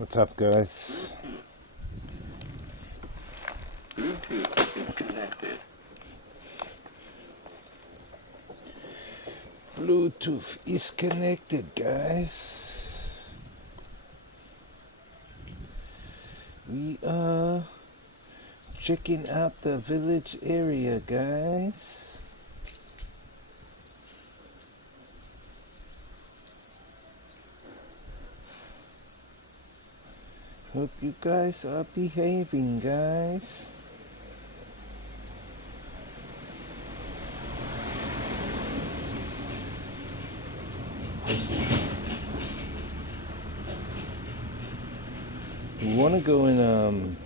What's up, guys? Bluetooth is connected, guys. We are checking out the village area, guys. Hope you guys are behaving, guys. We want to go and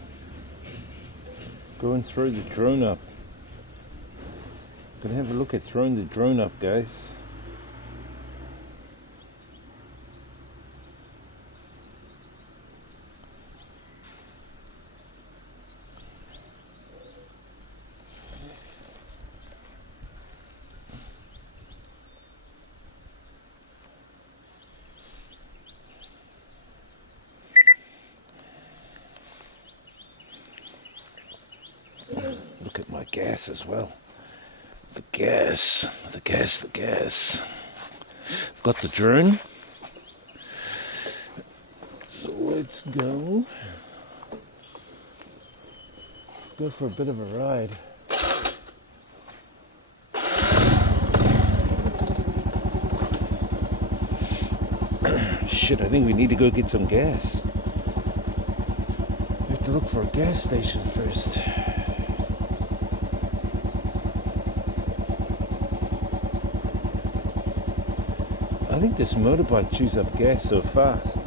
throw the drone up. Gonna have a look at throwing the drone up, guys. Look at my gas as well. The gas. I've got the drone. So let's go. Go for a bit of a ride. Shit, I think we need to go get some gas. We have to look for a gas station first. I think this motorbike chews up gas so fast.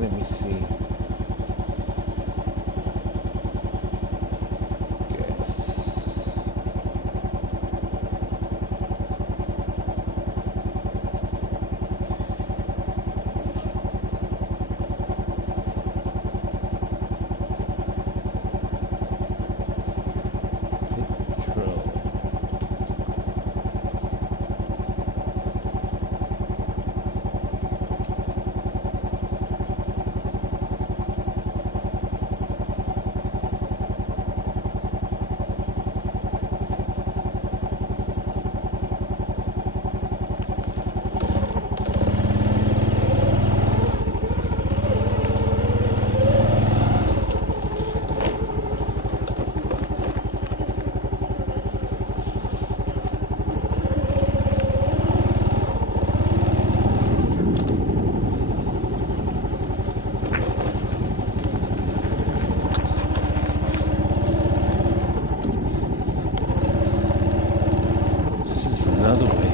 Let me see. Gas. Another way.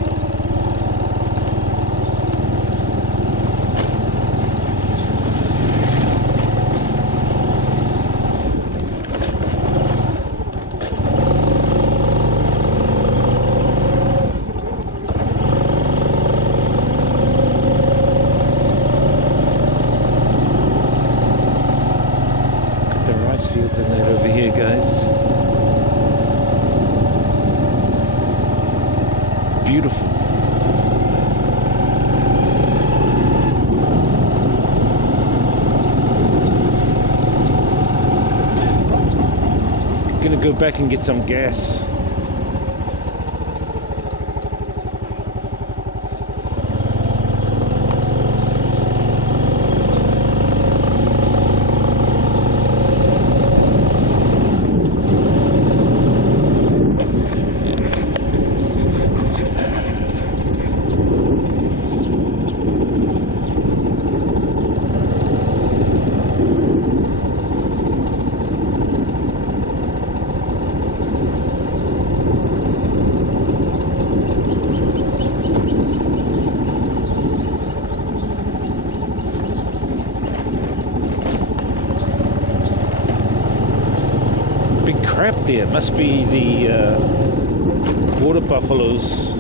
Got the rice fields in there over here, guys. Beautiful. Gonna go back and get some gas. Crap there, must be the water buffaloes.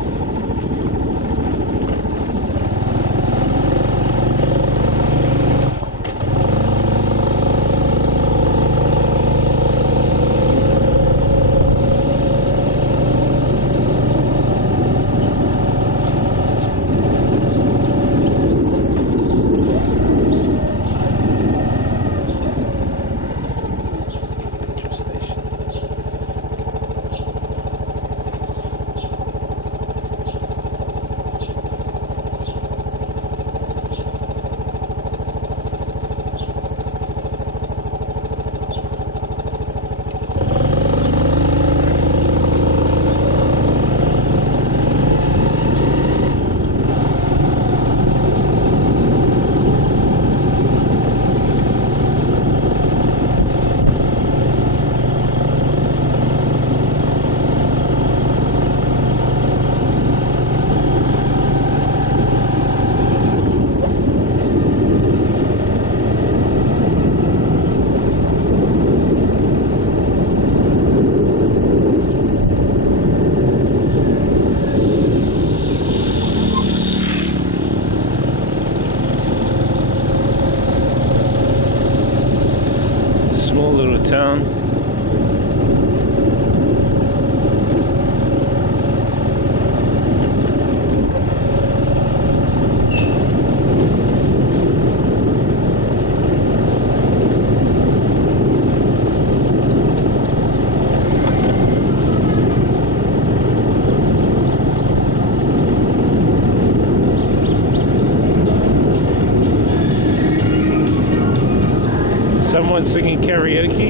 someone singing karaoke.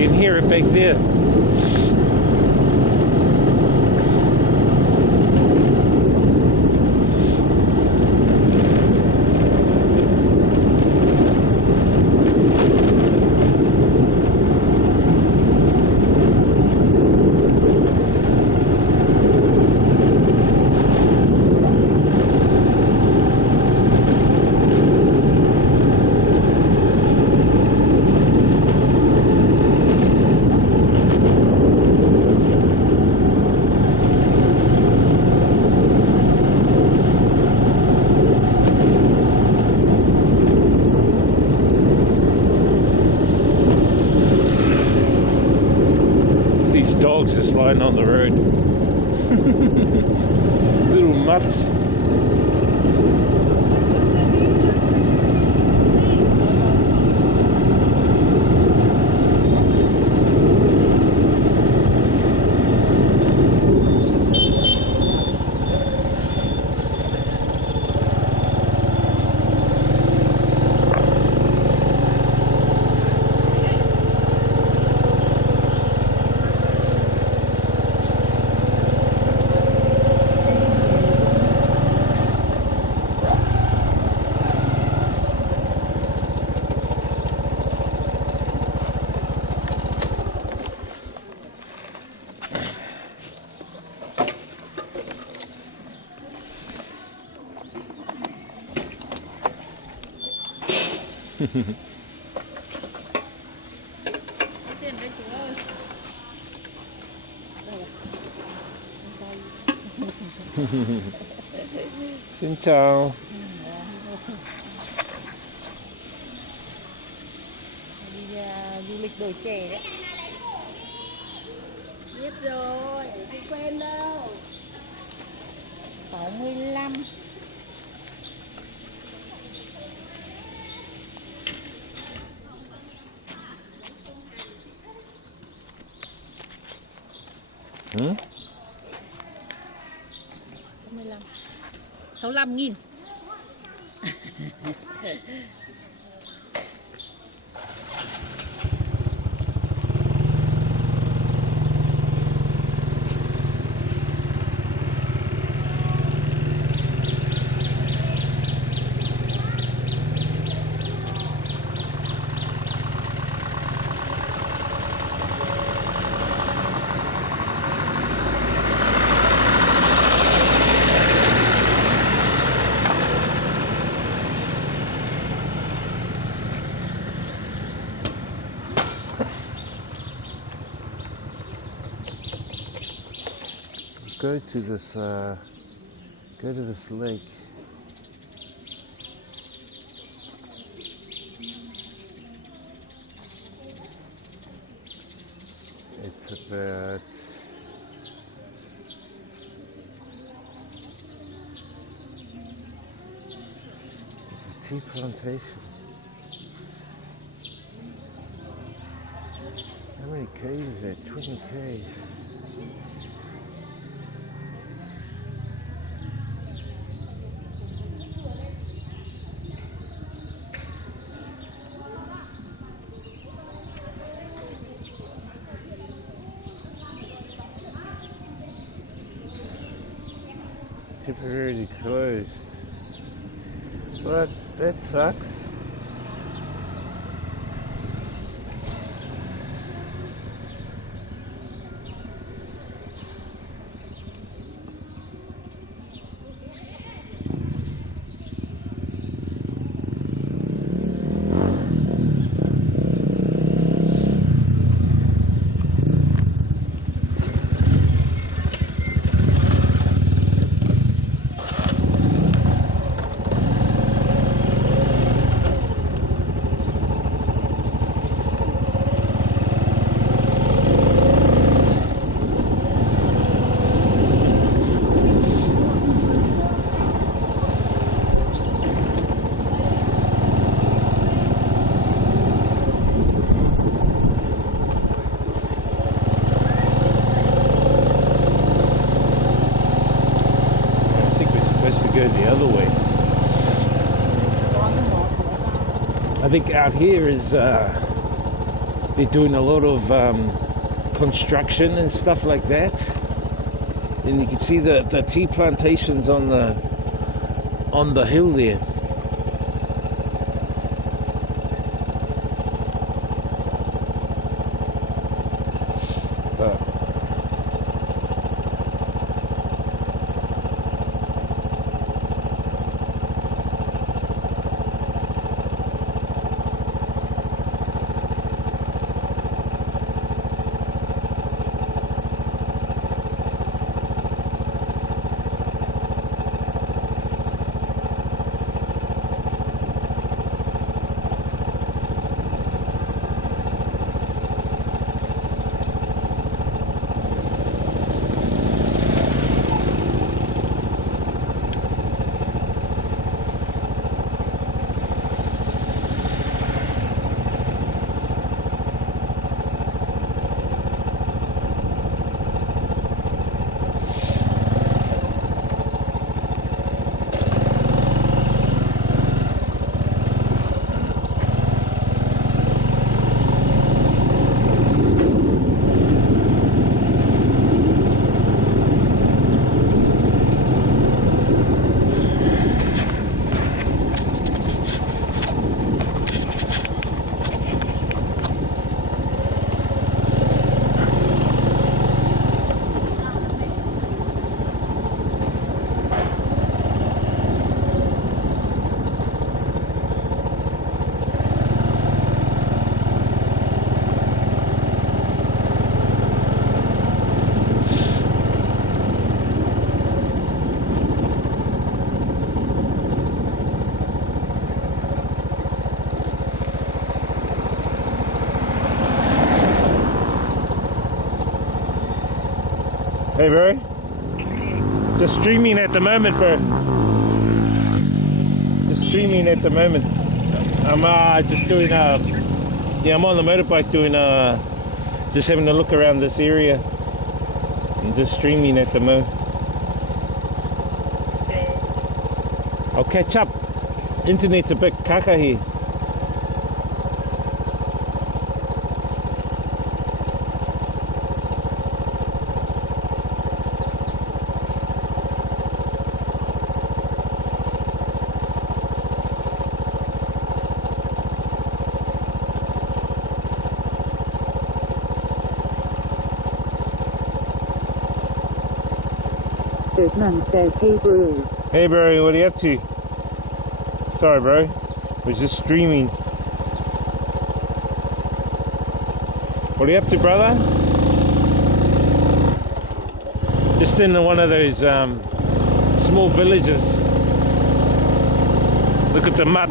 You can hear it back there. Dogs just lying on the road. Little mutts. Xin chào. Đi du lịch đổi trẻ đấy. Biết rồi, không quen đâu. 65. Ừ? 65.000. Go to this lake. It's about tea plantation. How many k's is that? 20 k's. Temporarily closed, but that sucks. Go the other way. I think out here is they're doing a lot of construction and stuff like that, and you can see the tea plantations on the hill there. Hey bro, just streaming at the moment, bro. Just streaming at the moment. I'm just doing yeah, I'm on the motorbike doing just having a look around this area. I'm just streaming at the moment. I'll catch up. Internet's a bit kaka here. None says, hey bro. Hey bro, what are you up to? Sorry bro, we're just streaming. What are you up to, brother? Just in one of those small villages. Look at the mud.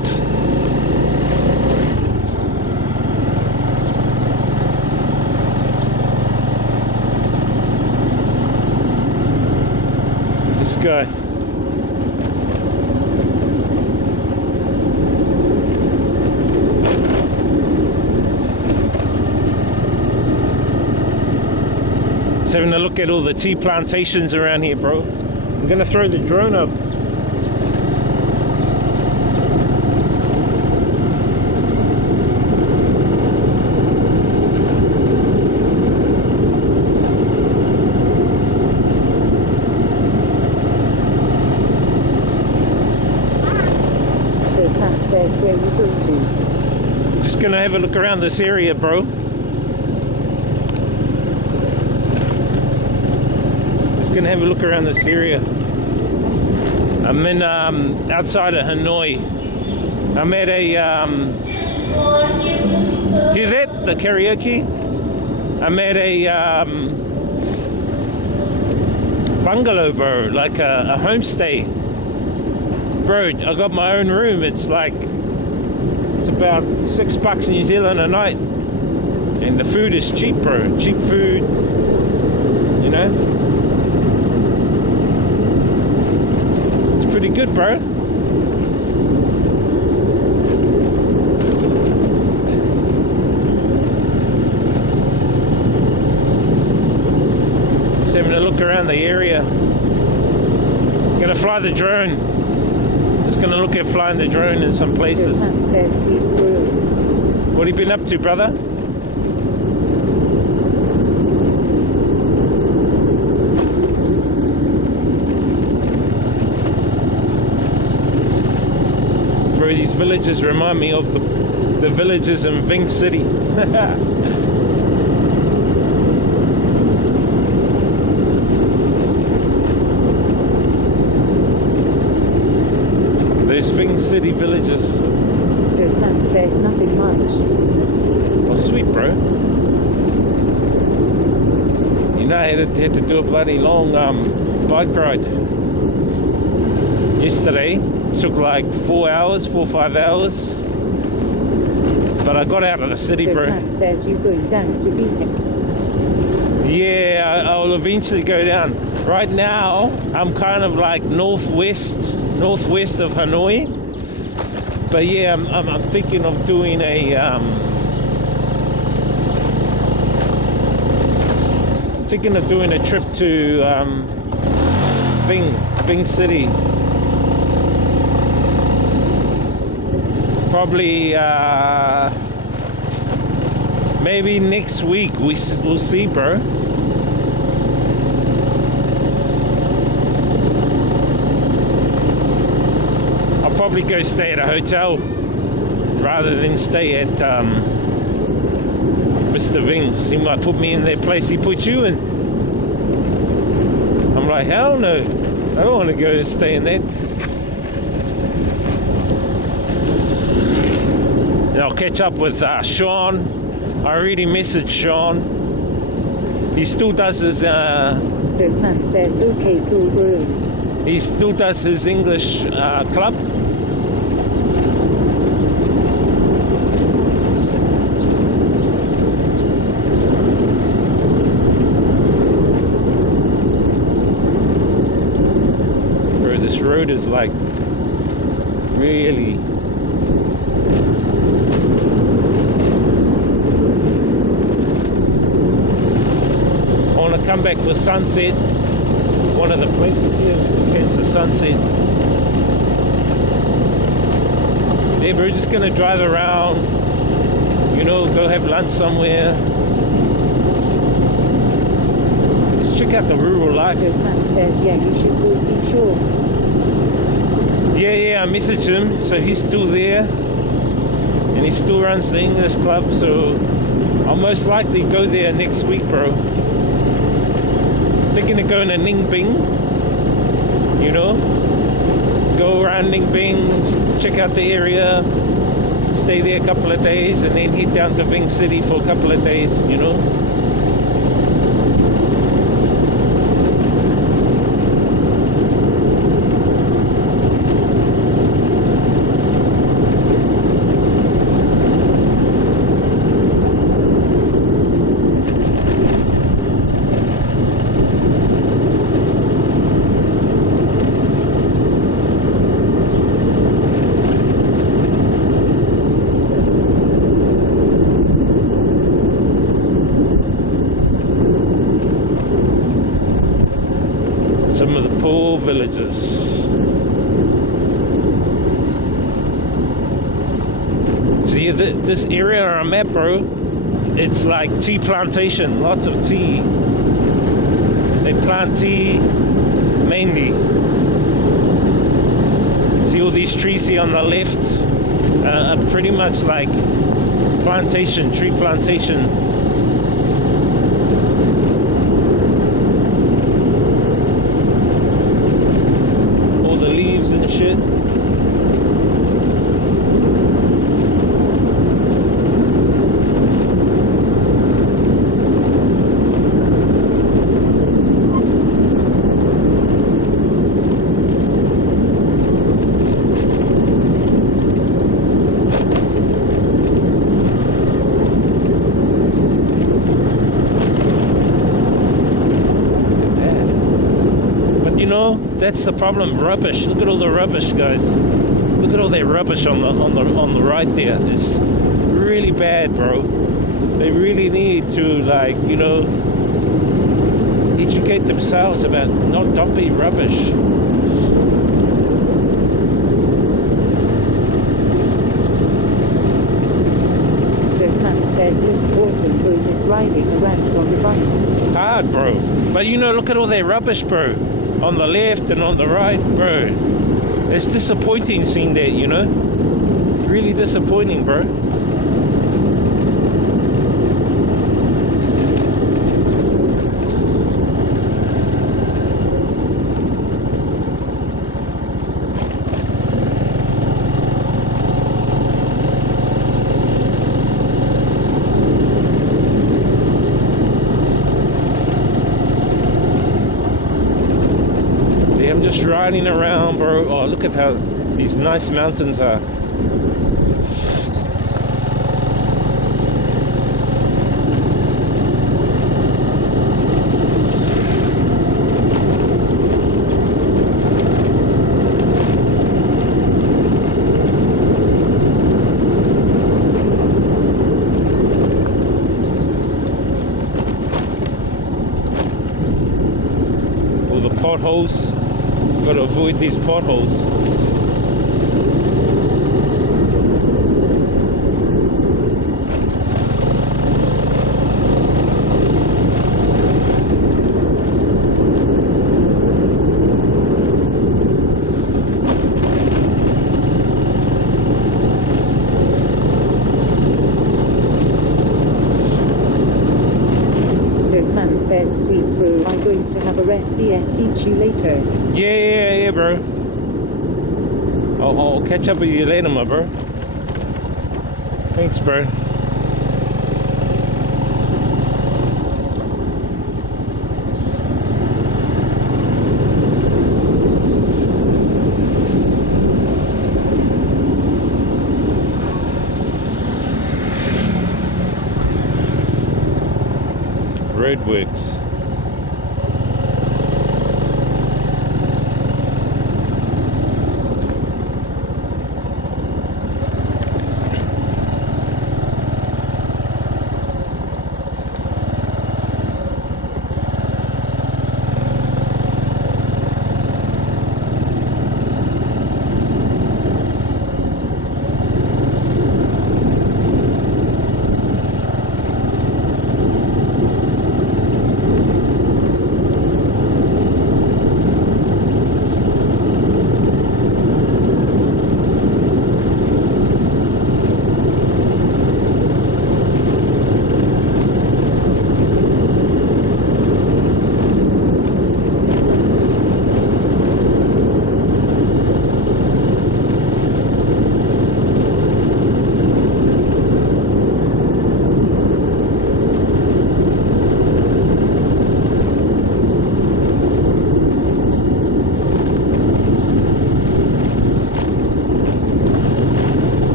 Guy. Just having a look at all the tea plantations around here, bro. I'm gonna throw the drone up. Just gonna have a look around this area, bro. Just gonna have a look around this area. I'm in outside of Hanoi. I'm at a hear that? The karaoke? I'm at a bungalow, bro, like a homestay. Bro, I got my own room. It's like about $6 New Zealand a night, and the food is cheap, bro. Cheap food, you know. It's pretty good, bro. Just having a look around the area. I'm gonna fly the drone. Just gonna look at flying the drone in some places. Stefan says he brew. What have you been up to, brother? Bro, these villages remind me of the villages in Ving City. Those Ving City villages. Stefan says nothing much. Oh, sweet, bro. You know, I had to do a bloody long bike ride yesterday. Took like 4 hours, 4 or 5 hours. But I got out of the city, bro. Stefan says you're going down to Vienna. Yeah, I will eventually go down. Right now, I'm kind of like northwest of Hanoi. But yeah, I'm thinking of doing a trip to Ving City. Probably maybe next week. We'll see, bro. I'll probably go stay at a hotel rather than stay at Mr. Ving's. He might put me in that place he put you in. I'm like, hell no. I don't want to go and stay in that. And I'll catch up with Sean. I already messaged Sean. He still does his Stefan says okay to brew. he still does his English club. Bro, this road is like really. I want to come back for sunset. One of the places here to catch the sunset. Yeah, we're just gonna drive around, you know, go have lunch somewhere. Just check out the rural life. Stefan says yeah, you should go see Chau. Yeah, I messaged him, so he's still there. And he still runs the English club, so I'll most likely go there next week, bro. Thinking of going to Ninh Binh, you know, go around Ninh Binh, check out the area, stay there a couple of days, and then head down to Ving City for a couple of days, you know. Some of the poor villages. See, this area I'm at, bro, it's like tea plantation, lots of tea. They plant tea mainly. See all these trees here on the left are pretty much like plantation, tree plantation. And shit. You know, that's the problem. Rubbish. Look at all the rubbish, guys. Look at all that rubbish on the right there. It's really bad, bro. They really need to, like, you know, educate themselves about not dumping rubbish. But you know, look at all their rubbish, bro. On the left and on the right, bro. It's disappointing seeing that, you know. Really disappointing, bro. I'm just riding around, bro. Oh, look at how these nice mountains are. All the potholes. Got to avoid these potholes. Man says, sweet bro, I'm going to have a rest. CSD you later. Yeah, bro. I'll catch up with you later, my bro. Thanks, bro. Roadworks.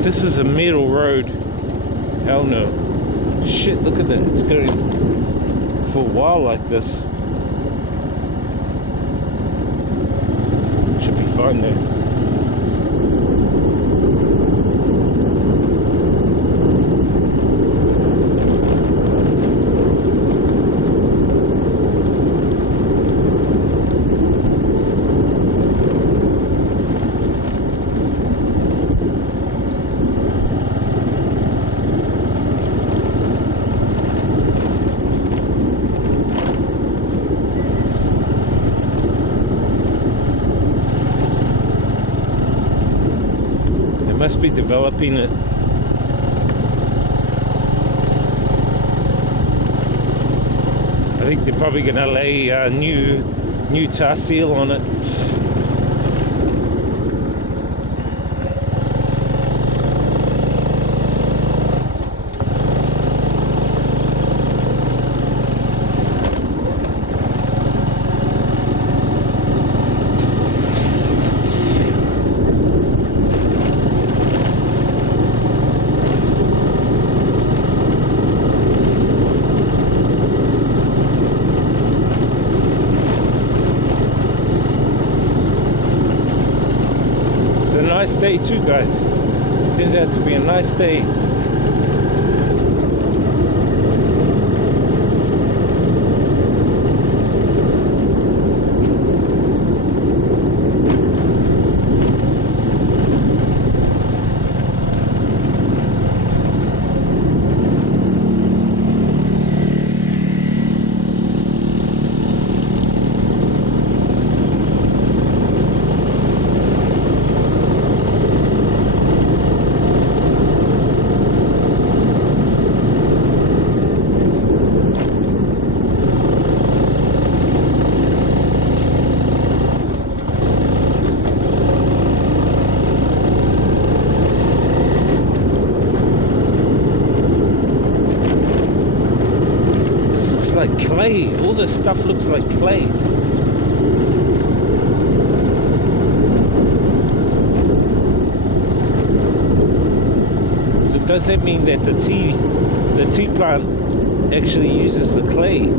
This is a metal road. Hell no. Shit, look at that. It's going for a while like this. Should be fine there. Must be developing it. I think they're probably going to lay new tar seal on it. day too, guys. Turned out to be a nice day. Like clay. All this stuff looks like clay. So does that mean that the tea plant actually uses the clay?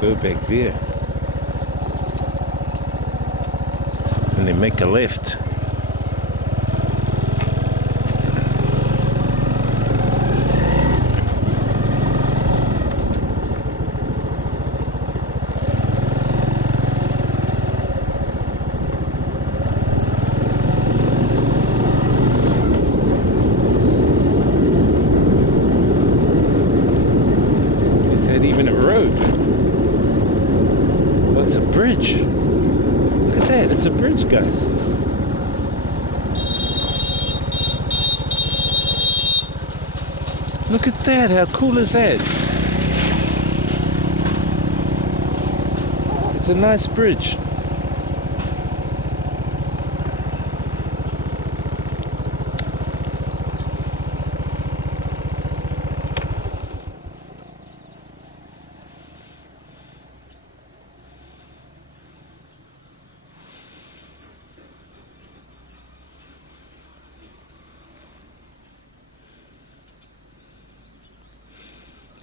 Go back there and then make a left. Is that even a road? It's a bridge. Look at that, it's a bridge, guys. Look at that, how cool is that? It's a nice bridge.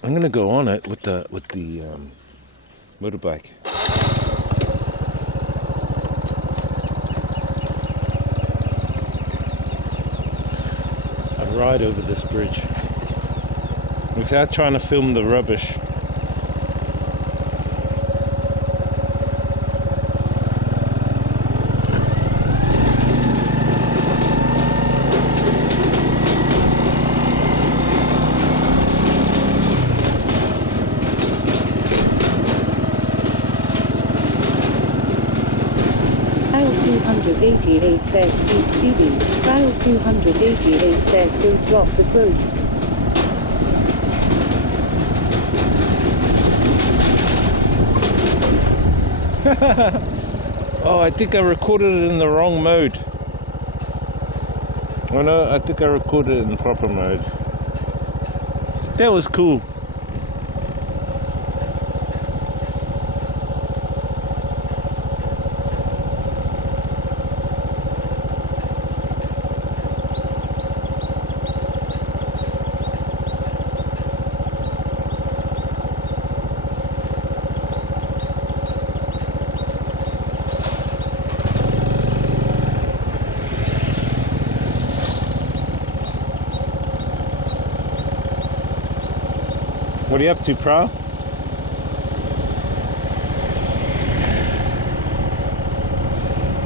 I'm gonna go on it with the motorbike. I'd ride over this bridge without trying to film the rubbish. File 288 says speed CD. File 288 says don't drop the phone. Oh, I think I recorded it in the wrong mode. Oh no, I think I recorded it in proper mode. That was cool. What are you up to, Pro?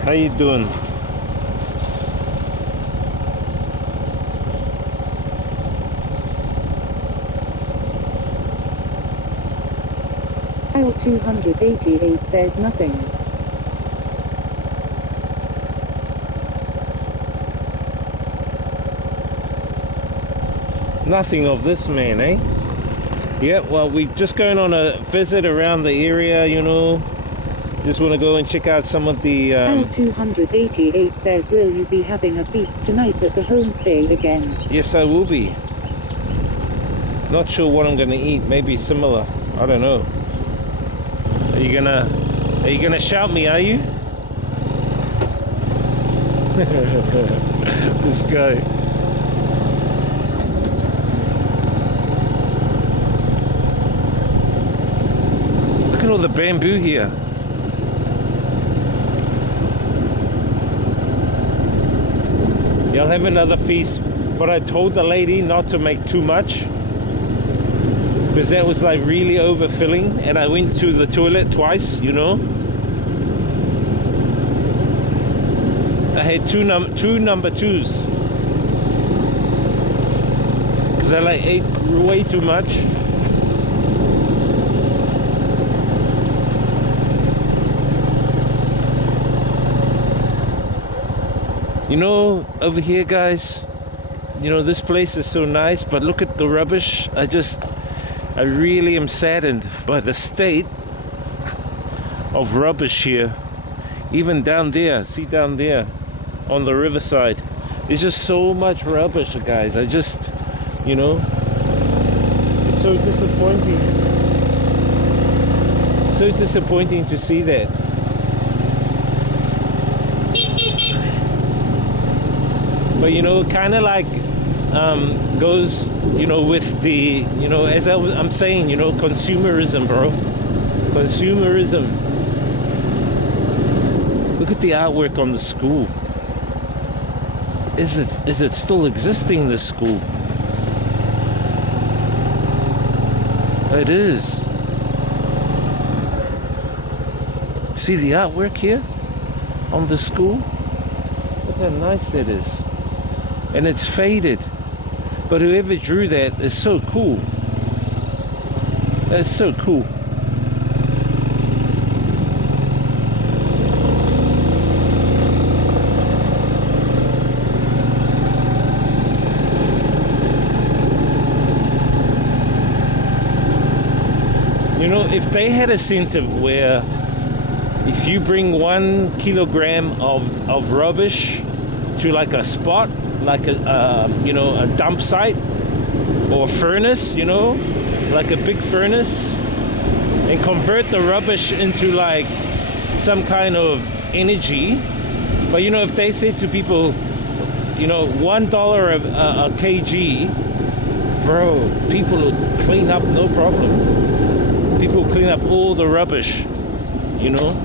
How you doing? File 288 says nothing. Nothing of this man, eh? Yeah, well, we're just going on a visit around the area, you know. Just want to go and check out some of the... File 288 says, will you be having a feast tonight at the homestay again? Yes, I will be. Not sure what I'm gonna eat. Maybe similar. I don't know. Are you gonna shout me? Are you? This guy. Look at all the bamboo here. Yeah, I'll have another feast, but I told the lady not to make too much because that was like really overfilling, and I went to the toilet twice, you know. I had two number twos because I like ate way too much. You know, over here, guys, you know, this place is so nice, but look at the rubbish. I really am saddened by the state of rubbish here. Even down there, see down there on the riverside, there's just so much rubbish, guys. I just, you know, it's so disappointing. So disappointing to see that. But you know, kind of like goes, you know, with the, you know, as I'm saying, you know, consumerism, bro. Consumerism. Look at the artwork on the school. Is it still existing, this school? It is. See the artwork here on the school? Look how nice that is. And it's faded, but whoever drew that is so cool. That's so cool. You know, if they had a incentive where if you bring 1 kilogram of rubbish to like a spot, like a you know, a dump site or a furnace, you know, like a big furnace, and convert the rubbish into like some kind of energy. But you know, if they said to people, you know, $1 a kg, bro, people will clean up no problem. People clean up all the rubbish, you know.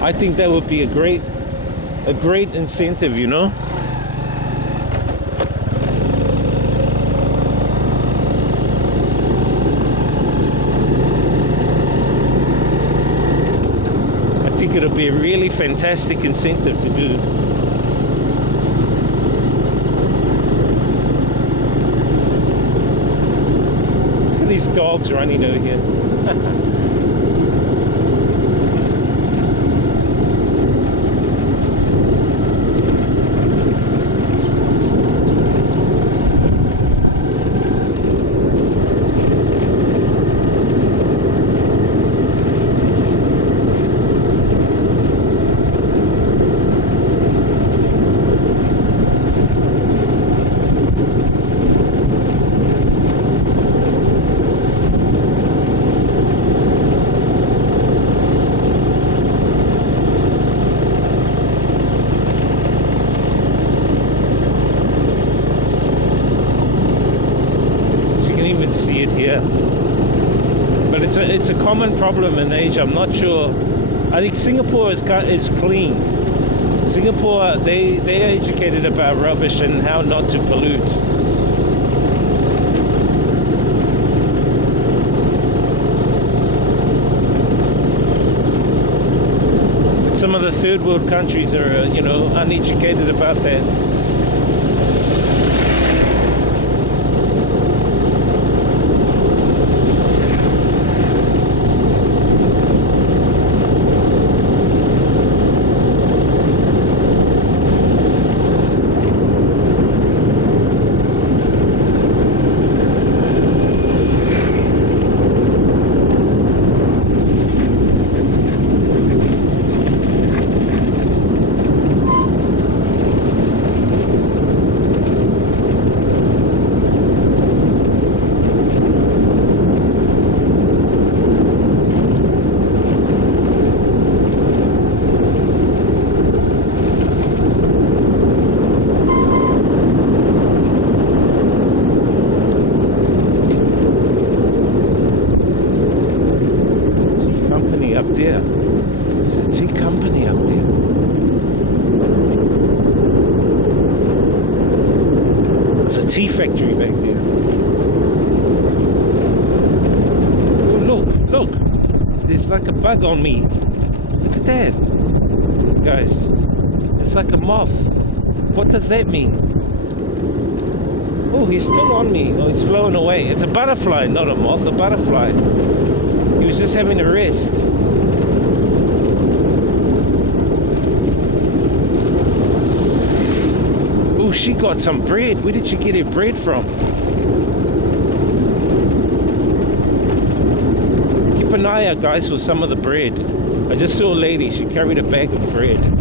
I think that would be a great incentive, you know. I think it'll be a really fantastic incentive to do. Look at these dogs running over here. But it's a common problem in Asia. I'm not sure. I think Singapore is clean. Singapore, they're educated about rubbish and how not to pollute. Some of the third world countries are, you know, uneducated about that. was a tea factory back there. Oh, look. There's like a bug on me. Look at that. Guys, it's like a moth. What does that mean? Oh, he's still on me. Oh, he's flown away. It's a butterfly, not a moth, a butterfly. He was just having a rest. Oh, she got some bread. Where did she get her bread from? Keep an eye out, guys, for some of the bread. I just saw a lady. She carried a bag of bread.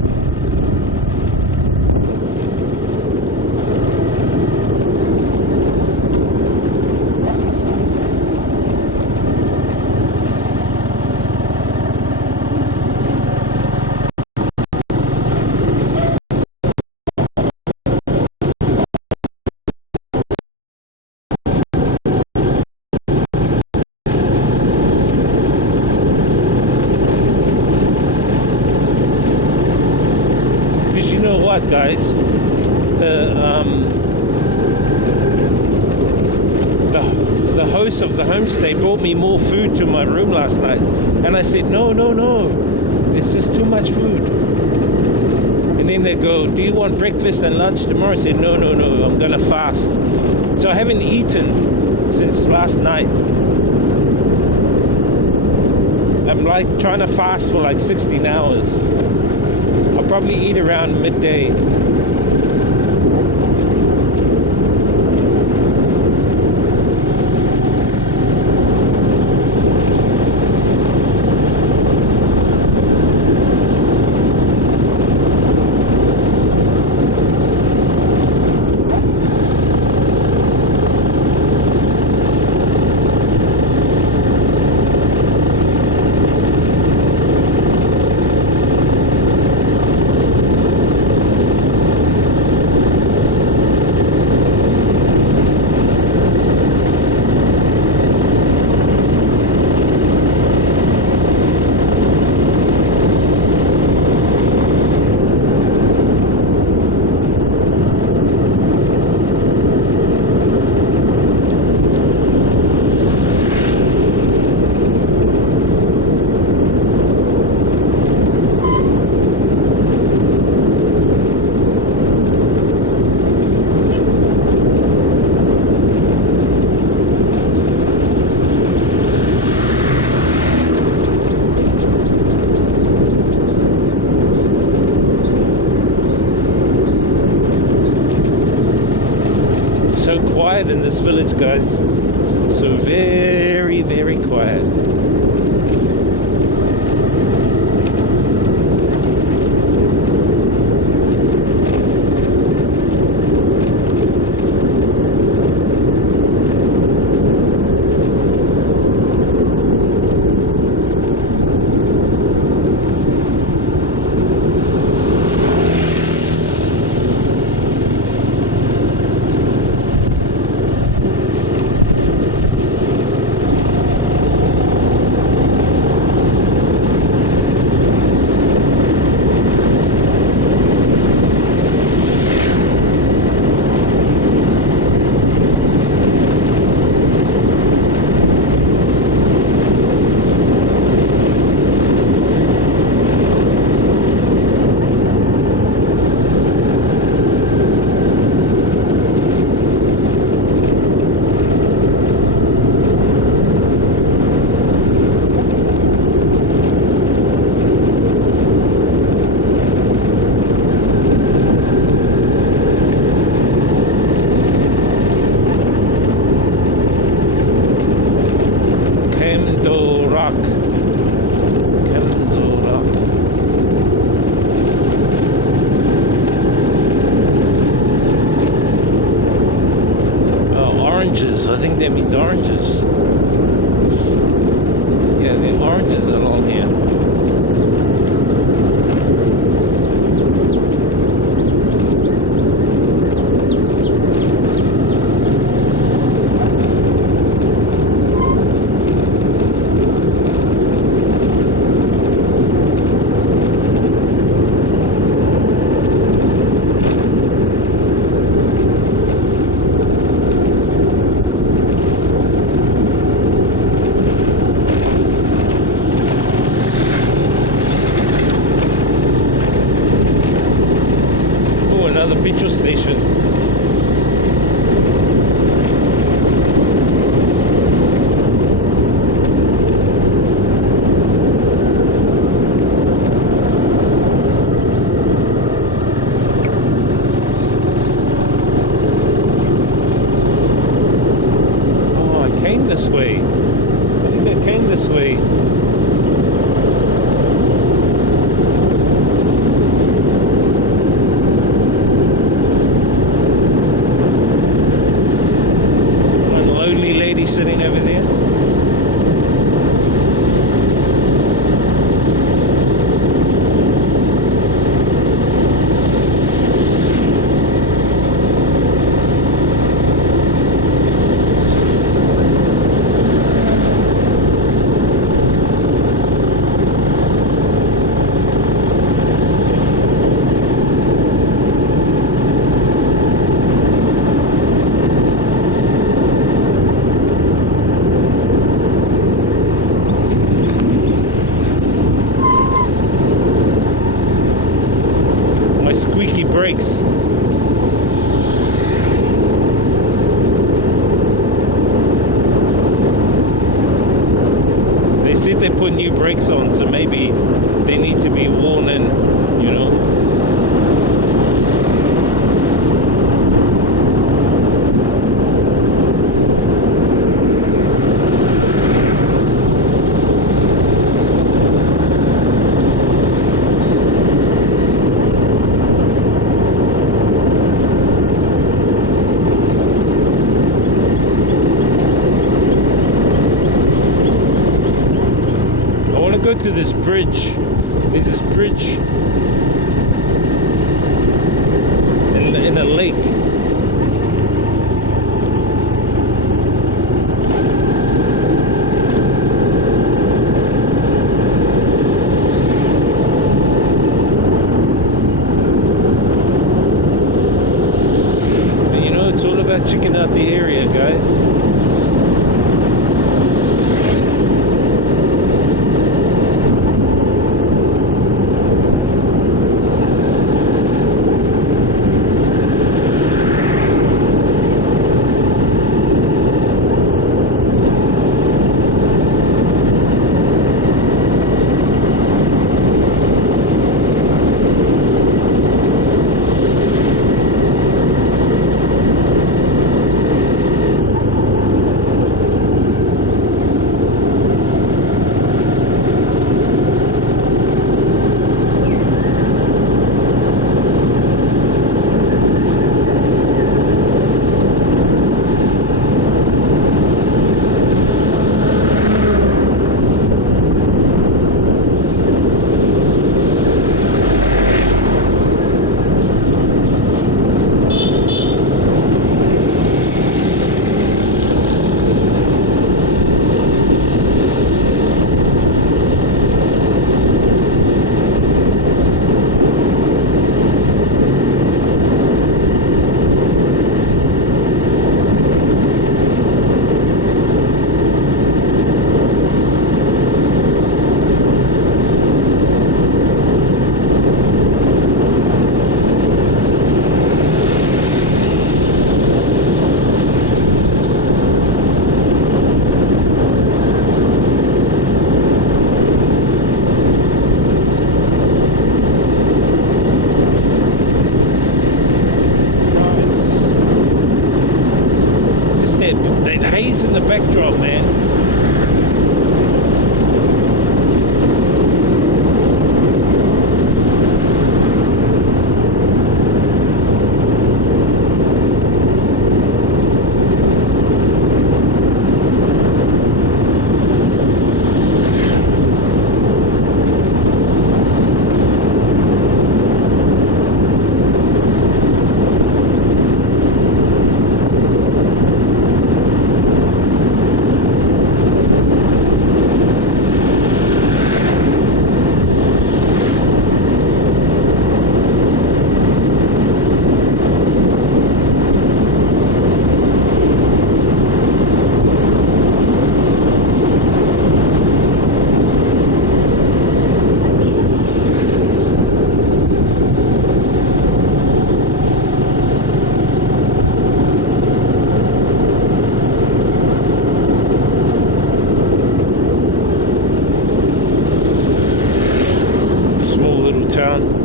Guys, the host of the homestay brought me more food to my room last night, and I said no, there's just too much food. And then they go, do you want breakfast and lunch tomorrow? I said no, I'm gonna fast. So I haven't eaten since last night. I'm like trying to fast for like 16 hours. I'll probably eat around midday. In this village, guys, so very quiet. Oranges, I think that means oranges. Yeah, the oranges along here. to this bridge. There's this bridge in a lake. But you know, it's all about checking out the area, guys. Haze in the backdrop, man. Small little town.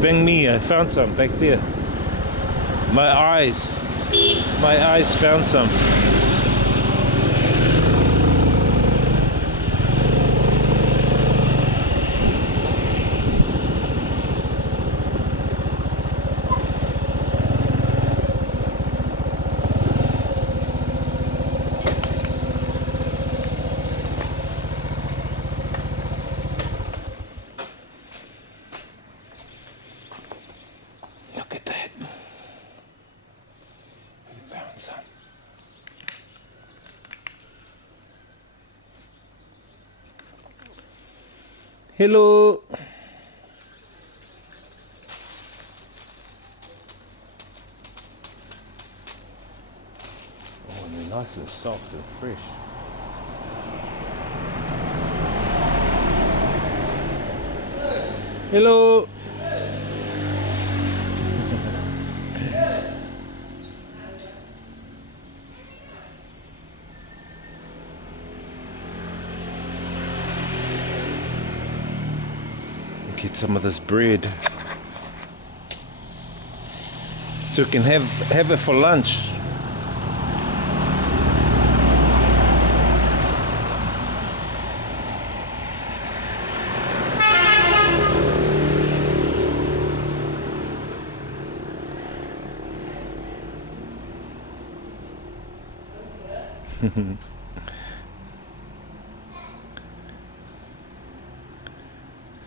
Bang me, I found some back there. My eyes. My eyes found some. Look at that. We found some. Hello. Oh, and they're nice and soft and fresh. Hello. Get some of this bread so we can have it for lunch.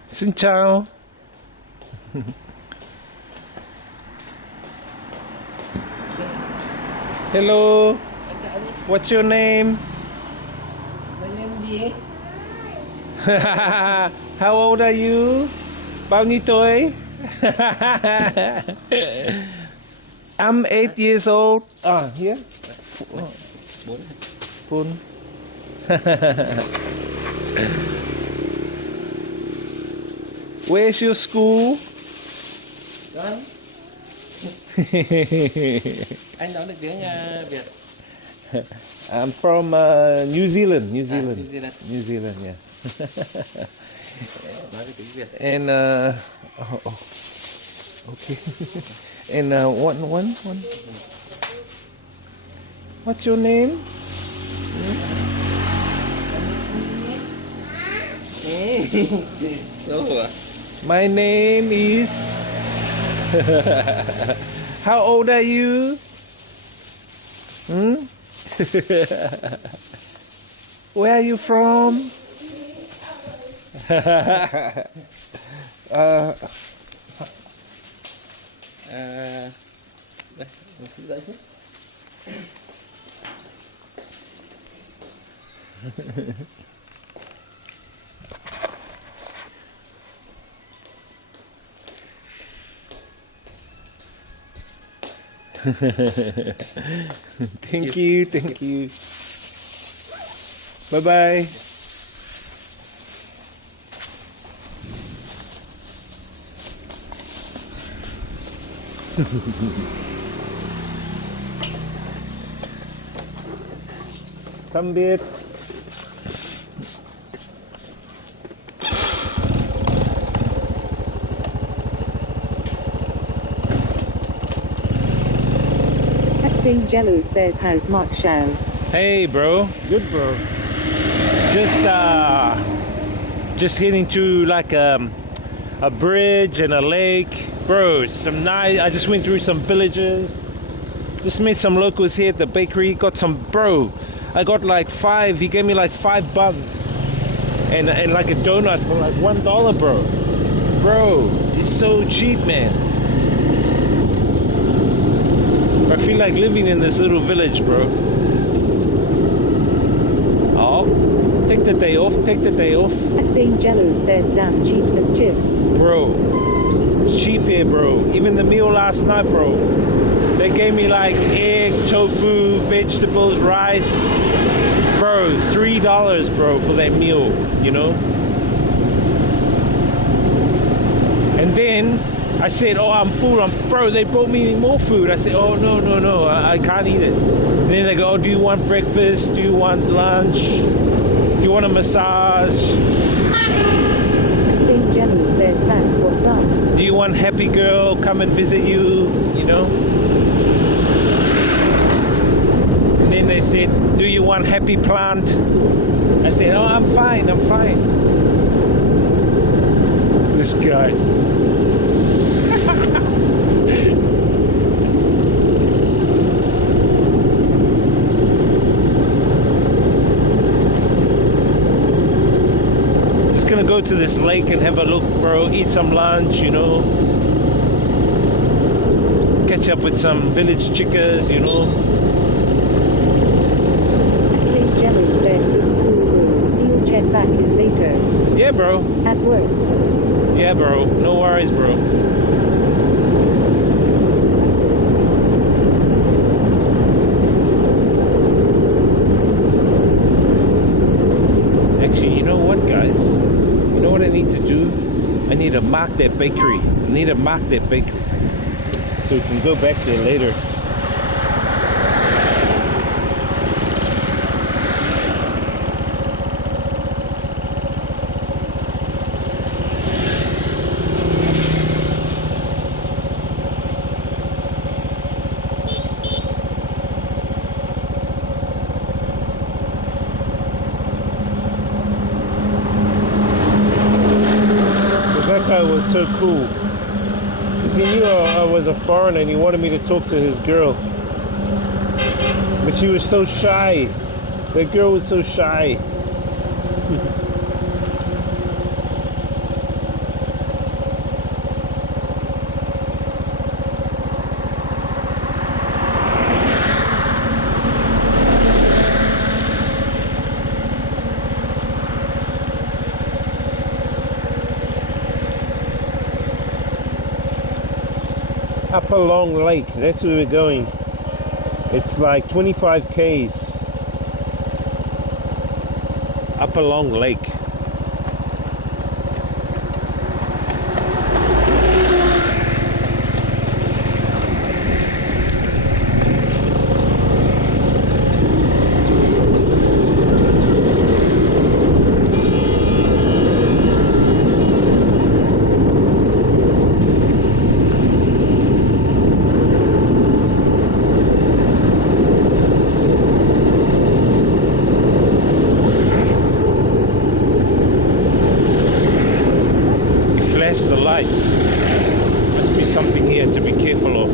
Xin chào. Hello. What's your name? My name gì? How old are you? Bao nhiêu tuổi? I'm 8 years old. Ah, here. Phone. Where's your school? Đó. Anh nói được tiếng Việt. I'm from New Zealand. New Zealand. New Zealand. New Zealand, yeah. Nói được tiếng Việt. And okay. And one. What's your name? My name is. How old are you? Where are you from? Đây, mình xin dẫn chứ. Thank you. Bye bye. Tạm biệt. Acting Jello says, how's Mark Chau? Hey, bro. Good, bro. Just heading to like a bridge and a lake, bro. Some nice. I just went through some villages. Just met some locals here at the bakery. Got some, bro. I got like 5. He gave me like 5 buns and like a donut for like $1, bro. Bro, it's so cheap, man. I feel like living in this little village, bro. Oh, take the day off. Acting Jello says, damn cheap as chips. Bro, it's cheap here, bro. Even the meal last night, bro. They gave me like egg, tofu, vegetables, rice. Bro, $3, bro, for that meal, you know? And then I said, oh, I'm full. Bro, they brought me more food. I said, oh, no, I can't eat it. And then they go, oh, do you want breakfast? Do you want lunch? Do you want a massage? Acting Jello says, that's what's up. Do you want happy girl come and visit you? You know? then they said, do you want happy plant? I said, oh, I'm fine. This guy. Just gonna go to this lake and have a look, bro. Eat some lunch, you know. Catch up with some village chickas, you know. Please, Jelly says it's cool. He'll check back in later. Yeah, bro. At work. Yeah, bro. No worries, bro. Actually, you know what, guys? You know what I need to do? I need to mark that bakery. So we can go back there later. That guy was so cool. Because he knew I was a foreigner and he wanted me to talk to his girl. But she was so shy. That girl was so shy. Upper Long Lake, that's where we're going. It's like 25 Ks. Upper Long Lake. The lights. Must be something here to be careful of.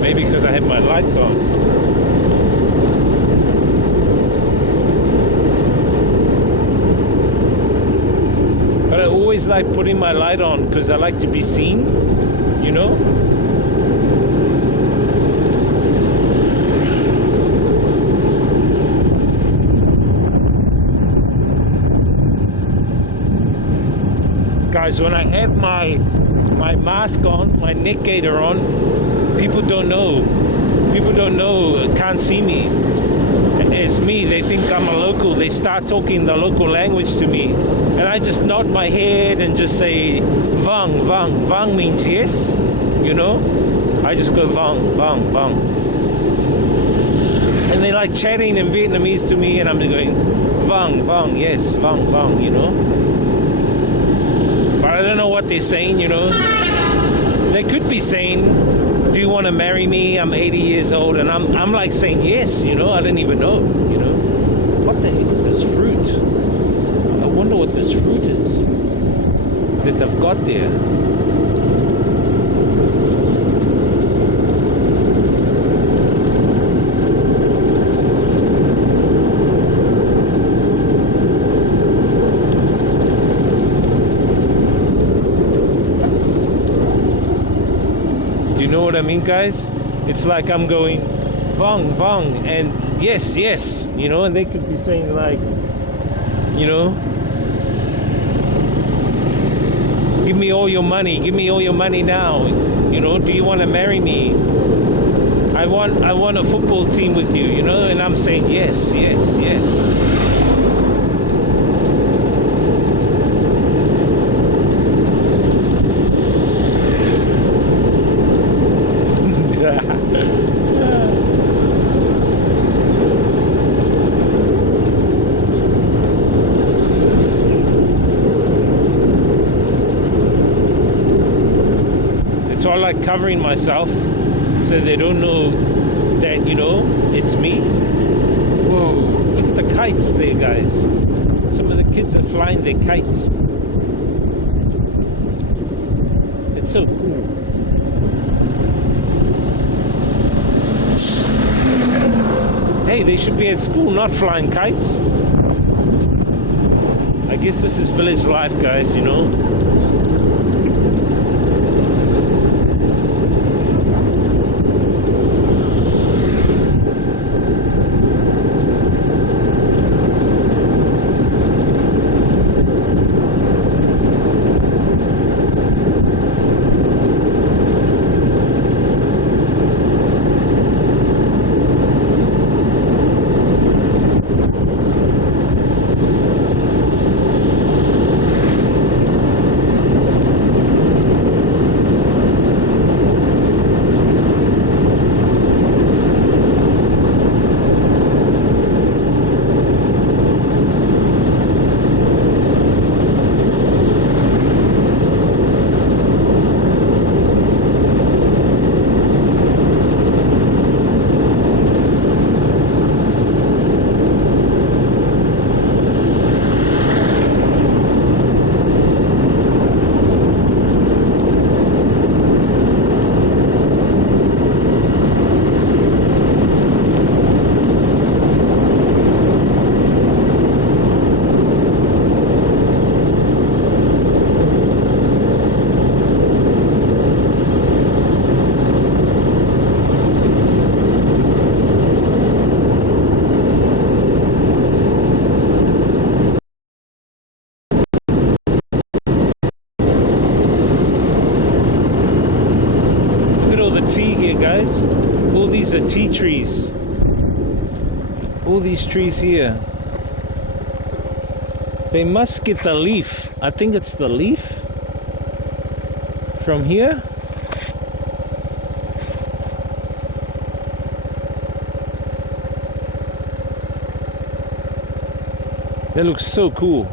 Maybe because I have my lights on. But I always like putting my light on because I like to be seen, you know? Guys, when I have my mask on, my neck gaiter on, people don't know, can't see me as me. They think I'm a local. They start talking the local language to me, and I just nod my head and just say vang. Vang means yes, you know. I just go vang. And they like chatting in Vietnamese to me, and I'm going vang, yes, vang, you know. But I don't know what they're saying, you know. They could be saying, do you want to marry me? I'm 80 years old. And I'm like saying yes, you know. I didn't even know, you know. What the heck is this fruit? I wonder what this fruit is that they've got there. Do you know what I mean, guys? It's like I'm going vang and yes, you know, and they could be saying like, you know, give me all your money. Give me all your money now. You know, do you want to marry me? I want a football team with you, you know? And I'm saying, yes, yes, yes. So I like covering myself so they don't know that, you know, it's me. Whoa, look at the kites there, guys. Some of the kids are flying their kites. It's so cool. Hey, they should be at school, not flying kites. I guess this is village life, guys, you know. Guys, all these are tea trees. All these trees here, they must get the leaf. I think it's the leaf from here. That looks so cool.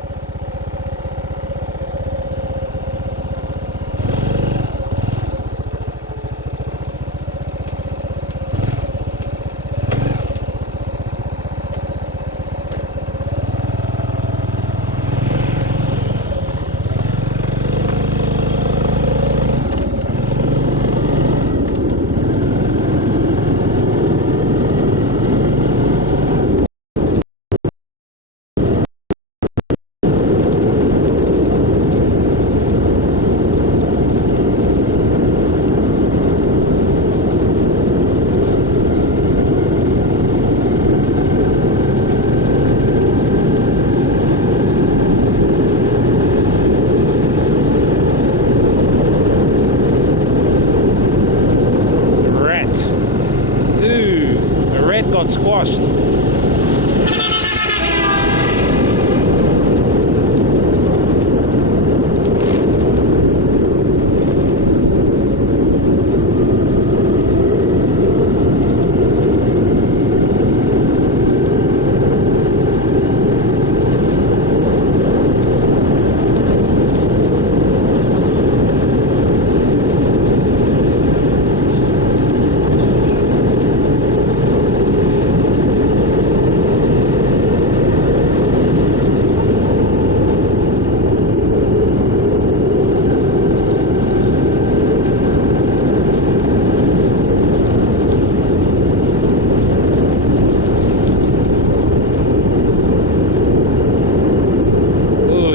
Squashed.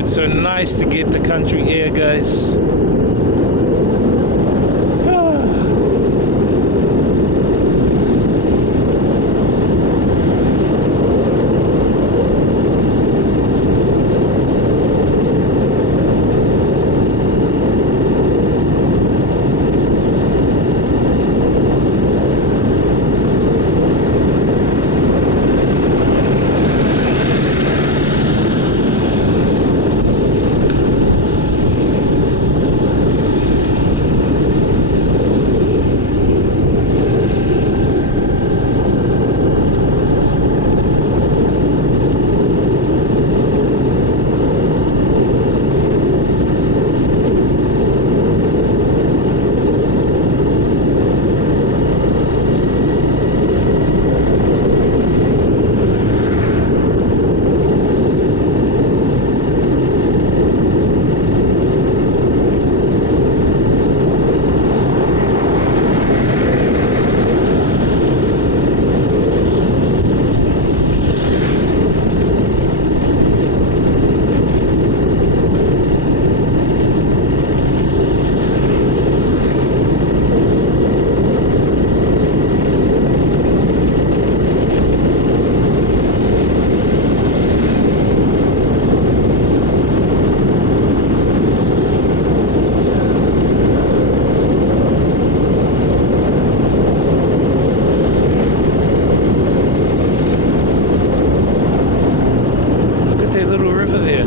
So nice to get the country air, guys. river there.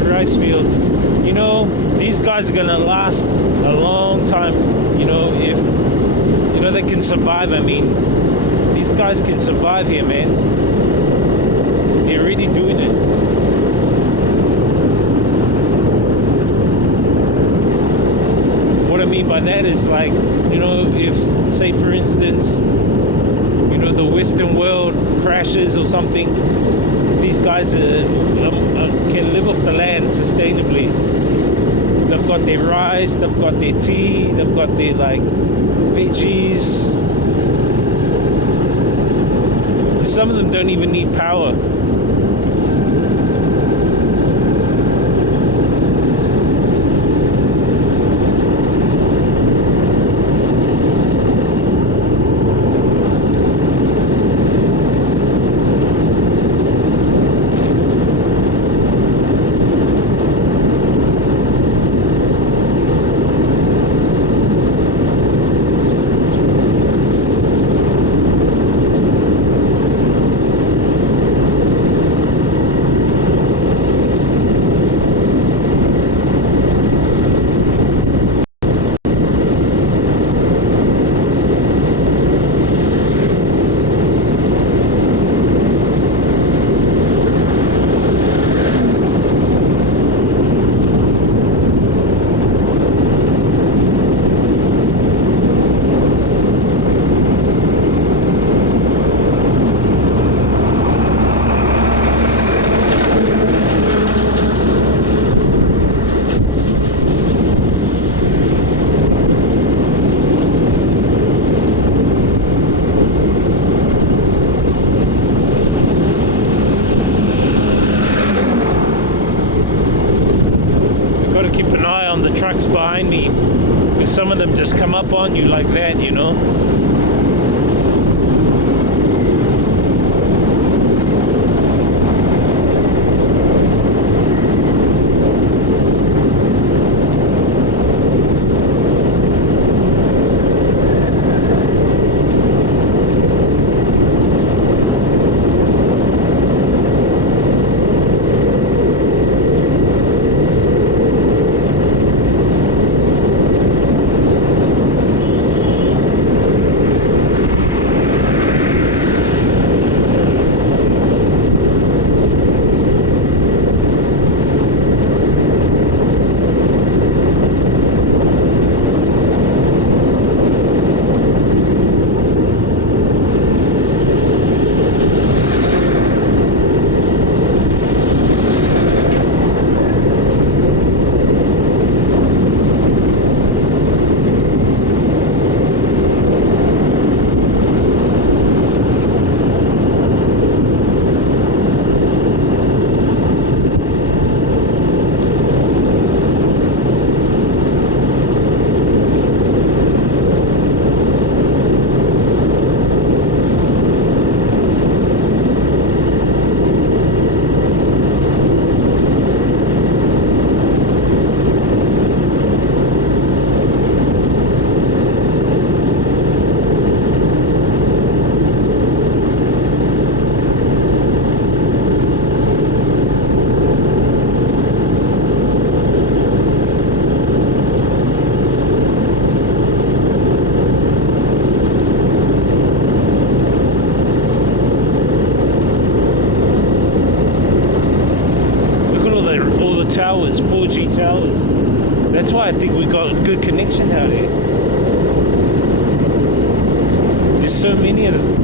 Rice fields. You know, these guys are gonna last a long time. You know, if you know they can survive. I mean, these guys can survive here, man. They're really doing it. What I mean by that is, like, you know, if, say for instance, you know, the Western world crashes or something, these guys can live off the land sustainably. They've got their rice, they've got their tea, they've got their, like, veggies. Some of them don't even need power. Trucks behind me, because some of them just come up on you like that, you know. That's why I think we got a good connection out here. There's so many of them.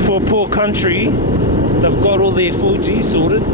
For a poor country, they've got all their 4G sorted.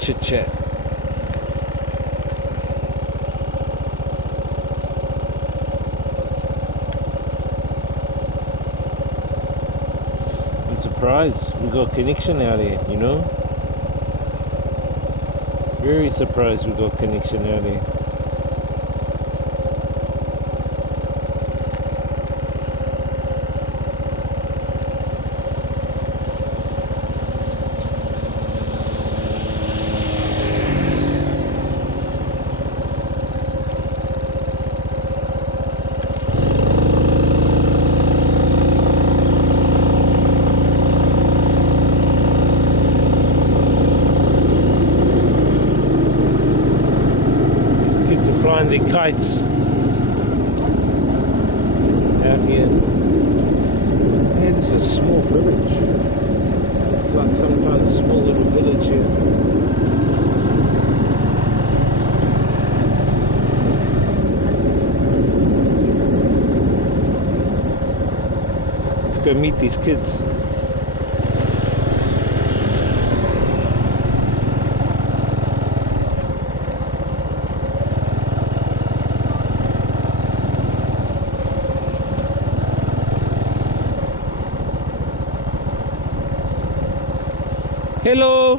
Chit chat. I'm surprised we got connection out here, you know? Very surprised we got connection out here. Flying their kites out here. Yeah, this is a small village. It's like some kind of small little village here. Let's go meet these kids. Hello.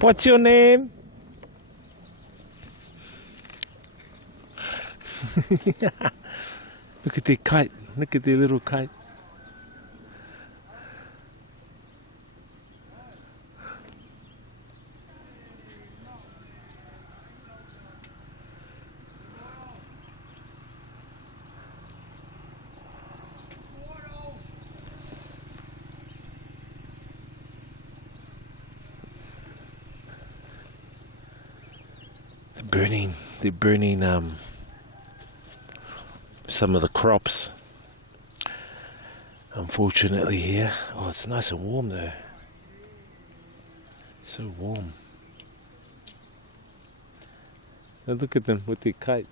What's your name? Look at their kite. Look at their little kite. They're burning some of the crops, unfortunately, here. Oh, it's nice and warm though. So warm. Now look at them with their kite.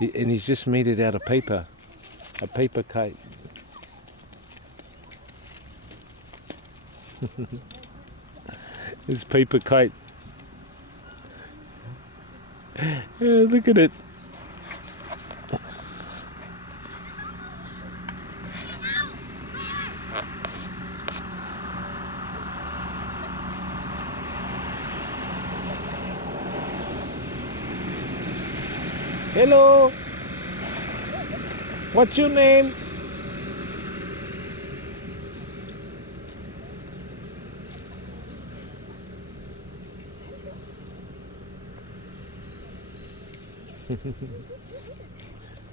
And he's just made it out of paper. A paper kite. His paper kite. Yeah, look at it. Hello. What's your name?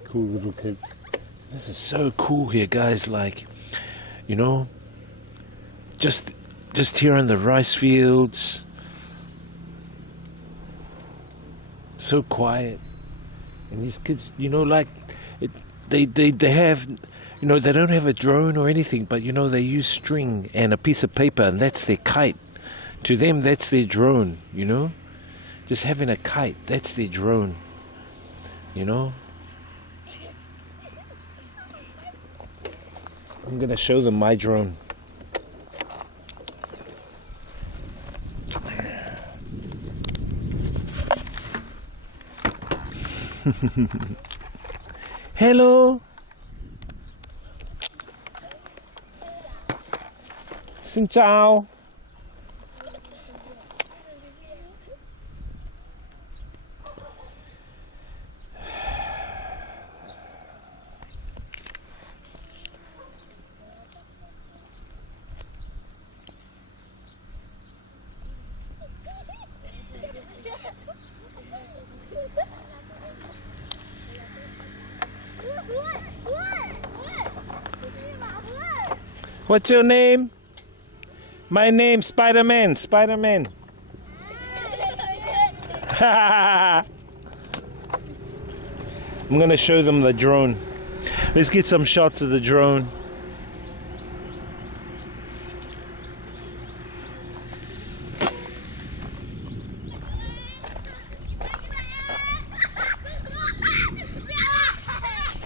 Cool little kid. This is so cool here, guys. Like, you know, just here in the rice fields. So quiet. And these kids, you know, like they have, you know, they don't have a drone or anything, but you know, they use string and a piece of paper, and that's their kite. To them, that's their drone, you know. Just having a kite, that's their drone, you know. I'm gonna show them my drone. Hello. Xin chào. What's your name? My name's Spider-Man. Spider-Man. I'm gonna show them the drone. Let's get some shots of the drone.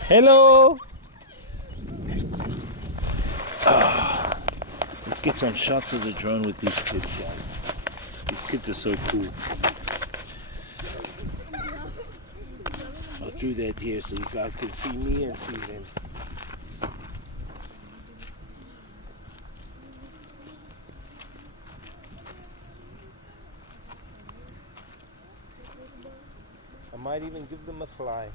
Hello. Let's get some shots of the drone with these kids, guys. These kids are so cool. I'll do that here so you guys can see me and see them. I might even give them a fly.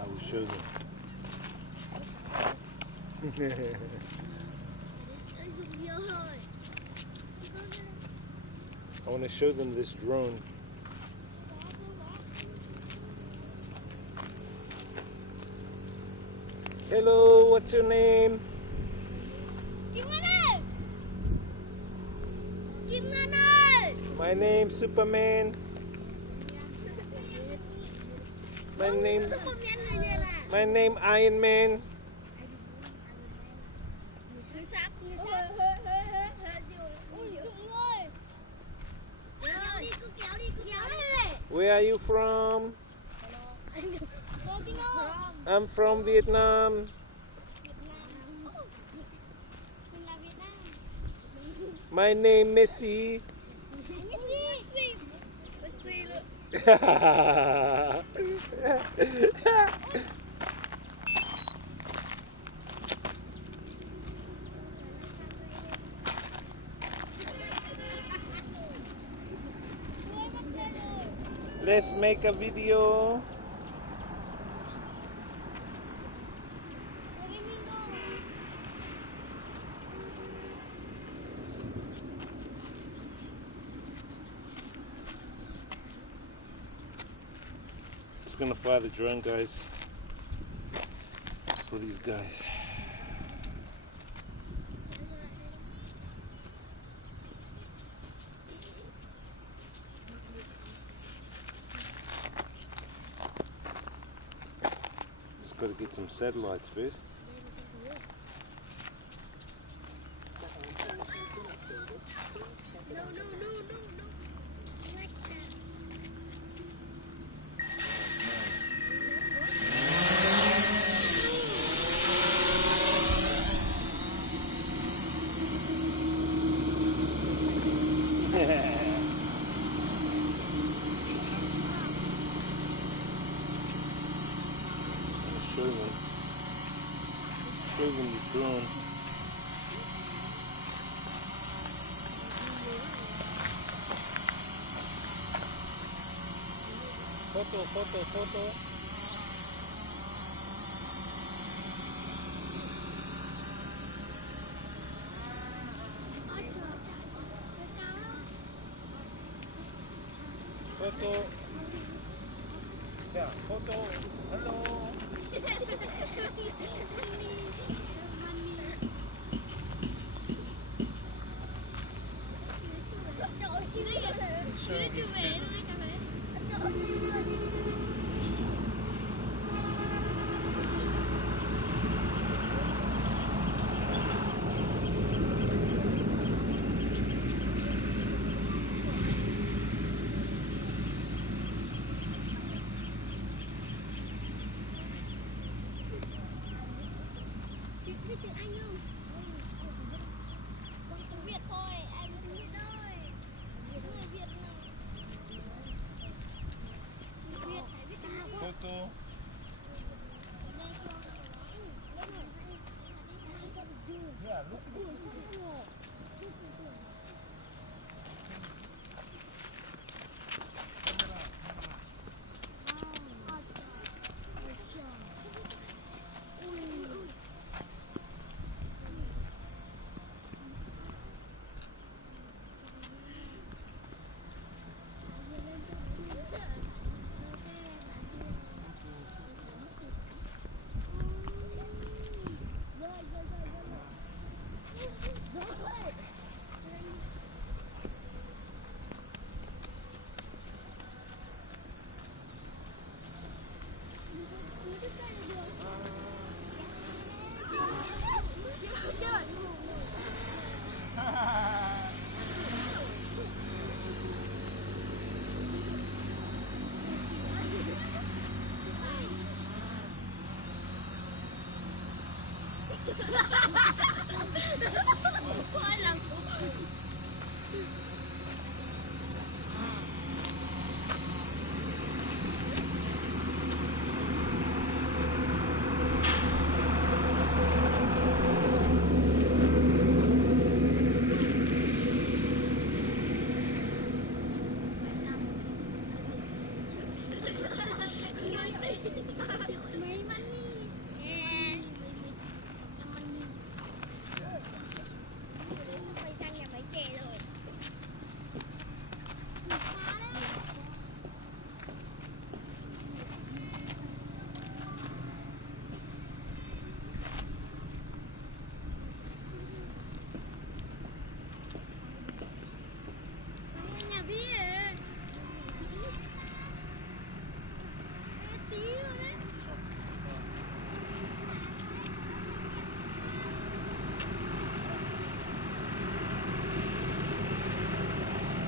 I will show them. I want to show them this drone. Hello, what's your name? My name's Superman. My name Iron Man. Where are you from? I'm from Vietnam. My name Messi. Let's make a video. gonna fly the drone, guys, for these guys. Just gotta get some satellites first. Show them the drone. Photo. Yeah, photo. Hello. Biết tiếng Anh không? Bằng tiếng Việt thôi, anh tiếng Việt thôi. Người Việt nào? Người Việt phải biết tiếng Anh. Photo. Yeah, look.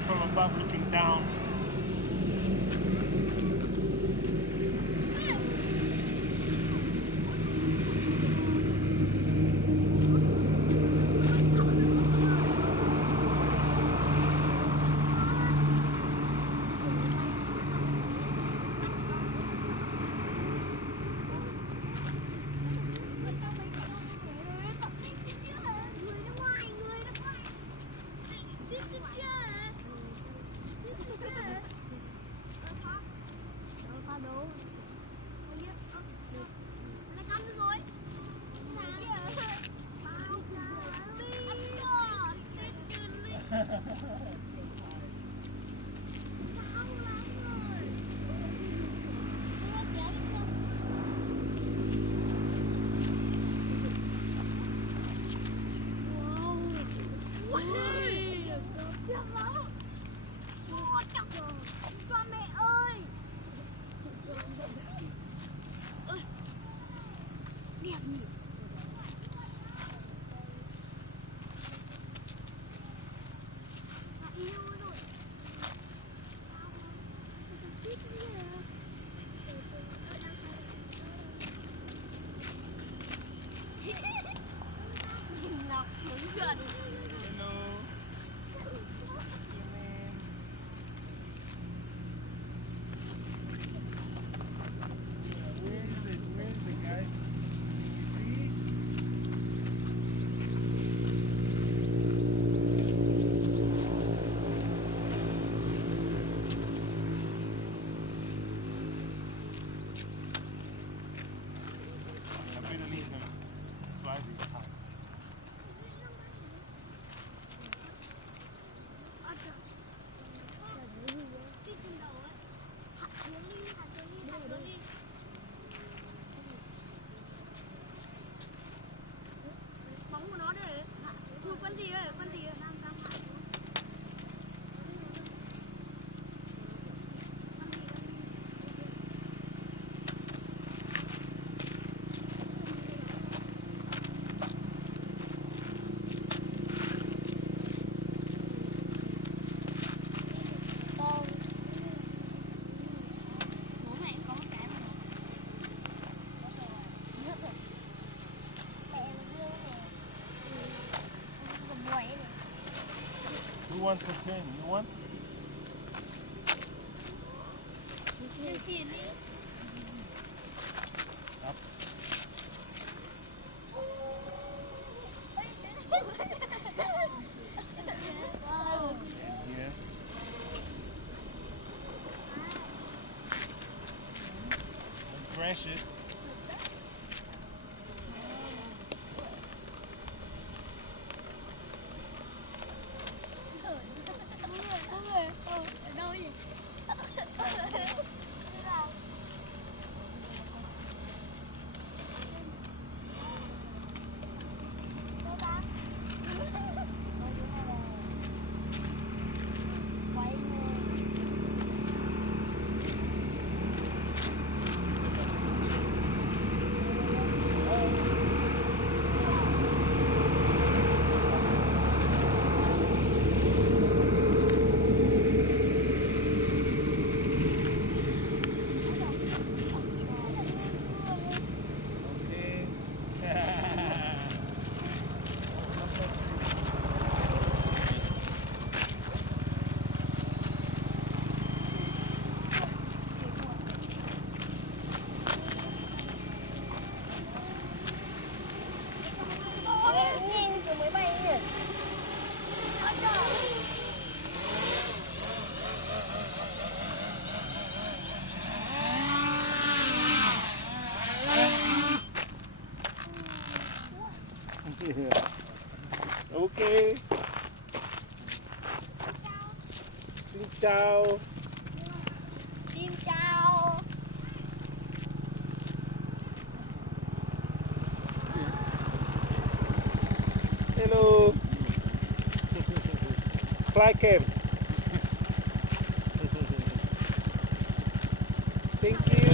From above looking down. Người nước ngoài. đẹp nhỉ. À, yêu rồi. Ngọc đứng gần. Where is it, guys? You see? I better leave him fly this time. Bóng của nó để con gì ơi, con gì ơi, đang đang hại. Bố mẹ có một cái mà nhớt rồi. Mẹ nó đưa này. Cầm quẩy này. Who wants a pen? You want? Xin tiền đi. Up. Wow. Yeah. Don't crash it. Có người. Ở đâu vậy? Đâu ta? Quay người. Okay. Nhìn cái máy bay nhỉ? Okay. Xin chào. Xin chào. Hello. Fly cam. Thank you.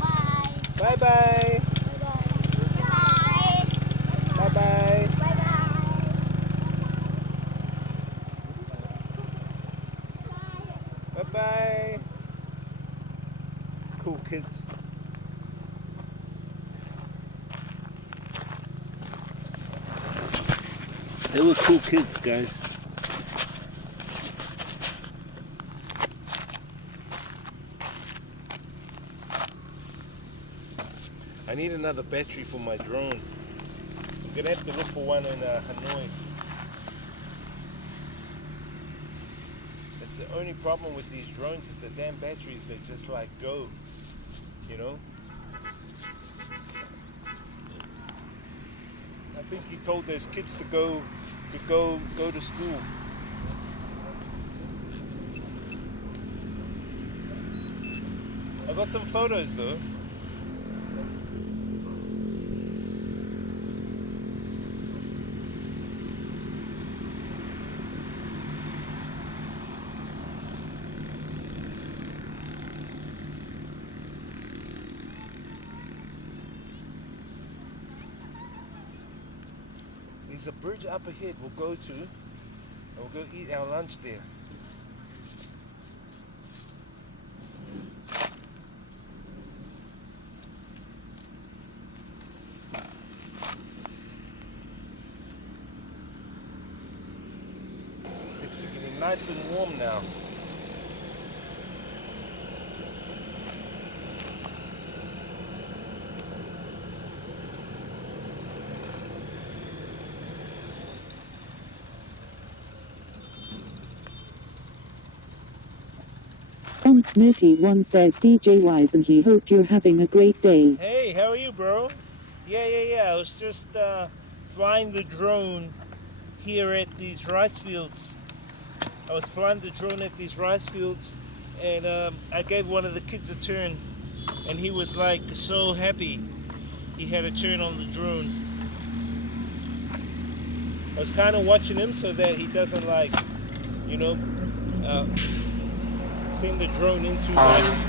Bye. Bye bye. Bye. Bye bye. Bye bye. Bye bye. Cool kids. They were cool kids, guys. I need another battery for my drone. I'm gonna have to look for one in Hanoi. That's the only problem with these drones is the damn batteries. They just like go, you know. I think he told those kids to go to school. I got some photos though. There's a bridge up ahead we'll go to, and we'll go eat our lunch there. It's getting nice and warm now. On Smitty1 says DJ Wise and he hope you're having a great day. Hey, how are you, bro? Yeah. I was just flying the drone here at these rice fields. I was flying the drone at these rice fields, and I gave one of the kids a turn, and he was like so happy he had a turn on the drone. I was kind of watching him so that he doesn't send the drone into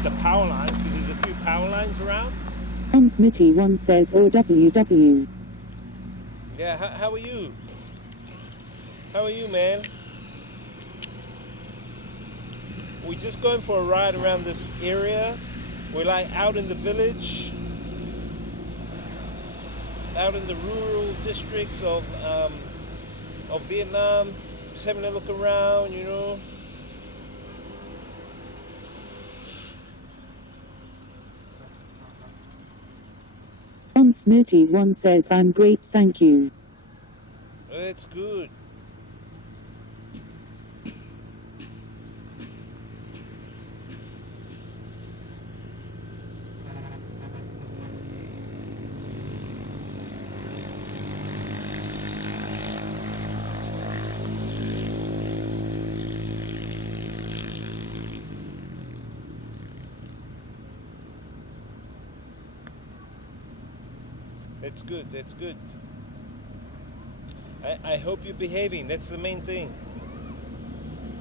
the power line, because there's a few power lines around. On Smitty1 says OWW. Yeah, how are you? How are you, man? We're just going for a ride around this area. We're like out in the village, out in the rural districts of Vietnam, just having a look around, you know. On Smitty1 says I'm great, thank you. That's good. That's good. I hope you're behaving. That's the main thing.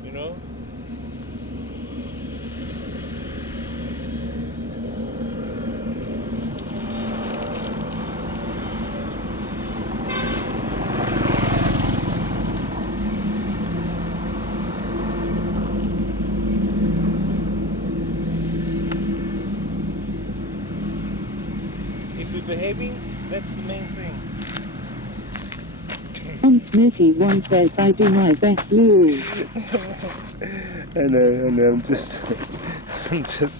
You know? If you're behaving, that's the main thing. On Smitty1 says I do my best, Lou. I know, I'm just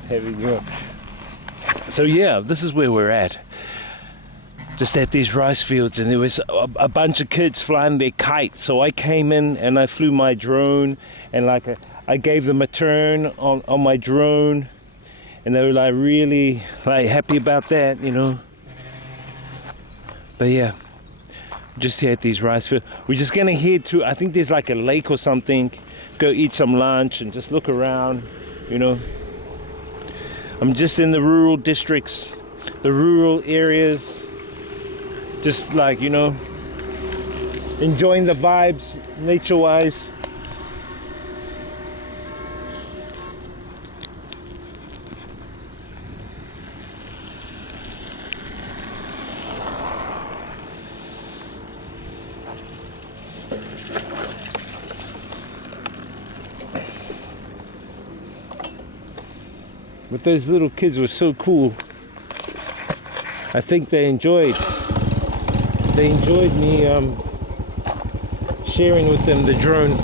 having you on. So yeah, this is where we're at. Just at these rice fields, and there was a bunch of kids flying their kites. So I came in and I flew my drone, and I gave them a turn on my drone, and they were like really happy about that, you know. But yeah, just here at these rice fields. We're just gonna head to, I think there's like a lake or something, go eat some lunch and just look around, you know. I'm just in the rural districts, the rural areas, just like, you know, enjoying the vibes nature-wise. But those little kids were so cool. I think they enjoyed me sharing with them the drone.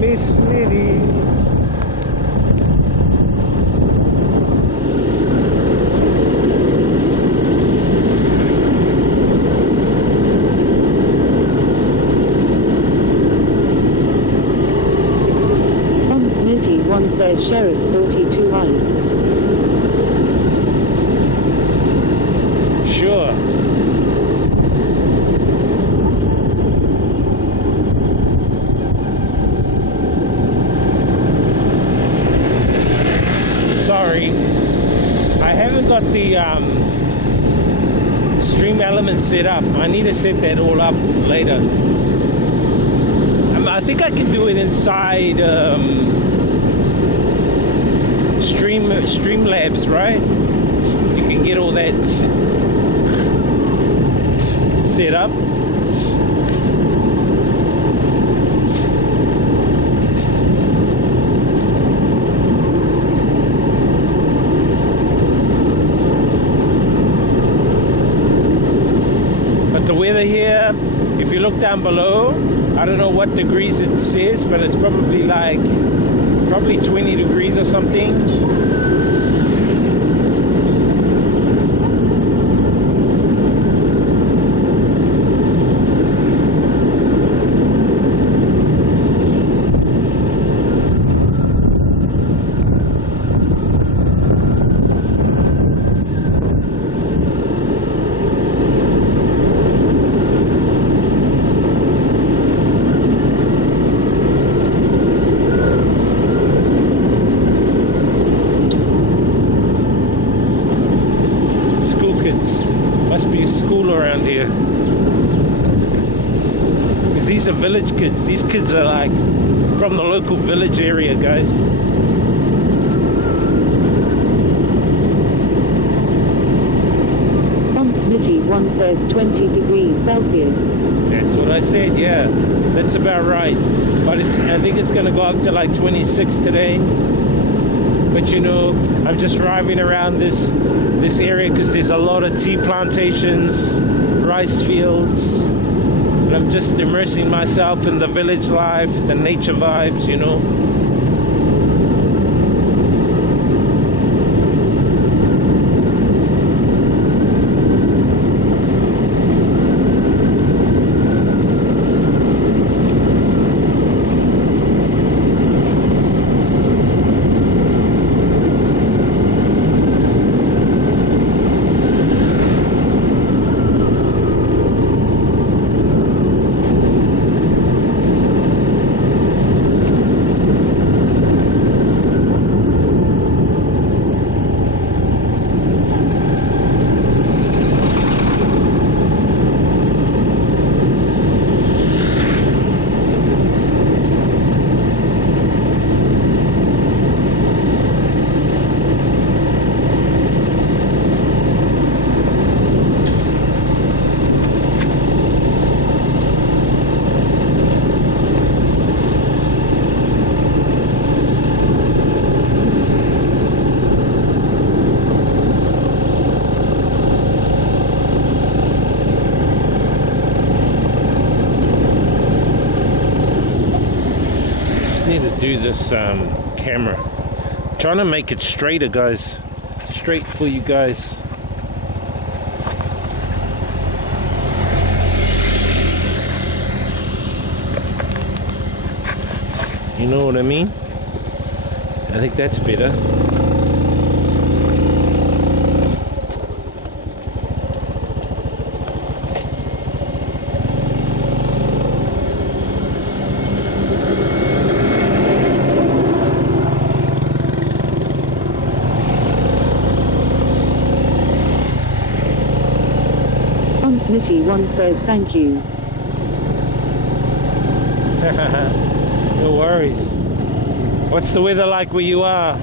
Miss Lily. On Smitty1 says Sheriff 42 eyes. Sure. set up. I need to set that all up later. I think I can do it inside Streamlabs, right? You can get all that set up. But the weather here, if you look down below, I don't know what degrees it says, but it's probably 20 degrees or something. Must be a school around here. Because these are village kids. These kids are like from the local village area, guys. On Smitty, one says 20 degrees Celsius. That's what I said, yeah. That's about right. But I think it's going to go up to like 26 today. But you know, I'm just driving around this area because there's a lot of tea plantations, rice fields, and I'm just immersing myself in the village life, the nature vibes, you know. Need to do this camera. I'm trying to make it straighter, guys. Straight for you guys. You know what I mean? I think that's better. Smitty one says thank you. No worries. What's the weather like where you are?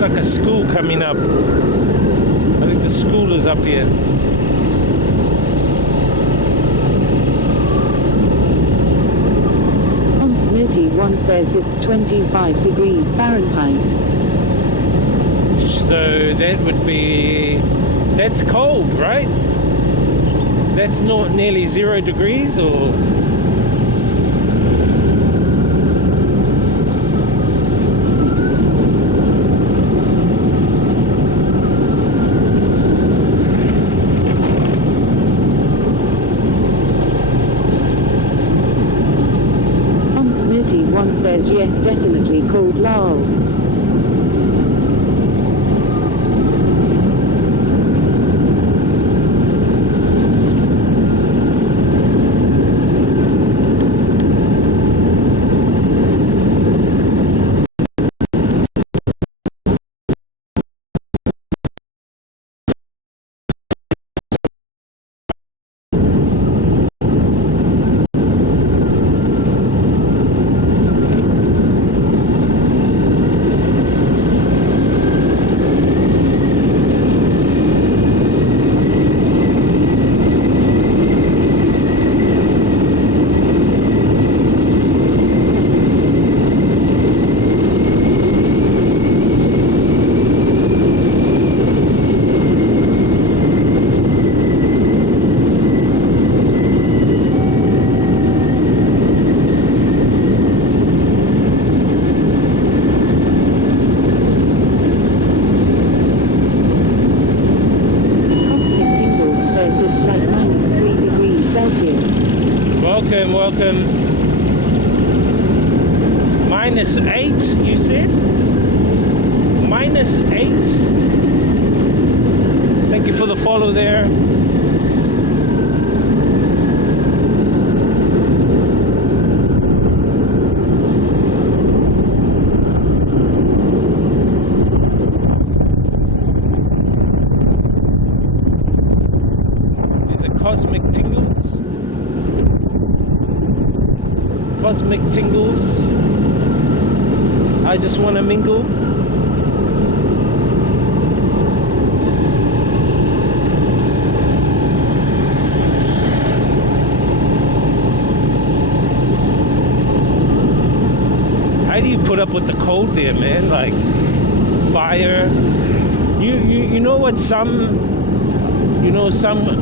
Like a school coming up. I think the school is up here. On Smitty says it's 25 degrees Fahrenheit. So that would be, that's cold, right? That's not nearly 0 degrees, or? Smitty one says yes, definitely cold lol. Welcome. -8, you said? -8? Thank you for the follow there. These are cosmic tingles. Cosmic tingles. I just want to mingle. How do you put up with the cold there, man? Like fire. You know what, some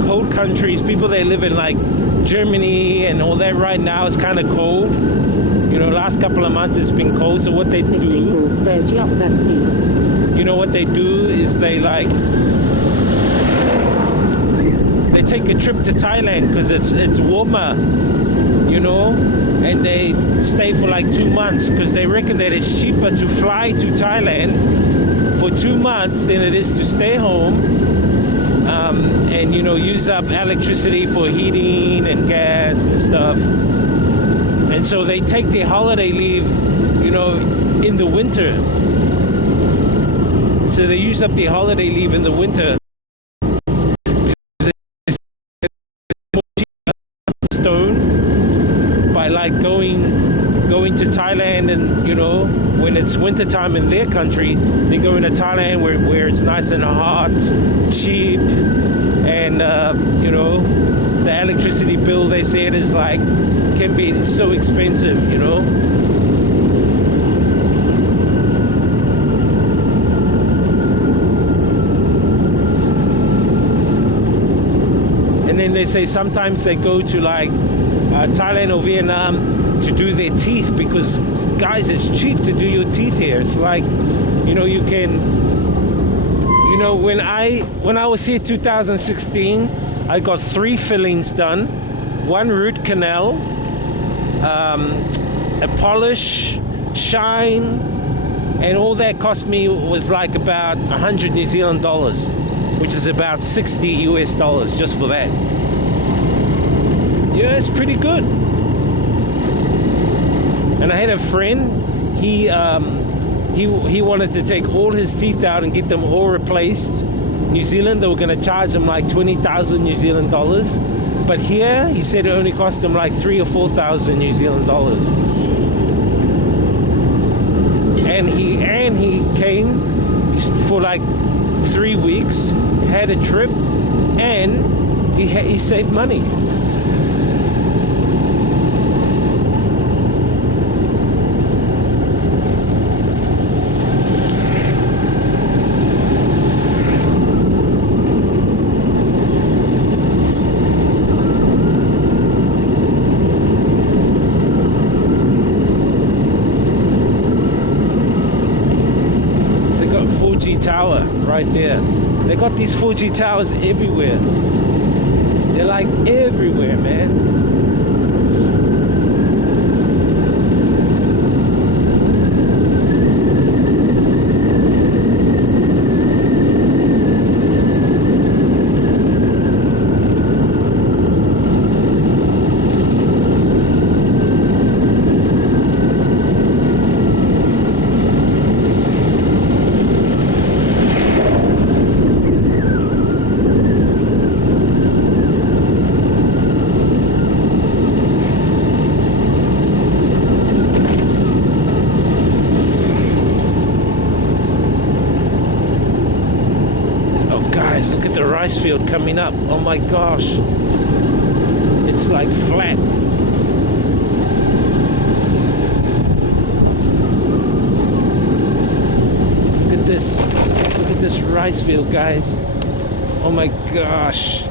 cold countries, people they live in, like Germany and all that, right now it's kind of cold. You know, last couple of months it's been cold. So what they do, Tingle says, yup, that's me. You know what they do is they take a trip to Thailand because it's warmer, you know, and they stay for like 2 months because they reckon that it's cheaper to fly to Thailand for 2 months than it is to stay home. And you know, use up electricity for heating and gas and stuff. And so they take their holiday leave, you know, in the winter. So they use up their holiday leave in the winter. Stone by like going to Thailand, and you know, when it's winter time in their country, they go into Thailand where it's nice and hot, cheap, and you know, the electricity bill, they say it is like, can be so expensive, you know. And then they say sometimes they go to like Thailand or Vietnam to do their teeth, because guys, it's cheap to do your teeth here. It's like, you know, you can, you know, when I was here 2016, I got 3 fillings done, 1 root canal, a polish, shine, and all that cost me was like about 100 New Zealand dollars, which is about 60 US dollars just for that. Yeah, it's pretty good. And I had a friend, he wanted to take all his teeth out and get them all replaced. New Zealand, they were going to charge him like 20,000 New Zealand dollars. But here, he said it only cost him like 3,000 or 4,000 New Zealand dollars. And he came for like 3 weeks, had a trip, and he saved money. . 'Cause 4G tower right there. They got these 4G towers everywhere. They're like everywhere, man. Look at the rice field coming up. Oh my gosh. It's like flat. Look at this. Look at this rice field, guys. Oh my gosh.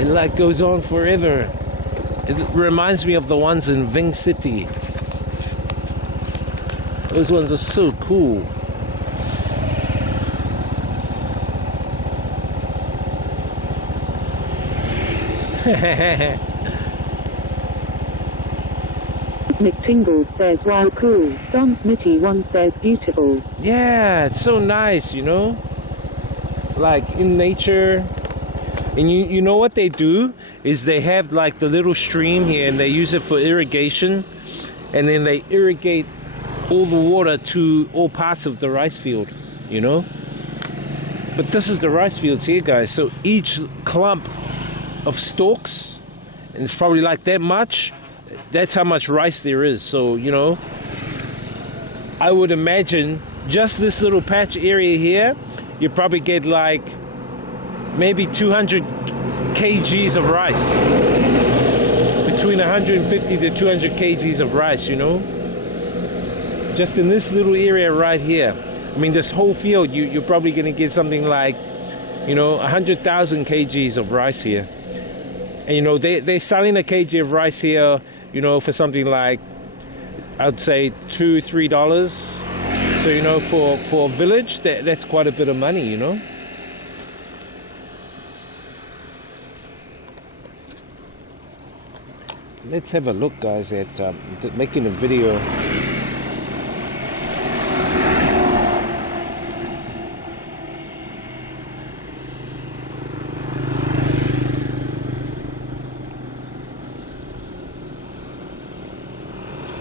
It like goes on forever. It reminds me of the ones in Ving City. Those ones are so cool. McTingles says wow cool. Don Smitty1 says beautiful. Yeah, it's so nice, you know, like in nature. And you know what they do is they have like the little stream here and they use it for irrigation, and then they irrigate all the water to all parts of the rice field, you know. But this is the rice fields here, guys. So each clump of stalks, and it's probably like that much, that's how much rice there is. So, you know, I would imagine just this little patch area here, you probably get like maybe 200 kgs of rice, between 150 to 200 kgs of rice, you know, just in this little area right here. I mean, this whole field, you're probably going to get something like, you know, 100,000 kgs of rice here. And, you know, they're selling a kg of rice here, you know, for something like, I'd say $2-3. So, you know, for a village, that's quite a bit of money, you know. Let's have a look, guys, at making a video.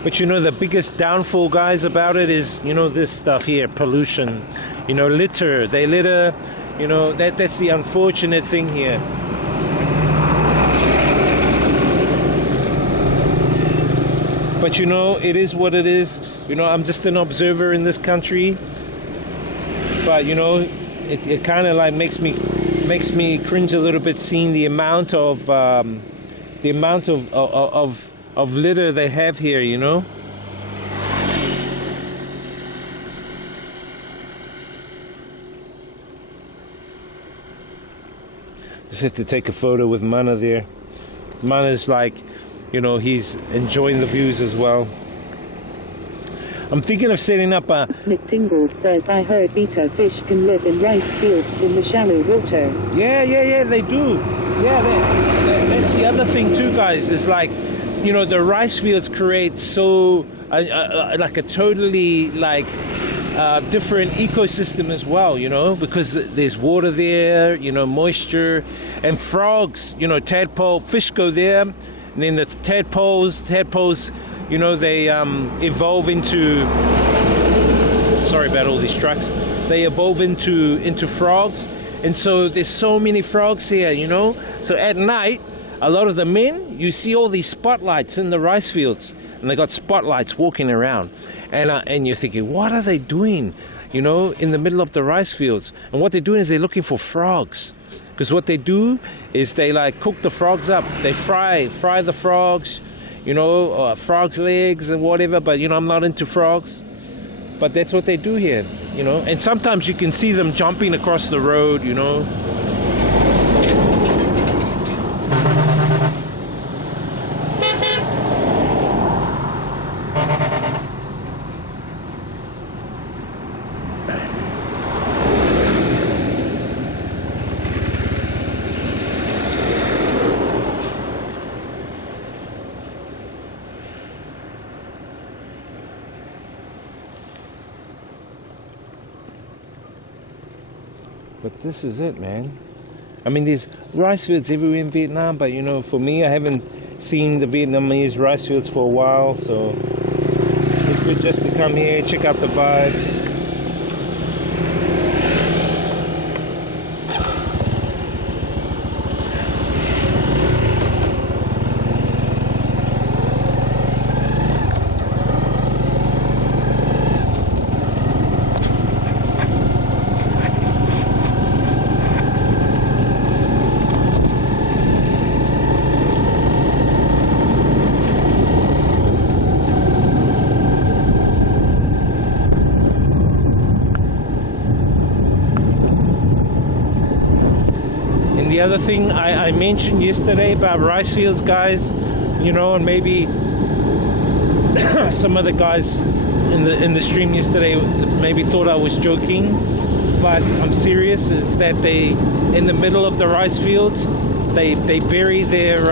But you know, the biggest downfall, guys, about it is, you know, this stuff here, pollution, you know, litter. They litter, you know, that's the unfortunate thing here. But you know, it is what it is. You know, I'm just an observer in this country. But you know, it kind of like makes me cringe a little bit seeing the amount of litter they have here, you know. Just had to take a photo with Mana there. Mana's like, you know, he's enjoying the views as well. I'm thinking of setting up a... McTingle says, I heard betta fish can live in rice fields in the shallow water. Yeah, they do. Yeah, that's the other thing too, guys. It's like, you know, the rice fields create so like a totally like different ecosystem as well, you know, because there's water there, you know, moisture, and frogs, you know, tadpole fish go there, and then the tadpoles, you know, they evolve into, sorry about all these trucks, they evolve into frogs, and so there's so many frogs here, you know. So at night, a lot of the men, you see all these spotlights in the rice fields, and they got spotlights walking around, and you're thinking, what are they doing, you know, in the middle of the rice fields? And what they're doing is they're looking for frogs, because what they do is they like cook the frogs up. They fry the frogs, you know, frogs' legs and whatever. But you know, I'm not into frogs, but that's what they do here, you know. And sometimes you can see them jumping across the road, you know. But this is it, man. I mean, there's rice fields everywhere in Vietnam, but you know, for me, I haven't seen the Vietnamese rice fields for a while, so it's good just to come here, check out the vibes. The other thing I mentioned yesterday about rice fields, guys, you know, and maybe some of the guys in the stream yesterday maybe thought I was joking, but I'm serious, is that they, in the middle of the rice fields, they bury their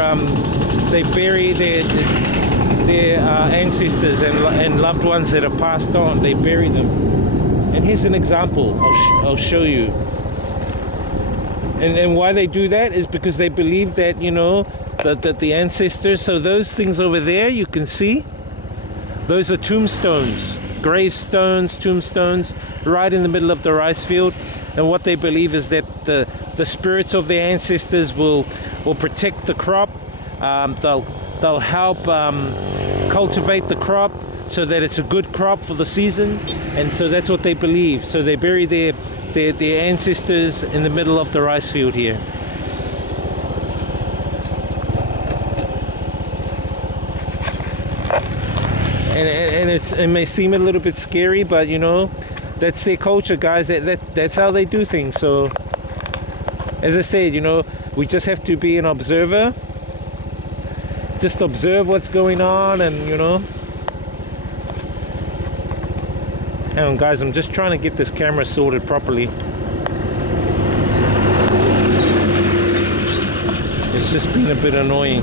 ancestors and loved ones that have passed on. They bury them. And here's an example. I'll show you. And why they do that is because they believe that, you know, that the ancestors, so those things over there you can see, those are tombstones, gravestones, tombstones, right in the middle of the rice field. And what they believe is that the spirits of their ancestors will protect the crop. They'll help cultivate the crop so that it's a good crop for the season. And so that's what they believe. So they bury their ancestors in the middle of the rice field here. And it may seem a little bit scary, but you know, that's their culture, guys. That's how they do things. So as I said, you know, we just have to be an observer, just observe what's going on, and you know. Hang on, guys, I'm just trying to get this camera sorted properly. It's just been a bit annoying.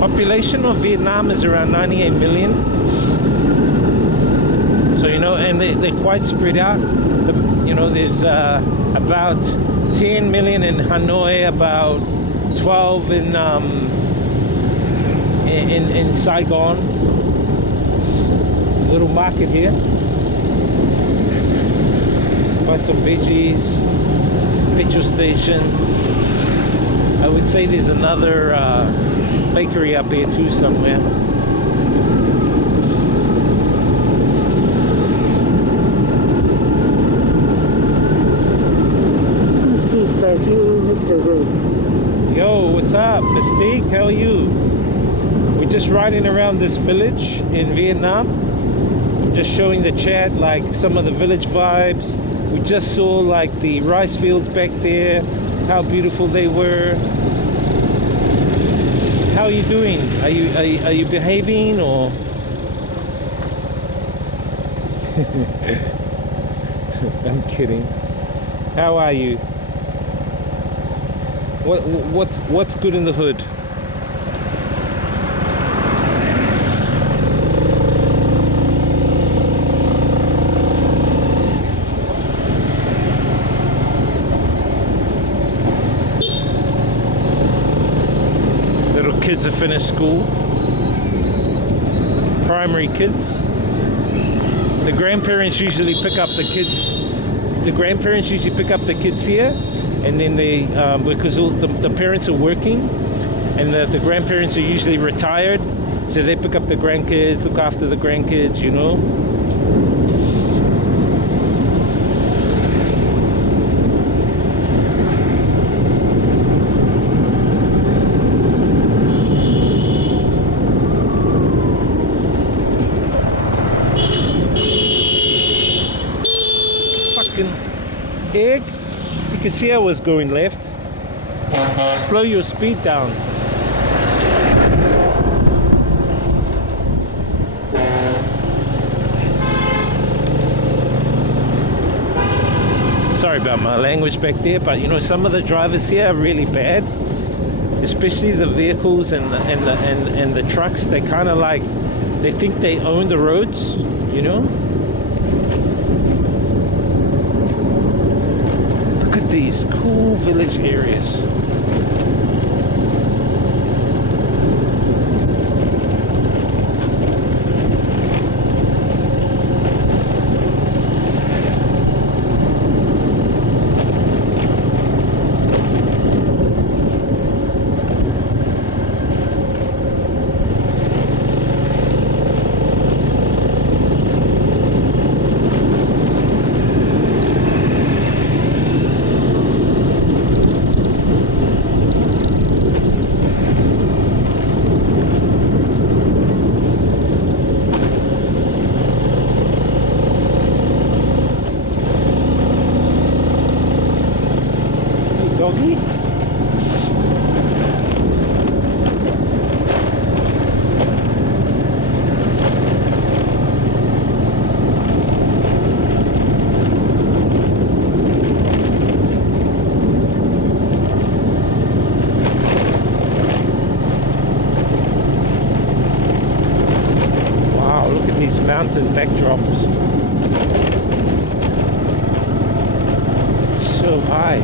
Population of Vietnam is around 98 million. So you know, and they're quite spread out. You know, there's about 10 million in Hanoi, about 12 in Saigon. Little market here. Buy some veggies. Petrol station. I would say there's another bakery up here too somewhere. Steve says you, Mr. Ruth. Yo, what's up, Mystique? How are you? We're just riding around this village in Vietnam. I'm just showing the chat like some of the village vibes. We just saw like the rice fields back there, how beautiful they were. How are you doing? Are you behaving, or? I'm kidding. How are you? What's good in the hood? Kids have finished school, primary kids. The grandparents usually pick up the kids. The grandparents usually pick up the kids here, and then they, because the parents are working, and the grandparents are usually retired, so they pick up the grandkids, look after the grandkids, you know. could see I was going left. Slow your speed down. Sorry about my language back there, but you know, some of the drivers here are really bad, especially the vehicles and the trucks. They kind of like, they think they own the roads, you know. Look at these cool village areas. Doggy? Wow, look at these mountain backdrops. It's so high.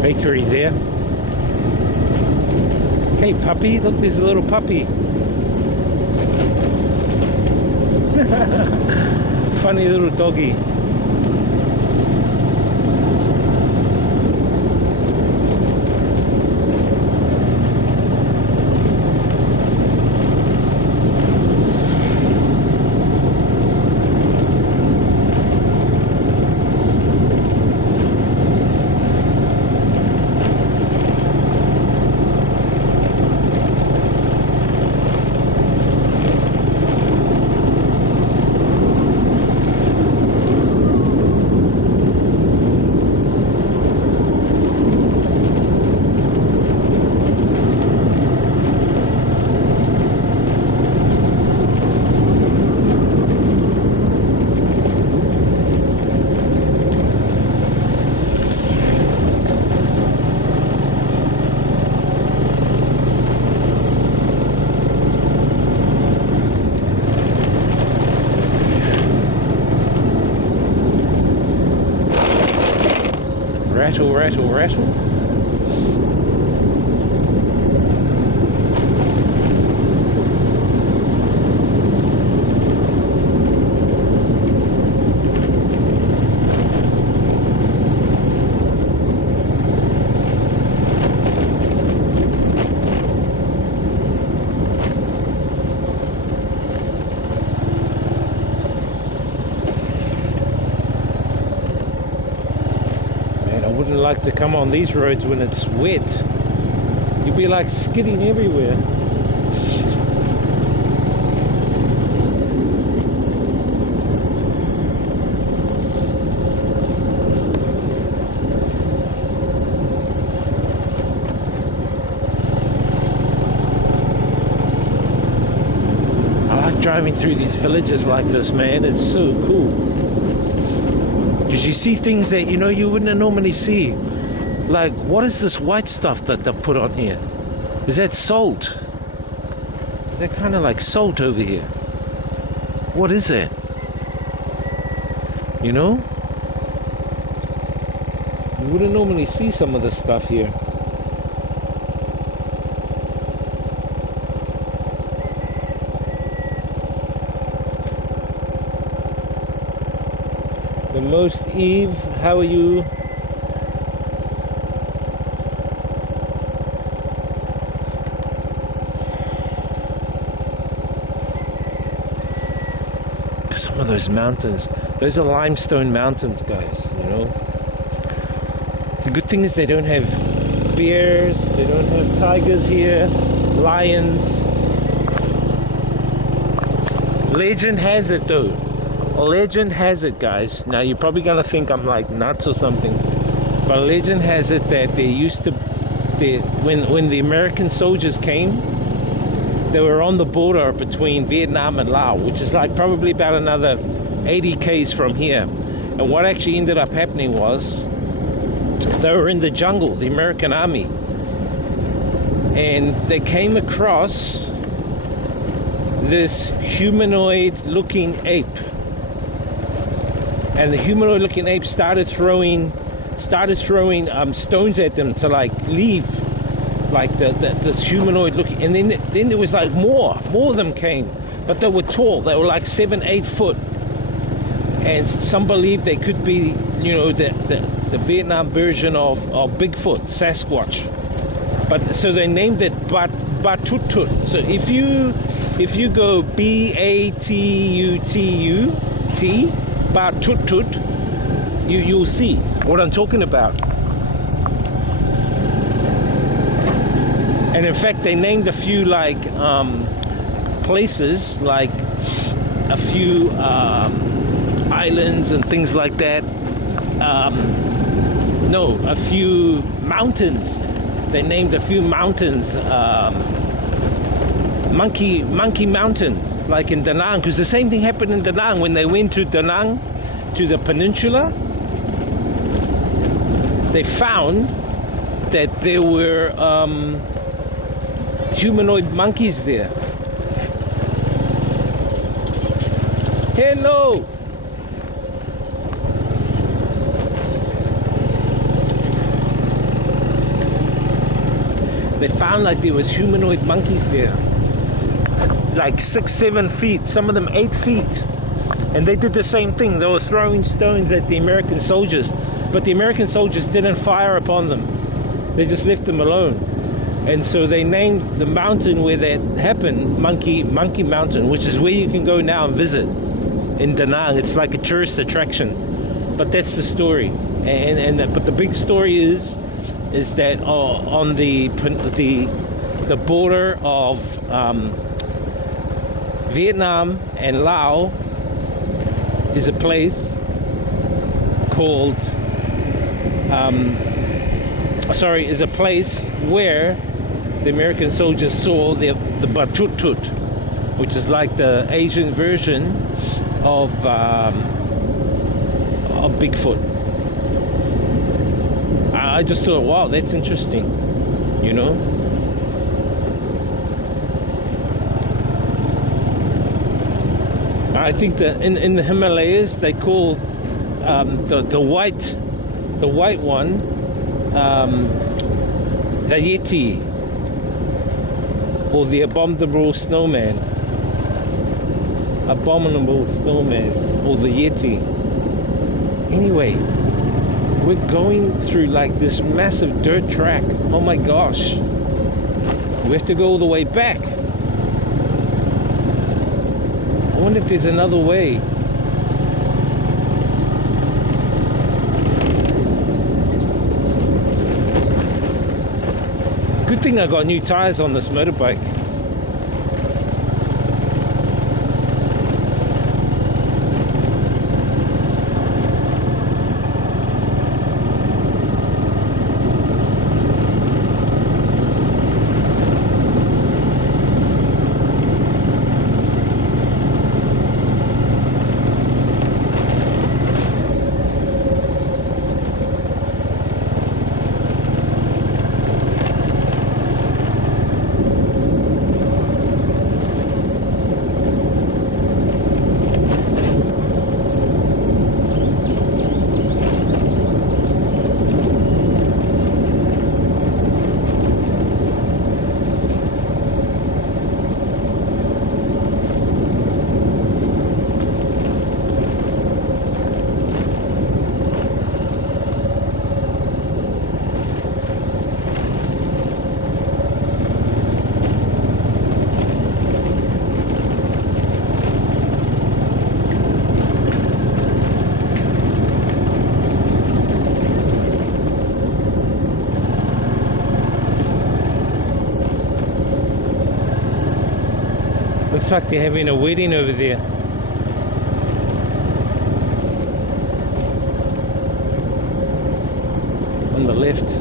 Bakery there. Hey puppy, look, there's a little puppy. Funny little doggy. Rattle, rattle, rattle. I wouldn't like to come on these roads when it's wet. You'd be like skidding everywhere. like driving through these villages like this, man. It's so cool. Because you see things that, you know, you wouldn't normally see. Like, what is this white stuff that they've put on here? Is that salt? Is that kind of like salt over here? What is that? You know? You wouldn't normally see some of this stuff here. The most Eve, how are you? Some of those mountains, those are limestone mountains, guys, you know. The good thing is they don't have bears, they don't have tigers here, lions. Legend has it though. Legend has it, guys. Now you're probably gonna think I'm like nuts or something, but legend has it that they used to, when the American soldiers came, they were on the border between Vietnam and Laos, which is like probably about another 80 k's from here. And what actually ended up happening was they were in the jungle, the American army, and they came across this humanoid-looking ape. And the humanoid-looking ape started throwing stones at them to like leave, like this humanoid-looking. And then there was like more of them came, but they were tall. They were like 7-8 foot, and some believe they could be, you know, the Vietnam version of Bigfoot, Sasquatch. But so they named it Batutut. So if you go Batutut, Batutut, you'll see what I'm talking about. And in fact, they named a few like places, like a few islands and things like that. No, a few mountains. They named a few mountains. Monkey Mountain, like in Da Nang, because the same thing happened in Da Nang when they went to Da Nang, to the peninsula. They found that there were humanoid monkeys there. Hello. They found like there was humanoid monkeys there, like 6-7 feet, some of them 8 feet. And they did the same thing. They were throwing stones at the American soldiers, but the American soldiers didn't fire upon them. They just left them alone. And so they named the mountain where that happened Monkey Mountain, which is where you can go now and visit in Da Nang. It's like a tourist attraction. But that's the story. But the big story is that on the border of Vietnam and Laos is a place called is a place where the American soldiers saw the Batutut, which is like the Asian version of Bigfoot. I just thought, wow, that's interesting, you know. I think that in the Himalayas they call the white one the Yeti, or the abominable snowman, or the Yeti. Anyway, we're going through like this massive dirt track. Oh my gosh, we have to go all the way back. I wonder if there's another way. Good thing I got new tires on this motorbike. Looks like they're having a wedding over there. On the left.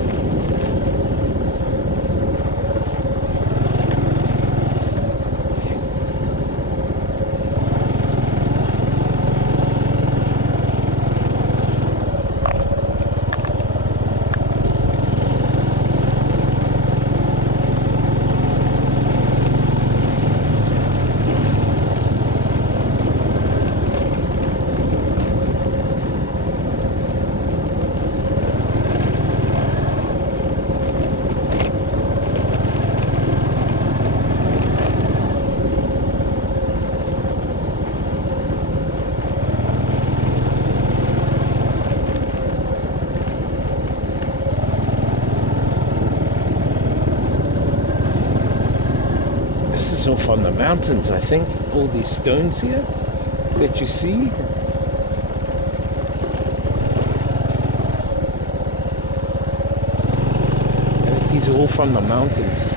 Off on the mountains, I think. All these stones here that you see. I think these are all from the mountains.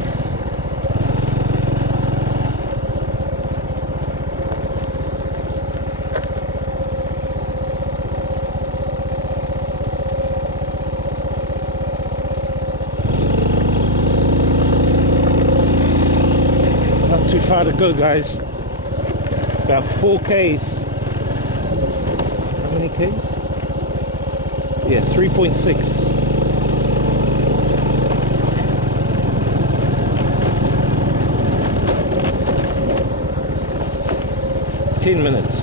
Too far to go, guys. About 4 Ks. How many Ks? Yeah, 3.6. Ten minutes.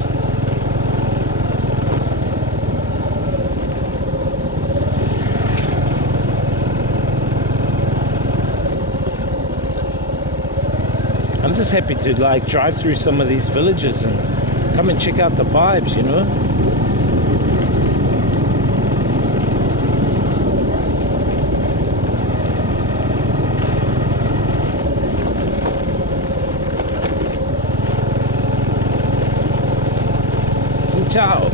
I'm just happy to like drive through some of these villages and come and check out the vibes, you know. Chau.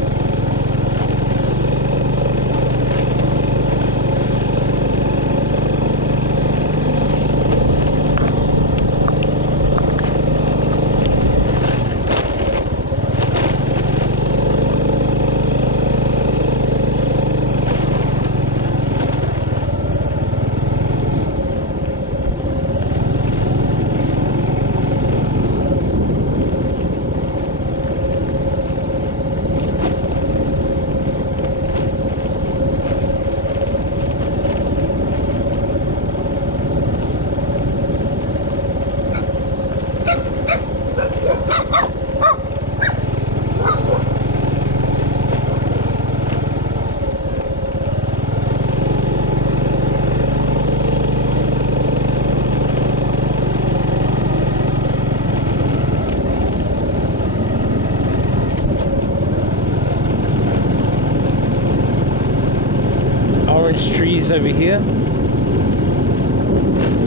Orange trees over here.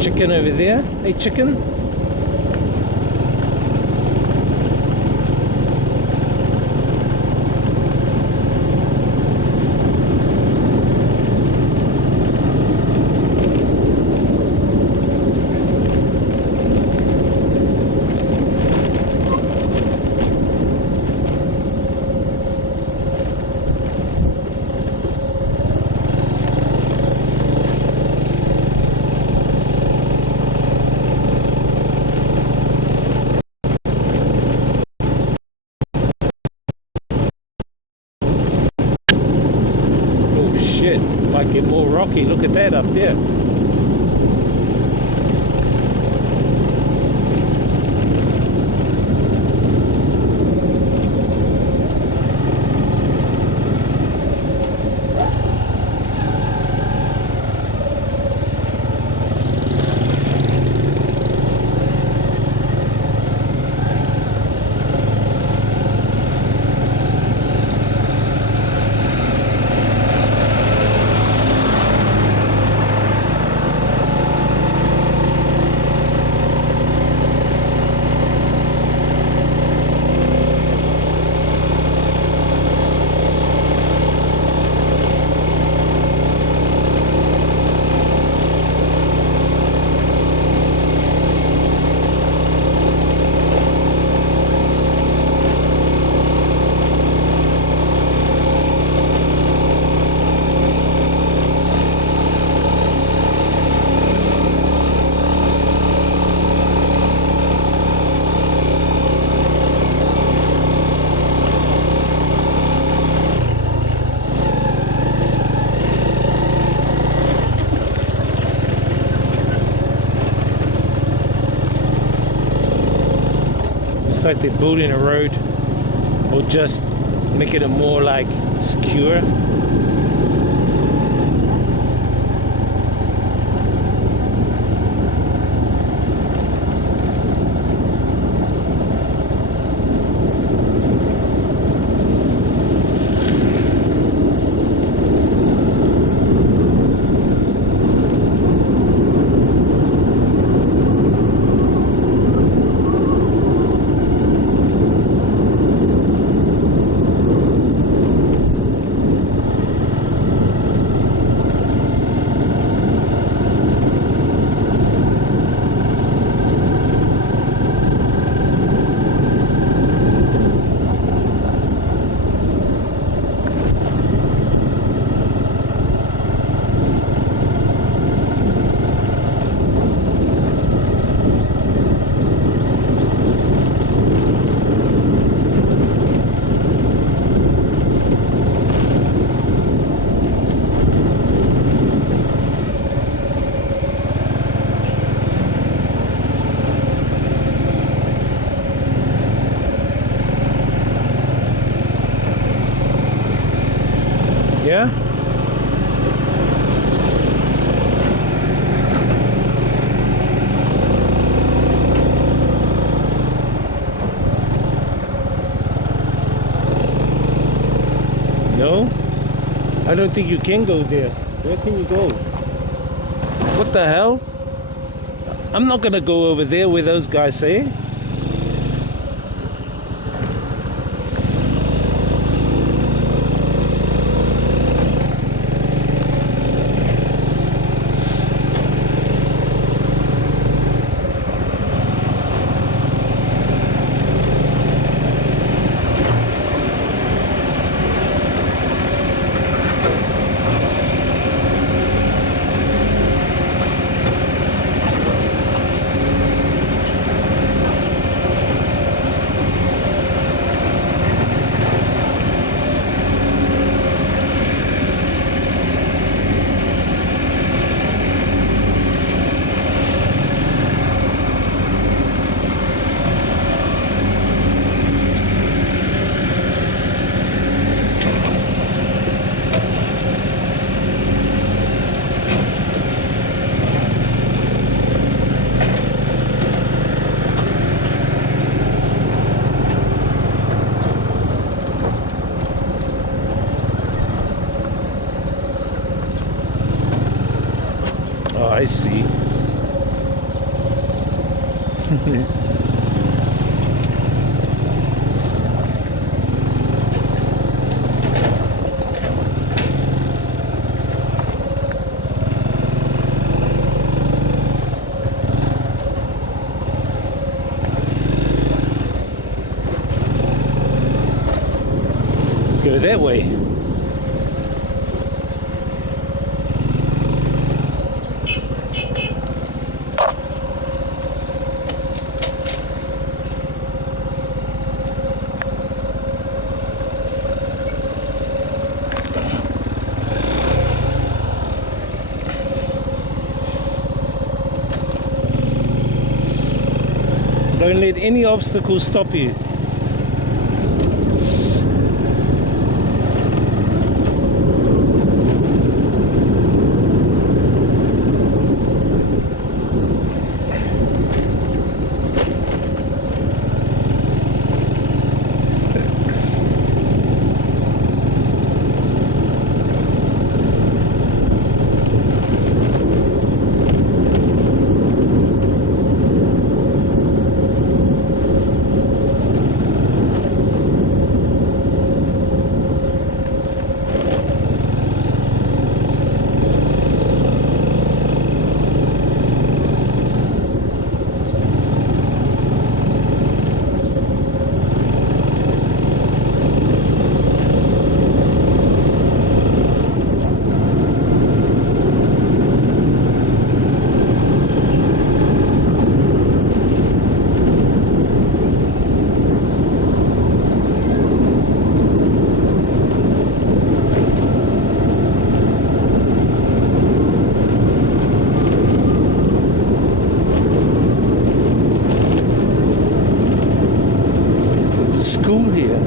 Chicken over there. Hey, chicken. Might get more rocky. Look at that up there. like they're building a road or just making it more like secure. Yeah? No? I don't think you can go there. Where can you go? What the hell? I'm not gonna go over there where those guys say. Oh, I see. Go that way. Don't let any obstacle stop you. school here.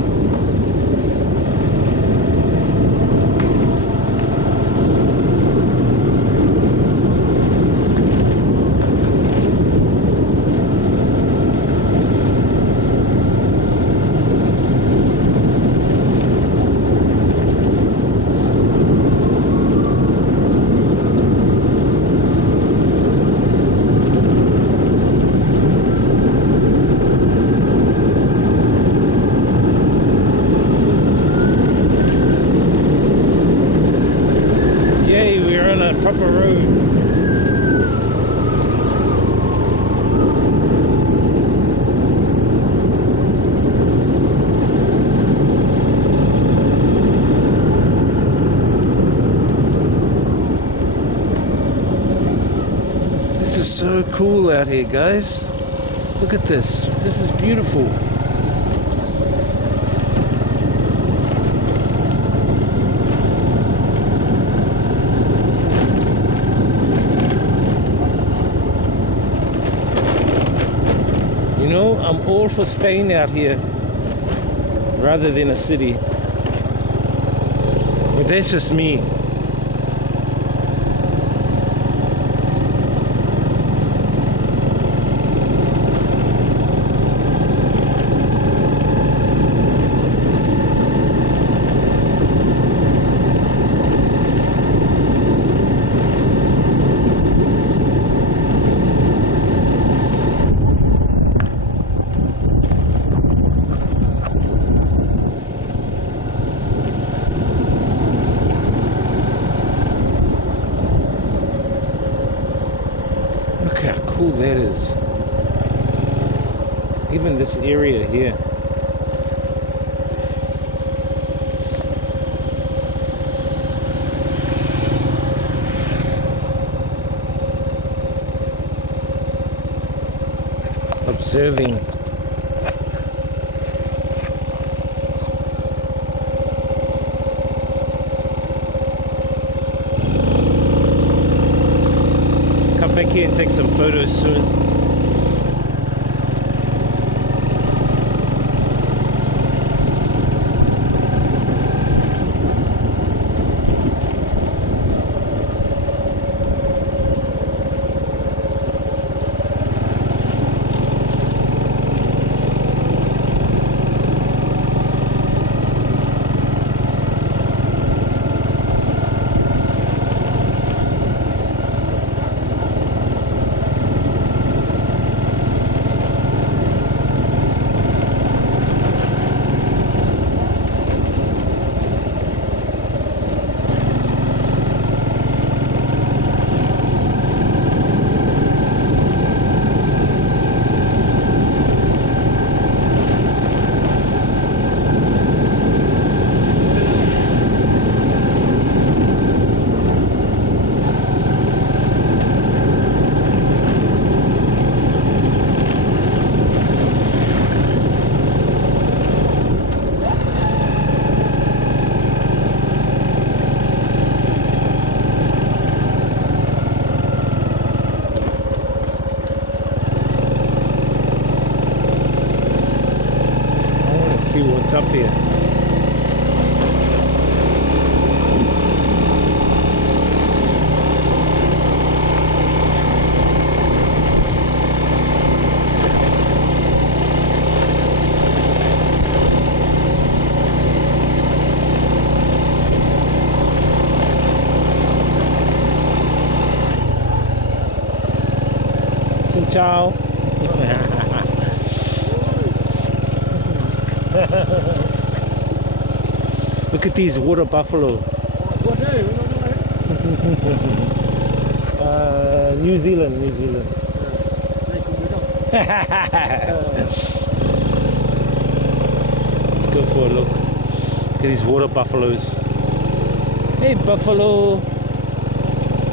Proper road. This is so cool out here, guys. Look at this. This is beautiful. You know, I'm all for staying out here rather than a city. But that's just me. Look how cool that is. Even this area here. Observing. Come back here and take some photos soon. See what's up here. Chau. Look at these water buffalo. New Zealand. Let's go for a look. Look at these water buffaloes. Hey buffalo,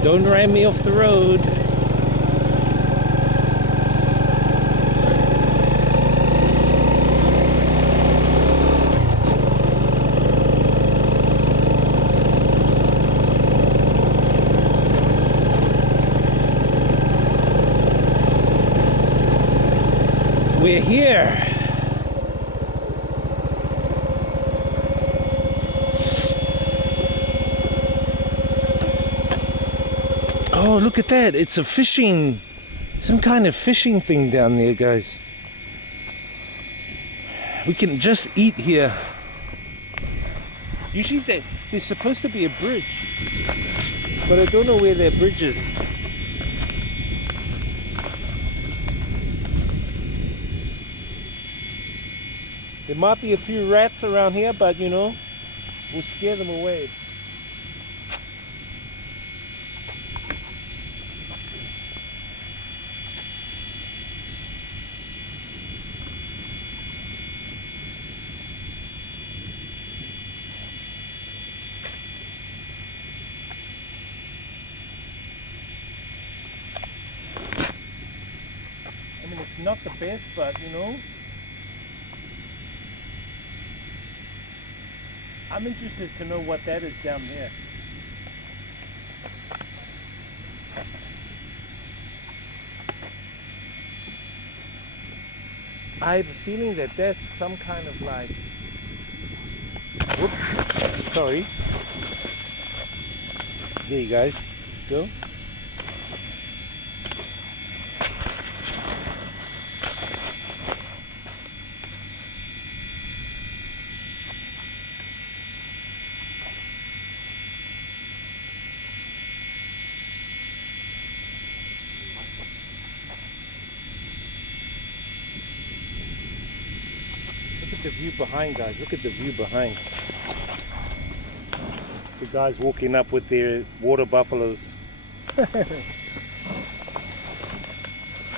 don't ram me off the road. We're here. Oh, look at that. It's a fishing, some kind of fishing thing down there, guys. We can just eat here. Usually there's supposed to be a bridge, but I don't know where that bridge is. There might be a few rats around here, but you know, we'll scare them away. I mean, it's not the best, but you know, I'm interested to know what that is down there. I have a feeling that that's some kind of like, whoops, sorry. There you guys go. Look at the view behind, guys. Look at the view behind. The guys walking up with their water buffaloes.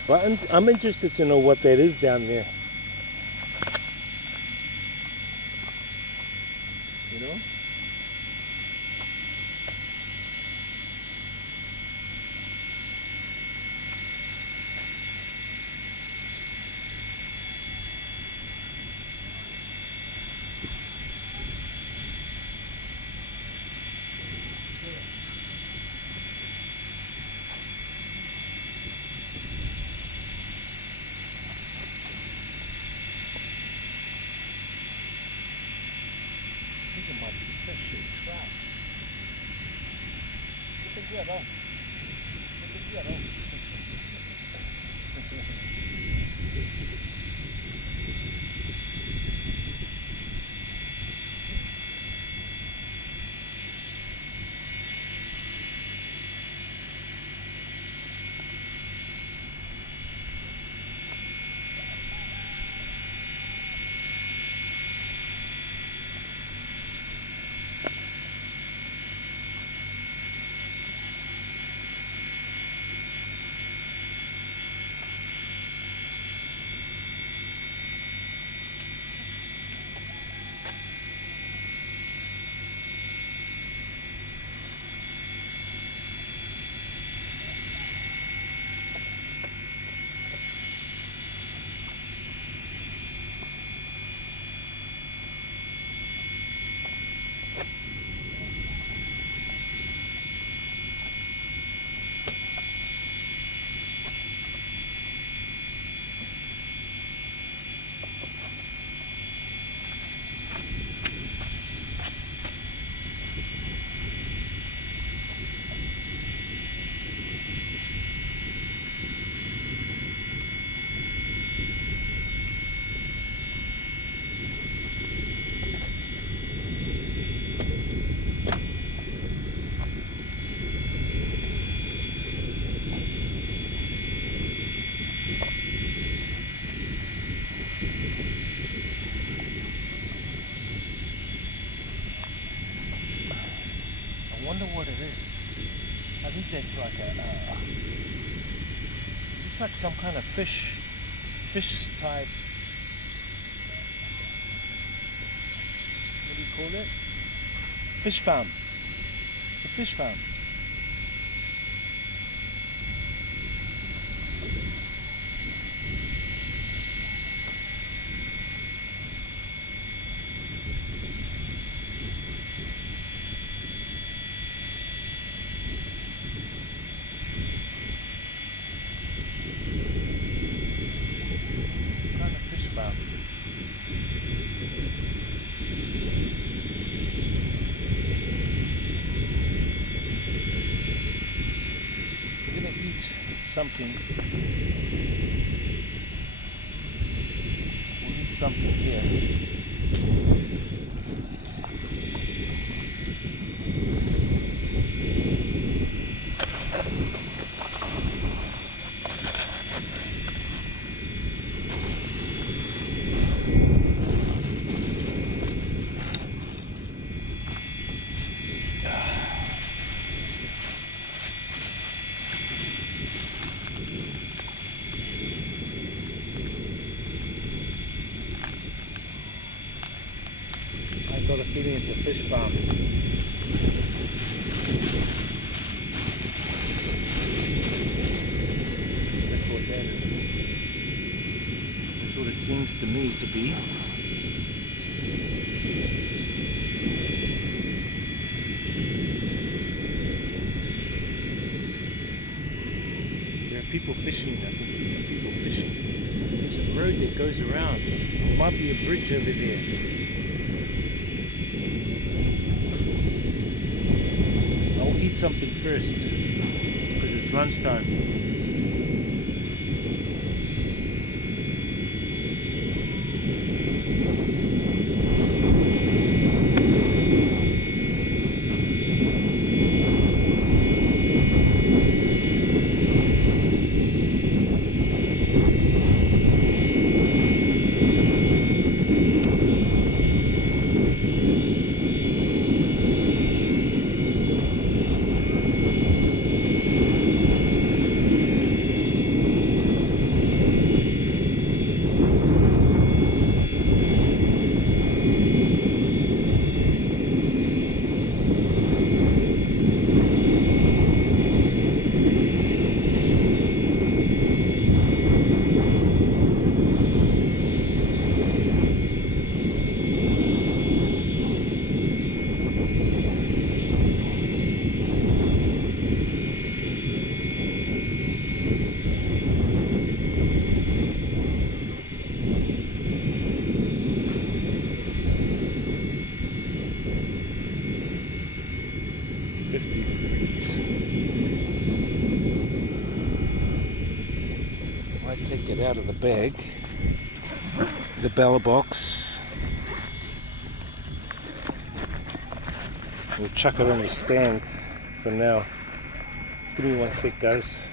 Well, I'm interested to know what that is down there. You know? These are my fish and trout. Look at that, Look at that, I wonder what it is. I think that's like it's like some kind of fish type. What do you call it? Fish farm. It's a fish farm. something. We'll hit something here. I got a feeling it's a fish farm. That's what that is. That's what it seems to me to be. There are people fishing. I can see some people fishing. There's a road that goes around. There might be a bridge over there. I'll eat something first because it's lunchtime. Take it out of the bag, the bell box. We'll chuck it on the stand for now. Just give me 1 sec, guys.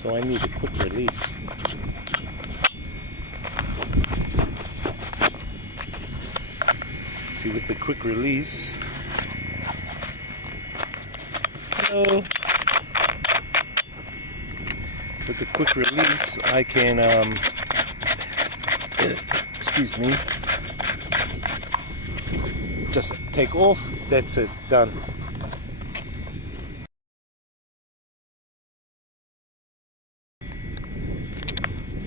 So I need a quick release. See, with the quick release, hello. With the quick release, I can, excuse me, just take off. That's it, done.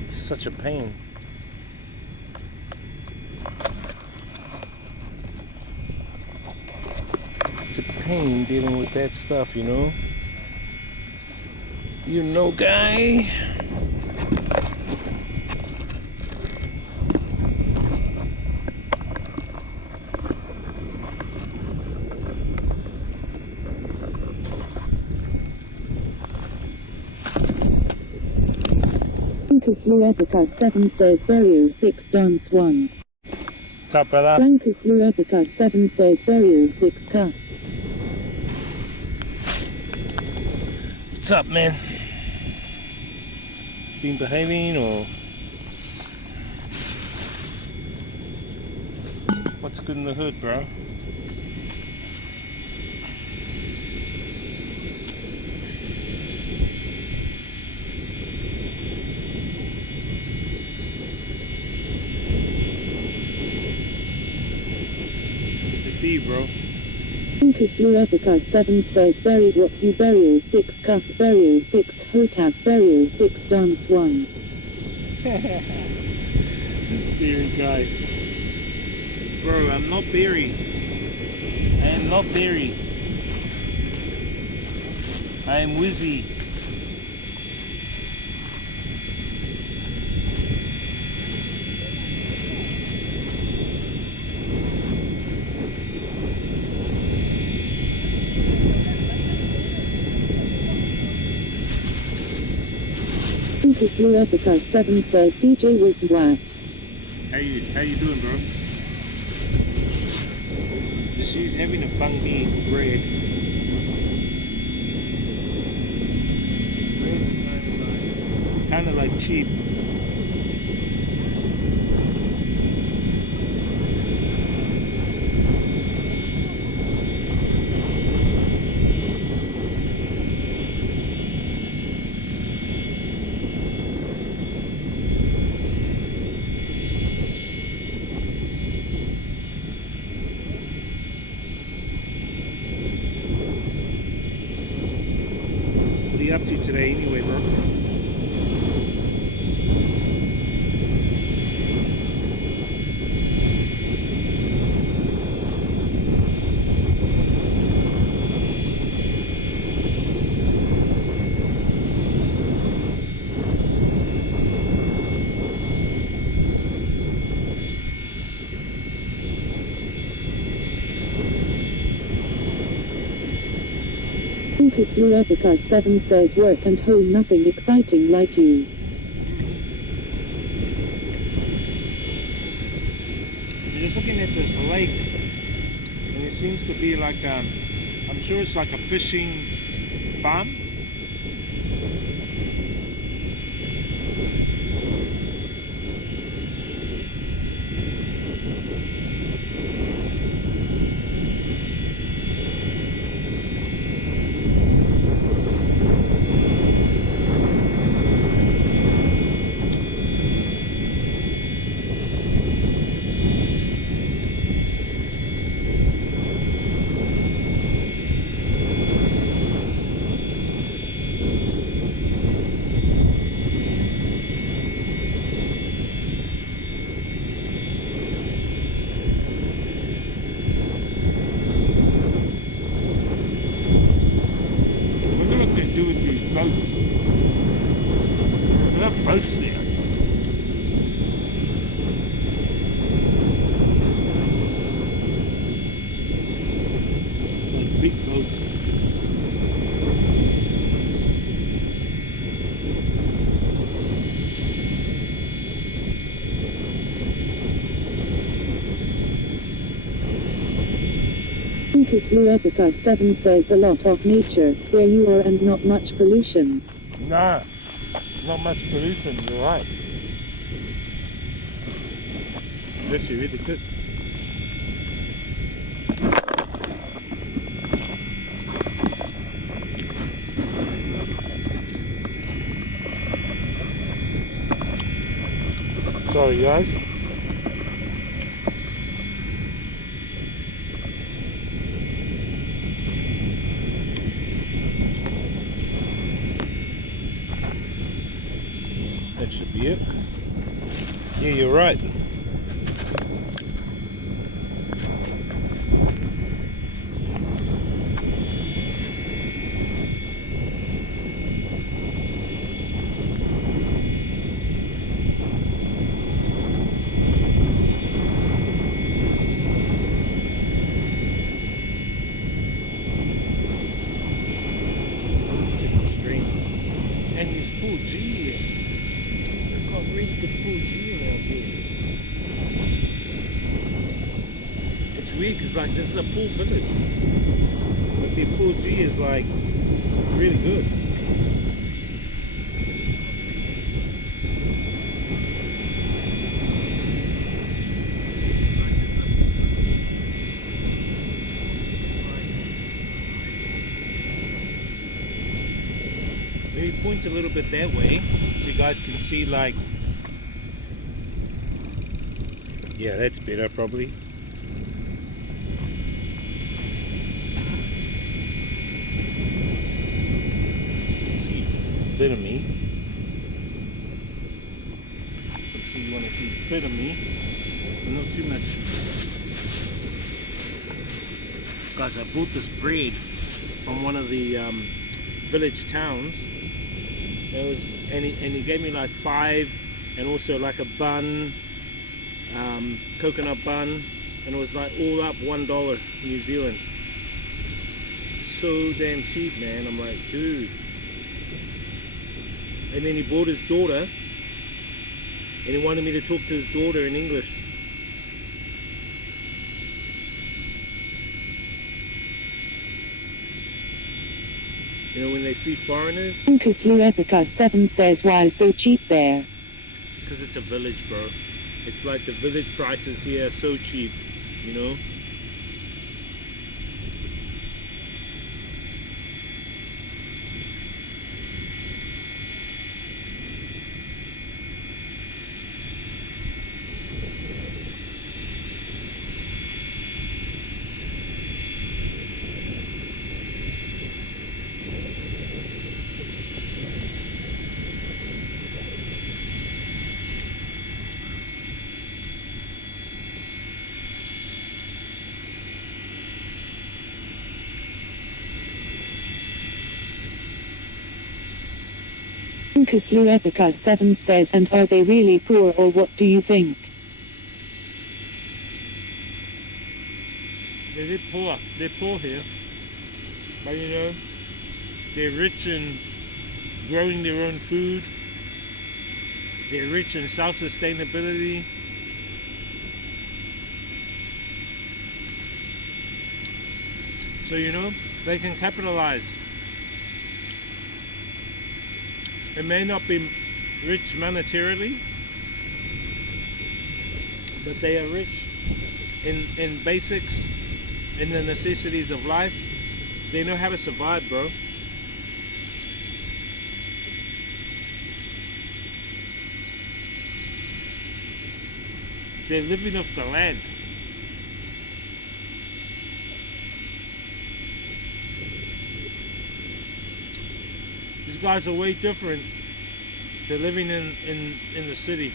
It's such a pain. It's a pain dealing with that stuff, you know. You know, guy. Francus Luepica 7 says Berio 6 dance 1. What's up, brother? Francus Luepica 7 says Berio 6 cuss. What's up, man? Been behaving or what's good in the hood, bro? Good to see you, bro. Francus Luepica 7 says buried what's you Berio 6 cuss Berio 6 hotap Berio 6 dance 1. This Berry guy. Bro, I'm not Berry. I am not Berry. I am Wizzy. Funkus Luepica 7 says DJ was wet. How you doing, bro? She's having a banh mi bread. This bread is kind of like cheap. What are you up to today anyway, bro? Funkus Luepica 7 says work and home, nothing exciting like you. You're just looking at this lake, and it seems to be like I'm sure it's like a fishing farm. Do with these boats. There are boats there. Like big boats. Funkus Luepica 7 says a lot of nature where you are and not much pollution. Nah, not much pollution, you're right. It's actually really good. Sorry guys. That should be it. Yeah, you're right. And it's full G here. I've got really good full G around here. It's weird because like this is a full village. But the full G is like really good. Maybe point a little bit that way so you guys can see like, yeah, that's better probably. See a bit of me. I'm sure you want to see a bit of me, but not too much. Guys, I bought this bread from one of the village towns. It was, and he gave me like 5, and also like a bun, coconut bun, and it was like all up $1 New Zealand. So damn cheap, man. I'm like, dude. And then he brought his daughter, and he wanted me to talk to his daughter in English. You know, when they see foreigners, Uncas Luepica 7 says, why so cheap there? because it's a village, bro. It's like the village prices here are so cheap, you know. Uncas Luepica 7 says, and are they really poor or what do you think? They're a bit poor. They're poor here. But you know, they're rich in growing their own food. They're rich in self-sustainability. So you know, they can capitalize. It may not be rich monetarily, but they are rich in basics, in the necessities of life. They know how to survive, bro. They're living off the land. These guys are way different to living in the city.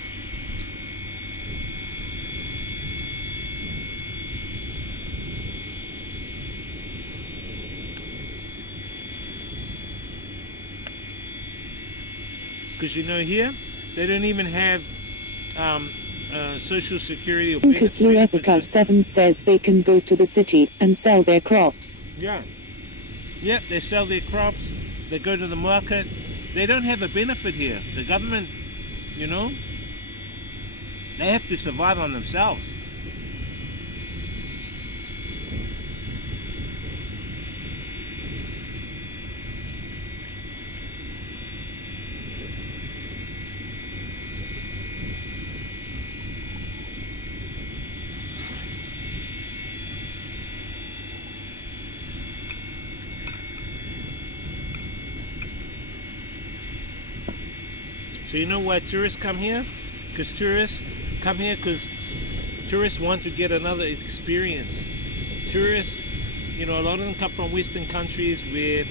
Because you know here, they don't even have social security or Uncas Luepica 7 says they can go to the city and sell their crops. Yeah. Yep, they sell their crops, they go to the market. They don't have a benefit here. The government, you know, they have to survive on themselves. So you know why tourists come here? Because tourists come here because tourists want to get another experience. Tourists, you know, a lot of them come from Western countries where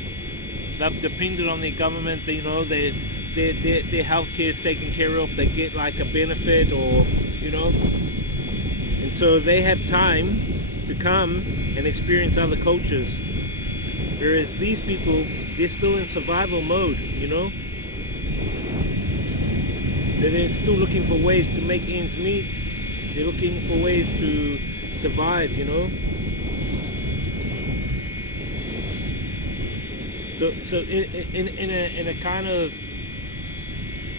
they've depended on their government. They, you know, their healthcare is taken care of. They get like a benefit, or you know, and so they have time to come and experience other cultures. Whereas these people, they're still in survival mode, you know. They're still looking for ways to make ends meet. They're looking for ways to survive, you know. So in a kind of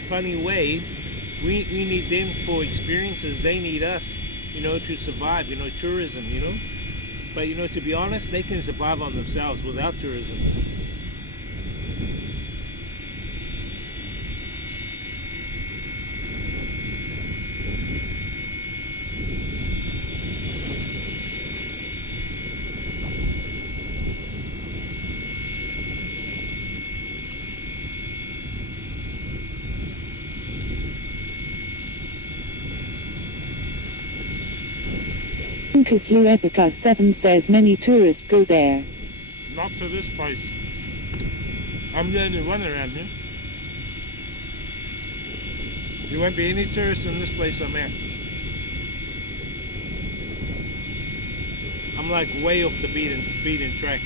funny way, we need them for experiences. They need us, you know, to survive. You know, tourism, you know. But you know, to be honest, they can survive on themselves without tourism. Uncas Luepica 7 says many tourists go there. Not to this place. I'm the only one around here. There won't be any tourists in this place I'm at. I'm like way off the beaten track.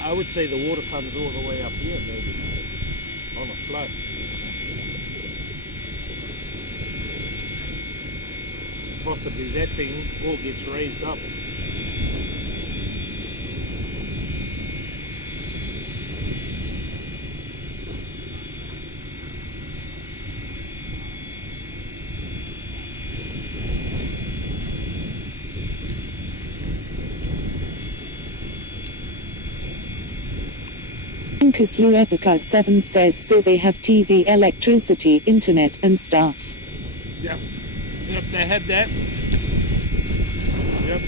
I would say the water comes all the way up here, maybe, on a flood. Possibly that thing all gets raised up. Luepica 7 says so they have TV, electricity, internet and stuff. Yep. Yep, they had that. Yep.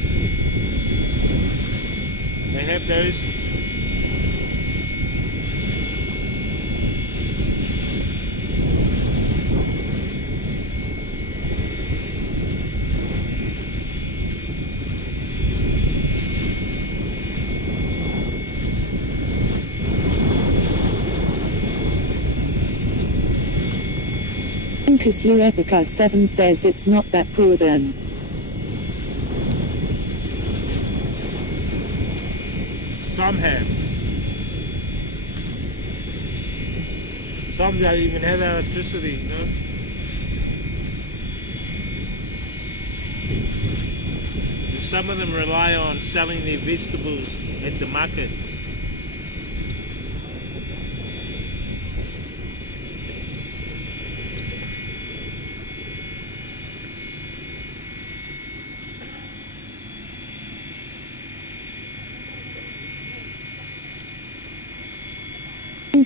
They have those. Luepica 7 says it's not that poor then. Some have. Some don't even have electricity, you know. And some of them rely on selling their vegetables at the market.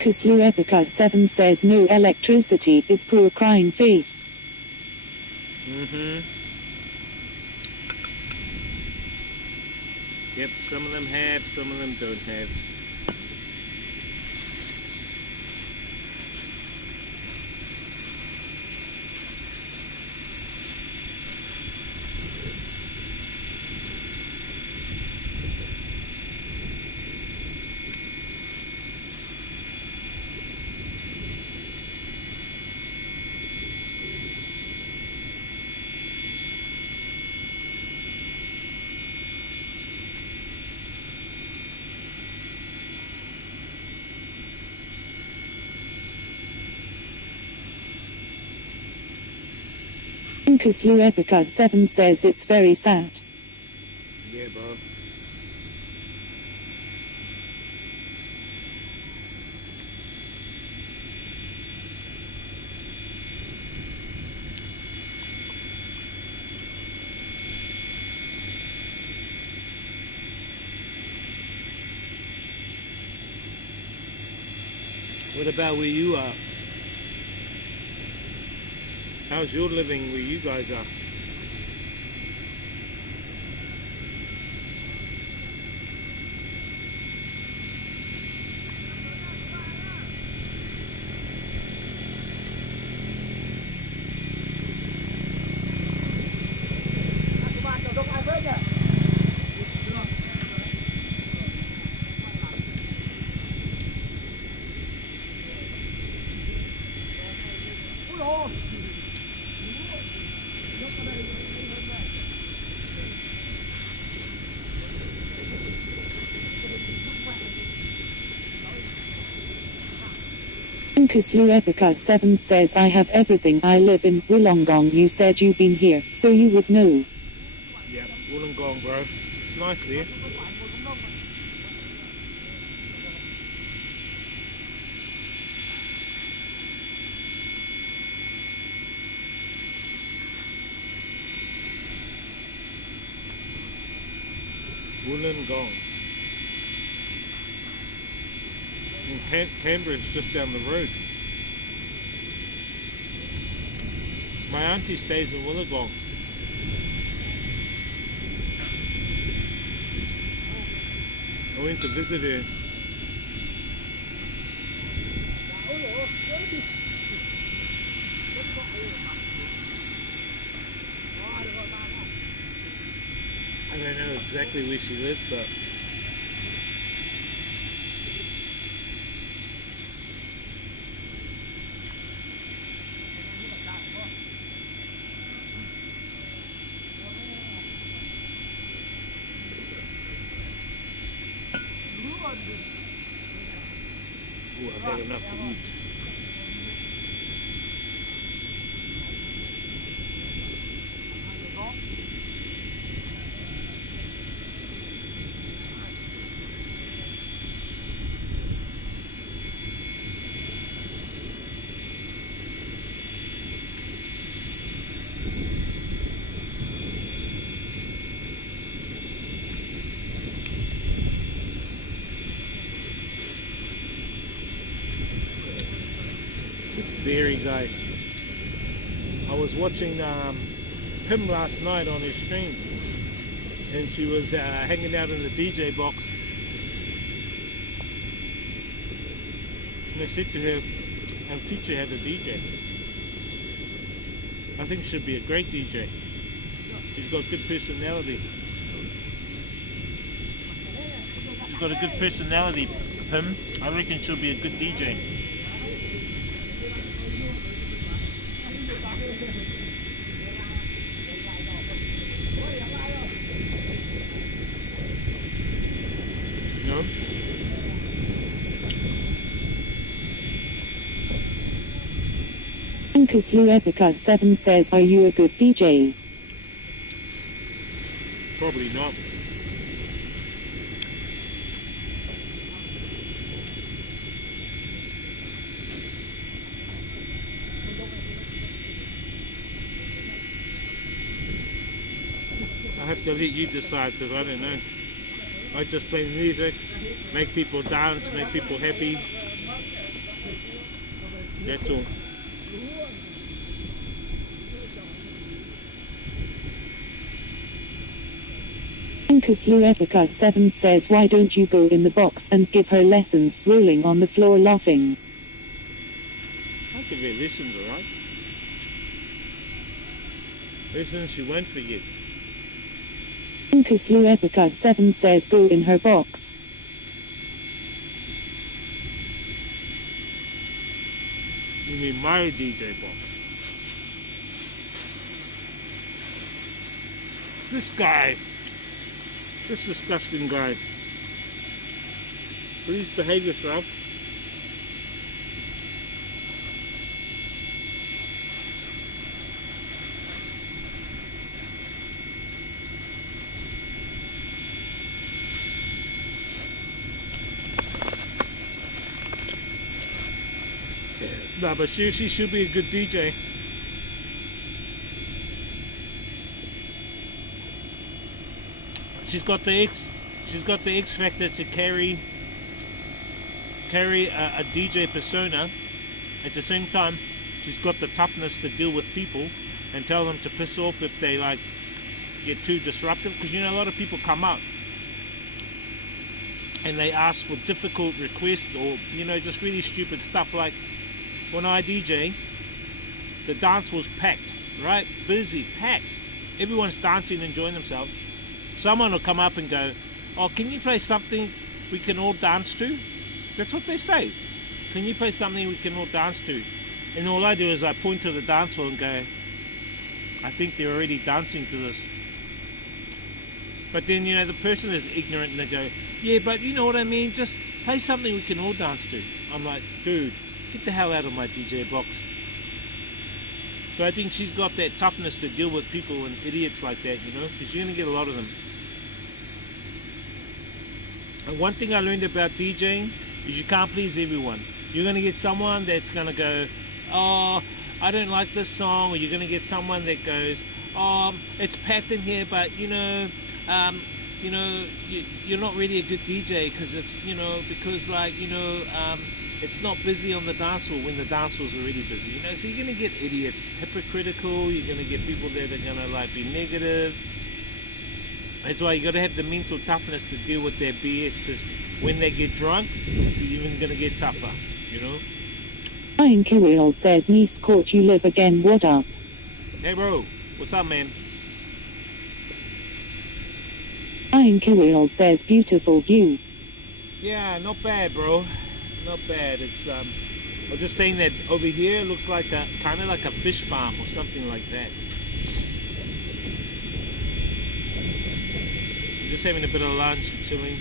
Luepica 7 says no electricity is poor crying face. Yep, some of them have, some of them don't have. Luepica 7 says it's very sad. Yeah, bro. What about where you are? How's your living where you guys are? Luepica 7 says I have everything. I live in Wollongong. You said you've been here, so you would know. Yeah, Wollongong, bro. It's nice there. Wollongong. And Canberra's just down the road. My auntie stays in Wollongong. I went to visit her. I don't know exactly where she lives, but Ooh, I've had enough to eat. Berry guy. I was watching him last night on his stream, and she was hanging out in the DJ box, and I said to her, "I'll teach you how to DJ. I think she'll be a great DJ. She's got good personality. She's got a good personality, Pim. I reckon she'll be a good DJ." No? Ankuslu Epica 7 says, are you a good DJ? Probably not. I have to let you decide, because I don't know. I just play music, make people dance, make people happy. That's all. Ankuslu Epica 7 says, why don't you go in the box and give her lessons, rolling on the floor laughing? I'll give her lessons, alright? Lessons she won't forget. Ankuslu Epica 7 says, go in her box. You mean my DJ box? This guy. This disgusting guy. Please behave yourself. No, but seriously, she'll be a good DJ. She's got the X factor to carry a DJ persona. At the same time, she's got the toughness to deal with people and tell them to piss off if they like get too disruptive. Because you know, a lot of people come up and they ask for difficult requests, or you know, just really stupid stuff. Like when I DJ, the dance was packed, right? Busy, packed. Everyone's dancing, enjoying themselves. Someone will come up and go, oh, can you play something we can all dance to? That's what they say. Can you play something we can all dance to? And all I do is I point to the dance floor and go, I think they're already dancing to this. But then, you know, the person is ignorant and they go, yeah, but you know what I mean? Just play something we can all dance to. I'm like, dude, get the hell out of my DJ box. So I think she's got that toughness to deal with people and idiots like that, you know, because you're going to get a lot of them. And one thing I learned about DJing is you can't please everyone. You're going to get someone that's going to go, oh, I don't like this song. Or you're going to get someone that goes, oh, it's packed in here, but you're not really a good DJ because it's, because it's not busy on the dance floor when the dance floor's already busy, So you're going to get idiots, hypocritical. You're going to get people that are going to be negative. That's why you got to have the mental toughness to deal with their BS, because when they get drunk, it's even going to get tougher, Ryan Kirill says, niece caught you live again, what up? Hey bro, what's up, man? Ryan Kirill says, beautiful view. Yeah, not bad, bro. Not bad. It's I was just saying that over here it looks like kind of like a fish farm or something like that. Just having a bit of lunch, chilling.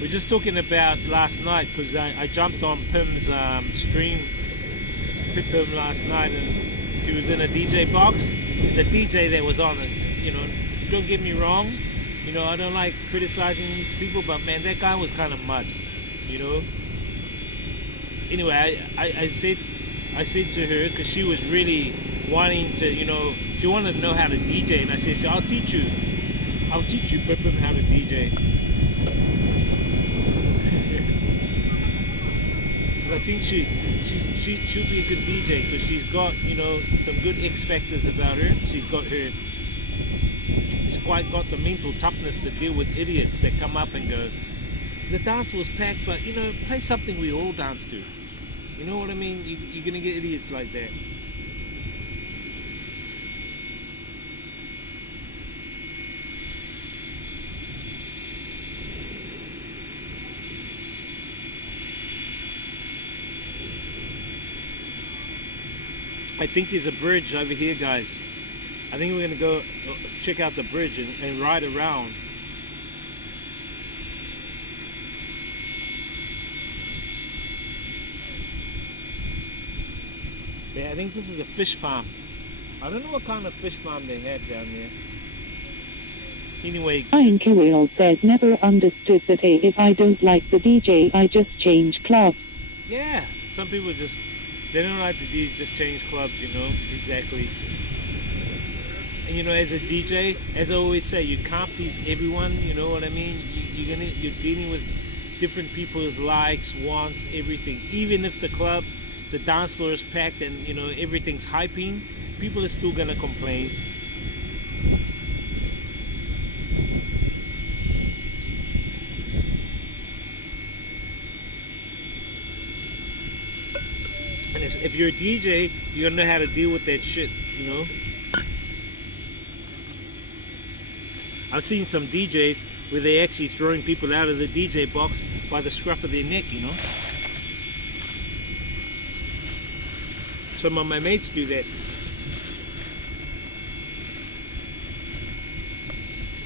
we're just talking about last night because I jumped on Pim's stream, Pim last night, and she was in a DJ box. The DJ that was on it, you know, don't get me wrong, you know, I don't like criticizing people, but man, that guy was kind of mud, you know. Anyway, I said to her, because she was really wanting to, you know, she wanted to know how to DJ, and I said, I'll teach you, Pim, how to DJ. I think she'll be a good DJ because she's got, you know, some good X factors about her. She's quite got the mental toughness to deal with idiots that come up and go, the dance was packed, but you know, play something we all dance to. You know what I mean? You're gonna get idiots like that. I think there's a bridge over here, guys. I think we're going to go check out the bridge and ride around. Yeah, I think this is a fish farm. I don't know what kind of fish farm they had down there. Anyway, IRL says never understood that if I don't like the DJ, I just change clubs. Yeah, some people just, they don't like the DJ, just change clubs, you know, exactly. And you know, as a DJ, as I always say, you can't please everyone, you know what I mean? You're dealing with different people's likes, wants, everything. Even if the club, the dance floor is packed and, you know, everything's hyping, people are still gonna complain. And if you're a DJ, you're gonna know how to deal with that shit, you know? I've seen some DJs where they're actually throwing people out of the DJ box by the scruff of their neck, you know? Some of my mates do that.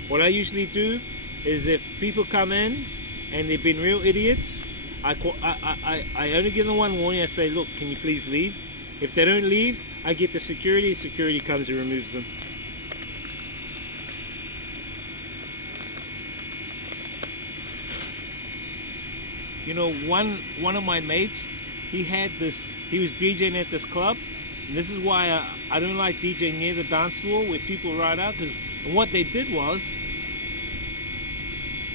What I usually do is if people come in and they've been real idiots, I only give them one warning. I say, look, can you please leave? If they don't leave, I get the security. Security comes and removes them. You know, one of my mates, he was DJing at this club, and this is why I don't like DJing near the dance floor where people ride out, and what they did was,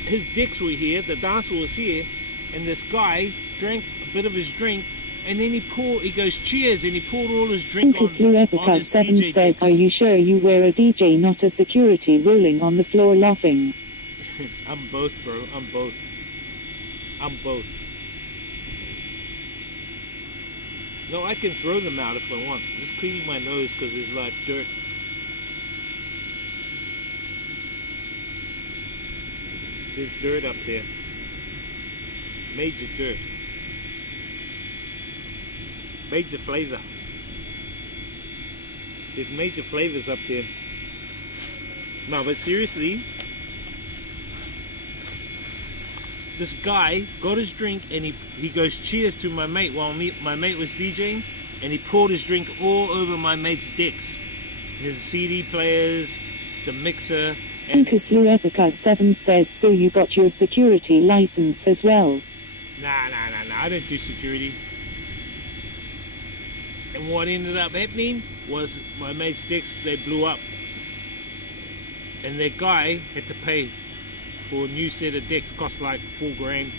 his dicks were here, the dance floor was here, and this guy drank a bit of his drink, and then he goes cheers, and he poured all his drink on his Epica7 DJ says, dicks. are you sure you were a DJ, not a security, rolling on the floor laughing? I'm both, bro. I'm both. No, I can throw them out if I want. I'm just cleaning my nose because there's like dirt. There's dirt up there. Major dirt. Major flavor. There's major flavors up there. No, but seriously, this guy got his drink and he goes cheers to my mate while my mate was DJing, and he poured his drink all over my mate's dicks. His CD players, the mixer. And Epica7 says, so you got your security license as well? Nah, I don't do security. And what ended up happening was my mate's dicks, they blew up. And that guy had to pay for a new set of decks, cost like $4 grand.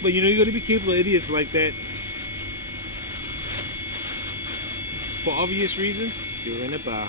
But you know, you gotta be careful of idiots like that. For obvious reasons, you're in a bar.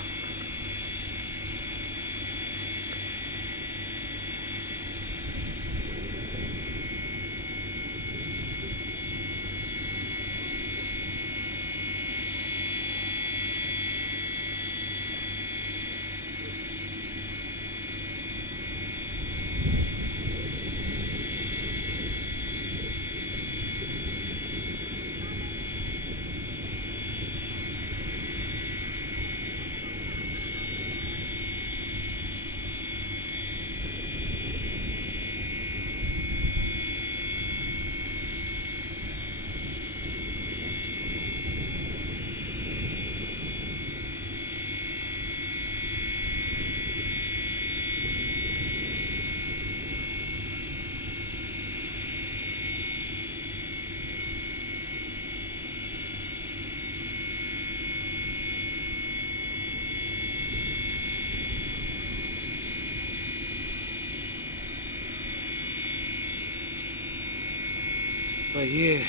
But yeah,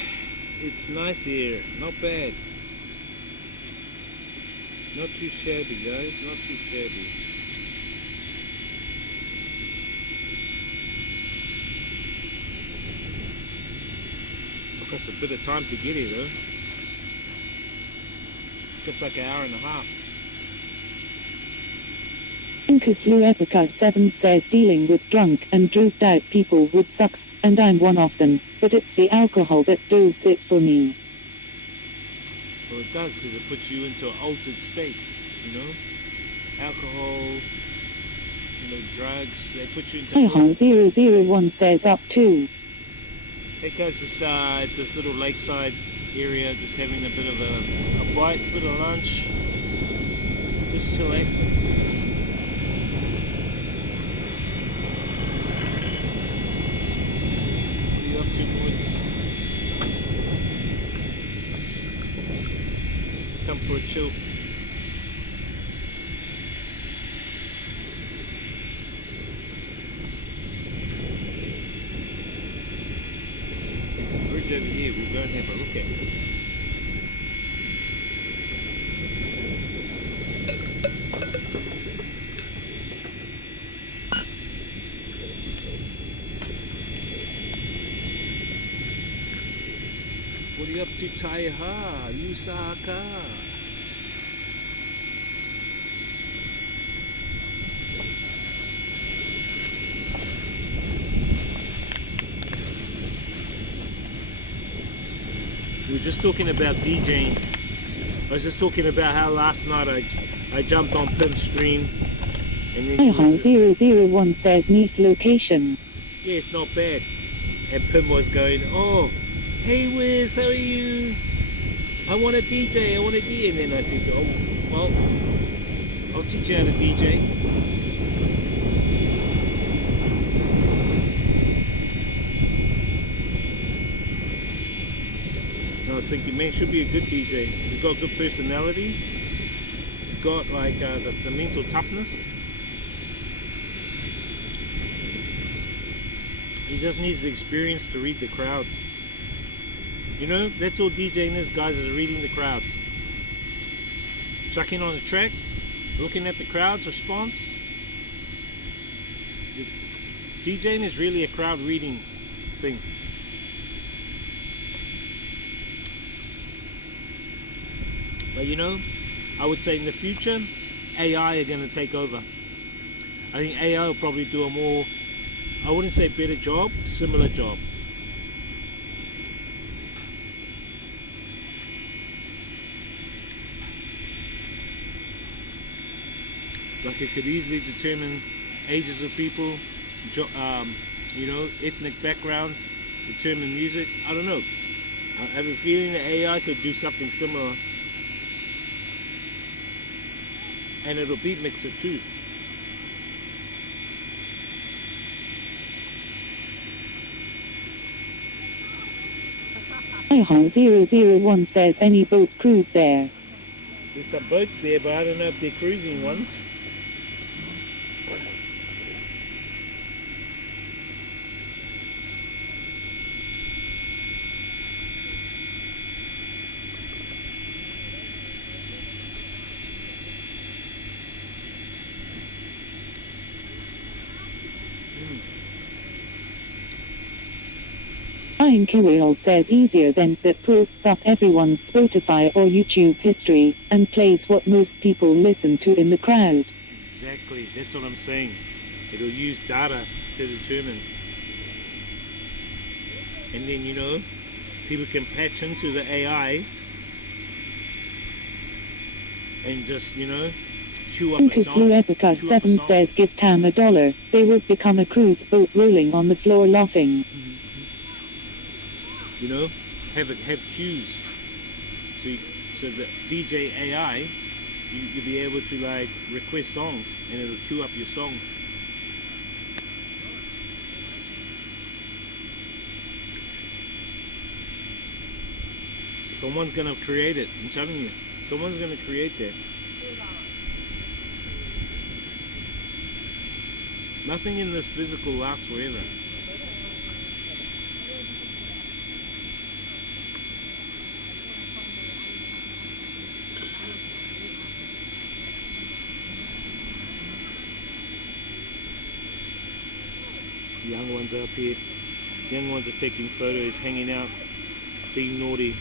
it's nice here, not bad. Not too shabby, guys, not too shabby. Took us a bit of time to get here though. Just like an hour and a half. Incus Luepica 7 says dealing with drunk and drugged out people would sucks, and I'm one of them, but it's the alcohol that does it for me. Well, it does, because it puts you into an altered state, you know? Alcohol, you know, drugs, they put you into... Ihong001 says up too. Hey guys, just at this little lakeside area, just having a bit of a bite, bit of lunch, just chillaxing. What are you up to, boy? Come for a chill. There's a bridge over here, we'll go and have a look at it. What are you up to, Taiha? Yusaka? We were just talking about DJing. I was just talking about how last night I jumped on Pim's stream. And then Ihong001 says Nice location. yeah, it's not bad. And Pim was going, oh, hey Wiz, how are you? I want a DJ, I want a DJ. And then I said, oh, well, I'll teach you how to DJ. And I was thinking, man, should be a good DJ. He's got good personality. He's got like the mental toughness. He just needs the experience to read the crowds. You know, that's all DJing is, guys, is reading the crowds. Chucking on the track, looking at the crowd's response. DJing is really a crowd reading thing. But you know, I would say in the future, AI are going to take over. I think AI will probably do a more, I wouldn't say better job, similar job. Like it could easily determine ages of people, you know, ethnic backgrounds, determine music. I don't know. I have a feeling that AI could do something similar. And it'll beat mixer too. Ihong001 says any boat cruise there. There's some boats there, but I don't know if they're cruising ones. Ryan Kirill says easier than that pulls up everyone's Spotify or YouTube history and plays what most people listen to in the crowd. Exactly, that's what I'm saying. It'll use data to determine. And then, you know, people can patch into the AI and just, you know, queue up a Incus song. Luepica 7 says give Tam $1. They would become a cruise boat rolling on the floor laughing. You know, have cues. So the DJ AI, you'll be able to like request songs and it'll queue up your song. Someone's gonna create it, I'm telling you. Someone's gonna create that. Nothing in this physical lasts forever. Young ones are up here. Young ones are taking photos, hanging out, being naughty.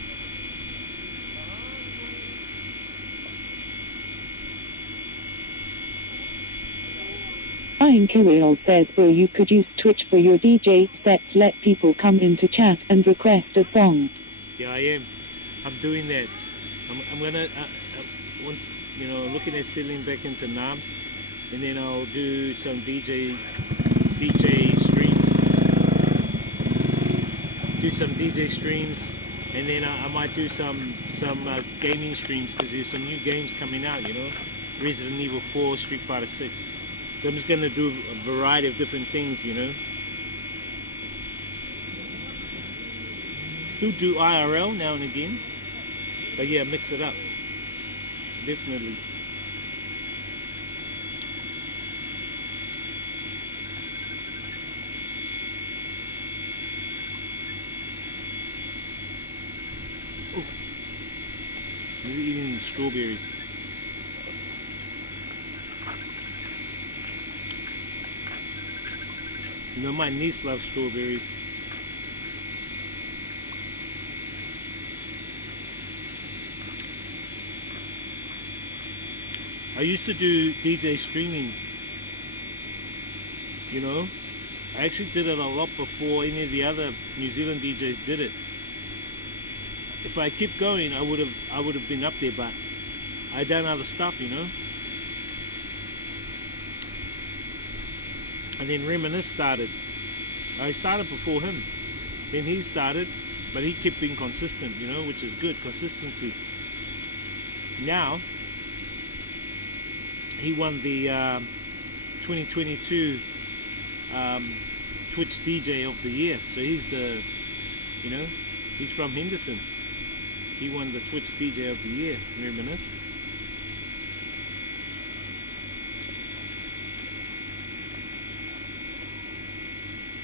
IRL says, bro, you could use Twitch for your DJ sets. Let people come in to chat and request a song. Yeah, I am. I'm doing that. I'm gonna once looking at settling back into Nam, and then I'll do some DJ streams. Do some DJ streams, and then I might do some gaming streams because there's some new games coming out. Resident Evil 4, Street Fighter 6. So I'm just going to do a variety of different things, Still do IRL now and again. But yeah, mix it up. Definitely. Oh. He's eating strawberries. My niece loves strawberries. I used to do DJ streaming, I actually did it a lot before any of the other New Zealand DJs did it. If I kept going, I would have been up there, but I done other stuff, And then Reminisce started. I started before him. Then he started, but he kept being consistent, which is good, consistency. Now, he won the 2022 Twitch DJ of the Year. So he's he's from Henderson. He won the Twitch DJ of the Year, Reminisce.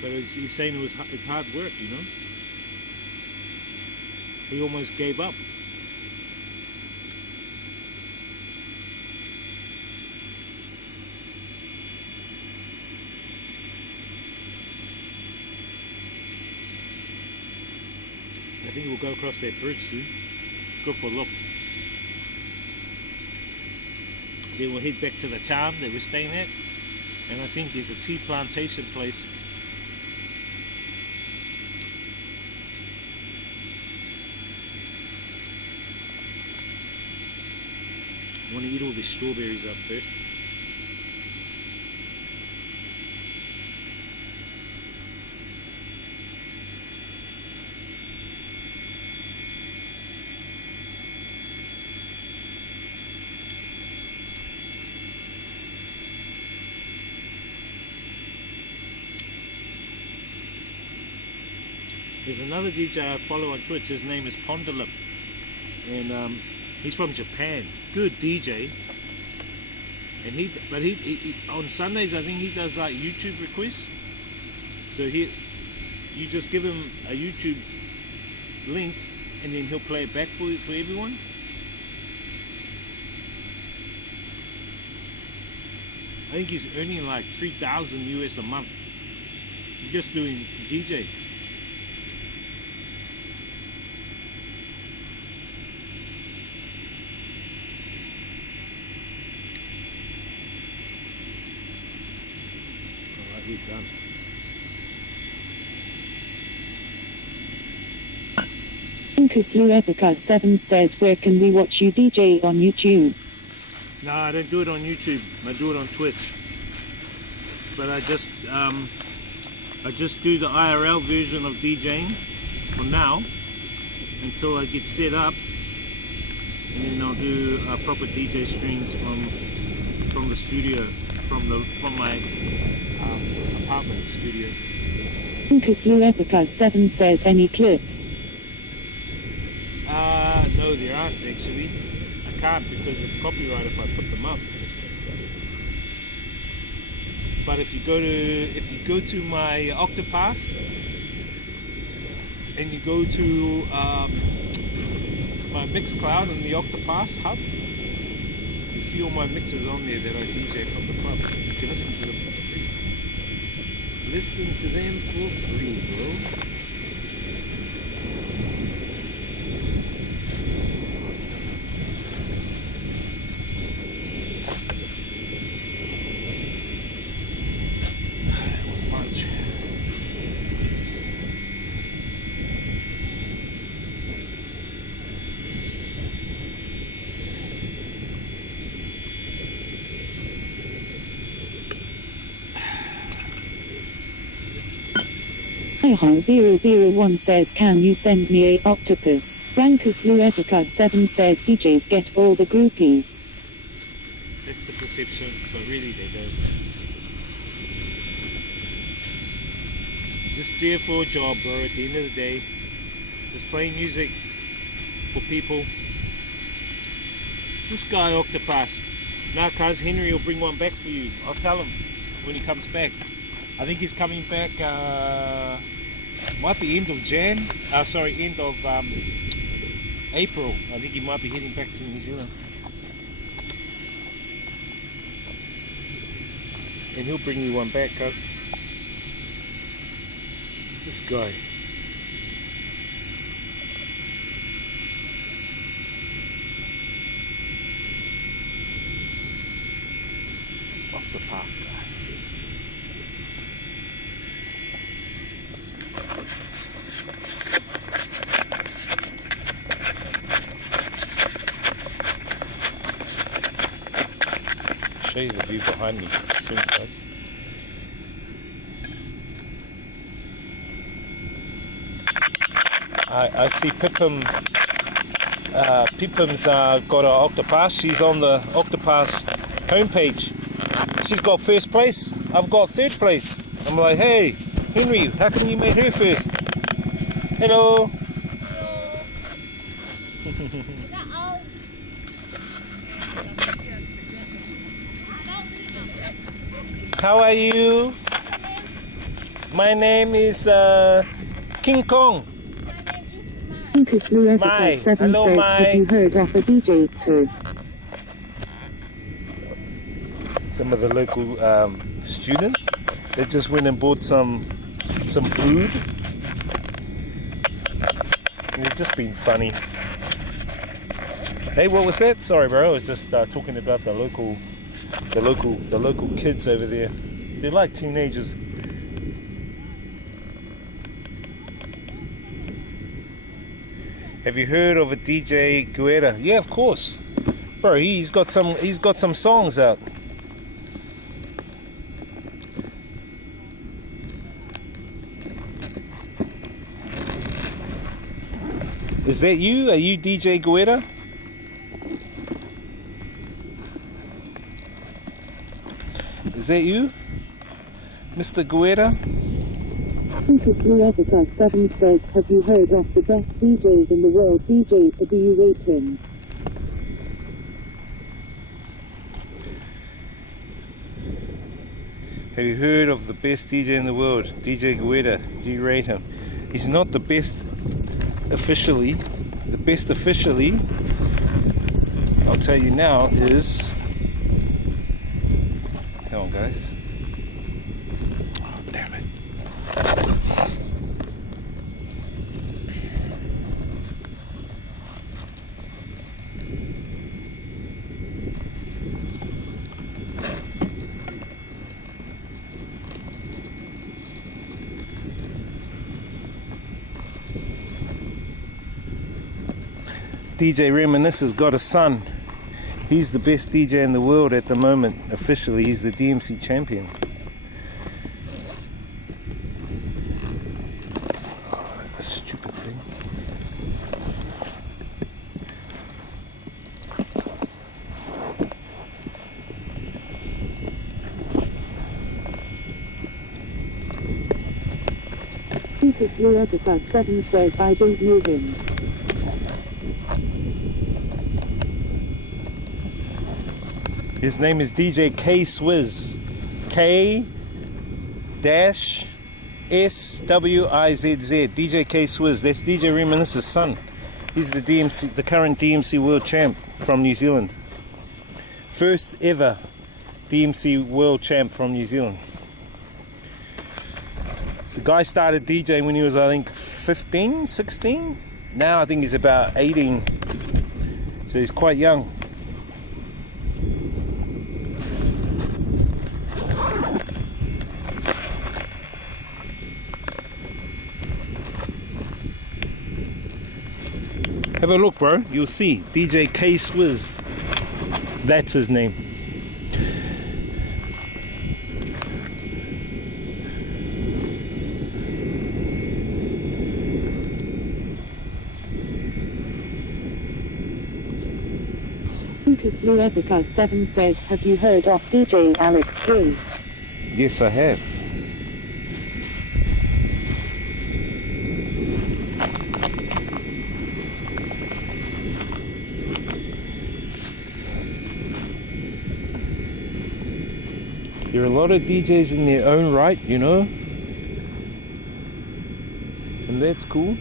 But he's saying it's hard work, He almost gave up. I think we'll go across that bridge soon. Go for a look. Then we'll head back to the town that we're staying at. And I think there's a tea plantation place. I want to eat all these strawberries up first. There's another DJ I follow on Twitch. His name is Pondalip, and he's from Japan. Good DJ. And he on Sundays I think he does like YouTube requests. So you just give him a YouTube link, and then he'll play it back for everyone. I think he's earning like 3,000 US a month just doing DJ. Done. Epica7 says, where can we watch you DJ on YouTube? No, I don't do it on YouTube. I do it on Twitch. But I just do the IRL version of DJing for now until I get set up, and then I'll do proper DJ streams from the studio, from my apartment studio. Epica7 says, any clips? No, there aren't actually. I can't because it's copyright if I put them up. But if you go to my Octopass and you go to my Mixcloud and the Octopass hub, you see all my mixes on there that I DJ from the club. You can listen to them for free. Listen to them for free, bro. Hi001 says, can you send me a octopus? Rankus Luepica 7 says, DJs get all the groupies. That's the perception, but really they don't. Just there for a job, bro, at the end of the day. Just playing music for people. It's this guy Octopus. Now, cuz Henry will bring one back for you. I'll tell him when he comes back. I think he's coming back, might be end of end of April. I think he might be heading back to New Zealand. And he'll bring you one back, cuz. This guy. It's off the path, guy. Show you the view behind me soon, guys. I see Pipim. Pipim's got an octopus. She's on the octopus homepage. She's got first place. I've got third place. I'm like, hey, Henry, how come you made her first? Hello. How are you? My name is King Kong. Rankus Luepica 7 Hello, says, Mai. have you heard of a DJ too? Some of the local students, they just went and bought some food. And it's just been funny. Hey, what was that? Sorry, bro. I was just talking about the local kids over there. They're like teenagers. Have you heard of a DJ Guerra? Yeah, of course, bro. He's got some songs out. Is that you? Are you DJ Guerra? Is that you, Mr. Guerra? Rankus Luepica 7 says, have you heard of the best DJ in the world, DJ, do you rate him? Have you heard of the best DJ in the world, DJ Guerra? Do you rate him? He's not the best officially. The best officially, I'll tell you now, is... Come on, guys. Oh, damn it. DJ Reminisce has got a son. He's the best DJ in the world at the moment. Officially, he's the DMC champion. Oh, stupid thing. Rankus Luepica 7 says, I don't know him. His name is DJ K Swizz. K-SWIZZ. DJ K Swizz. That's DJ Reminisce's son. He's the DMC, the current DMC world champ from New Zealand. First ever DMC world champ from New Zealand. The guy started DJing when he was, I think, 15, 16. Now I think he's about 18. So he's quite young. Have a look, bro. You'll see. DJ K Swizz. That's his name. Lucas Luevica 7 says, have you heard of DJ Alex K? Yes, I have. There are a lot of DJs in their own right, you know, and that's cool.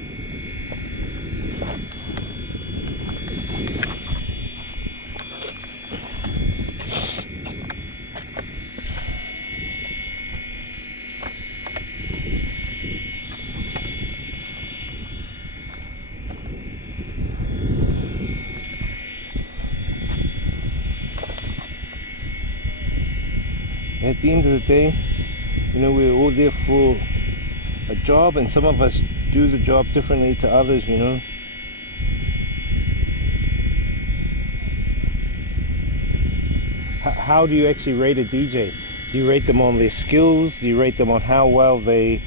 At the end of the day, you know, we're all there for a job, and some of us do the job differently to others, you know. How do you actually rate a DJ? Do you rate them on their skills? Do you rate them on how well they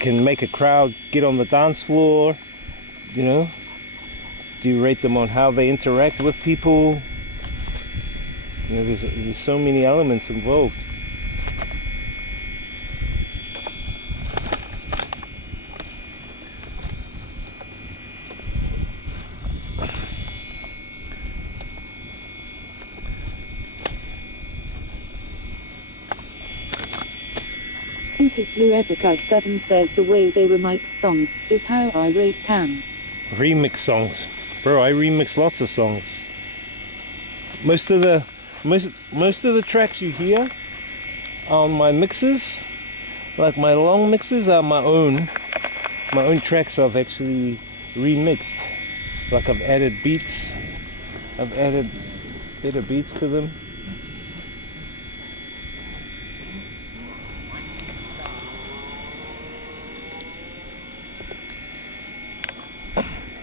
can make a crowd get on the dance floor? You know? Do you rate them on how they interact with people? You know, there's so many elements involved. Lucas Luevica 7 says the way they remix songs is how I rate Tam. Remix songs. Bro, I remix lots of songs. Most of the tracks you hear on my mixes, like my long mixes, are my own tracks I've actually remixed. Like I've added beats, I've added better beats to them.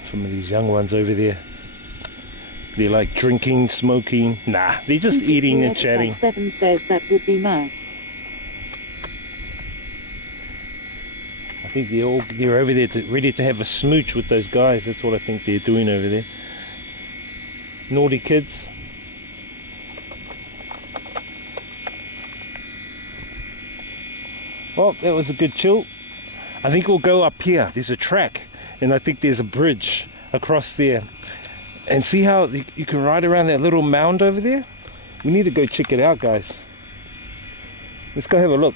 Some of these young ones over there, they're like drinking, smoking. Nah, they're just eating and chatting. 7 says that would be mad. I think they're over there ready to have a smooch with those guys. That's what I think they're doing over there. Naughty kids. Well, that was a good chill. I think we'll go up here. There's a track, and I think there's a bridge across there. And see how you can ride around that little mound over there? We need to go check it out, guys. Let's go have a look.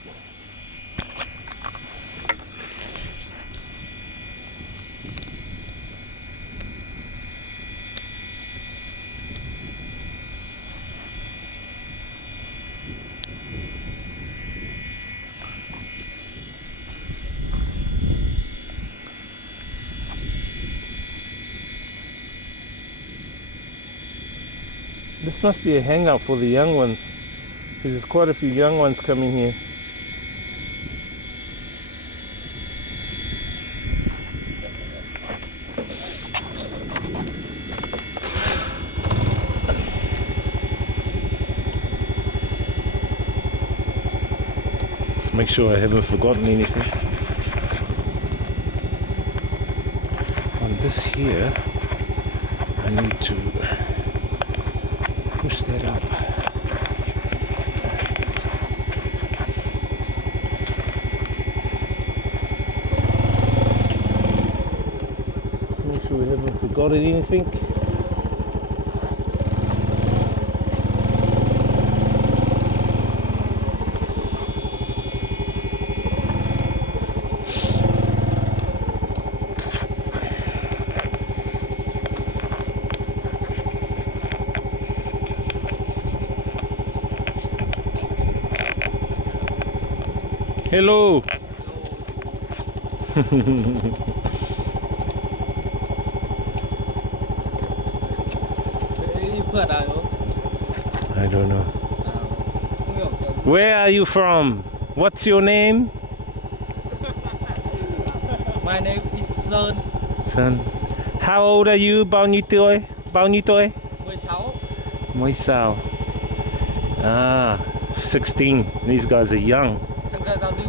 This must be a hangout for the young ones, because there's quite a few young ones coming here. Let's make sure I haven't forgotten anything. On this here, I need to push that up. Let's make sure we haven't forgotten anything. Hello. Đi phượt à? I don't know. Không hiểu kiểu Where are you from? What's your name? My name is Sơn. Son. How old are you? Bao nhiêu tuổi? Bao nhiêu tuổi? 16. Mới sao? Ah, 16. These guys are young. Sơn ra giao lưu.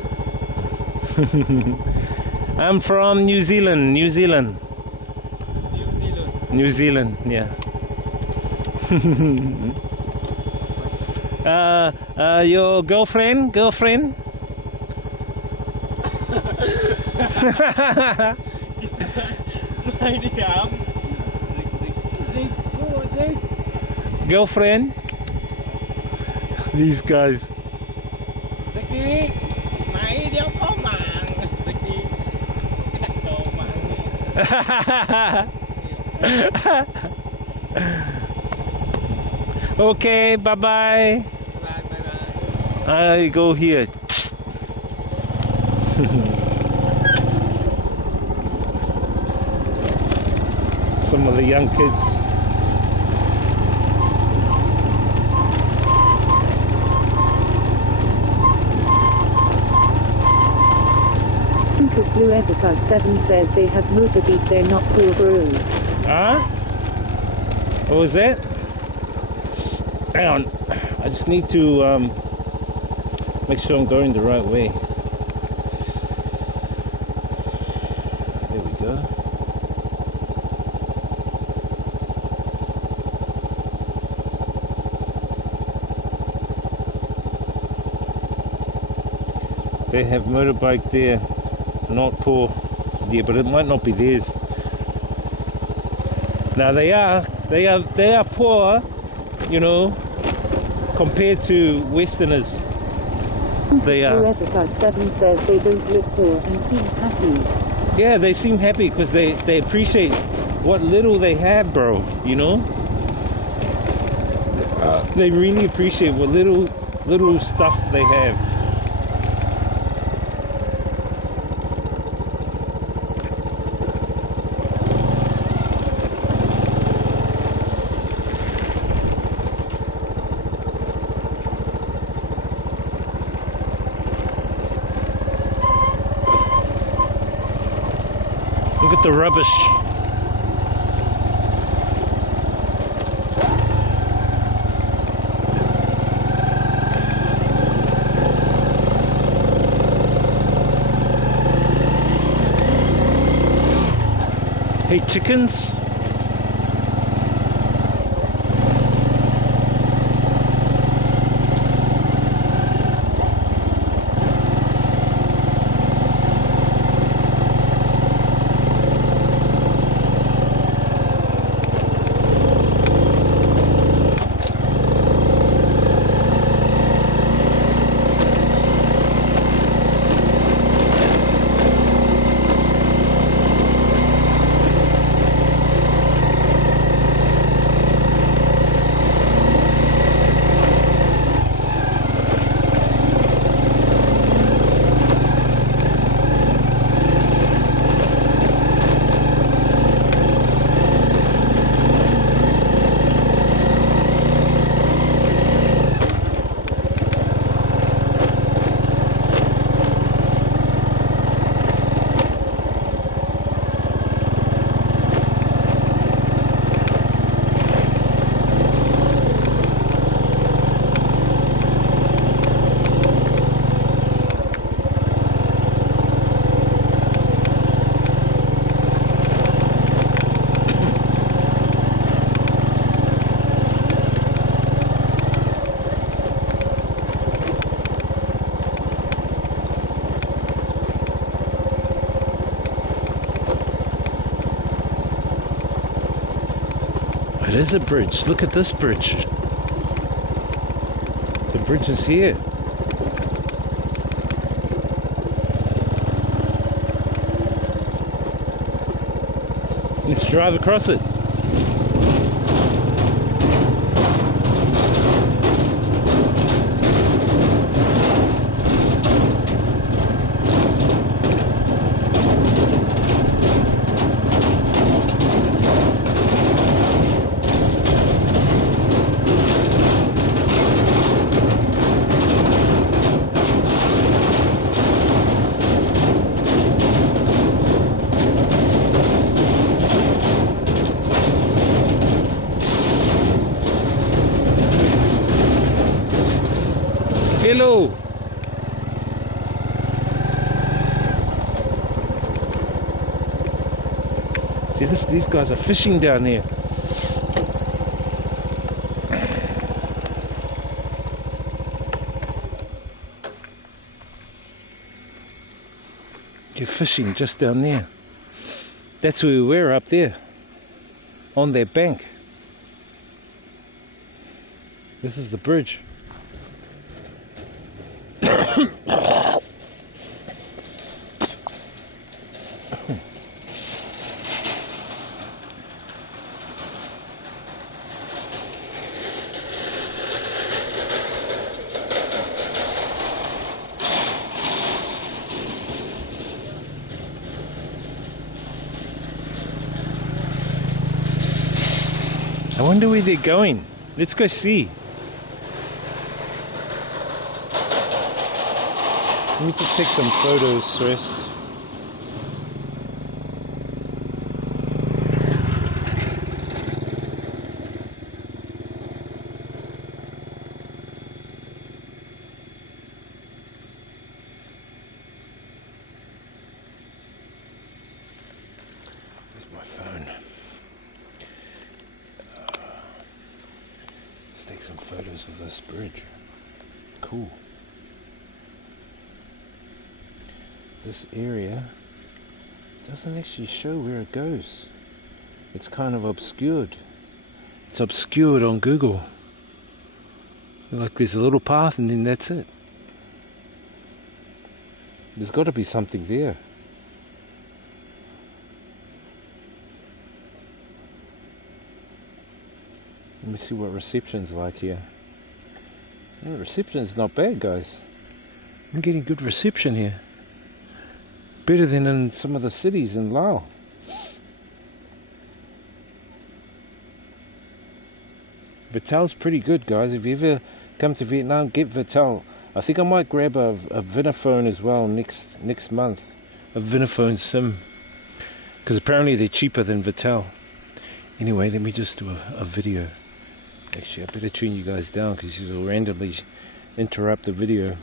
I'm from New Zealand. New Zealand. New Zealand. New Zealand. Yeah. Your girlfriend? Girlfriend? Mày đi khám. Dịch. Girlfriend? These guys. Dịch đi. Mày đeo có màng. Dịch đi. Cái đặt đồ màng đi. Okay, bye bye. Bye bye. I go here. Some of the young kids. Lucas Luevica 7 says they have moved a beat, they're not cool bros. Huh? What was that? Hang on. I just need to make sure I'm going the right way. There we go. They have motorbike there, not poor. Yeah, but it might not be theirs. Now they are poor, you know, compared to Westerners. They are. Luevica 7 says they don't look poor and seem happy. Yeah, they seem happy because they appreciate what little they have, bro. You know, they really appreciate what little stuff they have. Look at the rubbish. Hey, chickens. It is a bridge. Look at this bridge. The bridge is here. Let's drive across it. See, these guys are fishing down here. You're fishing just down there. That's where we were, up there. On their bank. This is the bridge. I wonder where they're going. Let's go see. Let me just take some photos first. Where's my phone? Let's take some photos of this bridge. Cool. This area doesn't actually show where it goes. It's kind of obscured. It's obscured on Google. Like there's a little path and then that's it. There's got to be something there. Let me see what reception's like here. Yeah, reception's not bad, guys. I'm getting good reception here. Better than in some of the cities in Laos. Vitel's pretty good, guys. If you ever come to Vietnam, get Vitel. I think I might grab a Vinaphone as well next month. A Vinaphone SIM. Because apparently they're cheaper than Vitel. Anyway, let me just do a video. Actually, I better tune you guys down because you will randomly interrupt the video.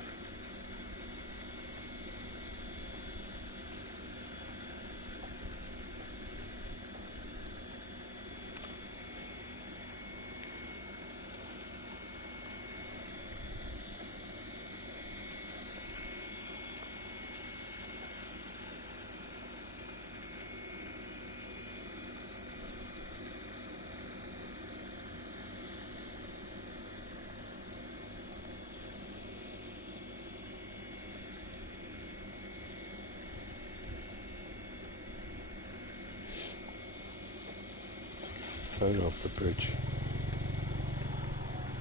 Photo of the bridge.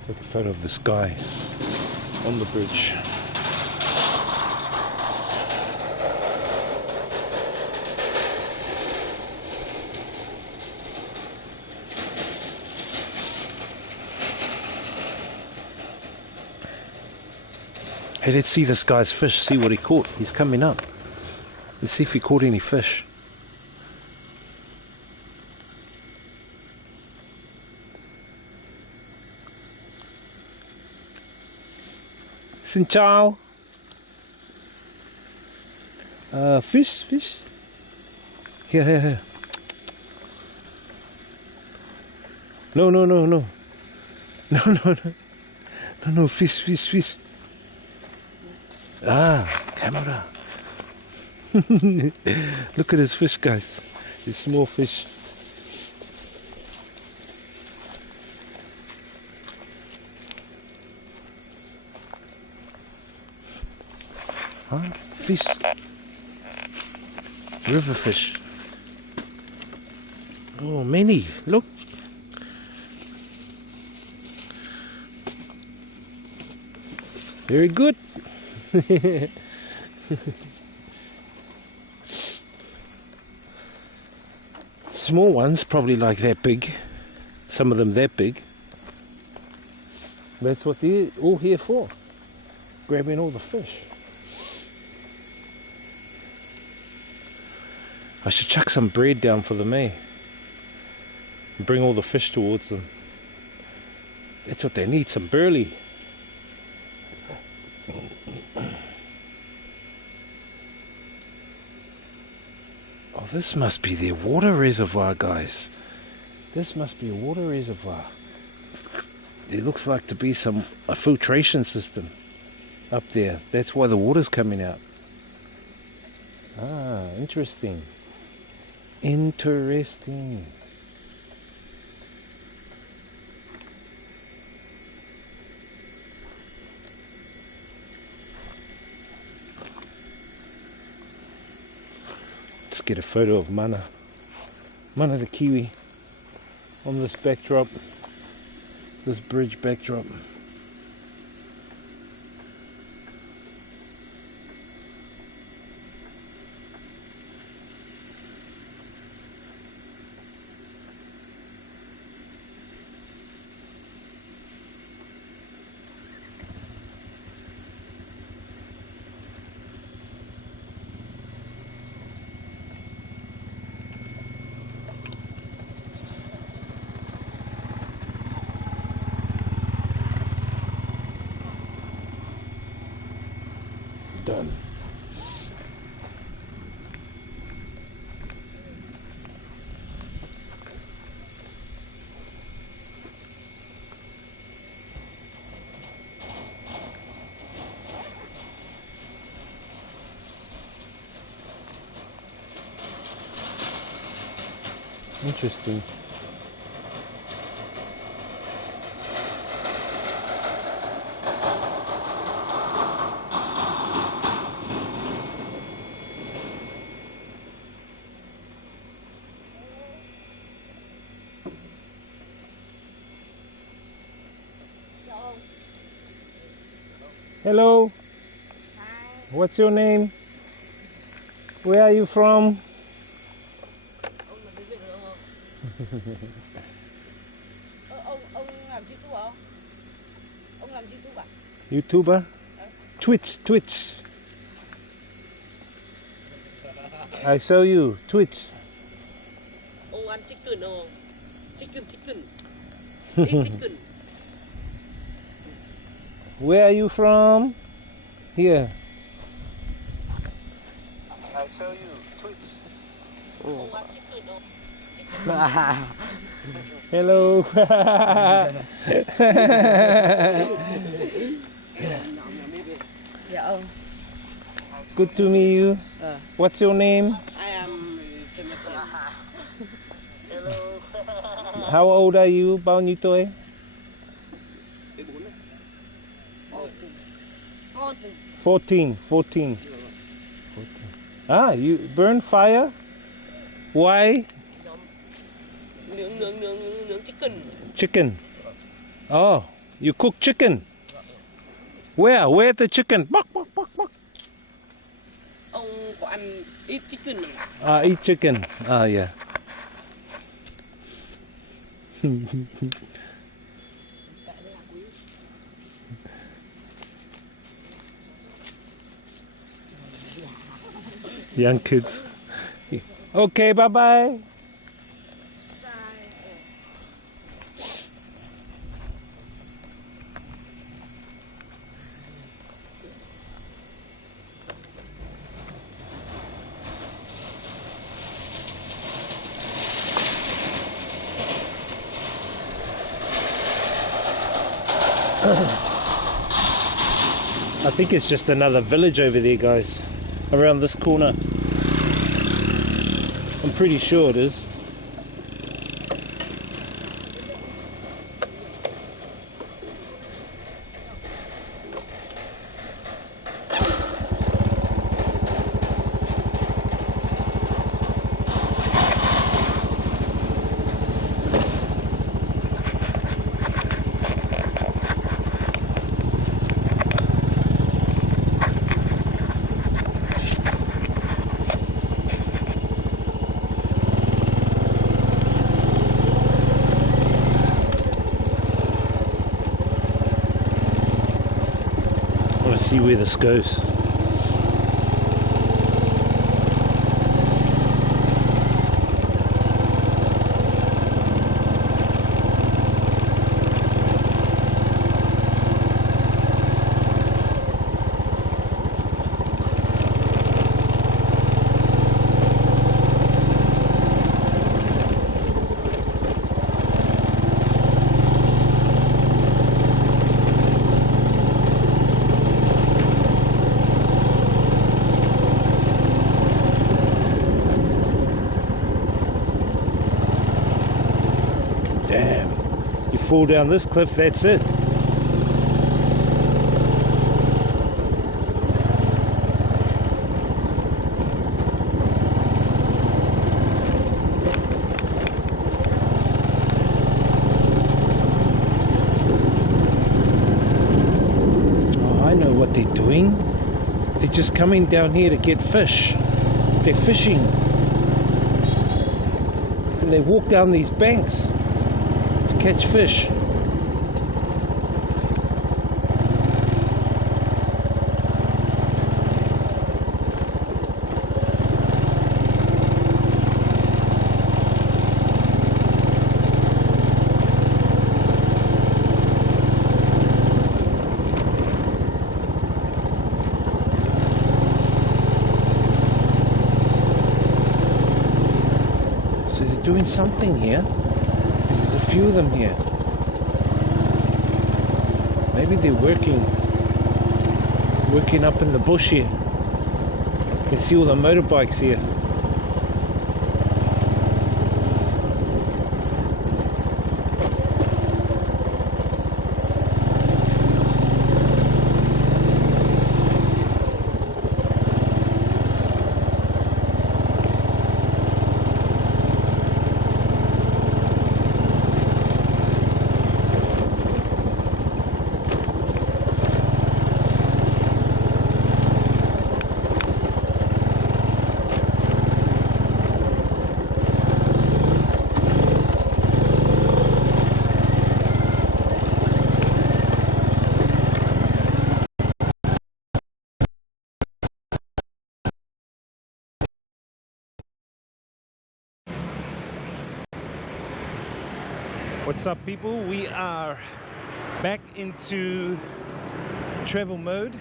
Take a photo of the sky on the bridge. Hey, let's see this guy's fish, see what he caught. He's coming up. Let's see if he caught any fish. Xin chào. Fish. Here. No. No, fish. Camera. Look at this fish, guys. This small fish. Fish. River fish. Oh, many. Look. Very good. Small ones, probably like that big. Some of them that big. That's what they're all here for. Grabbing all the fish. I should chuck some bread down for them, eh? And bring all the fish towards them. That's what they need, some burley. Oh, this must be their water reservoir, guys. This must be a water reservoir. There looks like to be a filtration system up there. That's why the water's coming out. Ah, interesting. Interesting. Let's get a photo of Mana the Kiwi on this backdrop, this bridge backdrop. Done. Interesting. Hello. Hi. What's your name? Where are you from? Ông làm YouTube không? Ông làm YouTube à? YouTuber? Twitch. I saw you. Twitch. Ông ăn chicken không? Chicken. Eat chicken. Where are you from? Here. I saw you. Twitch. Ông ăn chicken không? Hello. Dạ ông. Good to meet you. What's your name? I am Timothy. How old are you? Bao nhiêu tuổi? 14. Ah, you burn fire? Why? Nướng chicken. Chicken. Oh, you cook chicken? Where? Where the chicken? Bok. Ông có ăn eat chicken này? Eat chicken. Yeah. Young kids. Okay, bye-bye. I think it's just another village over there, guys, around this corner. I'm pretty sure it is. I want to see where this goes. fall down this cliff, that's it. What they're doing, they're just coming down here to get fish. They're fishing and they walk down these banks to catch fish. Doing something here. There's a few of them here. Maybe they're working up in the bush here. You can see all the motorbikes here. What's up, people? We are back into travel mode.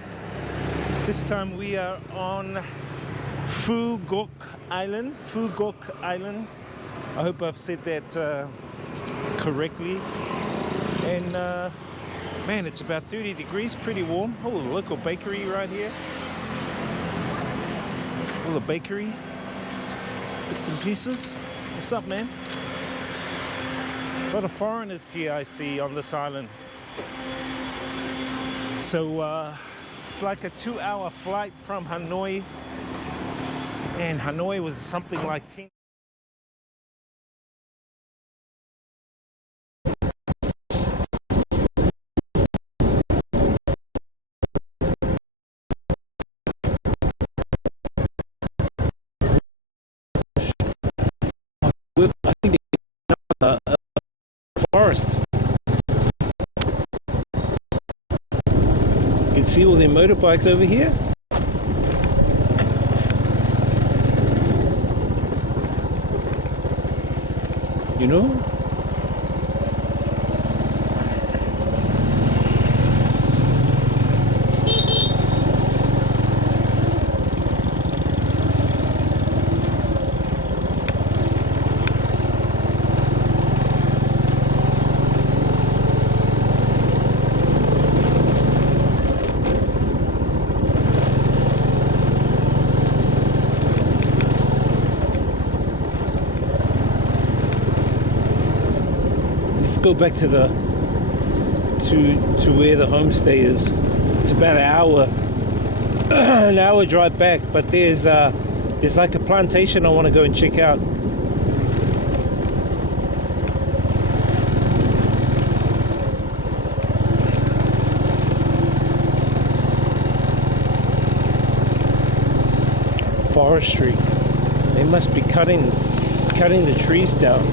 This time we are on Fugok Island. I hope I've said that correctly. And man, it's about 30 degrees, pretty warm. Oh, local bakery right here. All the bakery bits and pieces. What's up, man? A lot of foreigners here I see on this island. So it's like a 2-hour flight from Hanoi, and Hanoi was something like 10. I think forest. You can see all their motorbikes over here. You know? Go back to the to where the homestay is. It's about an hour drive back, but there's like a plantation I want to go and check out. Forestry. They must be cutting the trees down.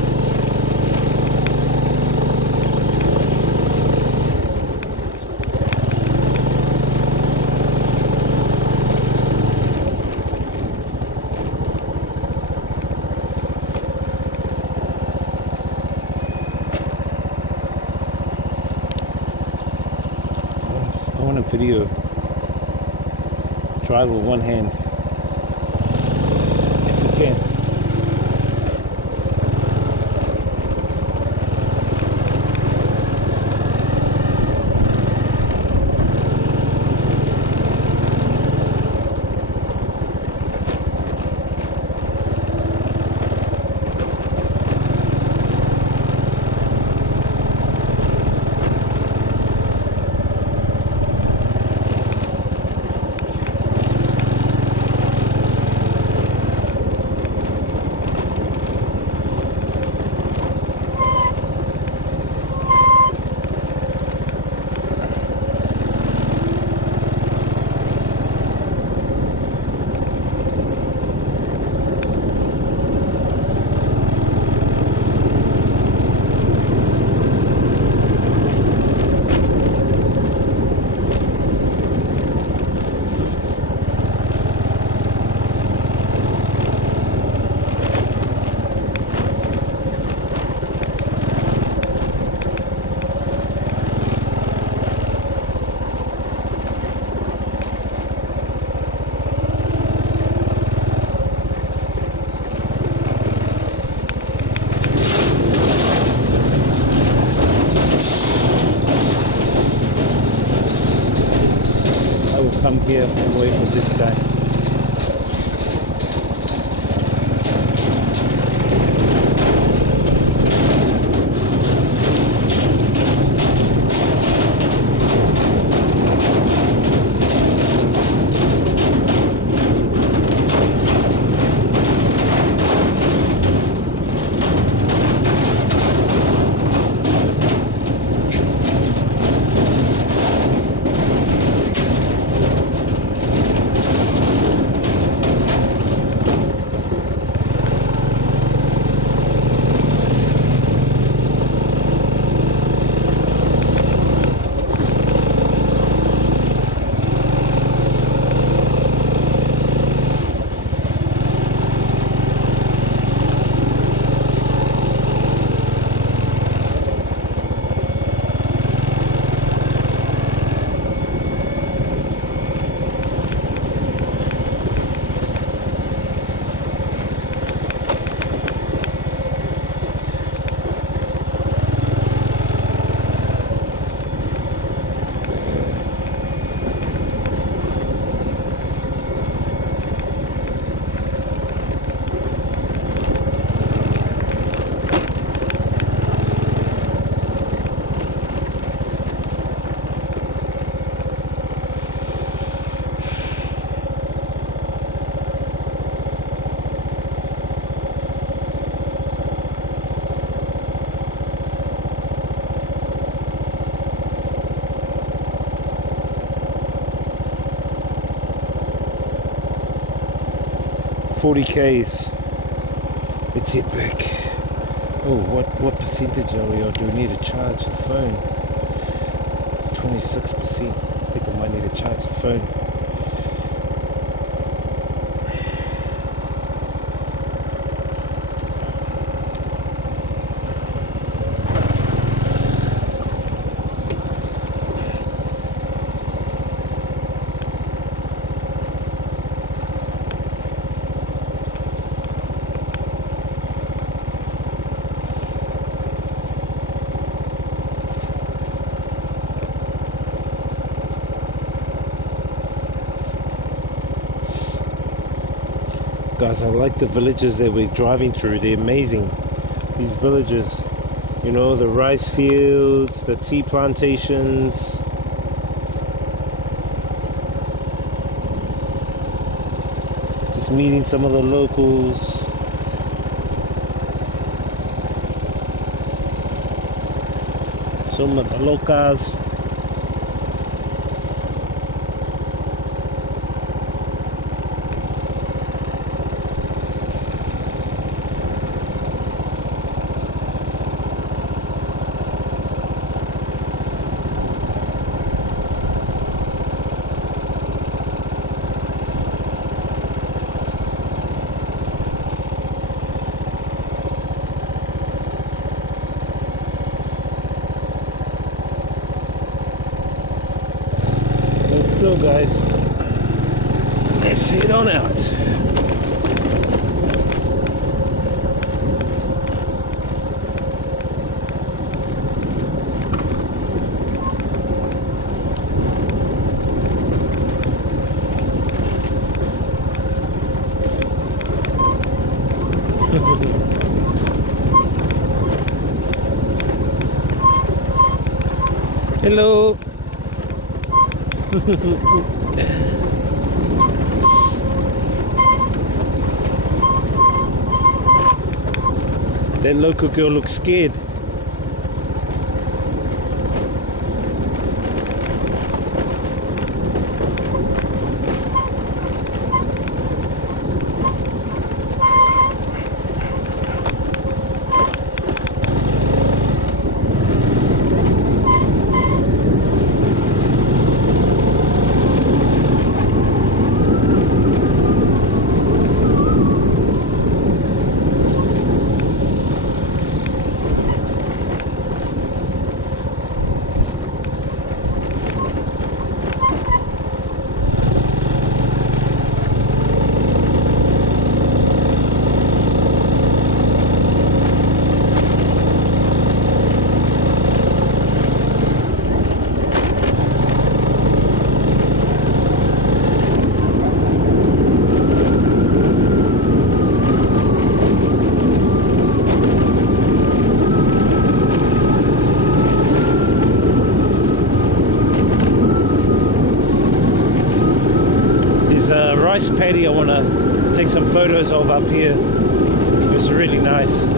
Video drive with one hand if we can. away from this guy. $40Ks. It's hit back. Oh, what percentage are we on? Do we need to charge the phone? 26%. I think I might need to charge the phone. Guys, I like the villages that we're driving through. They're amazing. These villages, you know, the rice fields, the tea plantations. Just meeting some of the locals. Some of the locals. Let's go, guys. Let's head on out. Hello. That local girl looks scared. rice paddy I want to take some photos of up here. It's really nice.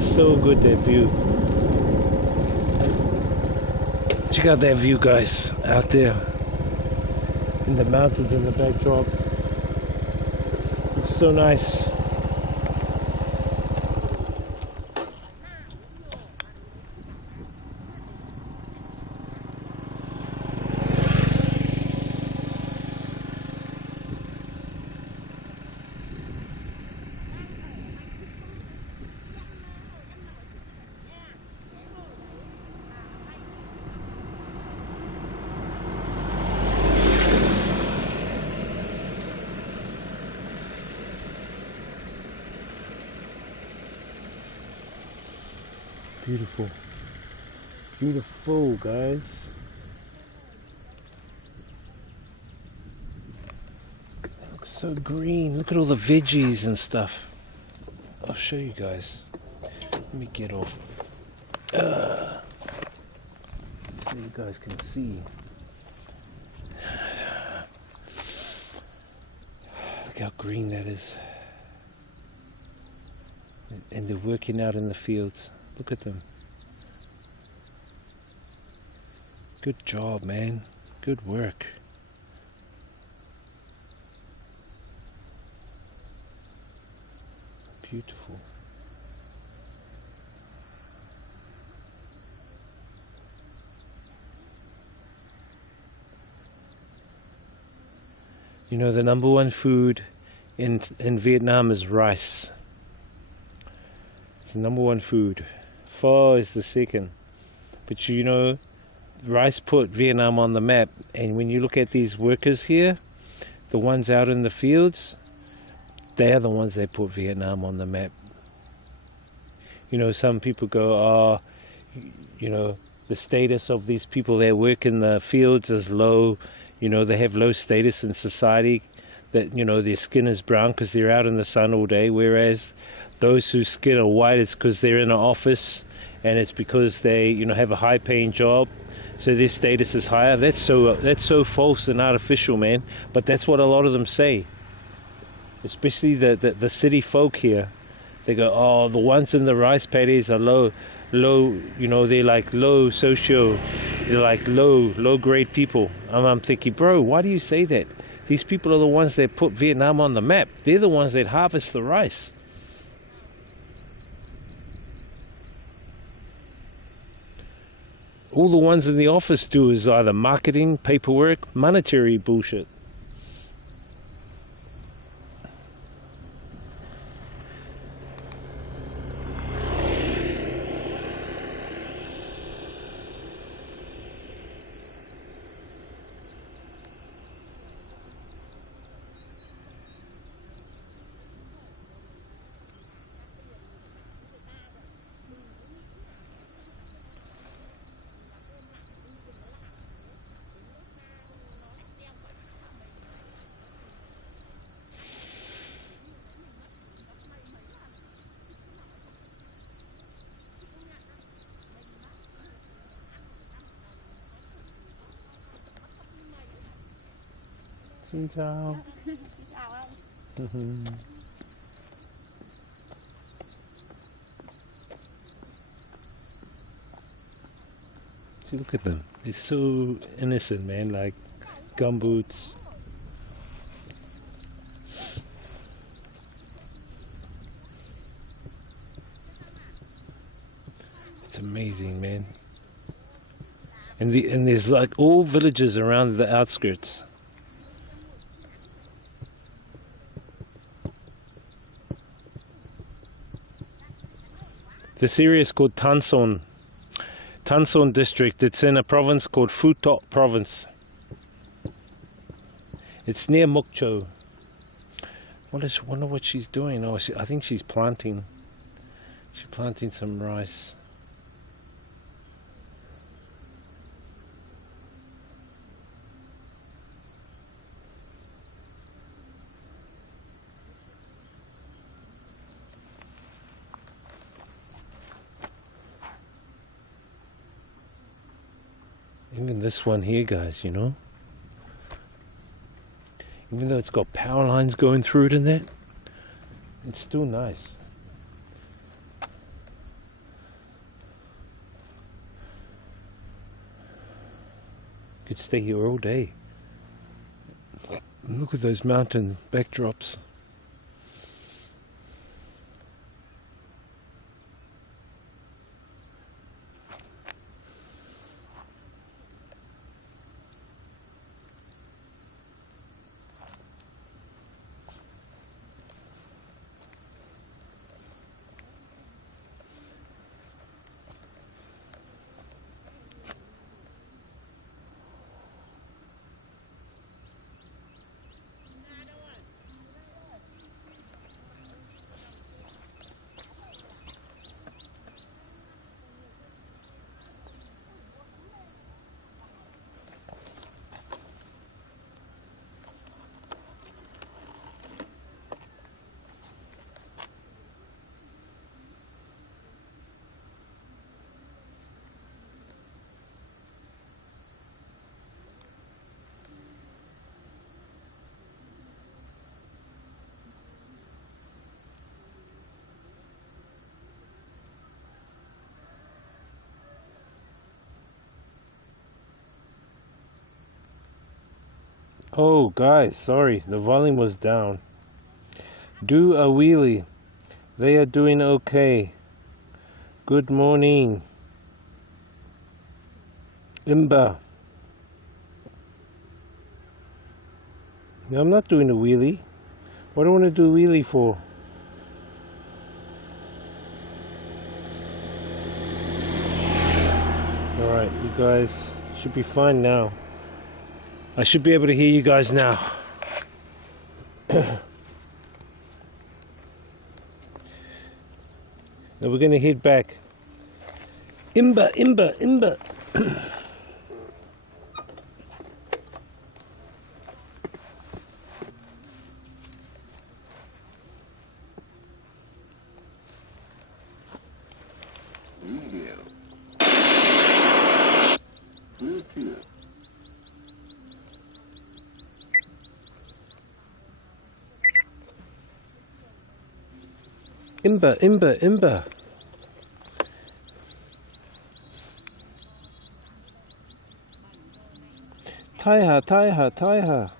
So good, that view. Check out that view, guys, out there in the mountains in the backdrop. It's so nice. Beautiful. Beautiful, guys. It looks so green. Look at all the veggies and stuff. I'll show you guys. Let me get off. So you guys can see. Look how green that is. And they're working out in the fields. Look at them. Good job, man. Good work. Beautiful. You know, the number one food in Vietnam is rice. It's the number one food. Pho is the second. But you know, rice put Vietnam on the map. And when you look at these workers here, the ones out in the fields, they are the ones that put Vietnam on the map. You know, some people go, oh, you know, the status of these people that work in the fields is low. You know, they have low status in society. That, you know, their skin is brown because they're out in the sun all day. Whereas those whose skin are white, it's because they're in an office, and it's because they, you know, have a high-paying job, so their status is higher. That's so false and artificial, man. But that's what a lot of them say, especially the city folk here. They go, oh, the ones in the rice paddies are low, you know, they're like low socio, they're like low grade people. And I'm thinking, bro, why do you say that? These people are the ones that put Vietnam on the map. They're the ones that harvest the rice. All the ones in the office do is either marketing, paperwork, monetary bullshit. Xin chào. Chào anh. See, look at them. They're so innocent, man. Like gumboots. It's amazing, man. And there's like all villages around the outskirts. This area is called Tan Son district. It's in a province called Phu Thot province. It's near Mok Chau. Wonder what she's doing. Oh, I think she's planting. She's planting some rice. Even this one here, guys, you know, even though it's got power lines going through it in there, it's still nice. Could stay here all day. Look at those mountain backdrops. Oh guys, sorry, the volume was down. Do a wheelie. They are doing okay. Good morning. Imba. No, I'm not doing a wheelie. What do I want to do a wheelie for? Alright, you guys should be fine now. I should be able to hear you guys now. Now we're going to head back. Imba, imba, imba. Imba, imba, imba. Taiha, taiha, taiha.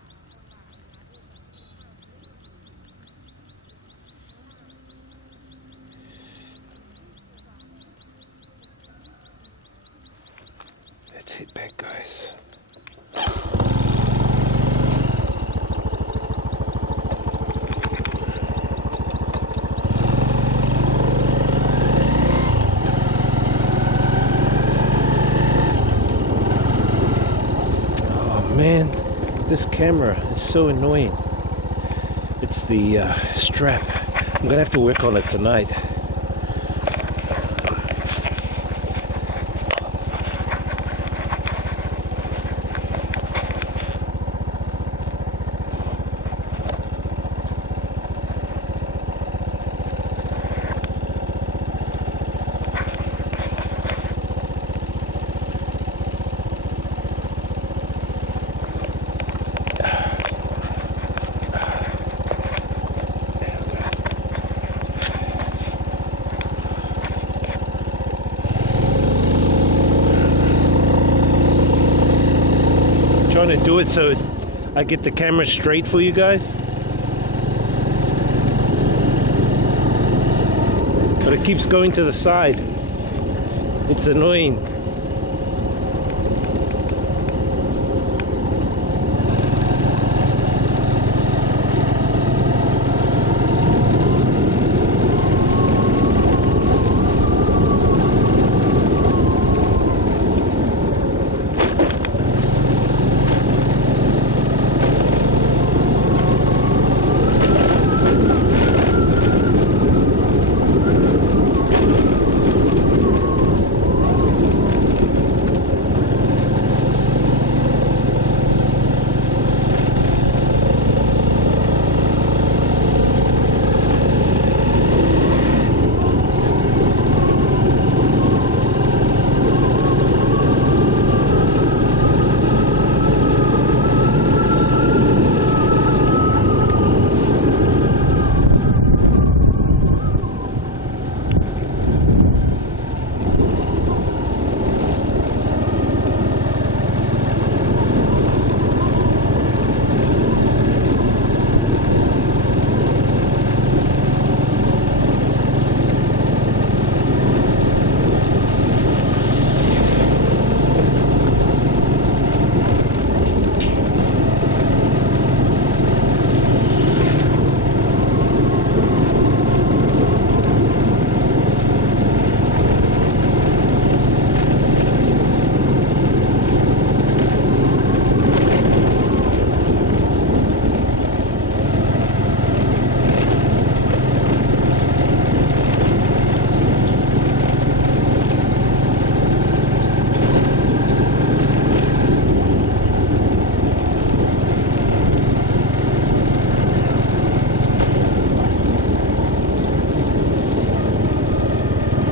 Let's head back, guys. Man, this camera is so annoying. It's the strap. I'm gonna have to work on it tonight. Trying to do it so I get the camera straight for you guys, but it keeps going to the side. It's annoying.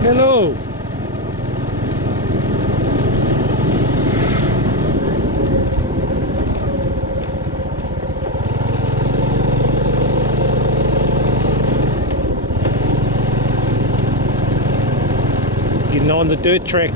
Hello. Getting on the dirt track.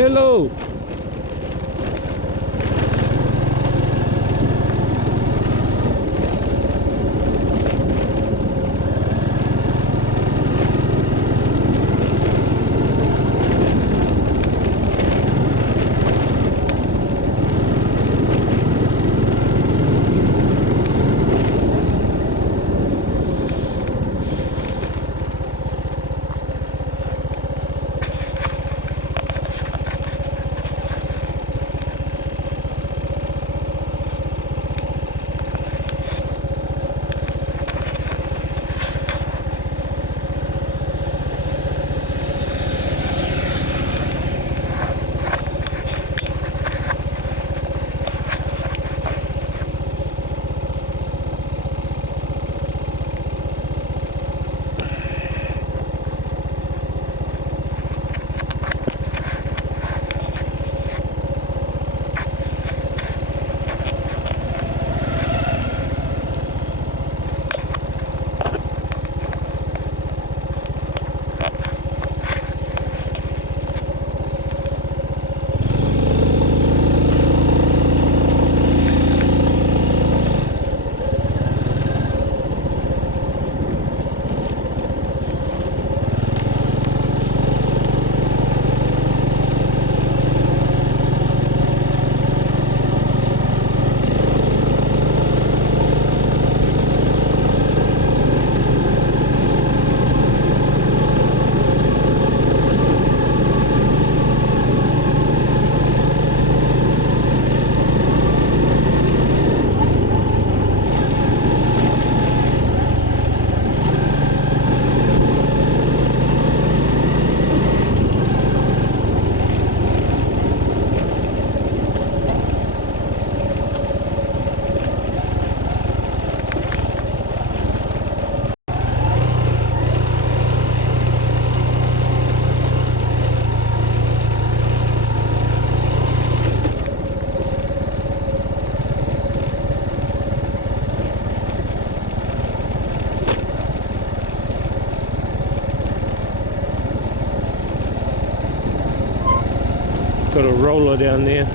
Hello. Got a roller down there.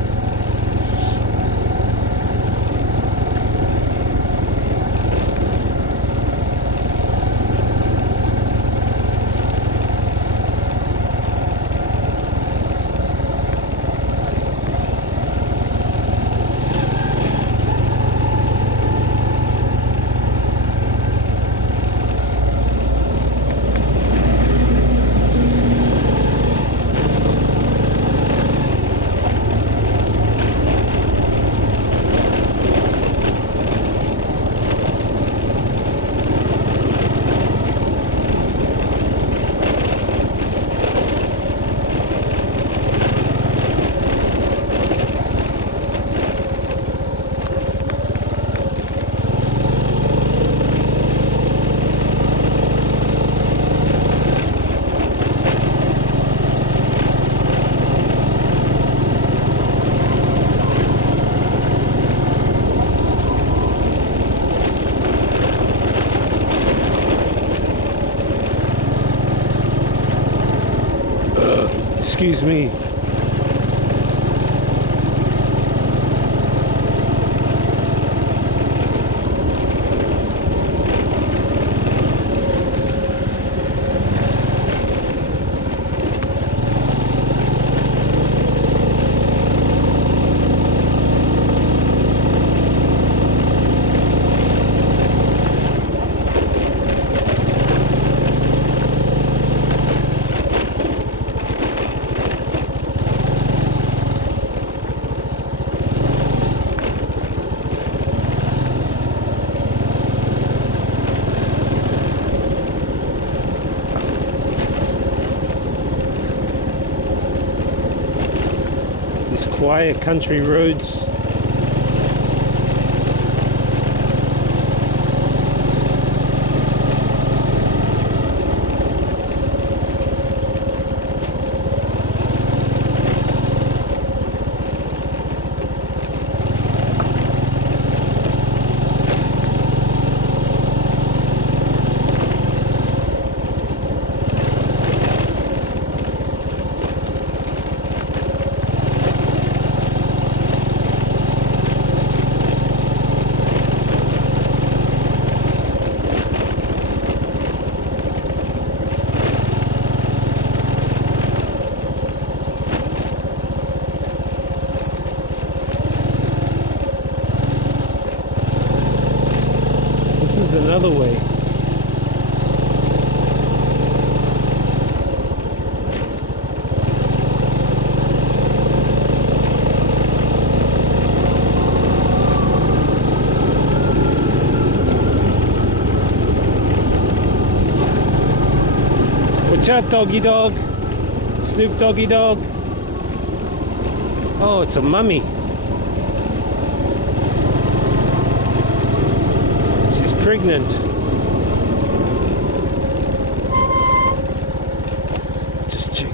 Excuse me. quiet country roads. Another way. Watch out, doggy dog. Snoop Doggy Dog. Oh, it's a mummy. Pregnant. Just check.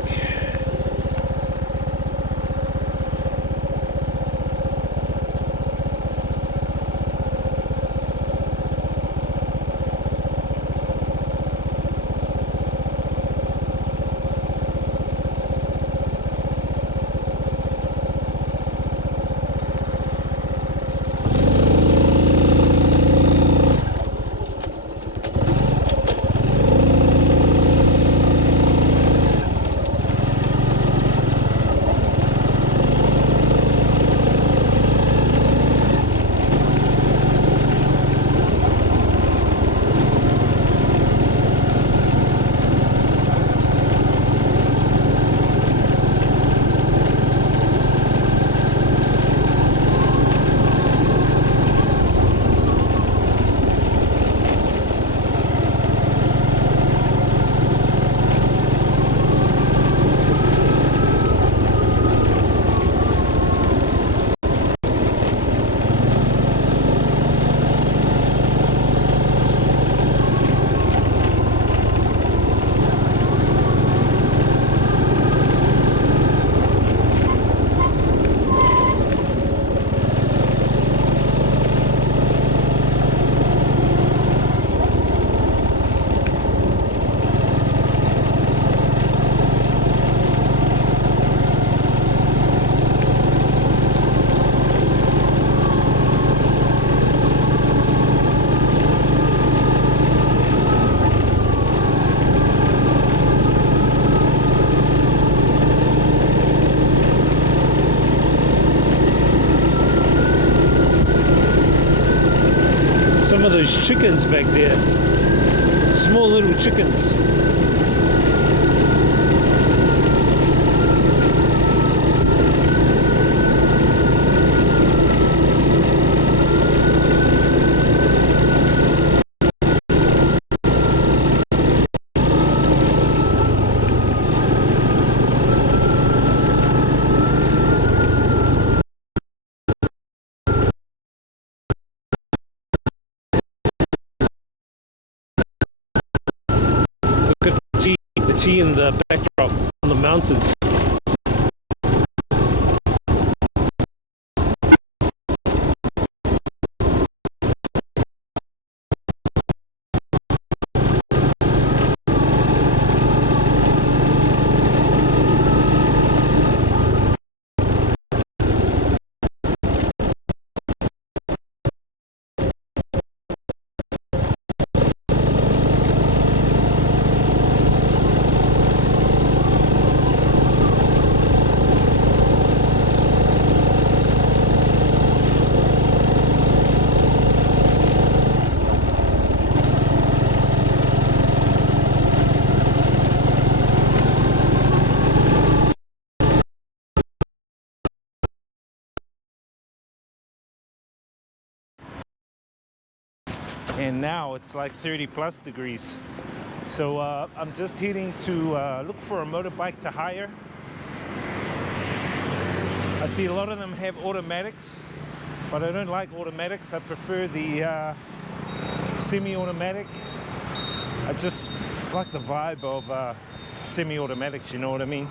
Some of those chickens back there, small little chickens. The tea in the backdrop on the mountains. And now it's like 30 plus degrees. So I'm just heading to look for a motorbike to hire. I see a lot of them have automatics, but I don't like automatics. I prefer the semi-automatic. I just like the vibe of semi-automatics, you know what I mean?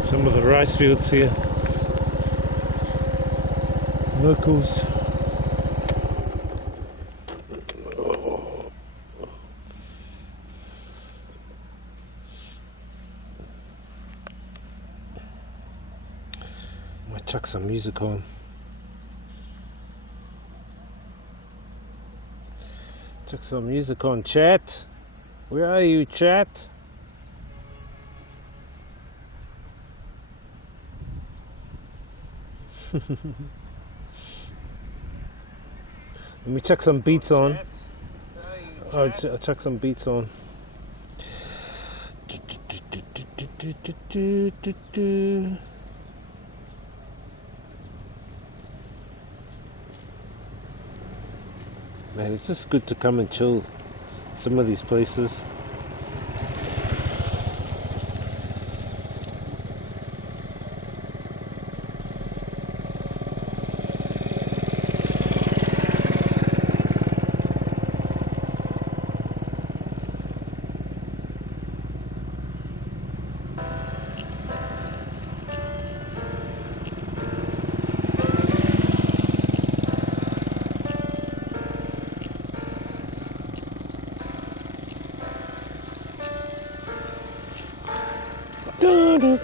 Some of the rice fields here. Locals. Might chuck some music on. Chuck some music on, chat. Where are you, chat? Let me chuck some beats on. I'll chuck some beats on. Man, it's just good to come and chill some of these places. Doo-doo.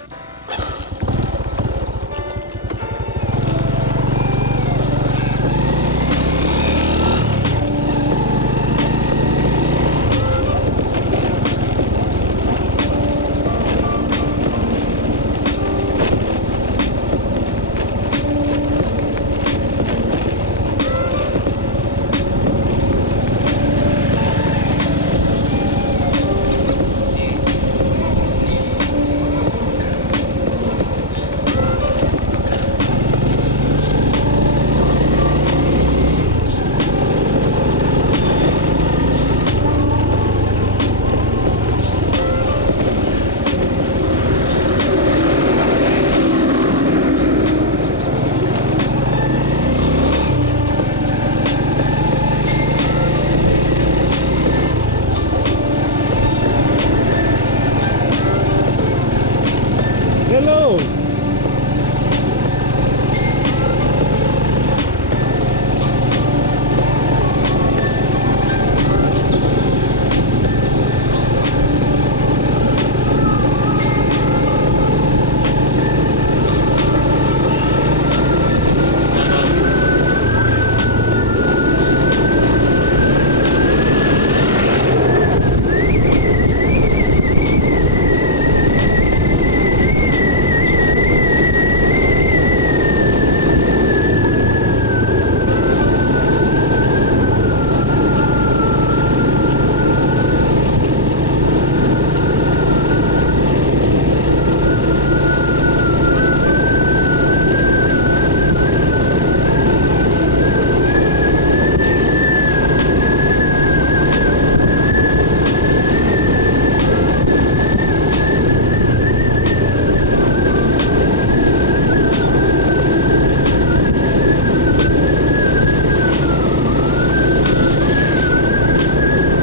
Hello.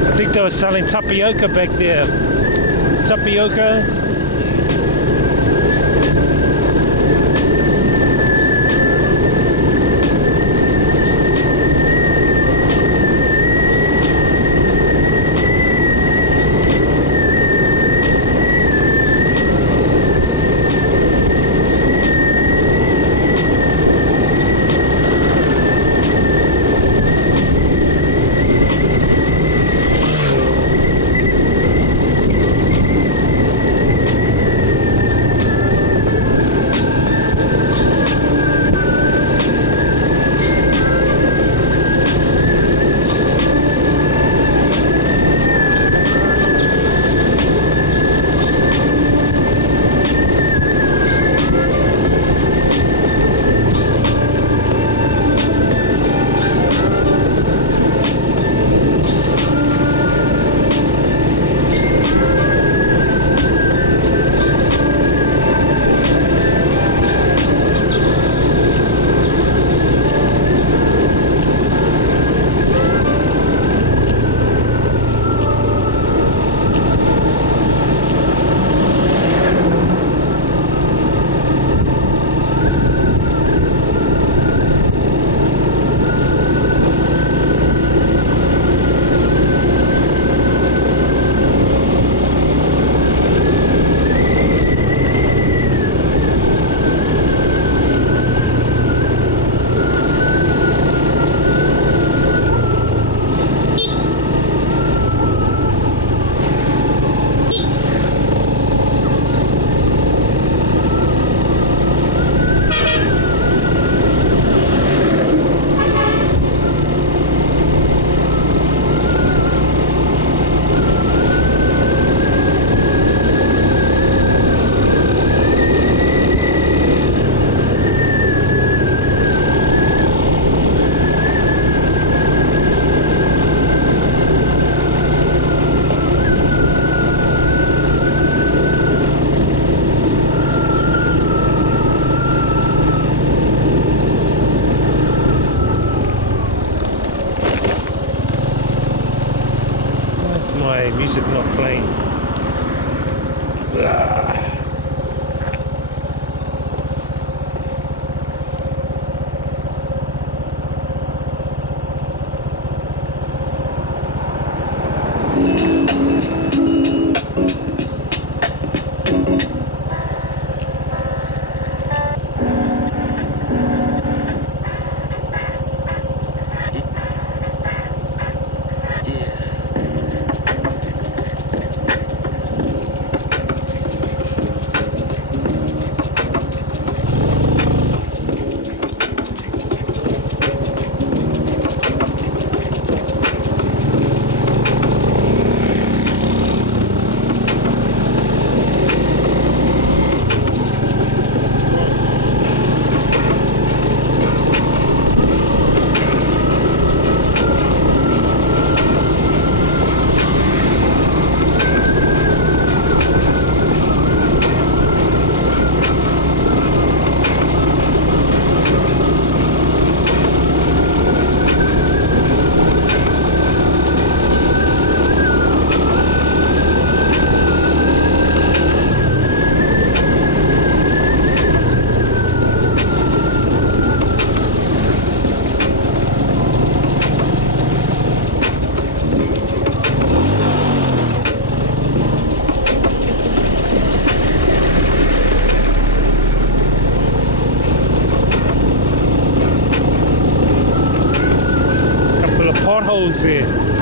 I think they were selling tapioca back there. Tapioca. My music not playing. hills there.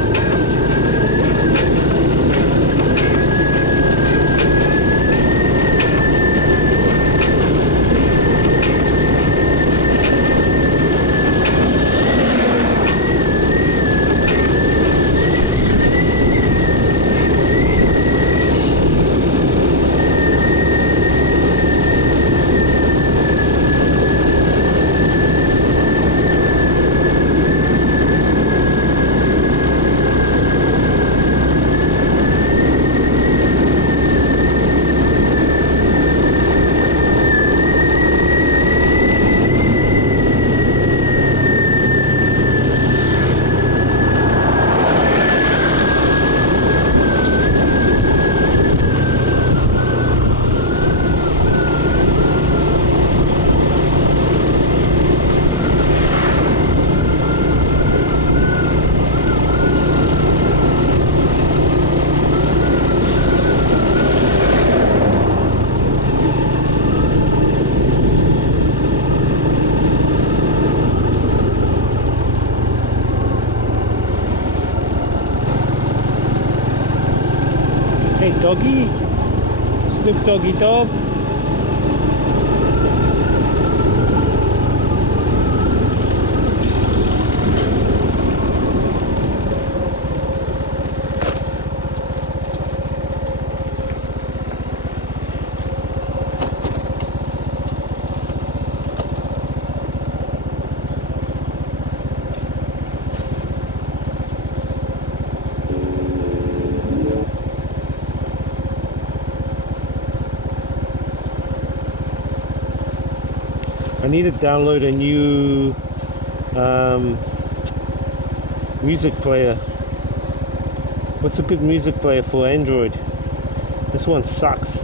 Hey doggy, Snoop Doggy Dog. I need to download a new music player. What's a good music player for Android? This one sucks.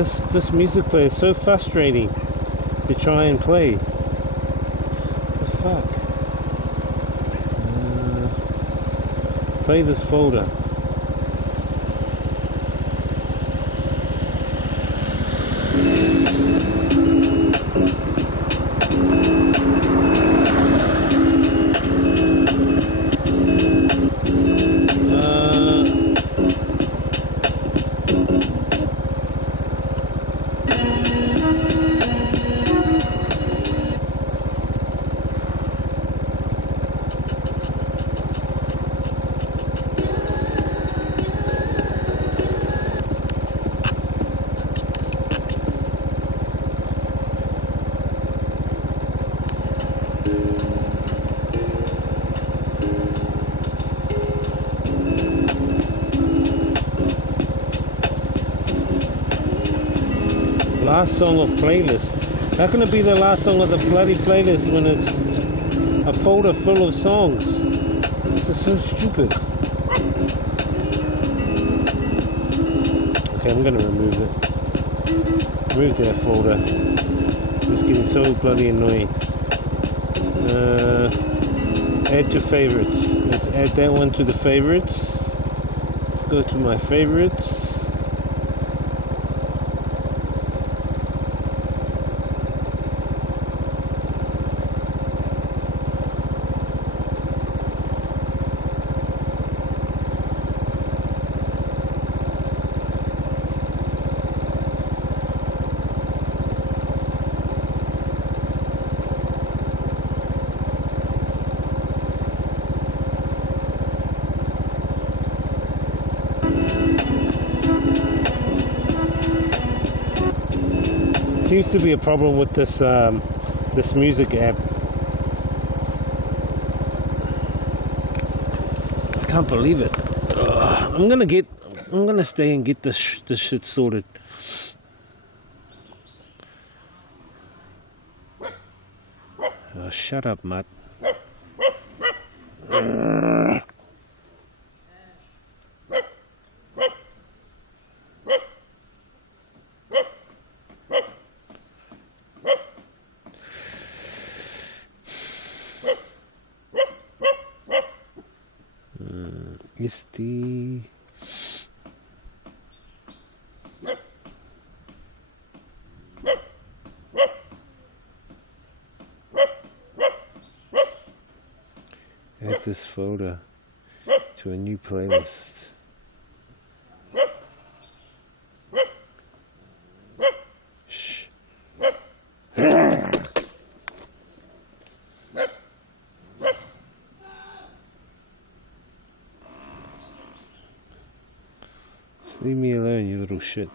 This music player is so frustrating to try and play. The fuck? Play this folder. Last song of playlist. How can it be the last song of the bloody playlist when it's a folder full of songs? This is so stupid. Okay, I'm gonna remove it. Remove that folder. It's getting so bloody annoying. Add to favorites. Let's add that one to the favorites. Let's go to my favorites. Seems to be a problem with this this music app. I can't believe it. I'm gonna stay and get this shit sorted. Oh, shut up, Matt. Is the add this folder to a new playlist. Shh. Leave me alone, you little shit.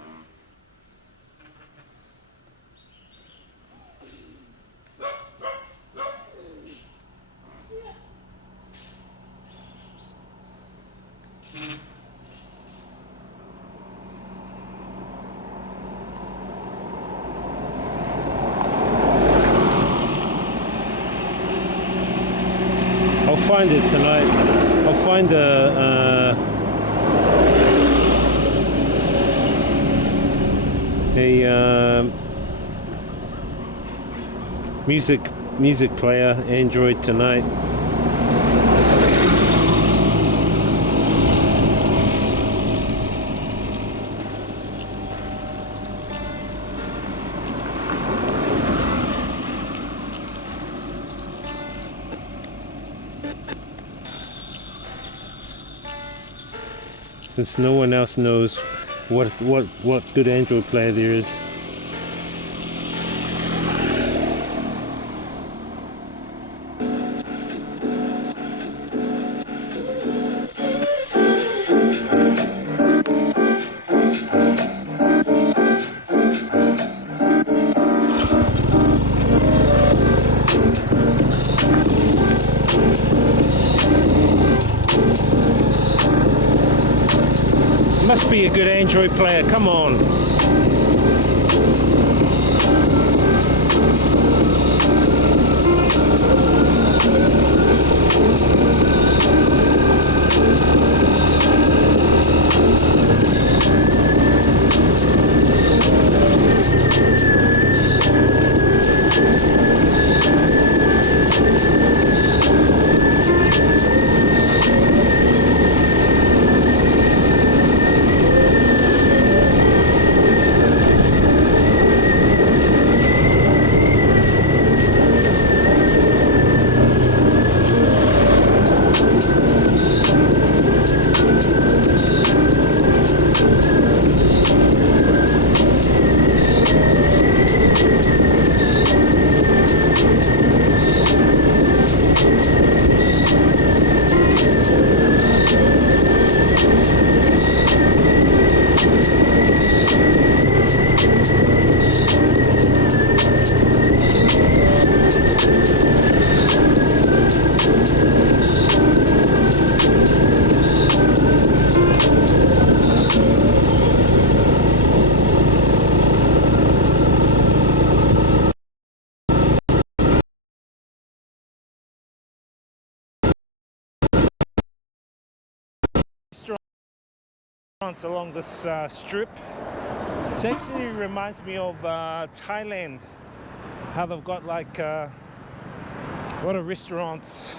I'll find it tonight. I'll find a music player, Android tonight. Since no one else knows what good Android player there is. Must be a good Android player, come on. Restaurants along this strip. It actually reminds me of Thailand. How they've got like a lot of restaurants.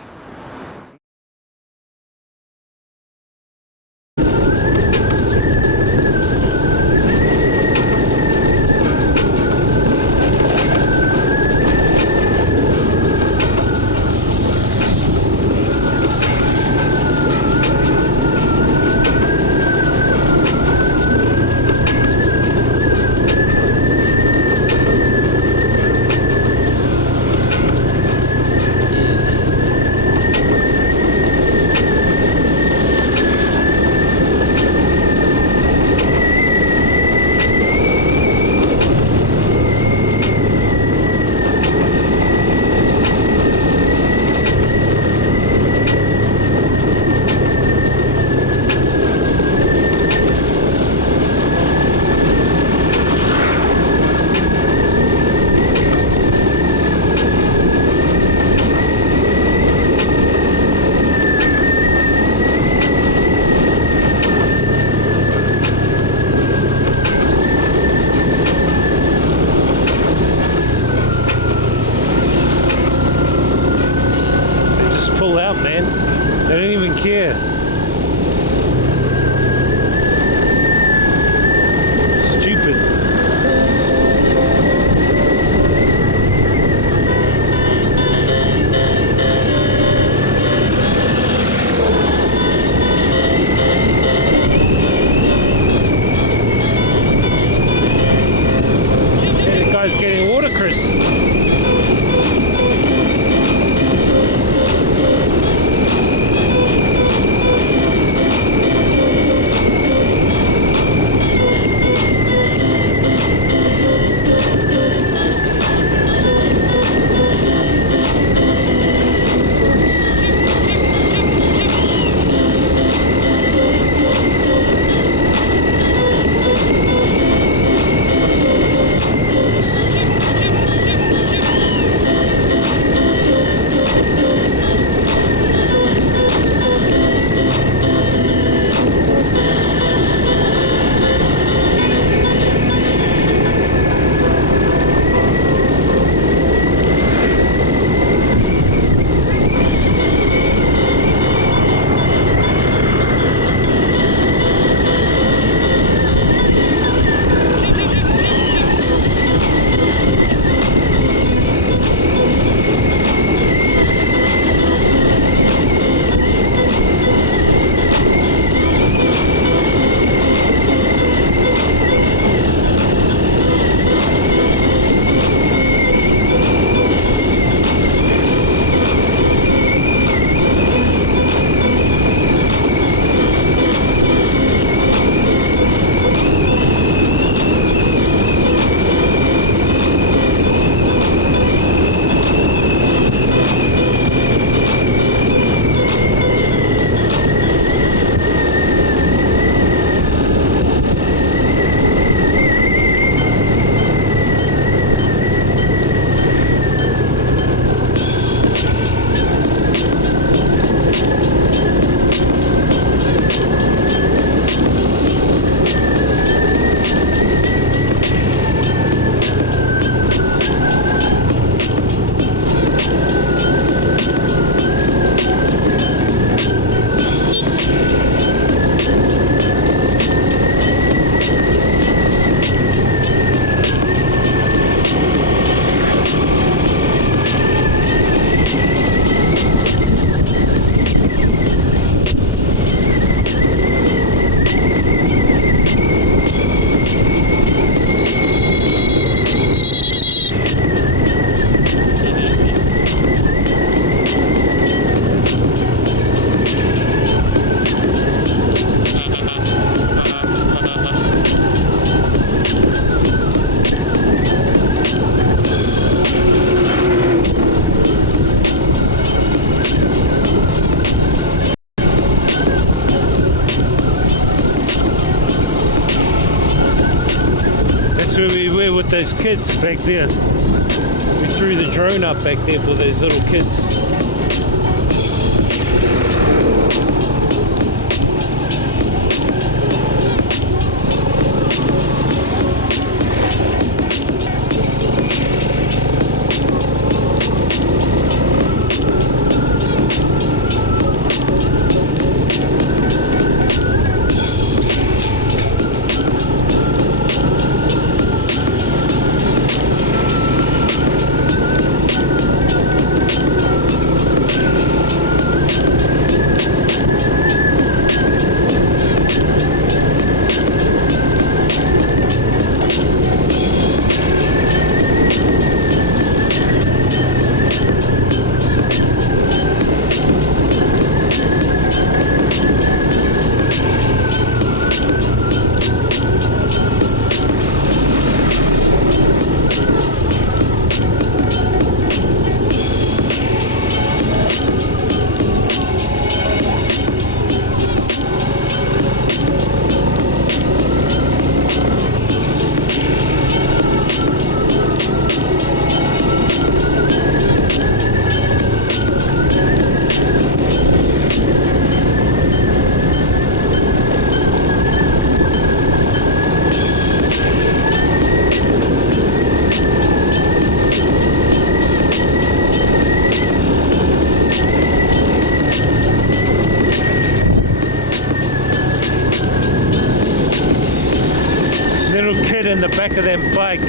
Pull out, man. They don't even care. Stupid. Yeah, the guy's getting water, Chris. That's where we were with those kids back there. We threw the drone up back there for those little kids. Little kid in the back of that bike.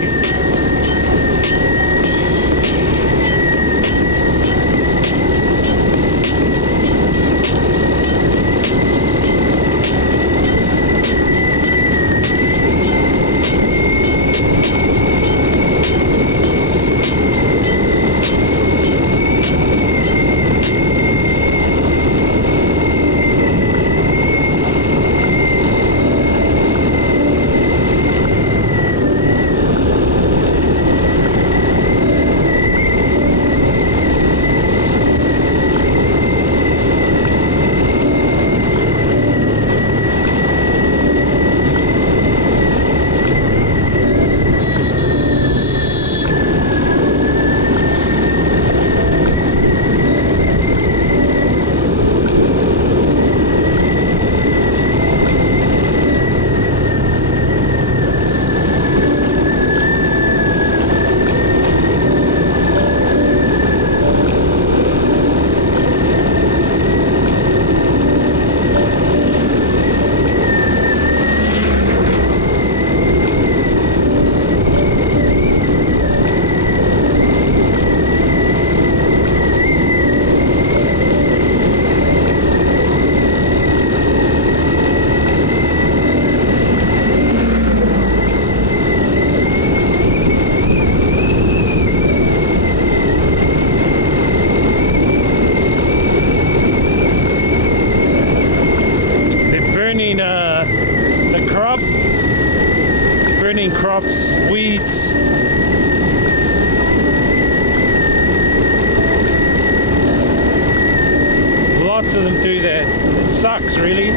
Burning crops, weeds. Lots of them do that. It sucks, really.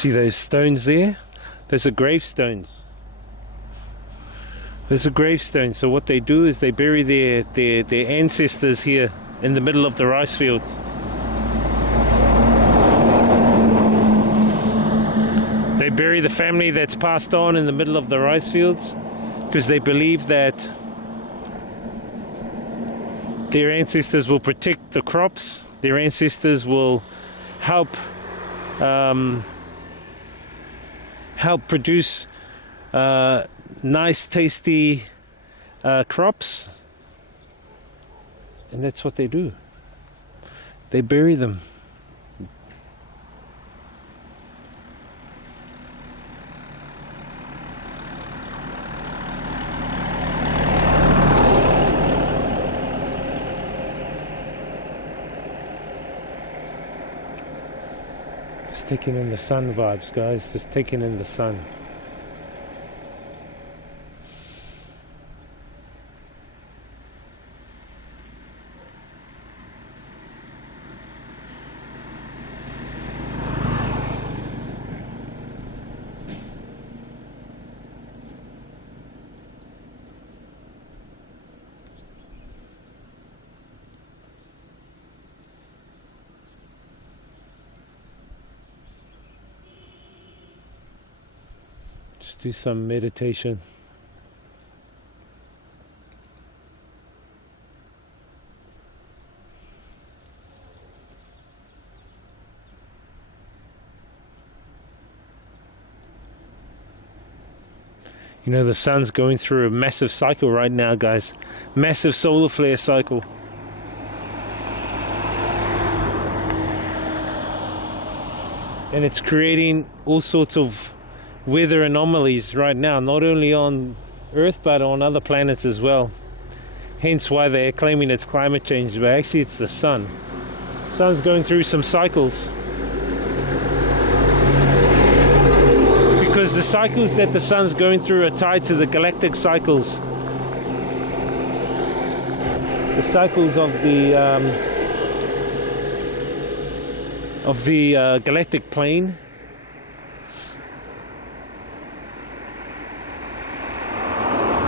See those stones there? Those are gravestones. Those are gravestones. So what they do is they bury their ancestors here in the middle of the rice fields. They bury the family that's passed on in the middle of the rice fields because they believe that their ancestors will protect the crops. Their ancestors will help produce nice, tasty crops, and that's what they do. They bury them. Just taking in the sun vibes, guys. Just taking in the sun. Just do some meditation. You know, the sun's going through a massive cycle right now, guys. Massive solar flare cycle. And it's creating all sorts of weather anomalies right now, not only on Earth but on other planets as well. Hence why they're claiming it's climate change, but actually it's the sun. Sun's going through some cycles. Because the cycles that the sun's going through are tied to the galactic cycles. The cycles of the galactic plane.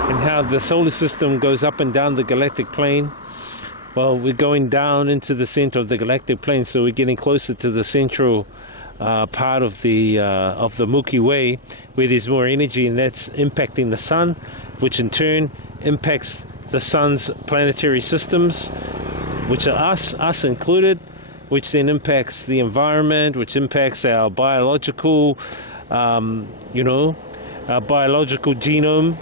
And how the solar system goes up and down the galactic plane. Well, we're going down into the center of the galactic plane, so we're getting closer to the central part of the Milky Way, where there's more energy, and that's impacting the sun, which in turn impacts the sun's planetary systems, which are us included, which then impacts the environment, which impacts our biological, our biological genome.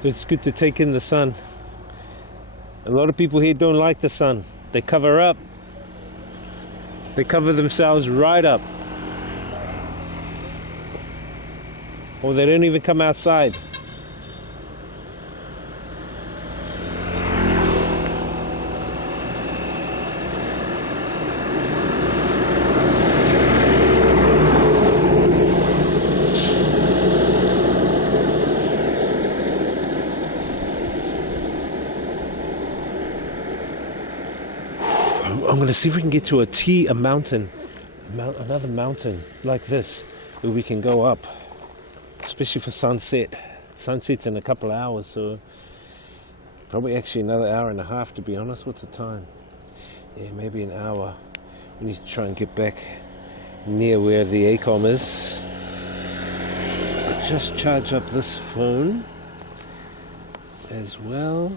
So it's good to take in the sun. A lot of people here don't like the sun. They cover up. They cover themselves right up. Or they don't even come outside. I'm going to see if we can get to a mountain, another mountain like this, where we can go up, especially for sunset. Sunset's in a couple of hours, so probably actually another hour and a half, to be honest. What's the time? Yeah, maybe an hour. We need to try and get back near where the ACOM is. I'll just charge up this phone as well.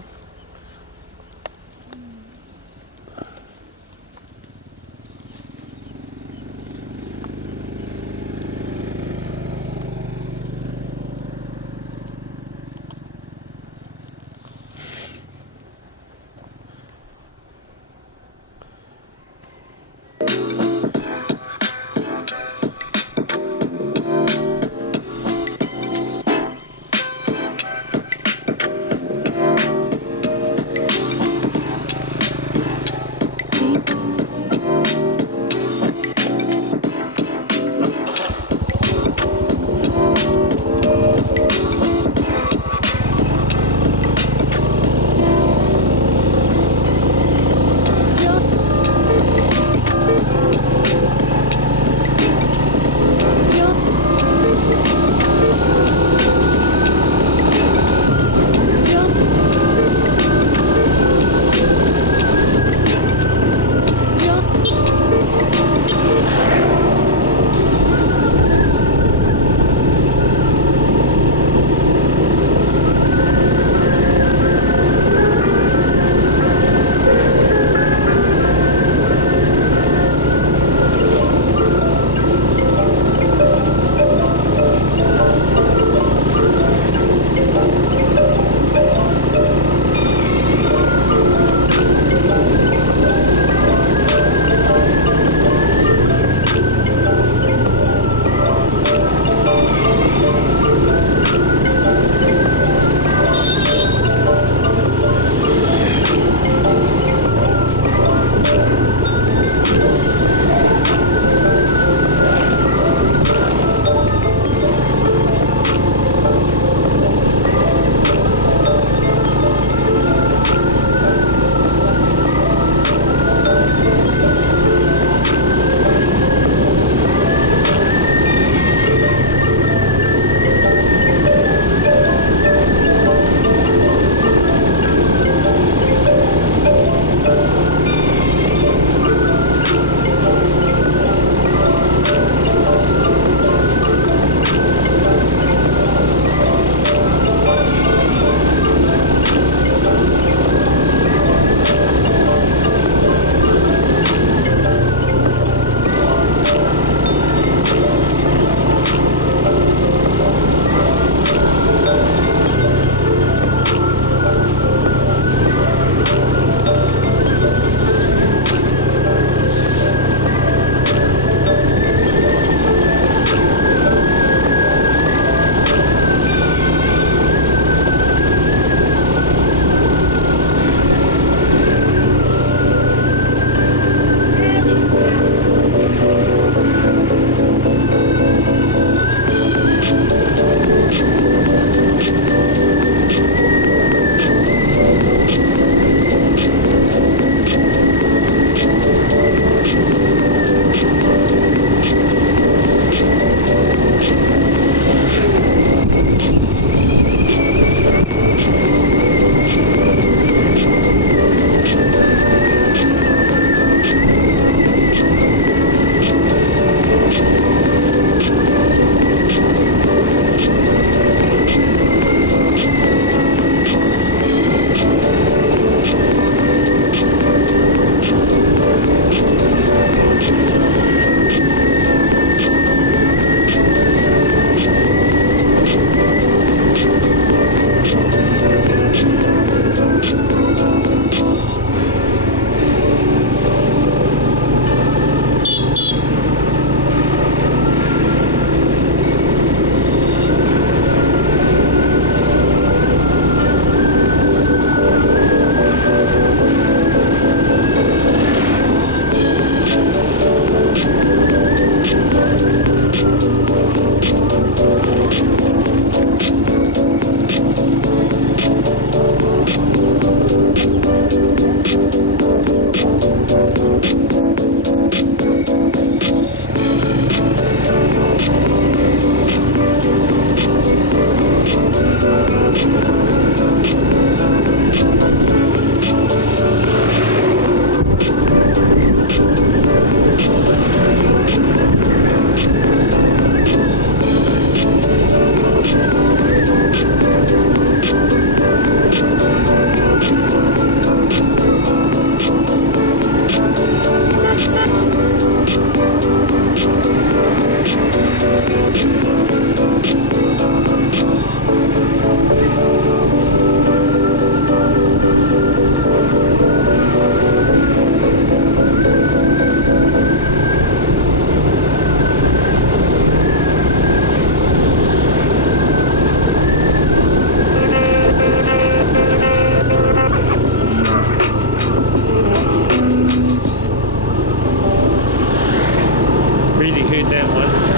Really heard that one.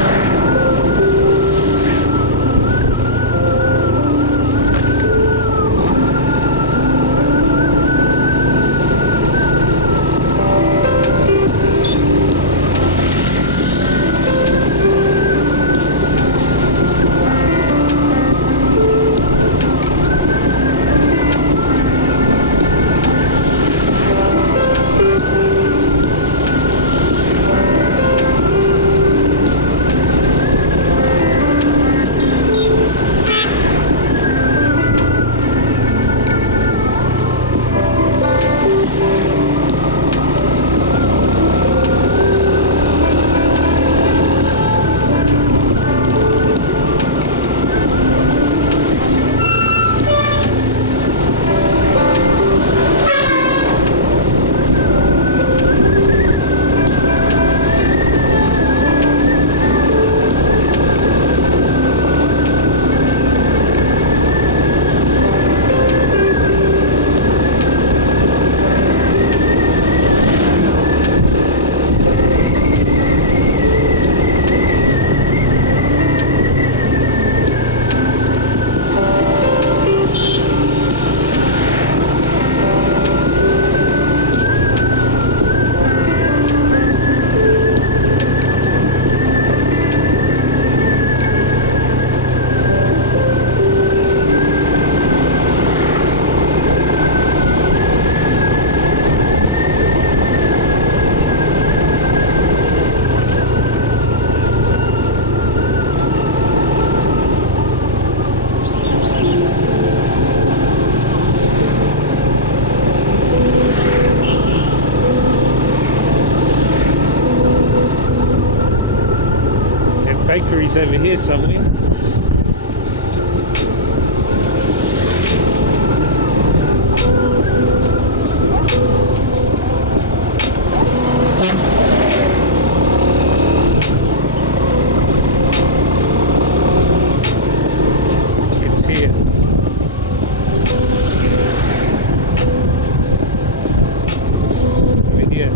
Bakery's over here somewhere. It's here. Over here.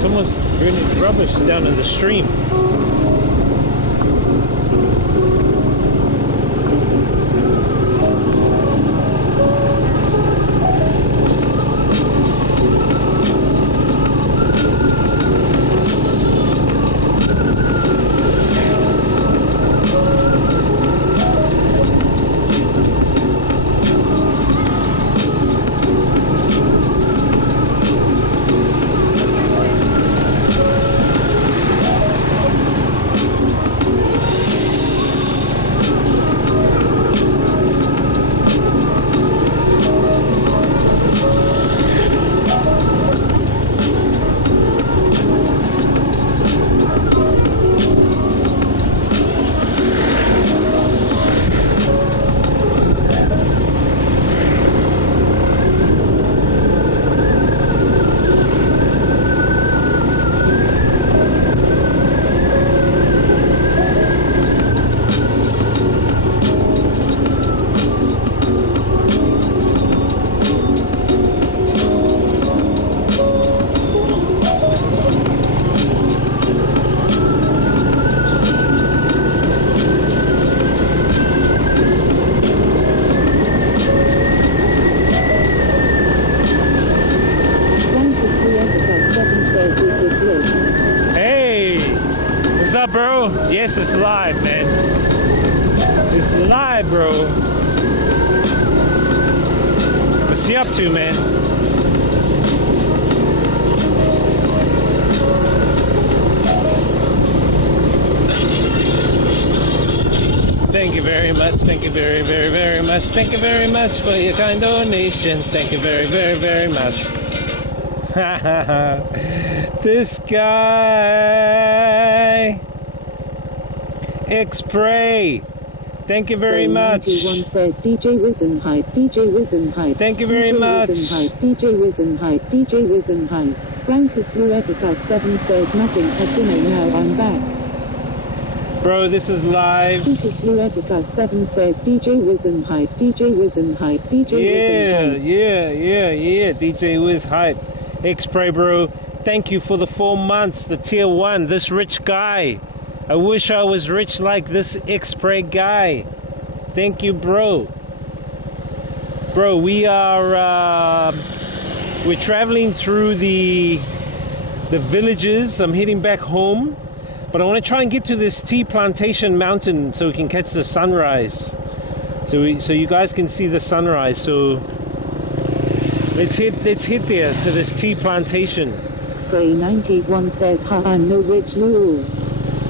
Someone's burning rubbish down in the stream. What's up, bro? Yes, it's live, man. It's live, bro. What's he up to, man? Thank you very much. Thank you very, very, very much. Thank you very much for your kind donation. Thank you very, very, very much. This guy. X-Pray. Thank you very much. 91 says DJ Wizen Hype, DJ Wizen Hype. Thank you very much. DJ Wizen Hype, DJ Wizen Hype. Blancus Lou Epicard 7 says nothing at dinner, now I'm back. Bro, this is live. Blancus Lou Epicard 7 says DJ Wizen Hype, DJ Wizen Hype, DJ Wizen Hype. Yeah, DJ Wiz Hype. X-Pray, bro. Thank you for the 4 months, the tier 1, this rich guy. I wish I was rich like this X-Pray guy. Thank you, bro. Bro, we're traveling through the villages. I'm heading back home, but I want to try and get to this tea plantation mountain so we can catch the sunrise. So you guys can see the sunrise. So let's hit there to this tea plantation. X-Pray 91 says, ha, I'm no rich Lou.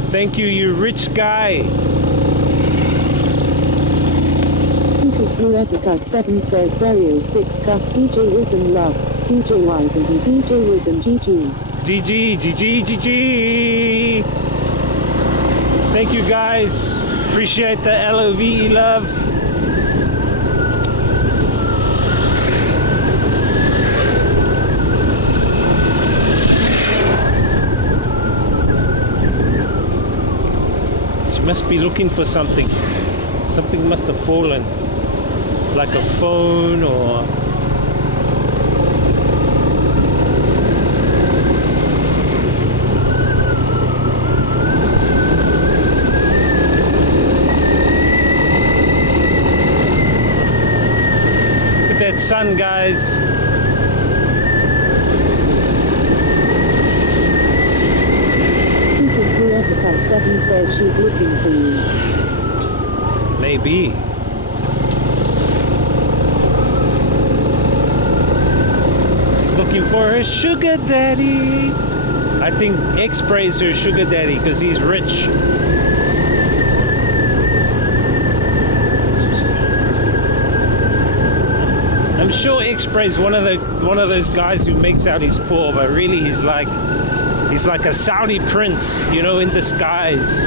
Thank you, you rich guy. Lucas Lou Epicard 7 says, Vario 6 Gus, DJ Wizen Love, DJ Wizen, DJ Wizen GG. GG. Thank you guys. Appreciate the LOVE love. She must be looking for something. Something must have fallen. Like a phone or... that sun, guys. Lucas Lou Epicard 7 says she's looking for you. Maybe. She's looking for her sugar daddy. I think X-Pray is her sugar daddy because he's rich. I'm sure X-Pray is one of those guys who makes out he's poor, but really he's like a Saudi prince, you know, in disguise.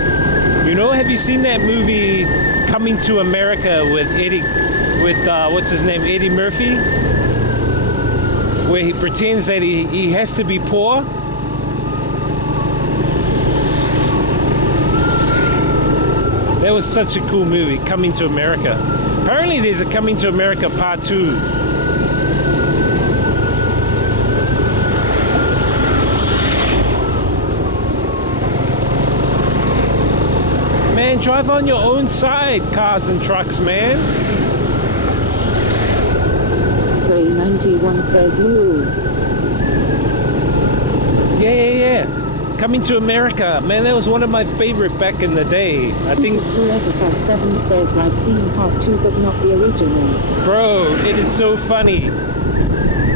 You know, have you seen that movie Coming to America with what's his name, Eddie Murphy, where he pretends that he has to be poor? That was such a cool movie, Coming to America. Apparently there's a Coming to America Part 2. Man, drive on your own side, cars and trucks, man. X-Pray 91 says Lou. Yeah. Coming to America, man, that was one of my favorite back in the day. I think. Lucas Lou Epicard 7 says I've seen part 2 but not the original. Bro, it is so funny.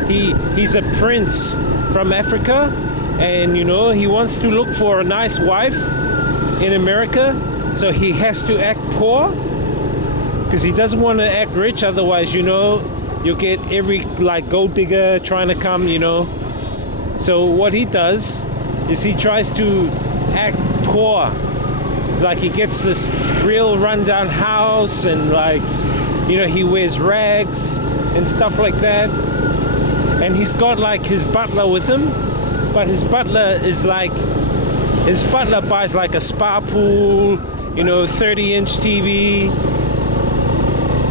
He's a prince from Africa, and you know, he wants to look for a nice wife in America, so he has to act poor because he doesn't want to act rich, otherwise, you know, you'll get every like gold digger trying to come, you know. So what he does is he tries to act poor, like he gets this real rundown house, and like, you know, he wears rags and stuff like that, and he's got like his butler with him, but his butler buys like a spa pool, you know, 30-inch TV,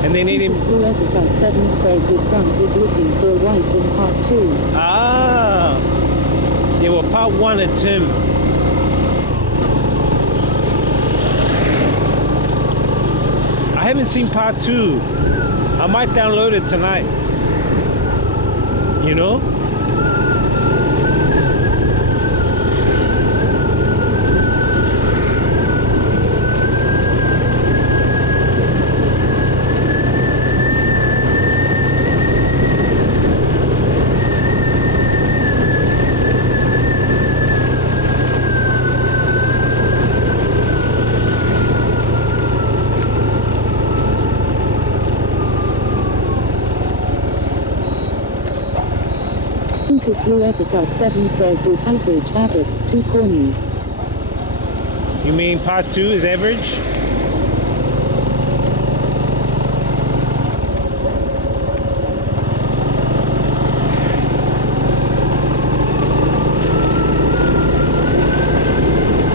and they need him. Lucas Lou Epicard 7 says his son is looking for a wife in part 2. Ah, yeah, well, part 1 it's him. I haven't seen part 2. I might download it tonight. You know? Lucas Lou Epicard 7 says was average, too corny. You mean part 2 is average?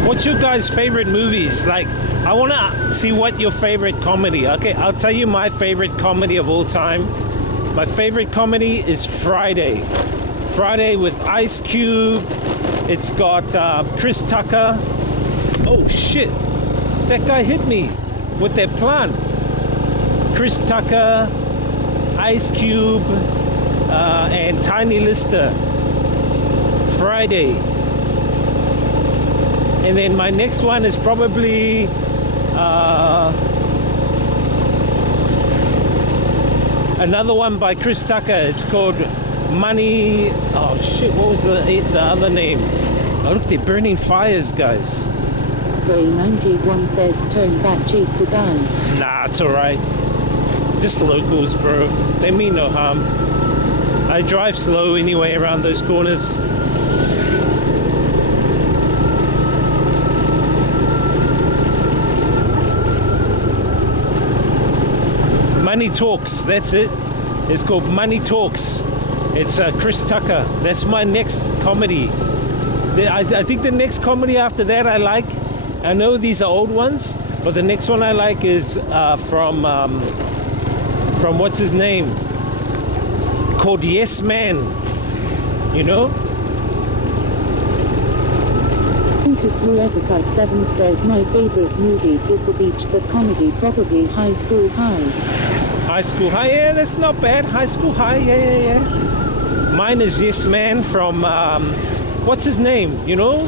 What's your guys' favorite movies? Like, I want to see what your favorite comedy. Okay, I'll tell you my favorite comedy of all time. My favorite comedy is Friday. Friday with Ice Cube. It's got Chris Tucker. Oh shit, that guy hit me with that plant. Chris Tucker, Ice Cube, and Tiny Lister. Friday. And then my next one is probably another one by Chris Tucker. It's called Money. Oh shit, what was the other name? Oh look, they're burning fires, guys. Sway 91 says turn back, chase the guy. Nah, it's alright. Just locals, bro. They mean no harm. I drive slow anyway around those corners. Money Talks, that's it. It's called Money Talks. It's Chris Tucker. That's my next comedy. I think the next comedy after that I like. I know these are old ones, but the next one I like is from what's his name? Called Yes Man. You know? Lucas Luevica 7 says my favorite movie is The Beach, but comedy probably High School High. High School High, yeah, that's not bad. High School High, yeah. Mine is Yes Man from, what's his name, you know?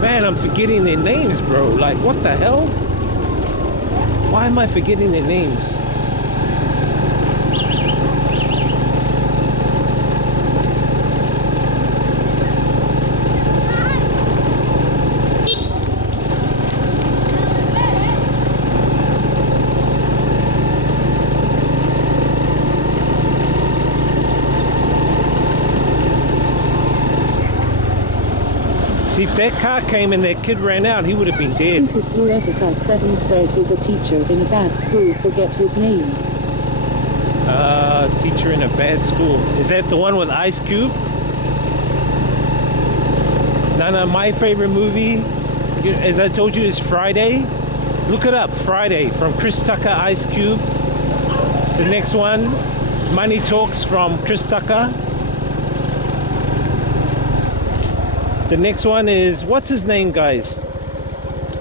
Man, I'm forgetting their names, bro. Like, what the hell? Why am I forgetting their names? See, if that car came and that kid ran out, he would have been dead. Lucas Luevica 7 says he's a teacher in a bad school, forget his name. Teacher in a bad school. Is that the one with Ice Cube? No, my favorite movie, as I told you, is Friday. Look it up, Friday, from Chris Tucker, Ice Cube. The next one, Money Talks from Chris Tucker. The next one is, what's his name, guys?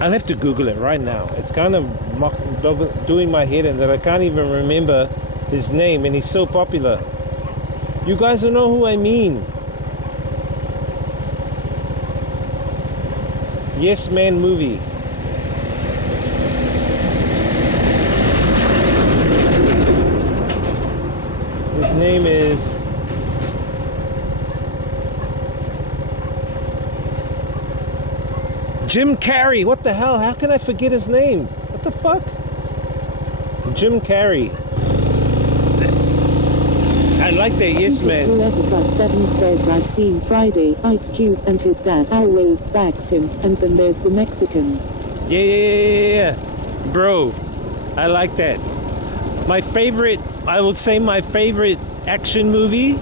I'll have to Google it right now. It's kind of doing my head in that I can't even remember his name, and he's so popular. You guys don't know who I mean. Yes Man movie. His name is... Jim Carrey. What the hell? How can I forget his name? What the fuck? Jim Carrey. I like that Yes Man. Lucas 7 says I've seen Friday, Ice Cube and his dad always backs him, and then there's the Mexican. Yeah. Bro, I like that. My favorite, I would say my favorite action movie.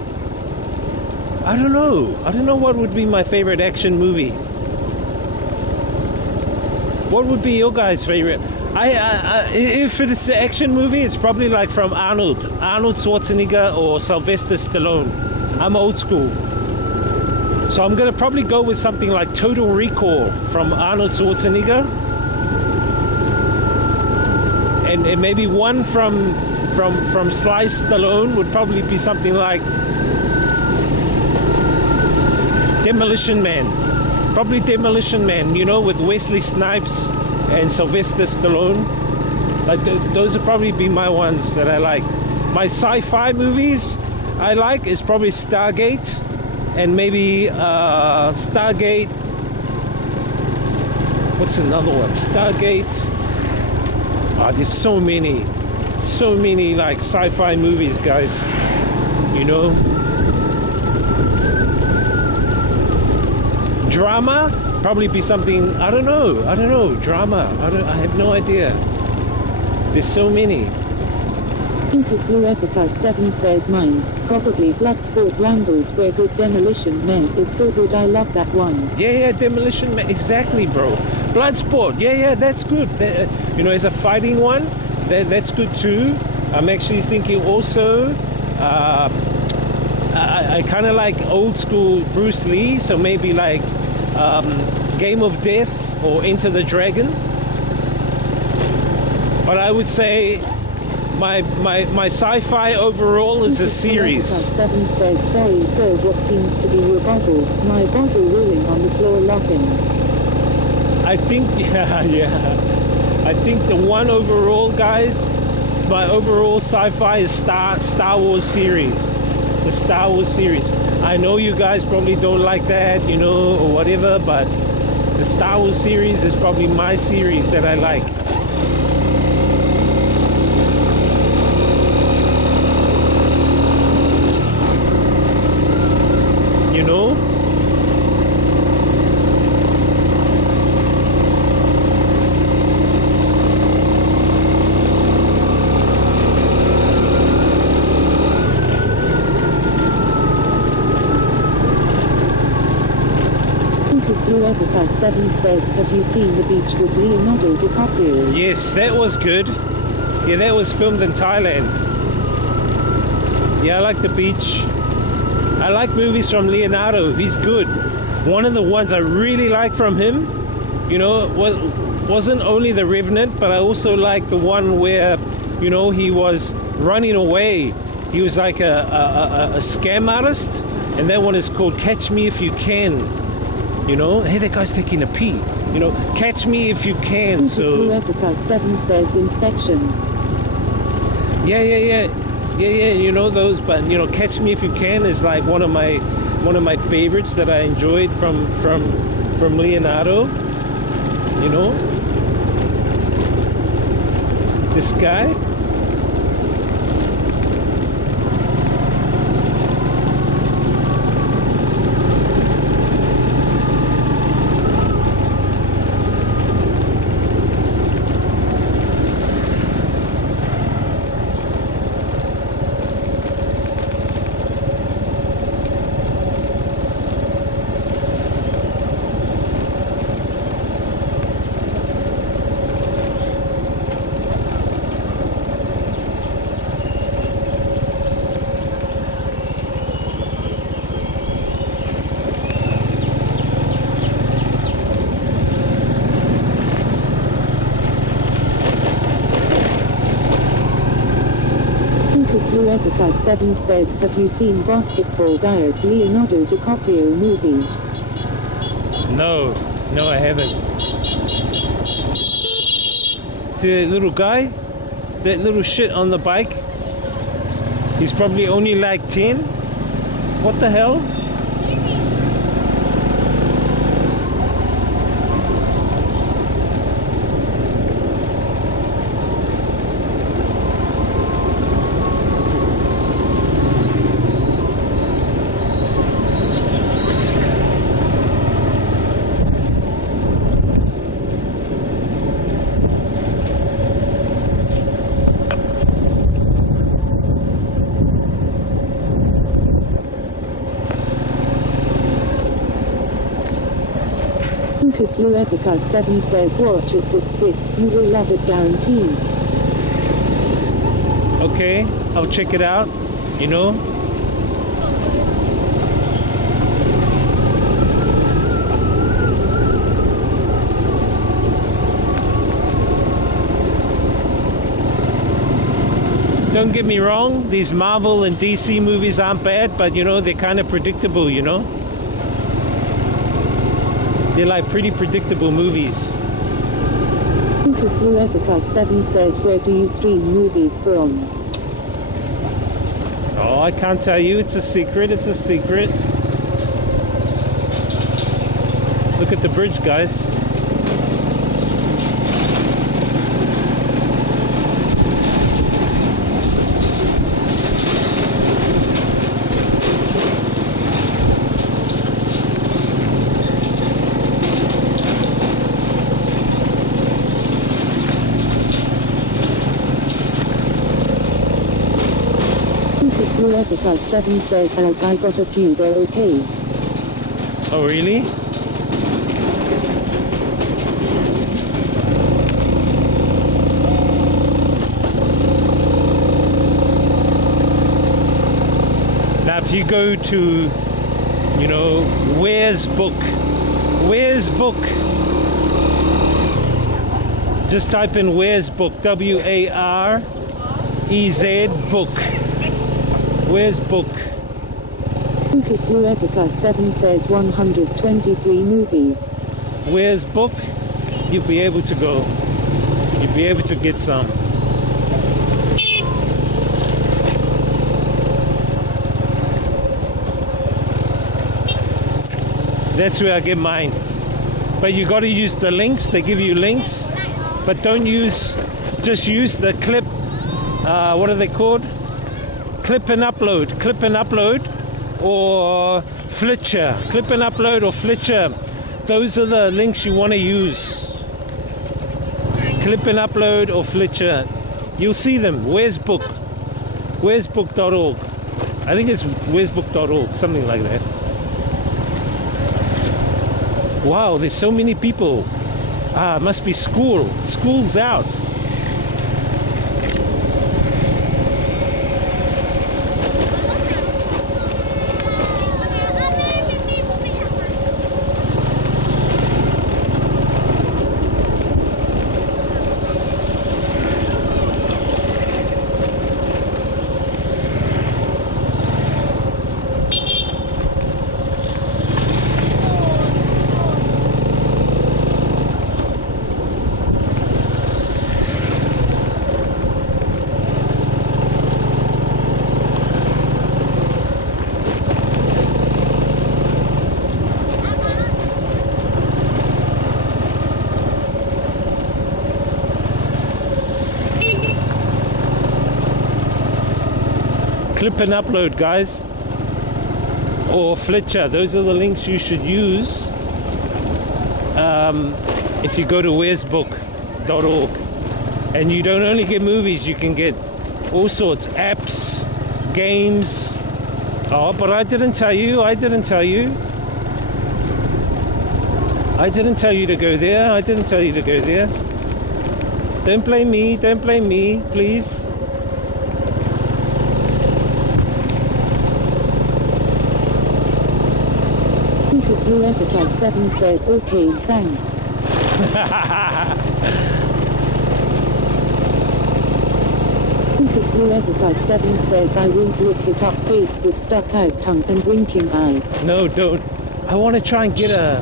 I don't know what would be my favorite action movie. What would be your guys' favorite? If it's an action movie, it's probably like from Arnold Schwarzenegger or Sylvester Stallone. I'm old school. So I'm gonna probably go with something like Total Recall from Arnold Schwarzenegger. And maybe one from Sly Stallone would probably be something like Demolition Man. Probably Demolition Man, you know, with Wesley Snipes and Sylvester Stallone. Like those would probably be my ones that I like. My sci-fi movies I like is probably Stargate, and maybe Stargate. What's another one? Stargate. There's so many like sci-fi movies, guys. You know. drama, probably be something, I don't know, drama. I have no idea. There's so many. Incas Luepica 7 says mine's probably Bloodsport Rambles where good Demolition Men is so good. I love that one. Yeah, Demolition Man, exactly, bro. Bloodsport, yeah, that's good. You know, as a fighting one, that's good too. I'm actually thinking also, I kind of like old school Bruce Lee, so maybe like Game of Death or Enter the Dragon. But I would say my sci-fi overall is a series. 7 says, sorry sir, what seems to be your bottle? My bottle rolling on the floor laughing. I think, yeah. I think the one overall, guys, my overall sci-fi is Star Wars series. The Star Wars series. I know you guys probably don't like that, you know, or whatever, but the Star Wars series is probably my series that I like. You know? Incas Luepica 7 says, have you seen The Beach with Leonardo DiCaprio? Yes, that was good. Yeah, that was filmed in Thailand. Yeah, I like The Beach. I like movies from Leonardo. He's good. One of the ones I really like from him, you know, wasn't only The Revenant, but I also like the one where, you know, he was running away. He was like a scam artist, and that one is called Catch Me If You Can. You know, hey, that guy's taking a pee. You know, Catch Me If You Can. Incas So Luepica 7 says Inspection. yeah, you know those, but you know, Catch Me If You Can is like one of my favorites that I enjoyed from Leonardo. You know, this guy. Luepica 7 says, have you seen Basketball Diaries Leonardo DiCaprio movie? No, I haven't. See that little guy? That little shit on the bike? He's probably only like 10? What the hell? Incas Luepica 7 says, watch it's sick, you will love it guaranteed. Okay, I'll check it out, you know. Don't get me wrong, these Marvel and DC movies aren't bad, but you know, they're kind of predictable, you know. They're like pretty predictable movies. Incas Luepica 7 says, where do you stream movies from? Oh, I can't tell you, it's a secret, it's a secret. Look at the bridge, guys. Blue Epicard 7 says, I got a few, they're okay. Oh, really? Now, if you go to, you know, Where's Book? Just type in Where's Book, W-A-R-E-Z book. Where's Book? Lucas Blue Epicard 7 says 123 movies. Where's Book? You'll be able to go. You'll be able to get some. That's where I get mine. But you got to use the links. They give you links. But don't just use the clip. What are they called? Clip and upload. Or Flitcher. Clip and upload or Flitcher. Those are the links you want to use. Clip and upload or Flitcher. You'll see them. Where's Book? Where's Book.org? I think it's Where's Book.org, something like that. Wow, there's so many people. Must be school. School's out. Clip and upload, guys, or Flitcher. Those are the links you should use if you go to where'sbook.org. And you don't only get movies, you can get all sorts, apps, games. Oh, but I didn't tell you to go there. Don't blame me, please. Lucas Blue Epicard 7 says, okay, thanks. Lucas Blue Epicard 7 says, I won't look it up, face with stuck out tongue and winking eye. No, don't. I want to try and get a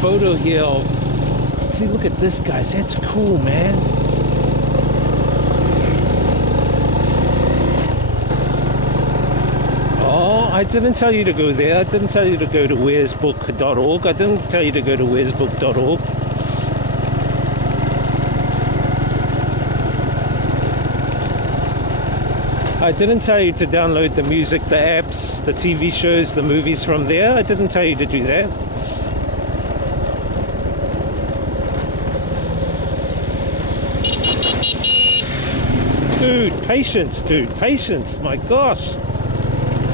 photo here of... See, look at this, guys. That's cool, man. I didn't tell you to go there. I didn't tell you to go to where'sbook.org. I didn't tell you to go to where'sbook.org. I didn't tell you to download the music, the apps, the TV shows, the movies from there. I didn't tell you to do that. Dude, patience, my gosh.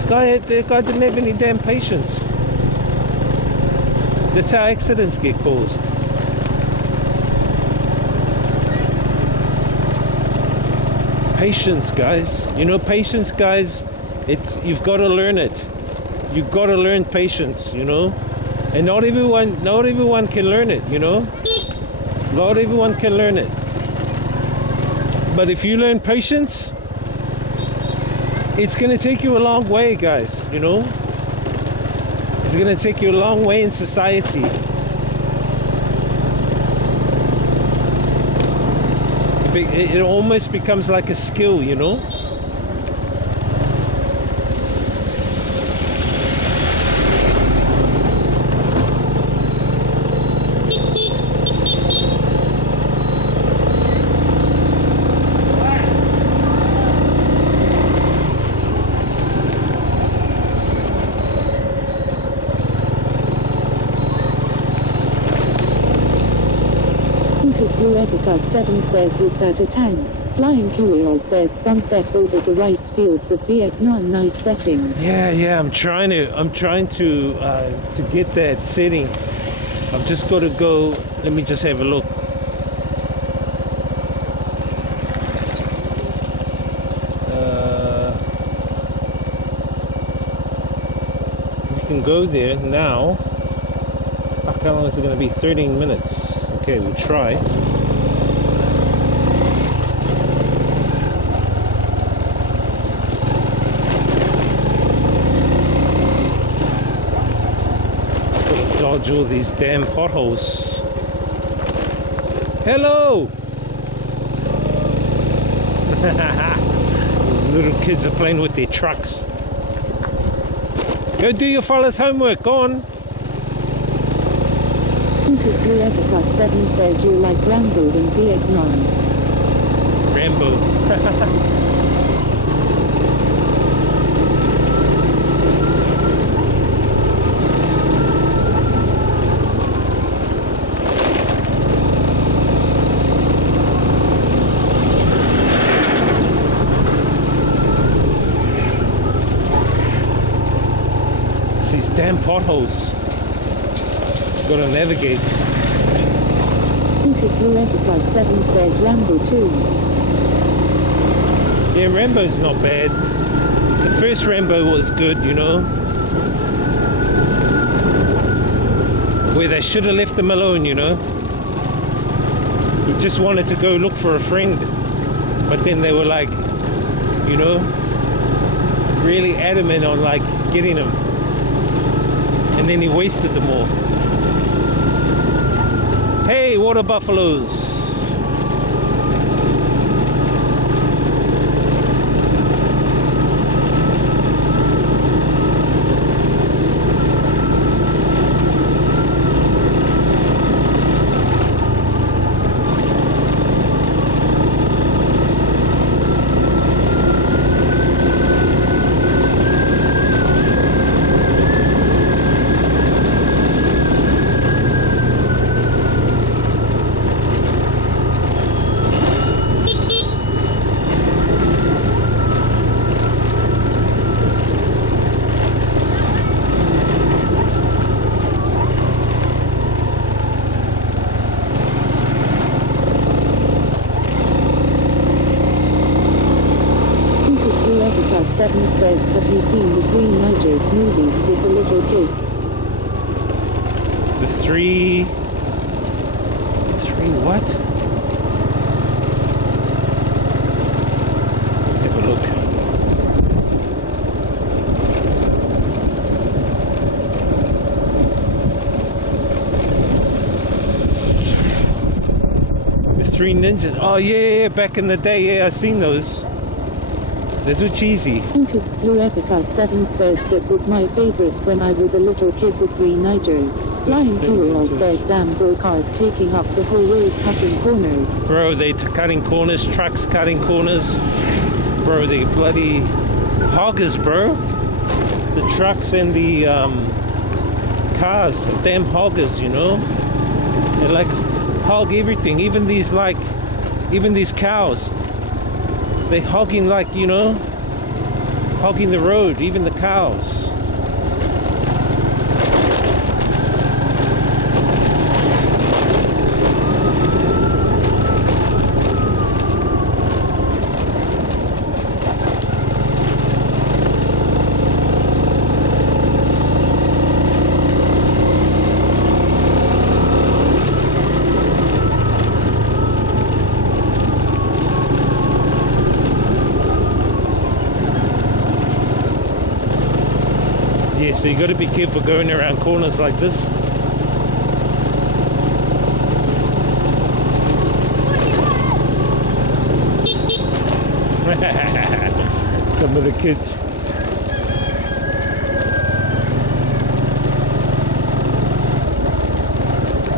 The guy didn't have any damn patience. That's how accidents get caused. Patience, guys. You know, patience, guys. You've got to learn it. You've got to learn patience. You know, and not everyone can learn it. You know, not everyone can learn it. But if you learn patience, it's going to take you a long way, guys, you know? It's going to take you a long way in society. It almost becomes like a skill, you know? Lucas Blue Epicard 7 says, was that a tank? Flying Curial says sunset over the rice fields of Vietnam, nice setting. Yeah, I'm trying to get that setting. I've just got to go. Let me just have a look. We can go there now. Fuck, how long is it going to be? 13 minutes. Okay, we'll try. Dodge all these damn potholes. Hello! Little kids are playing with their trucks. Go do your fella's homework, go on. Lucas Leprecott 7 says you're like Rambo in Vietnam. Rambo. Damn potholes. Gotta navigate. Lucas Leprecott 7 says Rambo 2. Yeah, Rambo's not bad. The first Rambo was good, you know. Where they should have left him alone, you know. He just wanted to go look for a friend. But then they were like, you know, really adamant on like getting him. And then he wasted them all. Hey, water buffaloes. Says, have you seen the Three Nigers movies with the little kids? The three what? Have a look. The Three Ninjas. Oh yeah, back in the day, yeah, I seen those. They're so cheesy. Lucas Leprecott 7 says that was my favorite when I was a little kid with Three Nigers. Flying Curial says damn bro, cars taking up the whole road cutting corners. Bro, they cutting corners, trucks cutting corners. Bro, they bloody hoggers, bro. The trucks and the cars, the damn hoggers, you know. They like hog everything, even these cows. They hogging like, you know, hogging the road, even the cows. Yeah, so you got to be careful going around corners like this. Some of the kids.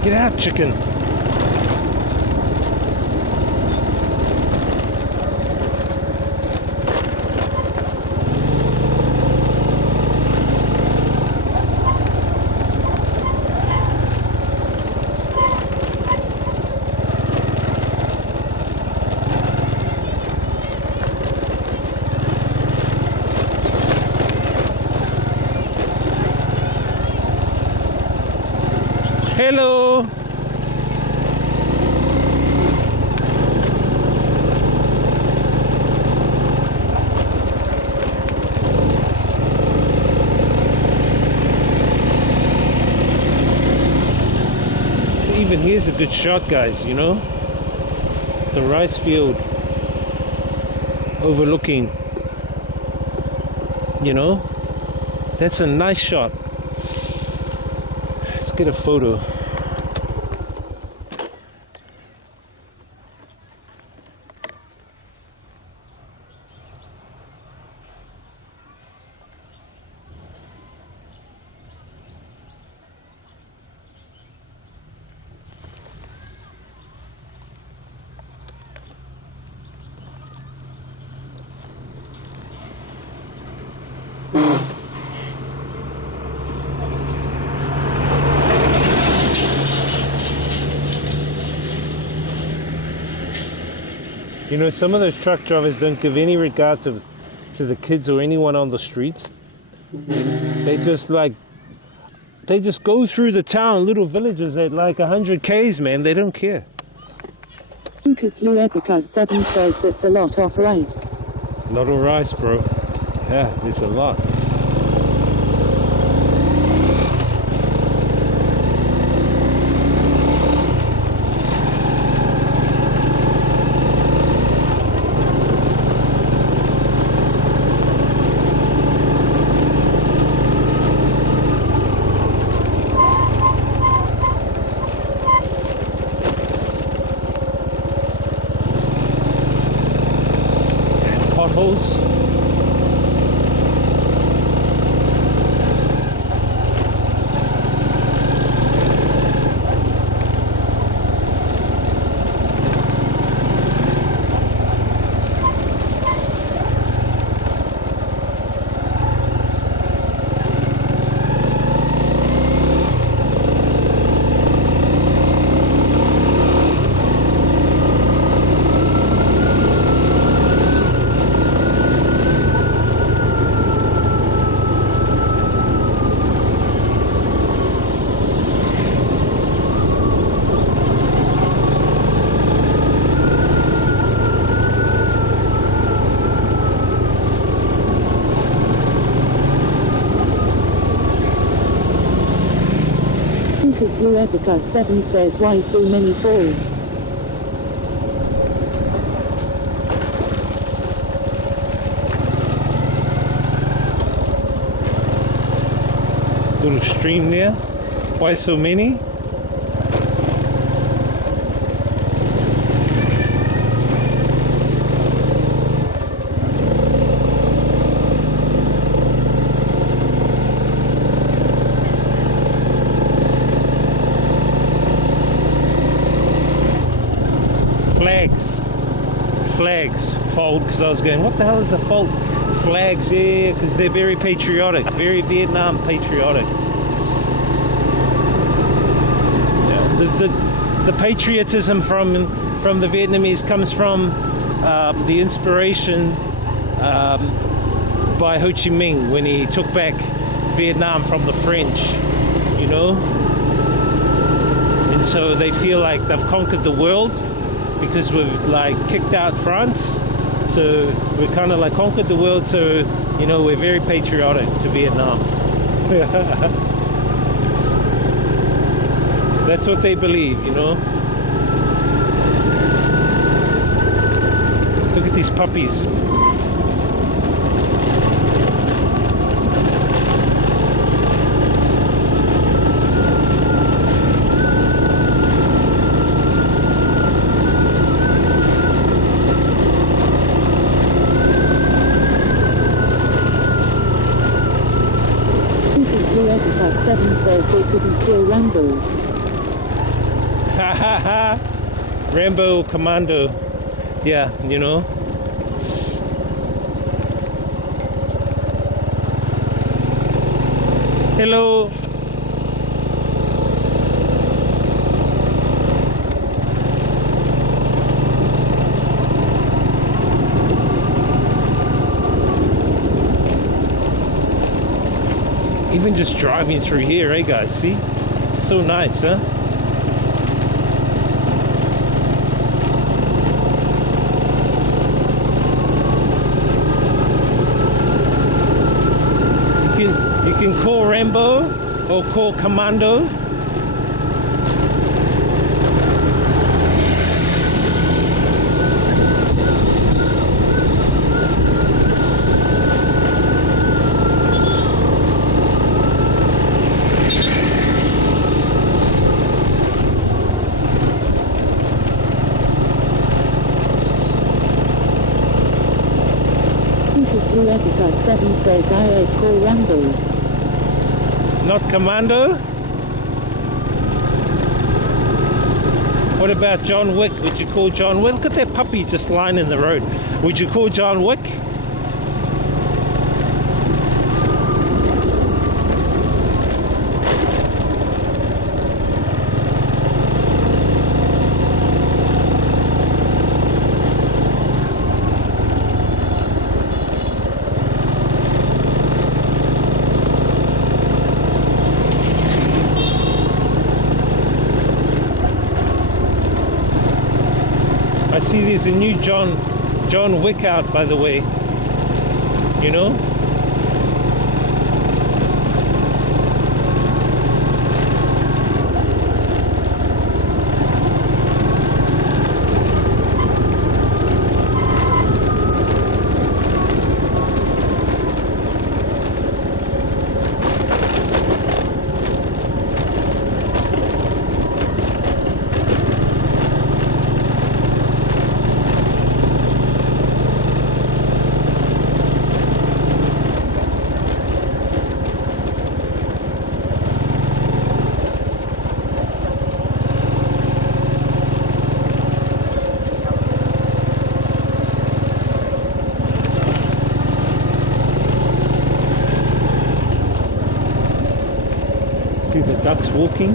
Get out, chicken. Here's a good shot, guys, you know? The rice field overlooking, you know? That's a nice shot. Let's get a photo. You know, some of those truck drivers don't give any regard to the kids or anyone on the streets. They just go through the town, little villages at like 100 Ks, man. They don't care. Lucas Luepica 7 says that's a lot of rice. A lot of rice, bro. Yeah, it's a lot. Potholes. Lucas Luepica 7 says why so many falls? Little stream there. Why so many? Flags, fold, because I was going, what the hell is a fold? Flags, yeah, because they're very patriotic, very Vietnam patriotic. Yeah. The patriotism from the Vietnamese comes from the inspiration by Ho Chi Minh when he took back Vietnam from the French, you know? And so they feel like they've conquered the world, because we've like kicked out France, so we kind of like conquered the world, so you know we're very patriotic to Vietnam. That's what they believe, you know. Look at these puppies. Luepica 7 says they couldn't kill Rambo. Ha ha ha! Rambo Commando. Yeah, you know. Hello. Even just driving through here, eh guys, see? So nice, huh? You can call Rambo or call Commando. Blue Epicard 7 says I call Rambo. Not Commando? What about John Wick? Would you call John Wick? Look at that puppy just lying in the road. Would you call John Wick? I see there's a new John Wick out, by the way. You know? See the ducks walking.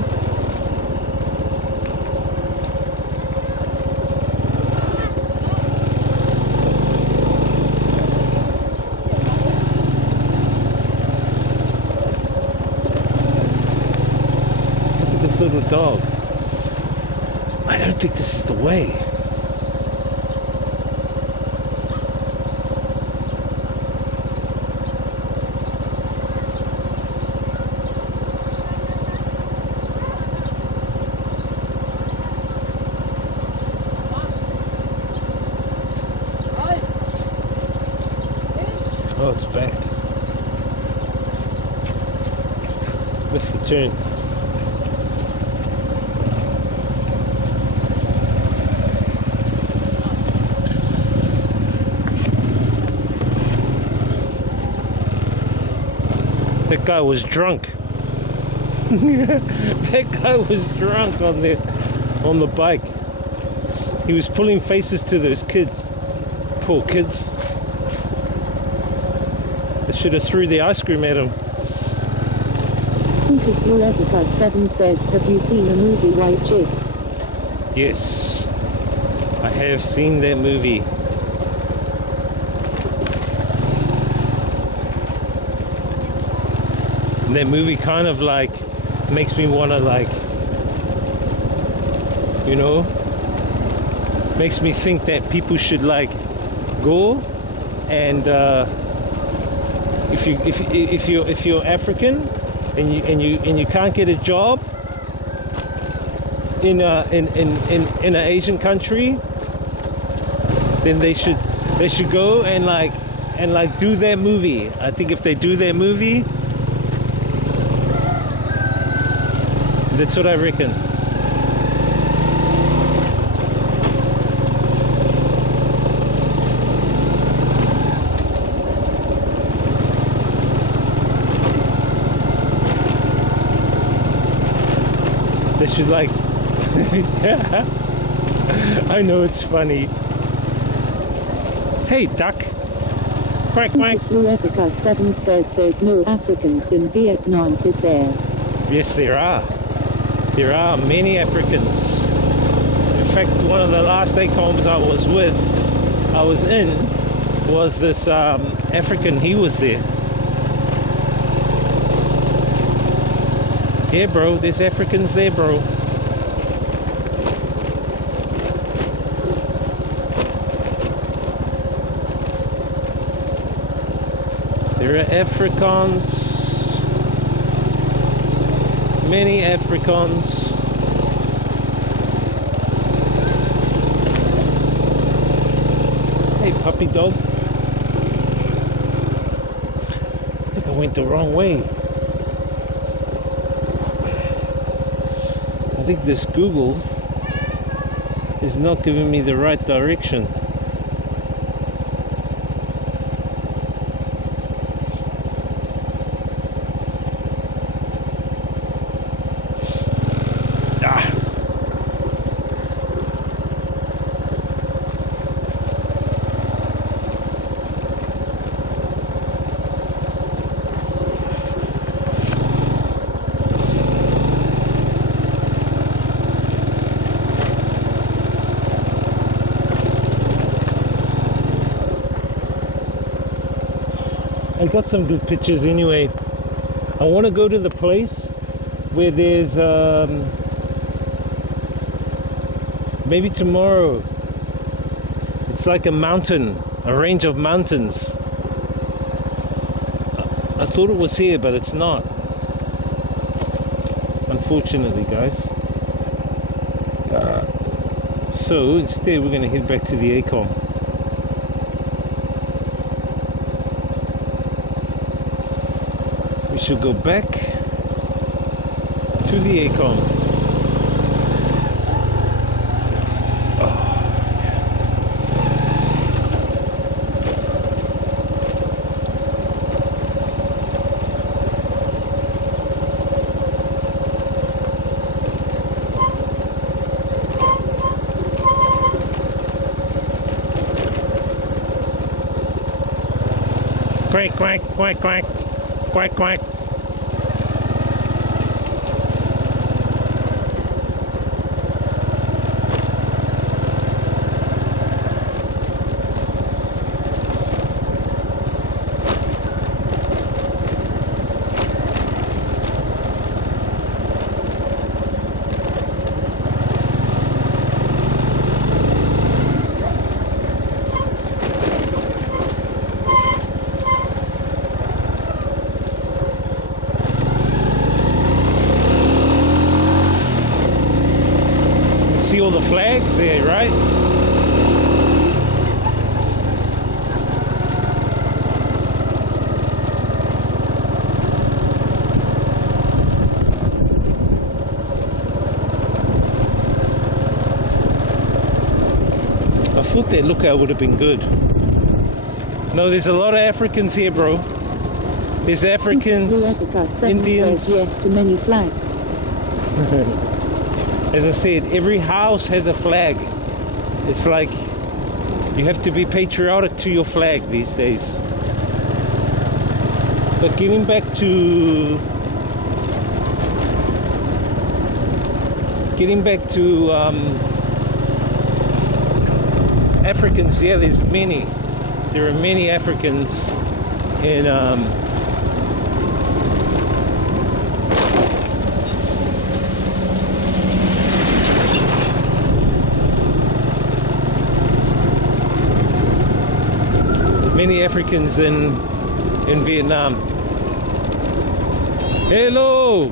Look at this little dog. I don't think this is the way. Oh, it's back. Missed the turn. That guy was drunk. That guy was drunk on the bike. He was pulling faces to those kids. Poor kids. They should have threw the ice cream at him. Lucas Blue Epicard 7 says, have you seen the movie White Chicks? Yes, I have seen that movie. And that movie kind of like makes me want to, like, you know, makes me think that people should like go and if you're African and you can't get a job in an Asian country, then they should go and like do their movie. I think if they do their movie, that's what I reckon. They should like I know it's funny. Hey duck. Quack quack. Lucas Blue Epicard 7 says there's no Africans in Vietnam, is there? Yes, there are. There are many Africans. In fact, one of the last ACOMs I was in was this African. He was there. Yeah, bro, there's Africans there, bro. There are Afrikaans. Many Afrikaans. Hey, puppy dog. I think I went the wrong way. I think this Google is not giving me the right direction. I got some good pictures anyway. I want to go to the place where there's maybe tomorrow. It's like a mountain, a range of mountains. I thought it was here, but it's not. Unfortunately, guys. So instead, we're going to head back to the ACOM. We should go back to the ACOM. Quack, quack, quack, quack, quack, quack. See all the flags there, right? I thought that lookout would have been good. No, there's a lot of Africans here, bro. There's Africans, Indians. Says yes to many flags. As I said, every house has a flag. It's like you have to be patriotic to your flag these days. But getting back to Africans, yeah, there's many. There are many Africans in in Vietnam. Hello.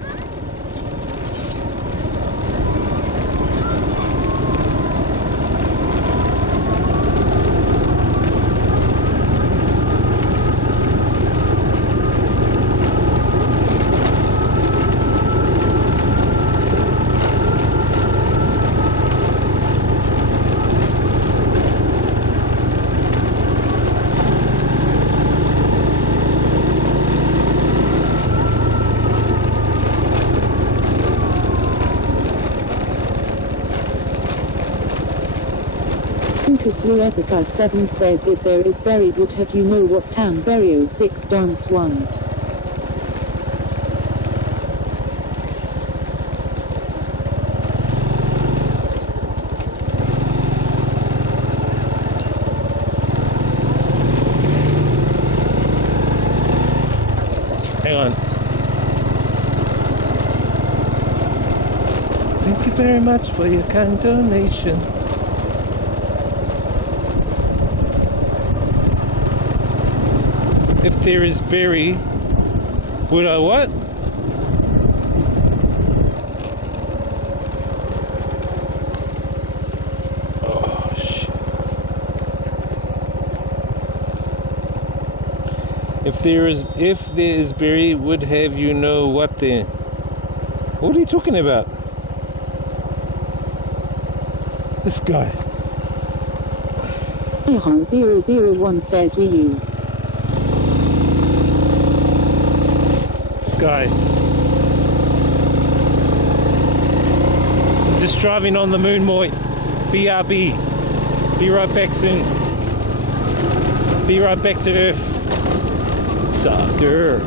Lou Epica 7 says if there is Berry would have you know what town Berry 06 dance 1. Hang on. Thank you very much for your kind donation. If there is berry, would I what? Oh shit. If there is berry, would have you know what then? What are you talking about? This guy. 001 says you. Guy. Just driving on the moon, Moy. BRB. Be right back soon. Be right back to Earth. Sucker.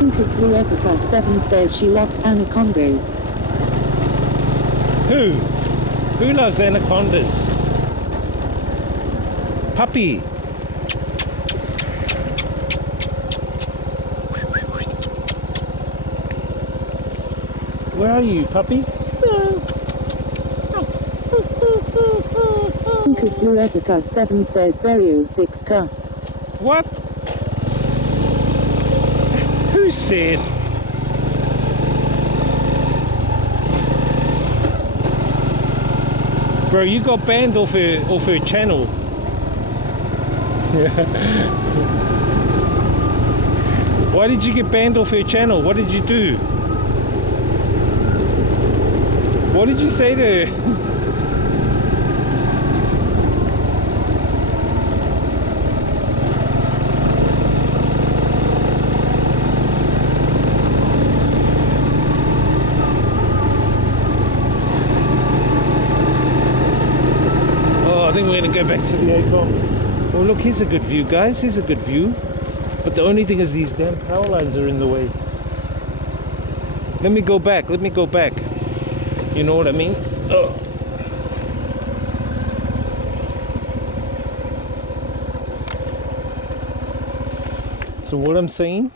Lucas Lou Epica 7 says she loves anacondas. Who? Who loves anacondas? Puppy. Where are you, puppy? Kaslu Epica 7 says Berio 6 cuss. What? Who said? Bro, you got banned off her channel. Why did you get banned off her channel? What did you do? What did you say to her? Oh, I think we're gonna go back to the ACOM. Oh look, here's a good view, guys. Here's a good view. But the only thing is these damn power lines are in the way. Let me go back. Let me go back. You know what I mean? Oh. So what I'm saying?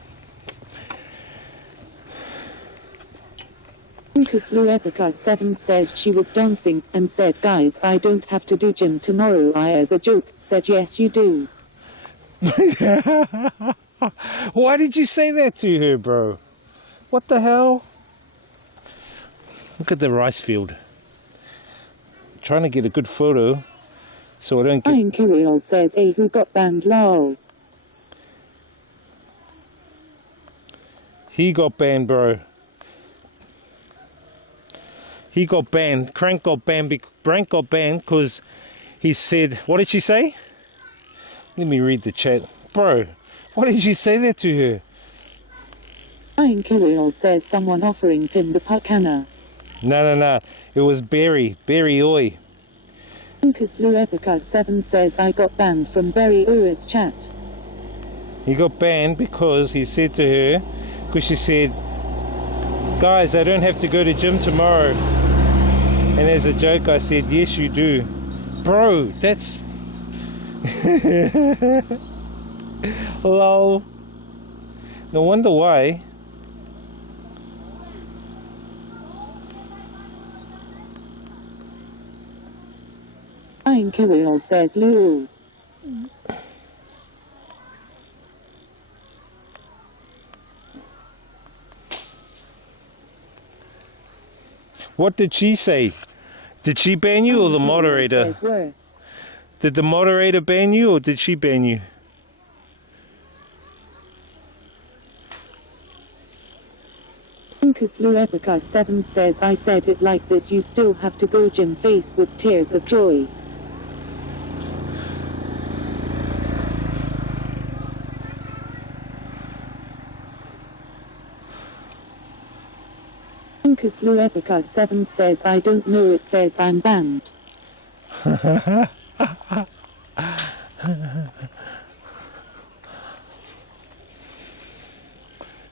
Kaslu Epica 7 says she was dancing and said, guys, I don't have to do gym tomorrow. I, as a joke, said, yes, you do. Why did you say that to her, bro? What the hell? Look at the rice field. I'm trying to get a good photo so I don't get... Ryan Kirill says, hey, who got banned, lol. He got banned, bro. He got banned. Crank got banned. Brank got banned because he said... What did she say? Let me read the chat. Bro, why did you say that to her? Ryan Kirill says someone offering pin the Pakana. No. It was Barry. Barry Oi. Kaslu Epica 7 says I got banned from Barry Oi's chat. He got banned because he said to her, because she said, guys, I don't have to go to gym tomorrow. And as a joke, I said, yes, you do. Bro, that's... Lol. No wonder why. Ryan Kirill says lol. What did she say? Did she ban you or the moderator? Did the moderator ban you or did she ban you? Kaslu Epica 7 says I said it like this, you still have to go gym, face with tears of joy. Kaslu Epica 7 says I don't know, it says I'm banned.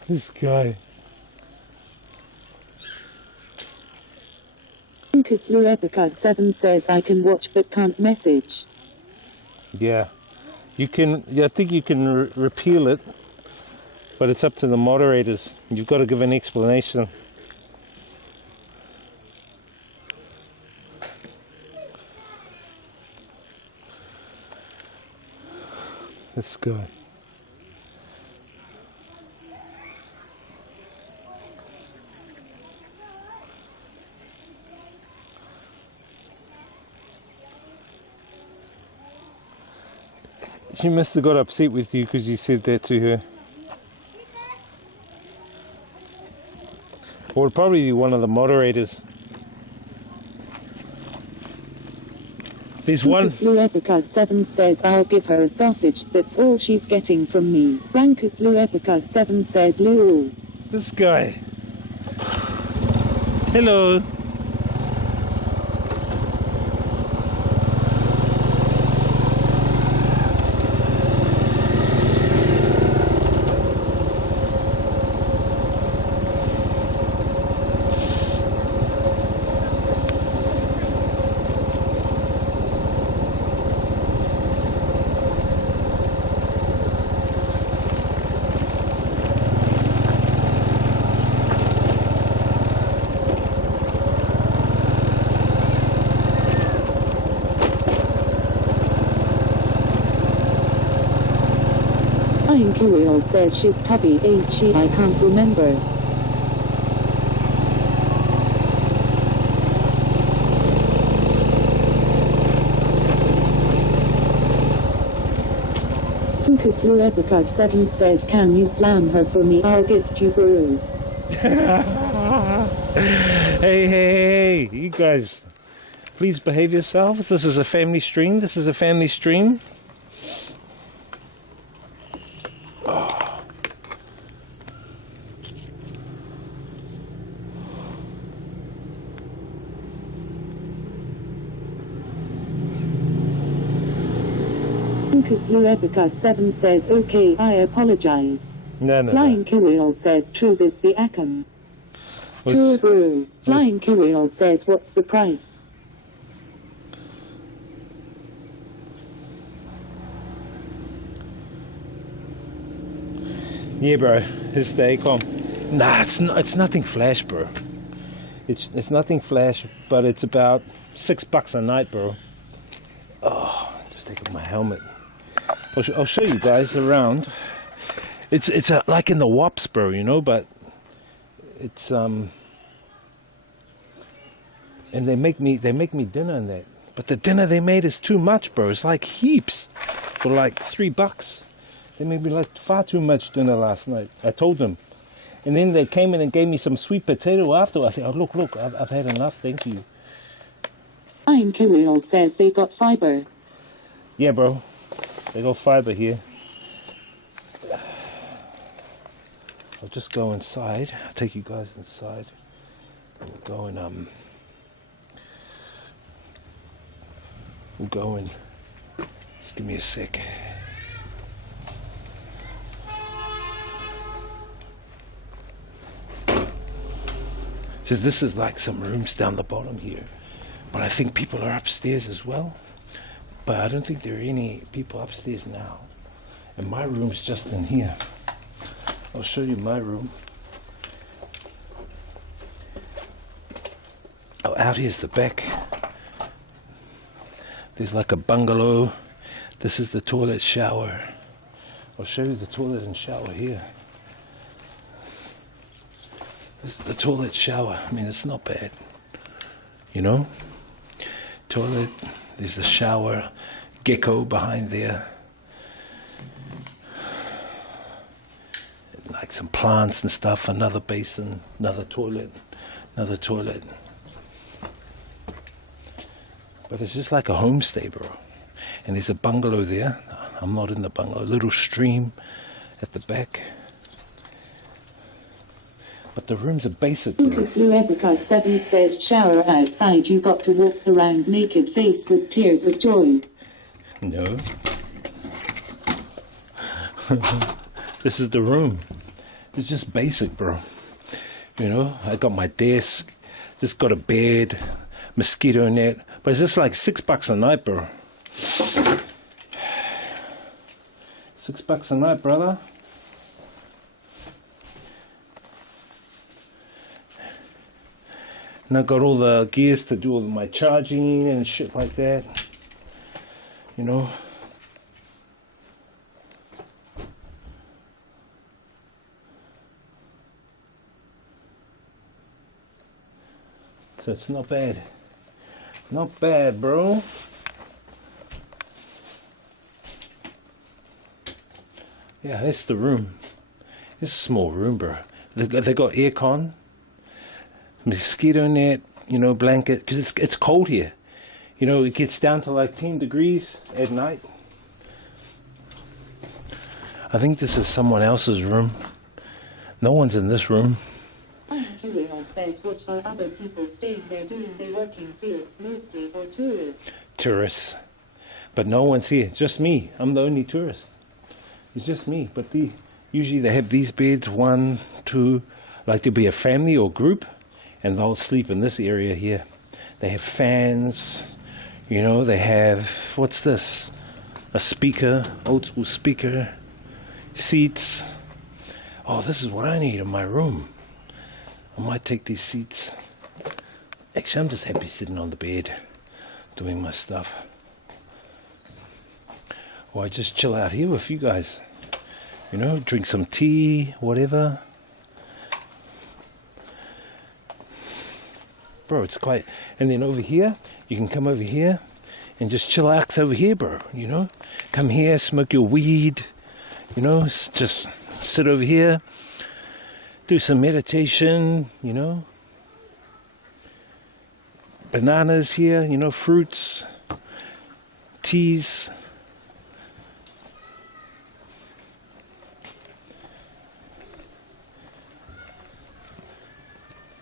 This guy. Kaslu Epica 7 says I can watch but can't message. Yeah. You can, I think you can repeal it, but it's up to the moderators. You've got to give an explanation. This guy. She must have got upset with you because you said that to her. Or probably one of the moderators. There's one. Kaslu Epica 7 says I'll give her a sausage, that's all she's getting from me. Kaslu Epica 7 says lol. This guy. Hello. Flying Curial says she's tubby, ain't she? I can't remember. Lucas Luepicard 7 says, can you slam her for me? I'll gift you for Hey, you guys, please behave yourselves. This is a family stream. This is a family stream. Lucas Luepicard 7 says, okay, I apologize. No. Flying Curial says, true is the Akam. True. Flying Curial says, what's the price? Yeah, bro. It's the ACOM. Nah, it's nothing flash, bro. It's nothing flash, but it's about $6 a night, bro. Oh, just take off my helmet. I'll show you guys around. It's like in the wops, bro, you know, but it's and they make me dinner and that. But the dinner they made is too much, bro. It's like heaps for like $3. They made me like far too much dinner last night. I told them. And then they came in and gave me some sweet potato after. I said, oh, look, I've had enough, thank you. Flying Curial says they got fiber. Yeah, bro. They got fiber here. I'll just go inside. I'll take you guys inside. We'll go and just give me a sec. So this is like some rooms down the bottom here, but I think people are upstairs as well. But I don't think there are any people upstairs now. And my room's just in here. I'll show you my room. Oh, out here's the back. There's like a bungalow. This is the toilet shower. I'll show you the toilet and shower here. This is the toilet shower. I mean, it's not bad. You know? Toilet. There's the shower, gecko behind there. And like some plants and stuff, another basin, another toilet. But it's just like a homestay, bro. And there's a bungalow there. I'm not in the bungalow. A little stream at the back. But the rooms are basic. Lucas Luepicard 7 says, shower outside, you got to walk around naked face with tears of joy. No. This is the room. It's just basic, bro. You know, I got my desk, just got a bed, mosquito net, but it's just like $6 a night, bro. $6 a night, brother. And I got all the gears to do all my charging and shit like that. You know. So it's not bad. Not bad, bro. Yeah, that's the room. It's a small room, bro. They got aircon. Mosquito net, you know, blanket, because it's cold here. You know, it gets down to like 10 degrees at night. I think this is someone else's room. No one's in this room. Curial says, what are other people staying there doing? They work in fields mostly for tourists. Tourists. But no one's here. Just me. I'm the only tourist. It's just me. But usually they have these beds, 1, 2, like there'll be a family or group. And they'll sleep in this area here. They have fans, you know, they have, what's this? A speaker, old school speaker, seats. Oh, this is what I need in my room. I might take these seats. Actually, I'm just happy sitting on the bed, doing my stuff. Or I just chill out here with you guys. You know, drink some tea, whatever. Bro, it's quite... And then over here, you can come over here and just chillax over here, bro, you know? Come here, smoke your weed, you know? Just sit over here, do some meditation, you know? Bananas here, you know, fruits, teas.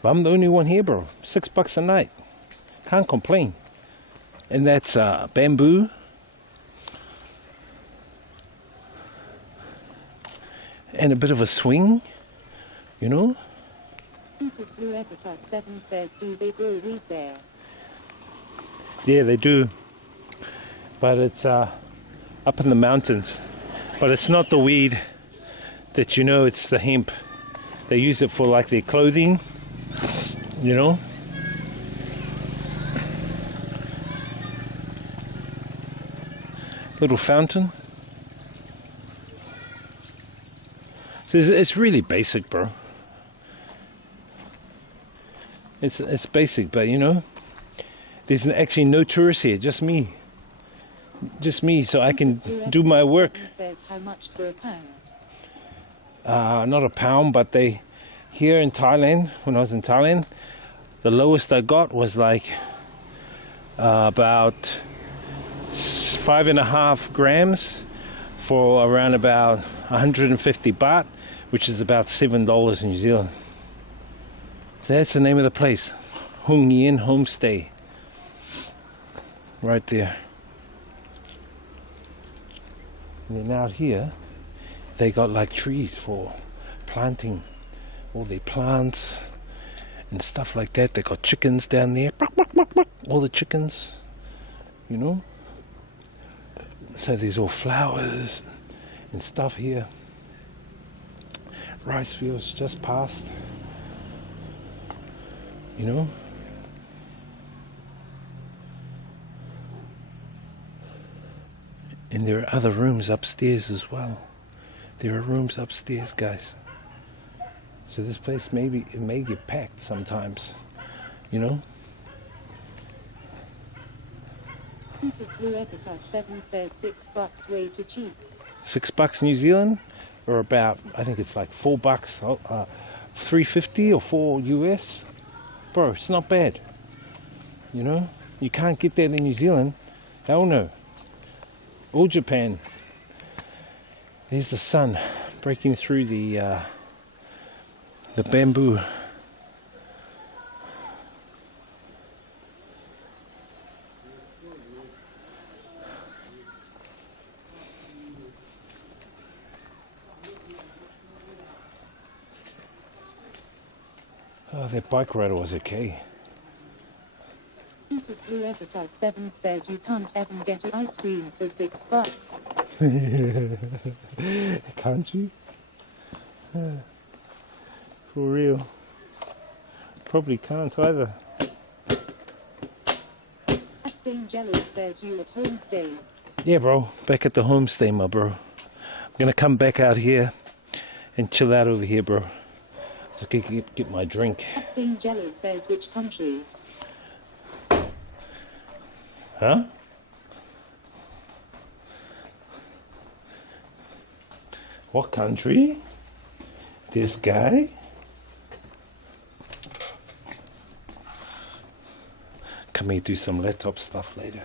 But I'm the only one here, bro. $6 a night. Can't complain. And that's bamboo. And a bit of a swing, you know? Super 7 says, do they grow weed there? Yeah, they do. But it's up in the mountains. But it's not the weed that you know, it's the hemp. They use it for like their clothing, you know? Little fountain. So it's really basic, bro. It's basic, but you know, there's actually no tourists here, just me. Just me, so I can do my work. Says how much for a pound? Not a pound, but they here in Thailand, when I was in Thailand, the lowest I got was like about 5.5 grams for around about 150 baht, which is about $7 in New Zealand. So that's the name of the place, Hung Yen Homestay, right there. And then out here, they got like trees for planting all their plants and stuff like that. They got chickens down there, all the chickens, you know. So there's all flowers and stuff here. Rice fields just past, you know. And there are other rooms upstairs as well. There are rooms upstairs, guys. So this place it may get packed sometimes, you know. Super 7 says $6 way too cheap. $6 New Zealand, or about, I think it's like $4, $3.50 or $4 US. Bro, it's not bad. You know, you can't get that in New Zealand. Hell no. Or Japan. There's the sun breaking through the bamboo. Oh, that bike rider was okay. Super 7 says you can't even get an ice cream for $6. Can't you? For real. Probably can't either. Dame Jello says you at homestay. Yeah, bro. Back at the homestay, my bro. I'm gonna come back out here and chill out over here, bro. So I can get my drink. Dame Jello says which country? Huh? What country? This guy? Come here, do some laptop stuff later.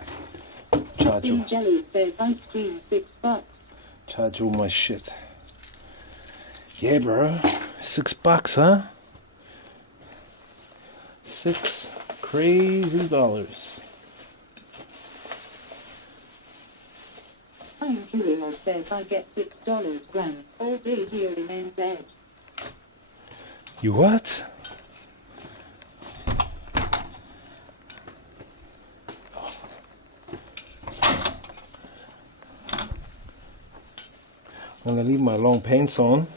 Charge all, Jello says ice cream $6. charge all my shit. Yeah, bro. $6, huh? $6 crazy dollars. I'm curious says I get $6 gram all day here in NZ. You what? I'm gonna leave my long pants on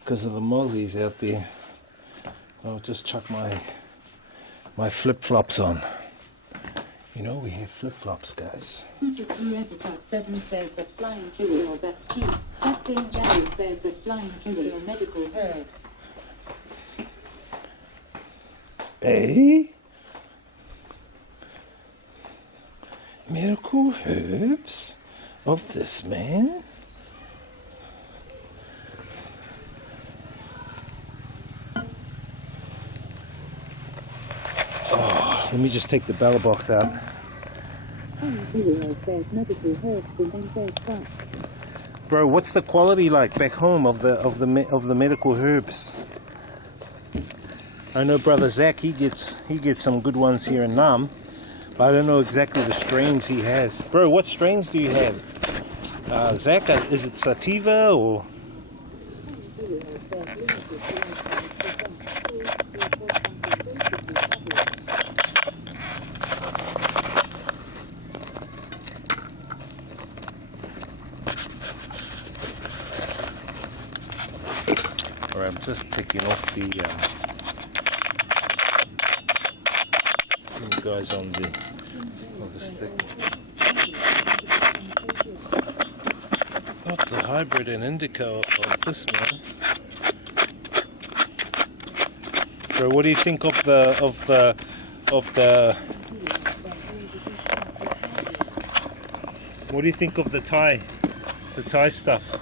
because of the mozzies out there. I'll just chuck my flip-flops on. You know, we have flip-flops, guys. Just whoever got 7 says a flying cure, that's cheap. Captain Chau says a flying cure medical herbs. Eh? Medical herbs of this man? Oh, let me just take the bella box out. Flying says medical herbs and then says fuck. Bro, what's the quality like back home of the medical herbs? I know brother Zach, he gets some good ones here in Nam, but I don't know exactly the strains he has. Bro, what strains do you have? Zach, is it sativa or? Alright, I'm just taking off the guys on the stick. Not the hybrid and indica of this man. Bro, what do you think of the what do you think of the Thai stuff?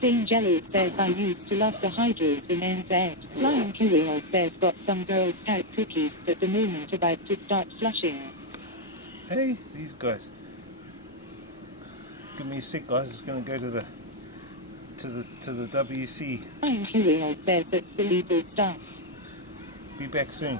Dane Jello says I used to love the hydros in NZ. Flying Kirill says got some Girl Scout cookies at the moment about to start flushing. Hey, these guys. Give me a sec, guys. It's gonna go to the WC. Flying Kirill says that's the legal stuff. Be back soon.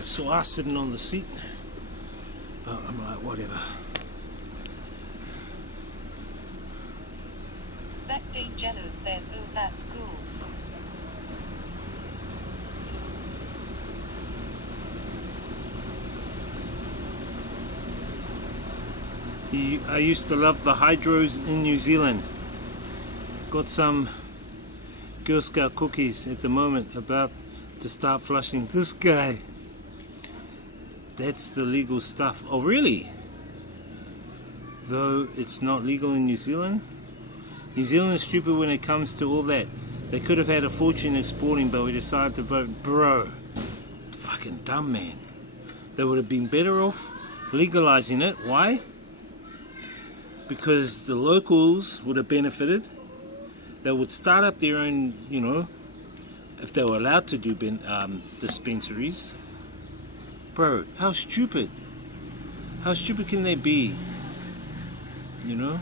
a sore ass sitting on the seat, but I'm like, whatever. Zach D'Angelo says, oh, that's cool. I used to love the hydros in New Zealand. Got some Girl Scout cookies at the moment, about to start flushing. This guy, that's the legal stuff. Oh really? Though it's not legal in New Zealand. New Zealand is stupid when it comes to all that. They could have had a fortune exporting, but we decided to vote. Bro, fucking dumb, man. They would have been better off legalizing it. Why? Because the locals would have benefited. They would start up their own, you know, if they were allowed to do dispensaries. Bro, how stupid? How stupid can they be? You know?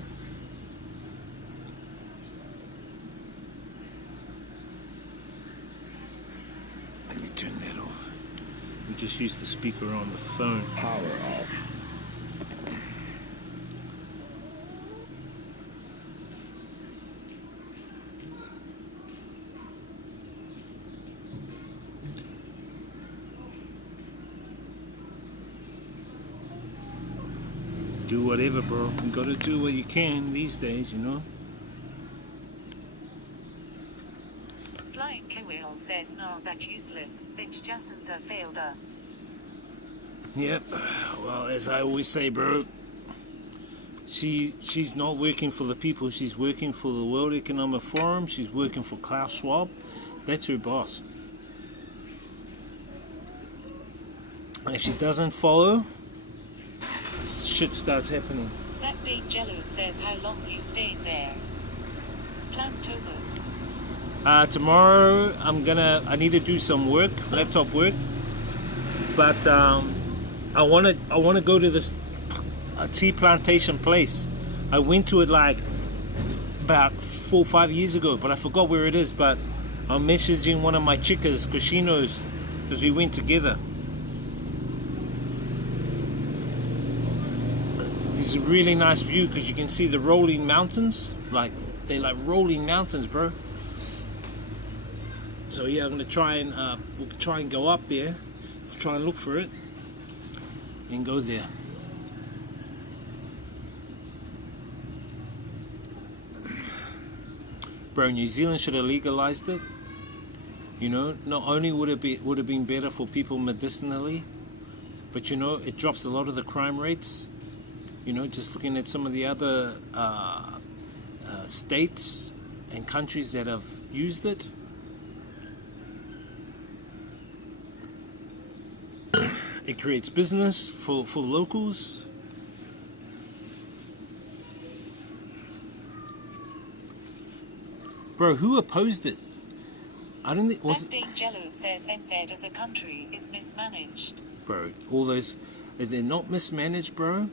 Let me turn that off. We just used the speaker on the phone. Power off. Do whatever, bro. You gotta do what you can these days, you know. Flying Kewheel says, no, that's useless. Bitch Jacinta failed us. Yep. Well, as I always say, bro, she's not working for the people. She's working for the World Economic Forum. She's working for Klaus Schwab. That's her boss. And if she doesn't follow, shit starts happening. Zach D'Angelo says, how long you staying there? Plan Tomo. Tomorrow I need to do some work, laptop work, but I want to go to this tea plantation place. I went to it like about 4 or 5 years ago, but I forgot where it is. But I'm messaging one of my chicas because she knows, because we went together. It's a really nice view because you can see the rolling mountains. Like, they're like rolling mountains, bro. So yeah, I'm gonna try and we'll try and go up there, try and look for it, and go there. Bro, New Zealand should have legalized it. You know, not only would have been better for people medicinally, but you know, it drops a lot of the crime rates. You know, just looking at some of the other states and countries that have used it. It creates business for locals. Bro, who opposed it? I don't think... Zach D'Angelo says NZ as a country is mismanaged. Bro, all those... They're not mismanaged, bro.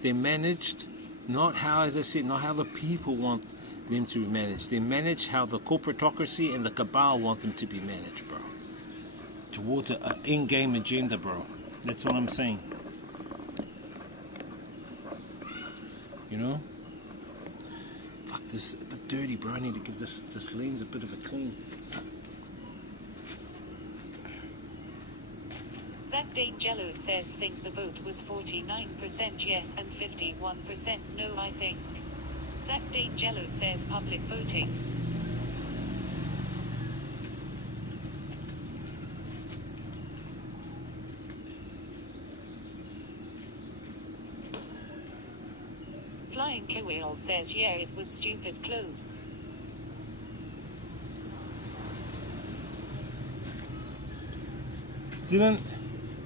They're managed not how, as I said, not how the people want them to be managed. They're managed how the corporatocracy and the cabal want them to be managed, bro. Towards an in-game agenda, bro. That's what I'm saying. You know? Fuck, this is a bit dirty, bro. I need to give this lens a bit of a clean. Zach D'Angelo says, think the vote was 49% yes and 51% no, I think. Zach D'Angelo says public voting. Flying Kewheel says, yeah, it was stupid close.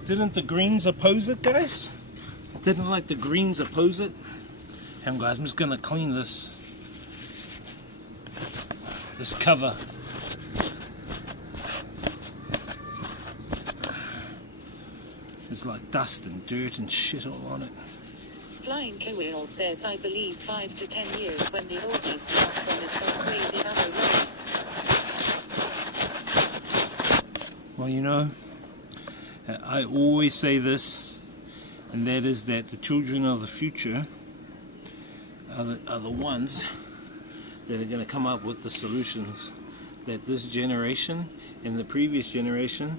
Didn't the Greens oppose it, guys? Didn't like the Greens oppose it? Hang on, guys, I'm just gonna clean this cover. There's like dust and dirt and shit all on it. Flying Kewheel says, I believe 5 to 10 years when the oldies pass, then it will sway the other way. Well, you know, I always say this, and that is that the children of the future are the ones that are going to come up with the solutions that this generation and the previous generation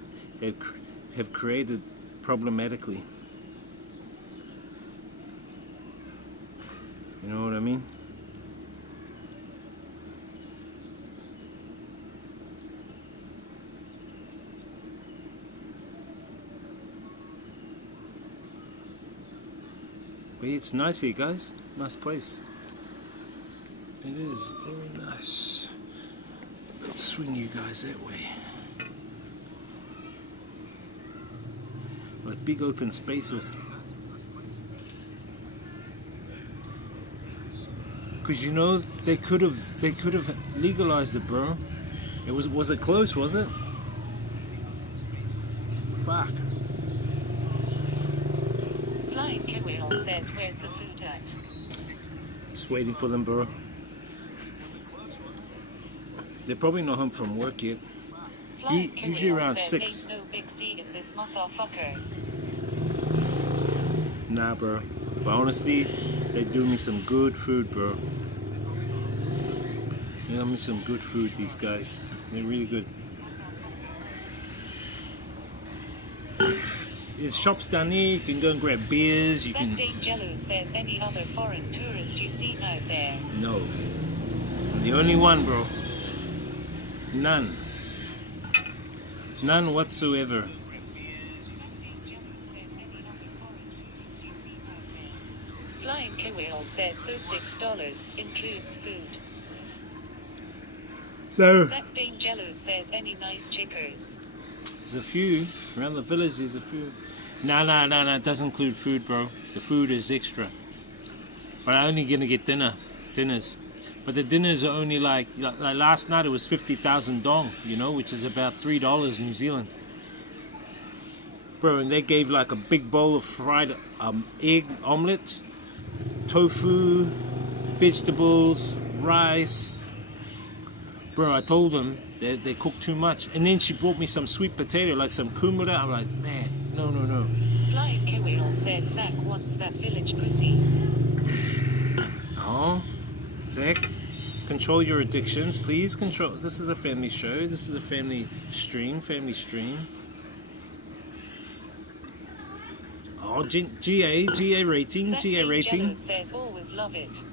have created problematically. You know what I mean? But it's nice here, guys. Nice place. It is very nice. Let's swing you guys that way. Like big open spaces. Because you know they could have legalized it, bro. Was it close? Was it? Fuck. Flying Kiwi says, "Where's the food at?" Just waiting for them, bro. They're probably not home from work yet. Usually around 6. Ain't no big C in this motherfucker. Nah, bro. But honestly, they do me some good food, bro. They do me some good food, these guys. They're really good. There's shops down there. You can go and grab beers. You can. Zach Jello says, "Any other foreign tourist you seen out there?" No. I'm the only one, bro. None. None whatsoever. Flying Kiwi says, "So $6 includes food." No. Zach Jello says, "Any nice chickers?" There's a few. Around the village, there's a few. No, it doesn't include food, bro. The food is extra. But I'm only gonna get dinners. But the dinners are only like last night it was 50,000 dong, you know, which is about $3 New Zealand. Bro, and they gave like a big bowl of fried egg omelette, tofu, vegetables, rice. Bro, I told them they cooked too much. And then she brought me some sweet potato, like some kumara. I'm like, man, no. Flying Kiwi says, "Zach wants that village pussy." Oh, Zach, control your addictions, please. Control. This is a family show. This is a family stream. Oh, GA rating. Zach GA rating. Jello says, "Always love it."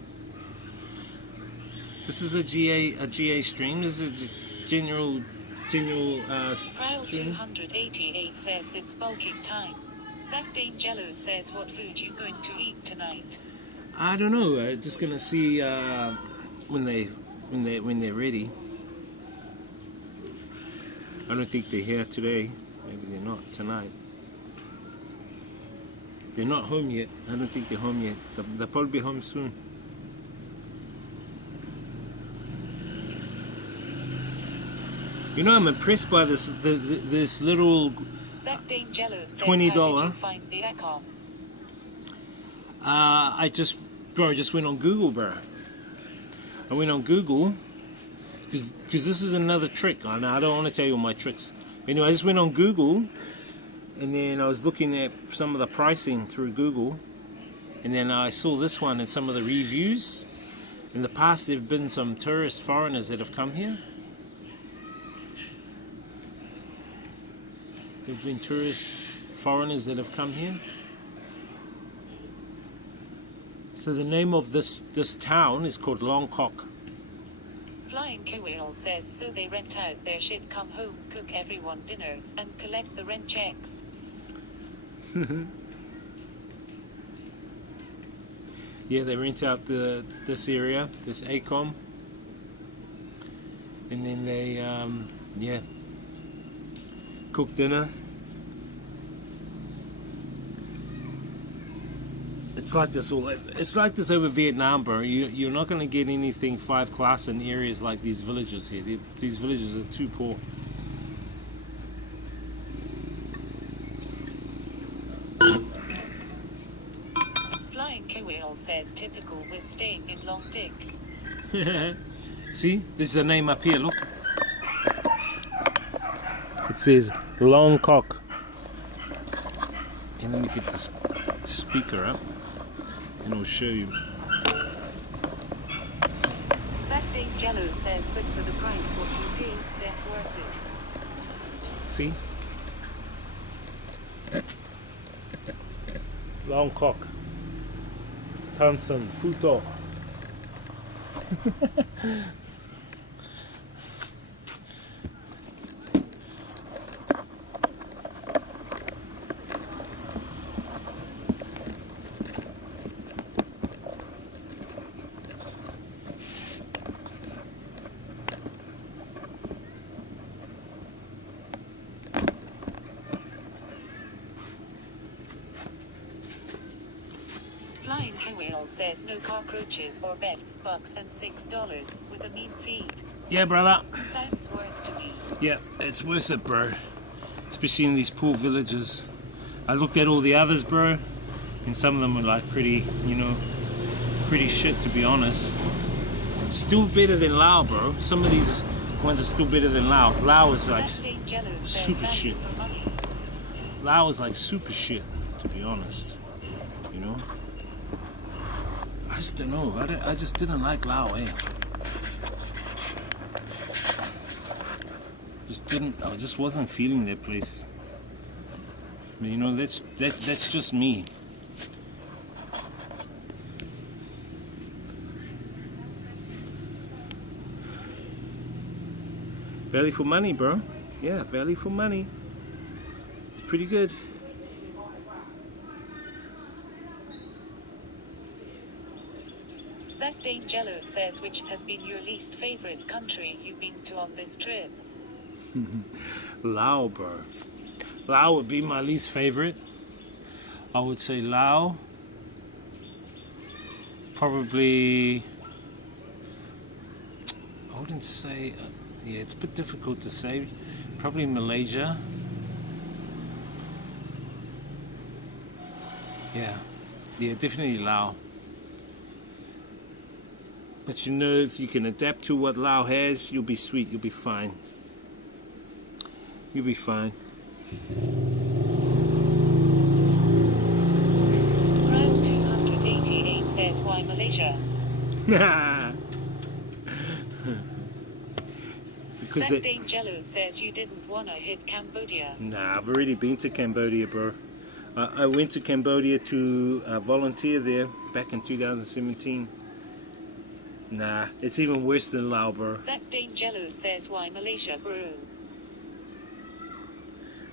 This is a GA stream. This is a general Proud stream. 288 says, "It's bulking time." Zach Jello says, "What food you going to eat tonight?" I don't know. I'm just gonna see when they're ready. I don't think they're here today. Maybe they're not tonight. They're not home yet. I don't think they're home yet. They'll probably be home soon. You know, I'm impressed by this little Zach Jello says, $20. "How did you find the icon?" I just went on Google, bro. I went on Google because this is another trick. I don't want to tell you all my tricks. Anyway, I just went on Google, and then I was looking at some of the pricing through Google, and then I saw this one and some of the reviews. In the past, there have been some tourist foreigners that have come here. There have been tourist foreigners that have come here. So the name of this town is called Longkok. Flying Kiwi says, "So they rent out their shit, come home, cook everyone dinner, and collect the rent checks." Yeah, they rent out this area, this ACOM, and then they cook dinner. It's like this over Vietnam, bro. You're not going to get anything 5 class in areas like these villages here. These villages are too poor. Flying Kiwi says, "Typical with staying in Long Dick." See, this is the name up here. Look, it says Longkok. let me get this speaker up and I'll show you. Zach Dane Jello says, but for the price what you pay, death worth it. See? Long cock. Tansen, Futo. Flying Whale says no cockroaches or bed bugs and $6 with a mean feed. Yeah, brother. Sounds worth to me. Yeah, it's worth it, bro. Especially in these poor villages. I looked at all the others, bro, and some of them were like pretty, you know, pretty shit, to be honest. Still better than Lao, bro. Some of these ones are still better than Lao. Lao is like super shit. Lao is like super shit, to be honest. You know? I just don't know. I just didn't like Lao, eh? I just wasn't feeling that place. But, you know, that's just me. Value for money, bro. Yeah, value for money. It's pretty good. Zach Dane Jello says, which has been your least favorite country you've been to on this trip? Lao, bro. Lao would be my least favorite. I would say Lao. Probably, I wouldn't say, yeah, it's a bit difficult to say. Probably Malaysia. Yeah, definitely Lao. But you know, if you can adapt to what Lao has, you'll be sweet, you'll be fine. You'll be fine. Crown 288 says, why Malaysia? Because Zach Dane Jello says you didn't want to hit Cambodia. Nah, I've already been to Cambodia, bro. I went to Cambodia to volunteer there back in 2017. Nah, it's even worse than Laos, bro. Zach Dane Jello says, why Malaysia, bro?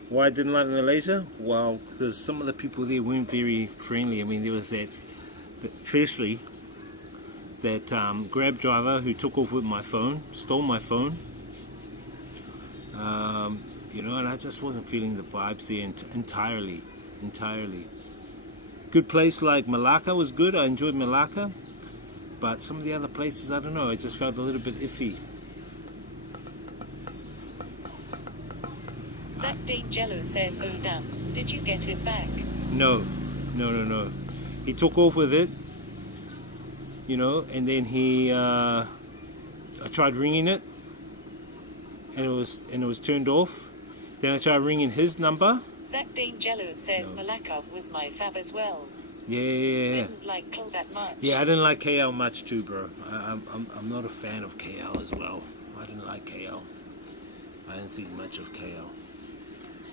Why I didn't like Malaysia? Well, because some of the people there weren't very friendly. I mean, there was firstly, that Grab driver who took off with my phone, stole my phone. You know, and I just wasn't feeling the vibes there entirely. Good place like Malacca was good. I enjoyed Malacca. But some of the other places, I don't know, it just felt a little bit iffy. Zach Dane Jello says, oh damn, did you get it back? No. He took off with it, you know, and then I tried ringing it, and it was turned off. Then I tried ringing his number. Zach Dane Jello says Malacca was my fav as well. Yeah. Didn't like KL that much. Yeah, I didn't like KL much too, bro. I'm not a fan of KL as well. I didn't like KL. I didn't think much of KL.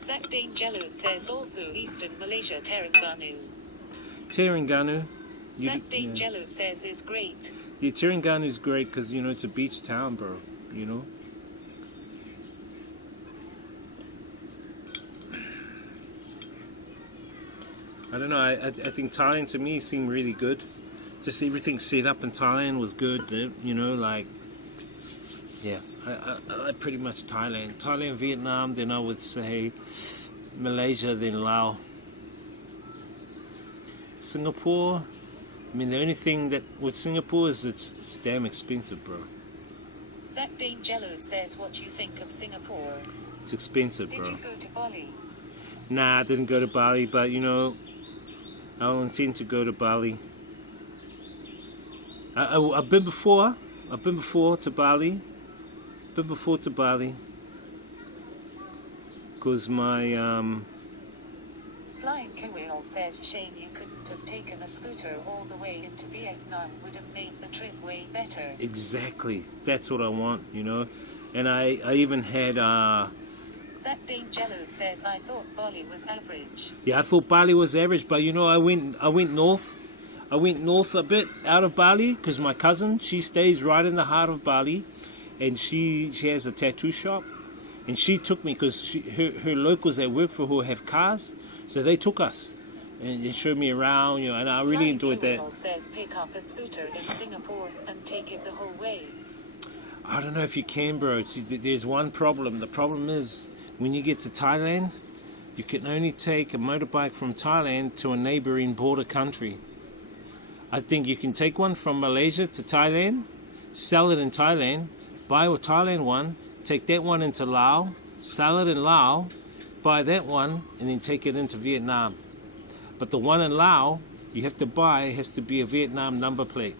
Zach Dane Jello says also Eastern Malaysia, Terengganu. Terengganu. Zach Dane Jello says is great. Yeah, Terengganu is great because, you know, it's a beach town, bro. You know? I don't know, I think Thailand to me seemed really good. Just everything set up in Thailand was good, you know, like, yeah, I like pretty much Thailand. Thailand, Vietnam, then I would say Malaysia, then Laos. Singapore, I mean, the only thing that with Singapore is it's damn expensive, bro. Zach Dane Jello says, what you think of Singapore? It's expensive, bro. Did you go to Bali? Nah, I didn't go to Bali, but, you know, I'll intend to go to Bali. I've been before. I've been before to Bali. Because my Flying Kewell says shame you couldn't have taken a scooter all the way into Vietnam, would have made the trip way better. Exactly. That's what I want, you know. And I even had Zach Dangello says I thought Bali was average. yeah, I thought Bali was average, but you know, I went north. I went north a bit out of Bali because my cousin, she stays right in the heart of Bali, and she has a tattoo shop, and she took me because her locals that work for her have cars, so they took us and showed me around, you know, and I really enjoyed that. Flying Kewell says pick up a scooter in Singapore and take it the whole way. I don't know if you can, bro. See, there's one problem. The problem is when you get to Thailand, you can only take a motorbike from Thailand to a neighboring border country. I think you can take one from Malaysia to Thailand, sell it in Thailand, buy a Thailand one, take that one into Laos, sell it in Laos, buy that one, and then take it into Vietnam. But the one in Laos you have to buy has to be a Vietnam number plate.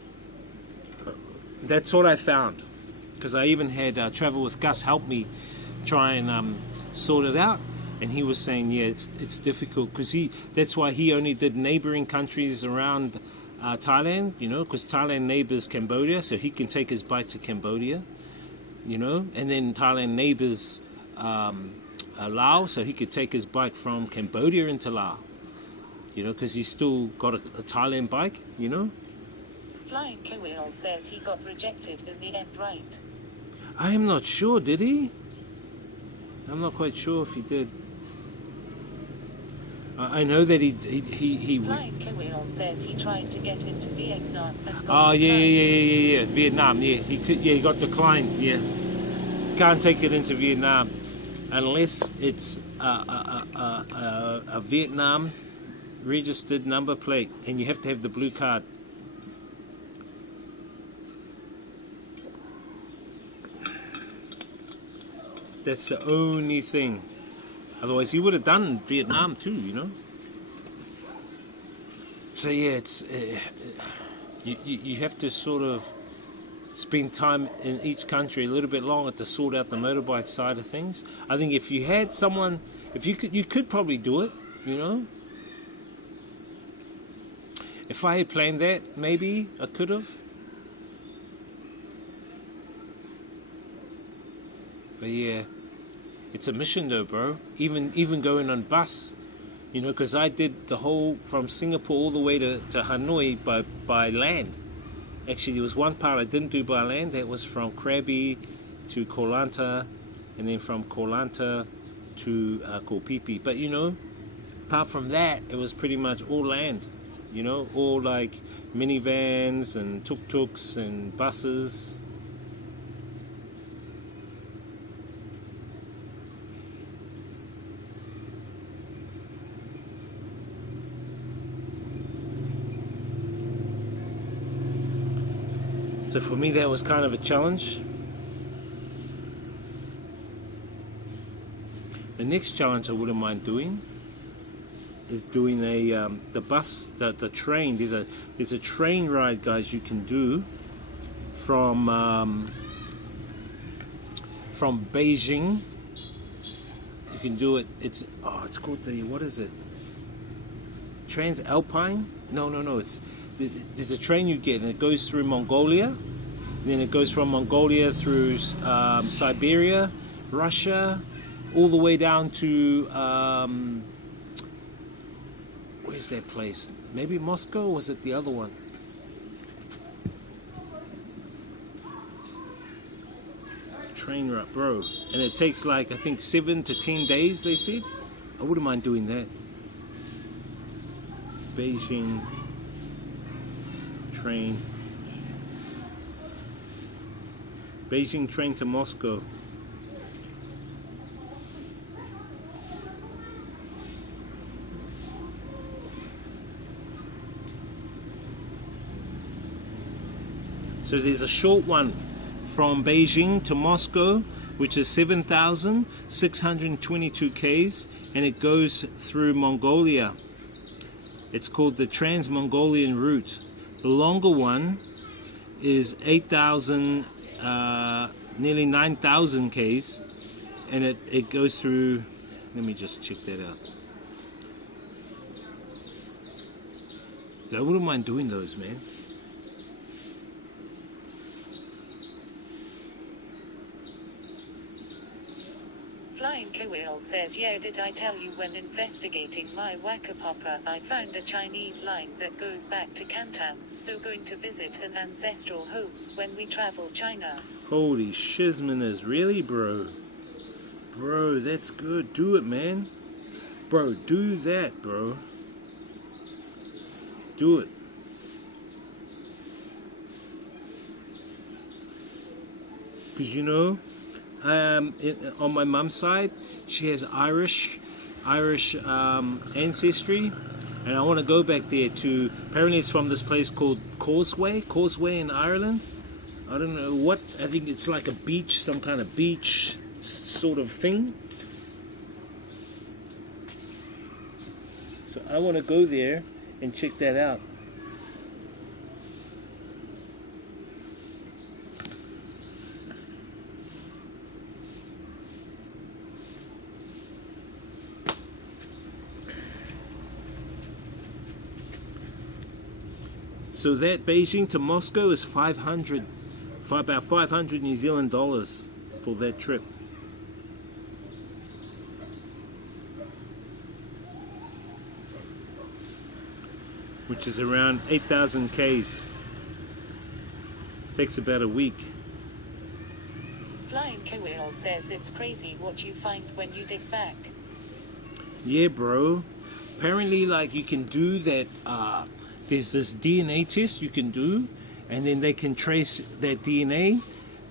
That's what I found. Because I even had Travel with Gus help me try and sort it out. And he was saying, yeah, it's difficult. Because that's why he only did neighboring countries around Thailand, you know, because Thailand neighbors Cambodia, so he can take his bike to Cambodia, you know, and then Thailand neighbors Laos, so he could take his bike from Cambodia into Laos, you know, because he's still got a Thailand bike, you know. Flying Kewell says he got rejected in the end, right? I am not sure, did he? I'm not quite sure if he did. I know that he Flying Kewell says he tried to get into Vietnam and got oh declined. yeah, Vietnam, yeah, he got declined, yeah. Can't take it into Vietnam unless it's a Vietnam registered number plate, and you have to have the blue card. That's the only thing. Otherwise, he would have done Vietnam too, you know. So yeah, it's you have to sort of spend time in each country a little bit longer to sort out the motorbike side of things. I think if you had someone, if you could probably do it, you know. If I had planned that, maybe I could have. But yeah, it's a mission though, bro. Even going on bus, you know, because I did the whole from Singapore all the way to Hanoi by land. Actually, there was one part I didn't do by land. That was from Krabi to Koh Lanta, and then from Koh Lanta to Koh Phi Phi. But you know, apart from that, it was pretty much all land. You know, all like minivans and tuk-tuks and buses. So for me, that was kind of a challenge. The next challenge I wouldn't mind doing is doing the bus, the train. There's a train ride, guys, you can do from Beijing. You can do it. It's called what is it? Transalpine? No. There's a train you get, and it goes through Mongolia. And then it goes from Mongolia through Siberia, Russia, all the way down to where's that place? Maybe Moscow, or was it the other one? Train ride, bro. And it takes like, I think 7 to 10 days, they said. I wouldn't mind doing that. Beijing train. Beijing train to Moscow. So there's a short one from Beijing to Moscow, which is 7,622 Ks, and it goes through Mongolia. It's called the Trans-Mongolian route. The longer one is 8,000, nearly 9,000 Ks, and it goes through, let me just check that out. I wouldn't mind doing those, man. Flying Kowil says, yeah, did I tell you when investigating my Wakapapa, I found a Chinese line that goes back to Canton, so going to visit an ancestral home when we travel China. Holy shizmanas, really, bro? Bro, that's good. Do it, man. Bro, do that, bro. Do it. Because, you know, on my mum's side, she has Irish ancestry, and I want to go back there to. Apparently, it's from this place called Causeway in Ireland. I don't know what. I think it's like a beach, some kind of beach sort of thing. So I want to go there and check that out. So that Beijing to Moscow is about 500 New Zealand dollars for that trip. Which is around 8,000 Ks. Takes about a week. Flying Kowil says it's crazy what you find when you dig back. Yeah, bro. Apparently, like, you can do that. There's this DNA test you can do, and then they can trace that DNA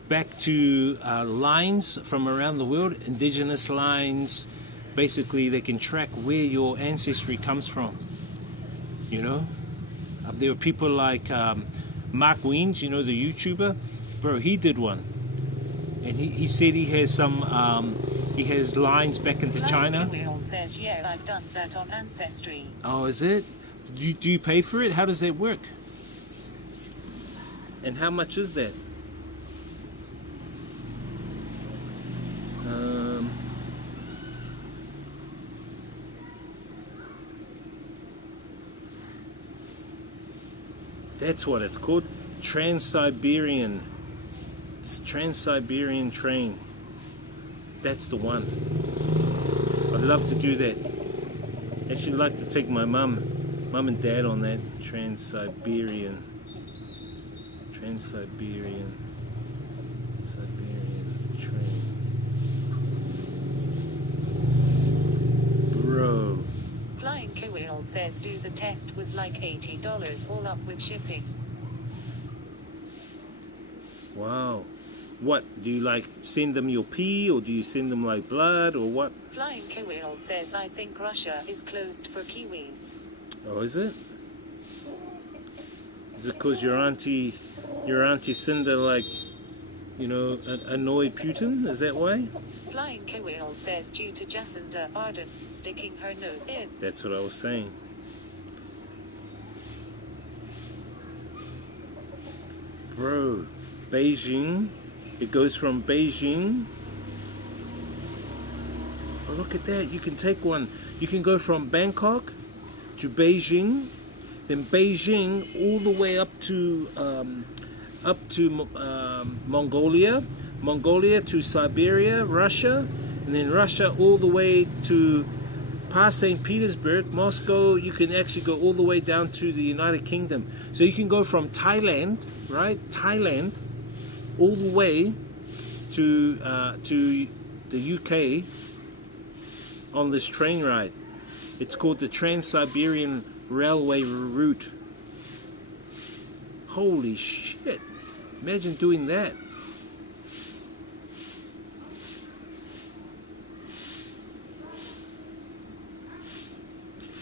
back to lines from around the world, indigenous lines. Basically, they can track where your ancestry comes from. You know, there are people like Mark Wiens, you know, the YouTuber. Bro, he did one, and he said he has some. He has lines back into China. Kowil says, yeah, I've done that on Ancestry. Oh, is it? Do you pay for it? How does that work? And how much is that? That's what it's called. Trans-Siberian train. That's the one. I'd love to do that. Actually, I'd like to take my mum and dad on that Trans-Siberian train. Bro. Flying Kowil says, do the test was like $80 all up with shipping. Wow. What, do you like send them your pee, or do you send them like blood, or what? Flying Kowil says, I think Russia is closed for Kiwis. Oh, is it? Is it because your auntie Cinda, like, you know, annoyed Putin? Is that why? Flying Kowil says, due to Jacinda Ardern sticking her nose in. That's what I was saying. Bro, Beijing. It goes from Beijing. Oh, look at that. You can take one. You can go from Bangkok to Beijing, then Beijing all the way up to Mongolia to Siberia, Russia, and then Russia all the way to past St. Petersburg, Moscow. You can actually go all the way down to the United Kingdom. So you can go from Thailand, right? Thailand, all the way to the UK on this train ride. It's called the Trans-Siberian Railway route. Holy shit. Imagine doing that.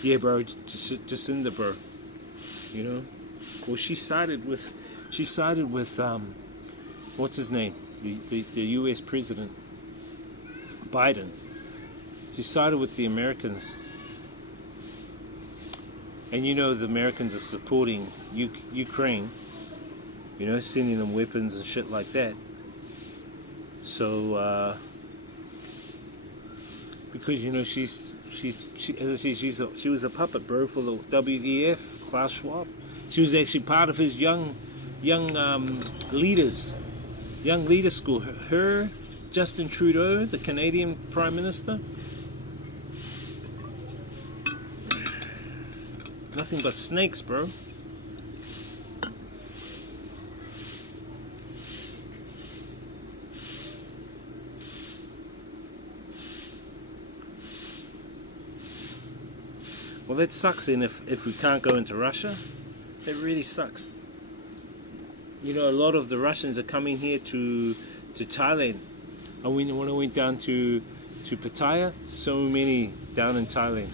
Yeah, bro, Jacinda, bro. You know? Well, she sided with what's his name? The US President Biden. She sided with the Americans. And you know the Americans are supporting Ukraine, you know, sending them weapons and shit like that. So because you know she as I say, she was a puppet, bro, for the WEF, Klaus Schwab. She was actually part of his young leaders school. Her, Justin Trudeau, the Canadian Prime Minister. Nothing but snakes, bro. Well, that sucks then if we can't go into Russia. That really sucks. You know, a lot of the Russians are coming here to Thailand. When I went down to Pattaya, so many down in Thailand.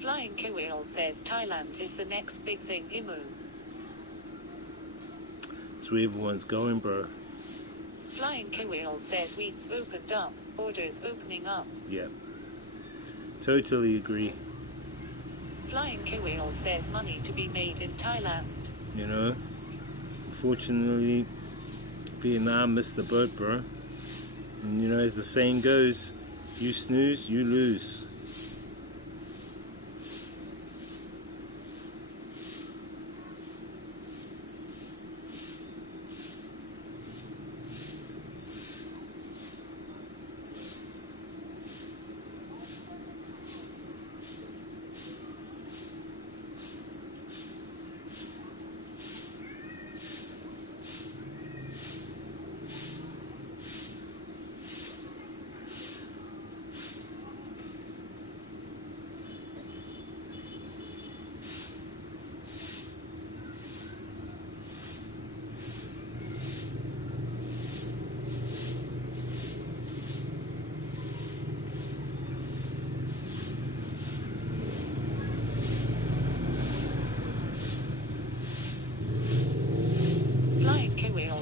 Flying Kewil says Thailand is the next big thing, Imu. That's where everyone's going, bro. Flying Kewil says weeds opened up, borders opening up. Yeah. Totally agree. Flying Kewil says money to be made in Thailand. You know, unfortunately, Vietnam missed the boat, bro. And you know, as the saying goes, you snooze, you lose.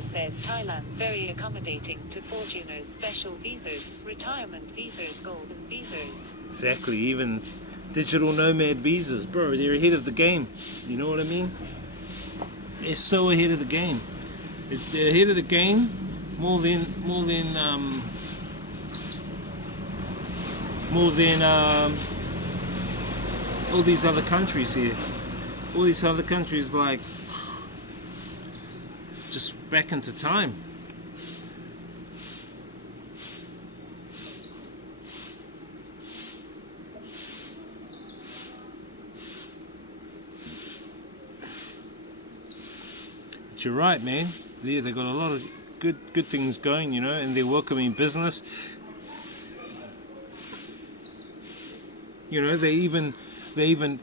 Says Thailand very accommodating to Fortuners, special visas, retirement visas, golden visas. Exactly, even digital nomad visas, bro. They're ahead of the game. You know what I mean? They're so ahead of the game. They're ahead of the game more than all these other countries here. All these other countries, like, just back into time. But you're right, man. Yeah, they got a lot of good things going, you know, and they're welcoming business. You know, they even gave an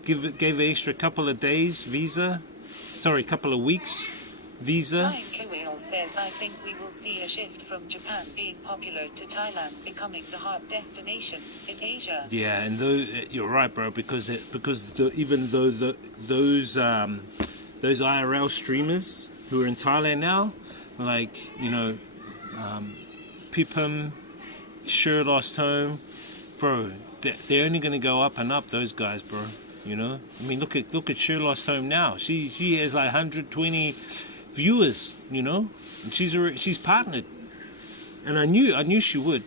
extra couple of days visa. Sorry, couple of weeks visa. Kewil says, I think we will see a shift from Japan being popular to Thailand becoming the hot destination in Asia. Yeah, and you're right, bro. Because even though those IRL streamers who are in Thailand now, like, you know, Pipim, Sure Lost Home, bro, they're only going to go up and up. Those guys, bro. You know, I mean, look at Sure Lost Home now. She has like 120 viewers, you know, and she's partnered, and I knew she would,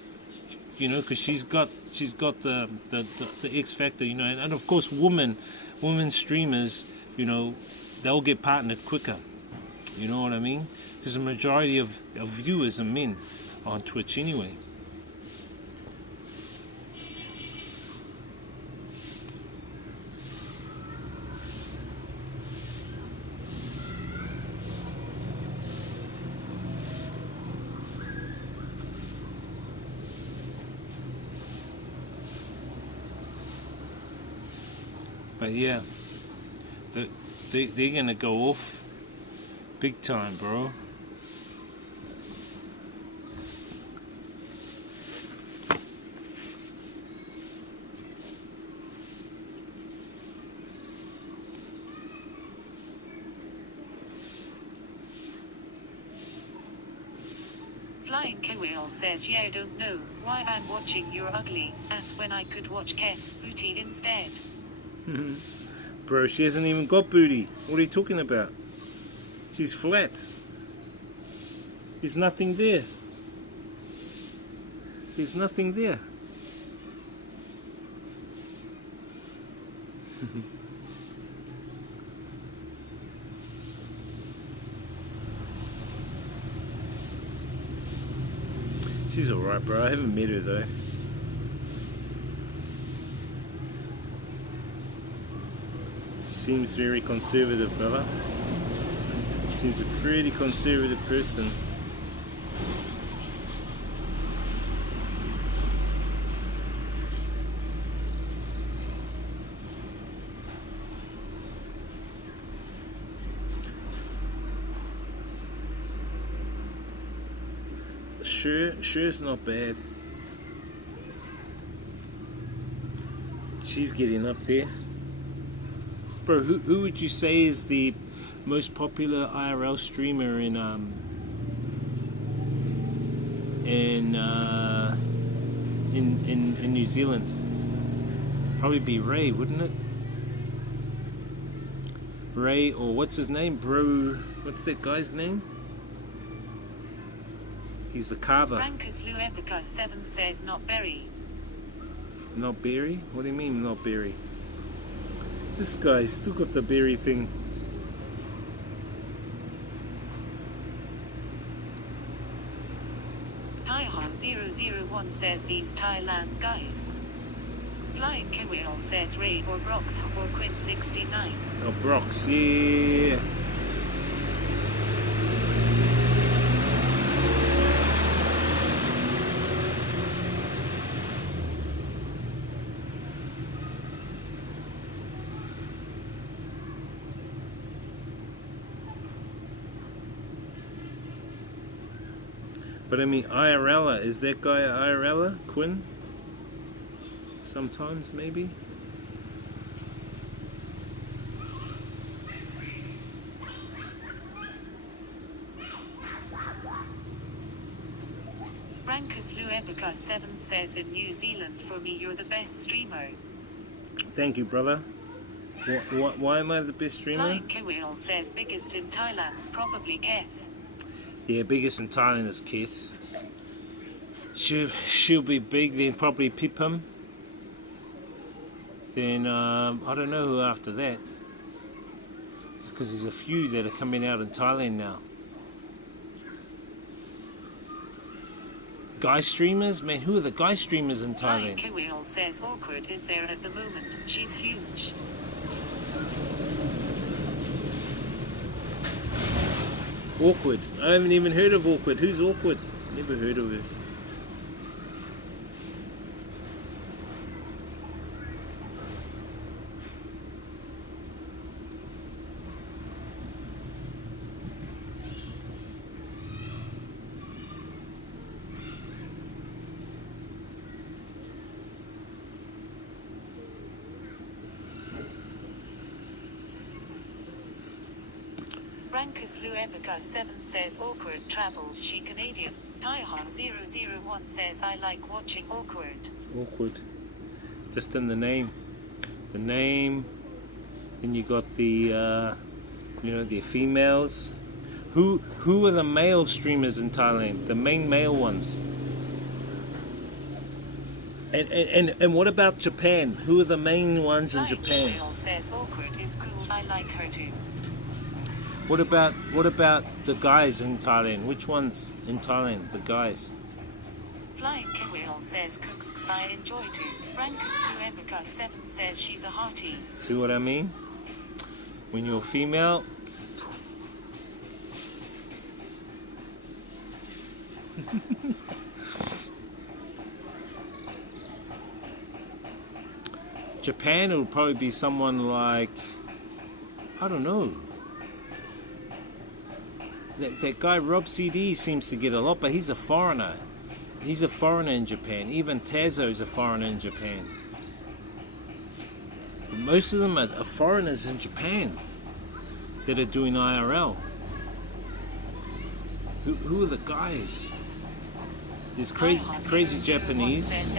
you know, because she's got the X factor, you know, and of course women streamers, you know, they'll get partnered quicker, you know what I mean, because the majority of viewers are men on Twitch anyway. But yeah, they're gonna go off big time, bro. Kewell says, yeah, don't know why I'm watching your ugly ass when I could watch Keth's booty instead. Bro, she hasn't even got booty. What are you talking about? She's flat. There's nothing there. There's nothing there. She's alright, bro. I haven't met her though. Seems very conservative, brother. Seems a pretty conservative person. Sure's not bad. She's getting up there. Bro, who would you say is the most popular IRL streamer in New Zealand? Probably be Ray, wouldn't it? Ray, or what's his name, bro? What's that guy's name? He's the carver. Frankus Luepica 7 says not berry. Not berry? What do you mean not berry? This guy's still got the berry thing. Taihan001 says these Thailand guys. Flying Kewell says Ray or Brox or Quinn69. Oh, Brox, yeah. But I mean, IRL, is that guy IRL? Quinn? Sometimes, maybe? Frankus Luepica 7 says in New Zealand, for me, you're the best streamer. Thank you, brother. Why am I the best streamer? Flying Kewell says biggest in Thailand, probably Keth. Yeah, biggest in Thailand is Keith. She'll be big, then probably Pipim. Then, I don't know who after that. Just because there's a few that are coming out in Thailand now. Guy streamers? Man, who are the guy streamers in Thailand? Kewell says awkward is there at the moment. She's huge. Awkward. I haven't even heard of Awkward. Who's Awkward? Never heard of her. Frankus Luepica 7 says awkward travels, she Canadian. Taihan001 says I like watching awkward. Awkward. Just in the name. The name. Then you got the, the females. Who are the male streamers in Thailand? The main male ones. And what about Japan? Who are the main ones in Japan? Kewell says awkward is cool, I like her too. What about the guys in Thailand? Which ones in Thailand? The guys. Flying Kewell says cooks I enjoy too. Frankus Luepica 7 says she's a hearty. See what I mean? When you're female. Japan, it would probably be someone like, I don't know. That guy Rob CD seems to get a lot, but he's a foreigner. He's a foreigner in Japan. Even Tazo's a foreigner in Japan. Most of them are foreigners in Japan that are doing IRL. Who are the guys? There's crazy Japanese.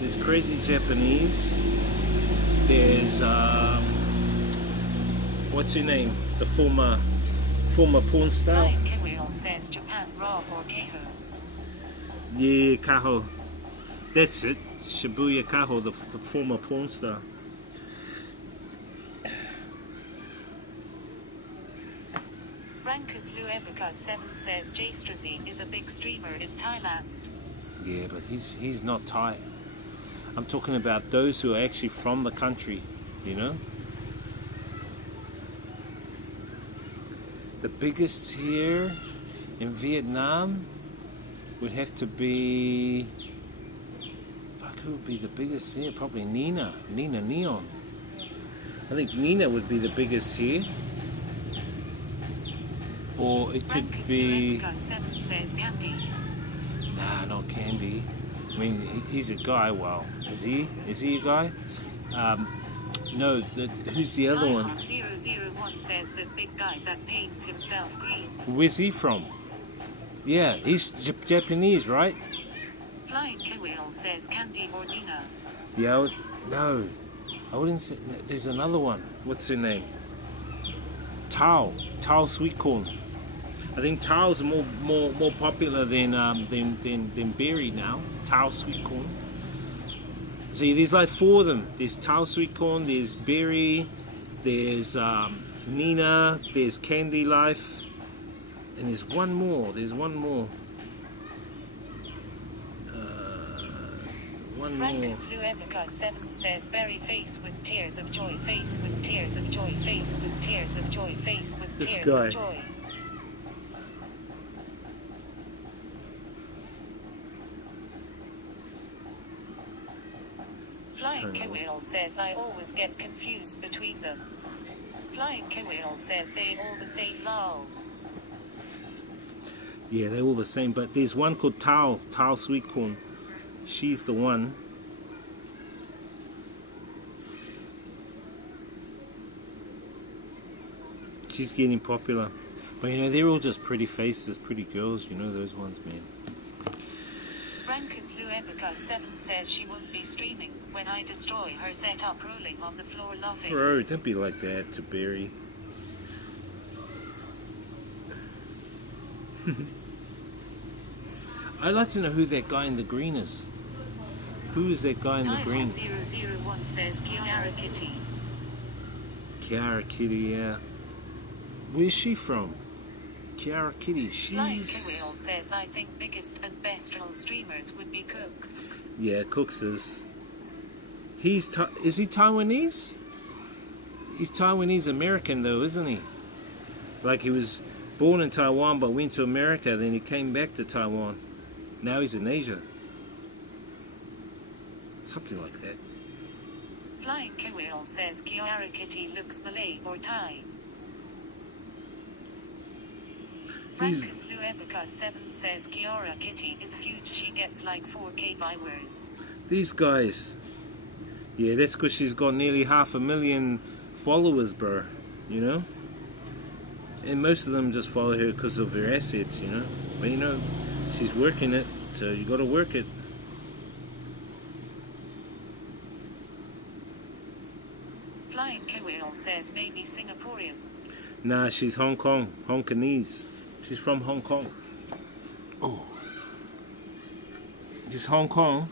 There's crazy Japanese. There's what's her name? The former porn star. Says Japan Rob or Keho. Yeah, Kaho. That's it. Shibuya Kaho, the former porn star. Rankus Luebika 7 says Jay Strazy is a big streamer in Thailand. Yeah, but he's not Thai. I'm talking about those who are actually from the country, you know? The biggest here in Vietnam would have to be... Fuck, who would be the biggest here? Probably Nina Neon. I think Nina would be the biggest here. Or it could be... Seven says Candy. Nah, not Candy. I mean, he's a guy. Wow, is he a guy? No. Who's the other one? 001 says that big guy that paints himself green. Where's he from? Yeah, he's Japanese, right? Flying Kewheel says Candy or Nina. Yeah, no, I wouldn't say. There's another one. What's her name? Chau sweet corn. I think Chau's more popular than berry now. Chau sweet corn. See, there's like 4 of them. There's Chau sweet corn. There's berry. There's Nina. There's Candy Life. And there's one more. Rankus Luebika 7 says berry face with tears of joy, face with tears of joy, face with tears of joy, face with This tears guy. of joy. Flying Kewheel says I always get confused between them. Flying Kewheel says they all the same lol. Yeah, they're all the same, but there's one called Chau sweet corn. She's the one. She's getting popular. But you know, they're all just pretty faces, pretty girls, you know those ones, man. Rankus Luebika 7 says she won't be streaming when I destroy her setup rolling on the floor laughing. Bro, don't be like that to Barry. I'd like to know who that guy in the green is. Who is that guy in the green? 001 says Kiara Kitty. Kiara Kitty, yeah. Where's she from? Kiara Kitty, Flying she's... Kewheel says I think biggest and best real streamers would be Cooks. Yeah, Cooks is... Is he Taiwanese? He's Taiwanese American though, isn't he? Like he was born in Taiwan but went to America, then he came back to Taiwan. Now he's in Asia. Something like that. Flying Kewheel says Kiara Kitty looks Malay or Thai. Rankus Luebika 7 says Kiara Kitty is huge, she gets like 4K viewers. These guys. Yeah, that's because she's got nearly 500,000 followers, bro. You know? And most of them just follow her because of her assets, you know? But you know, she's working it, so you gotta work it. Flying Kewheel says maybe Singaporean. Nah, she's Hong Kongese. She's from Hong Kong. Oh. She's Hong Kong,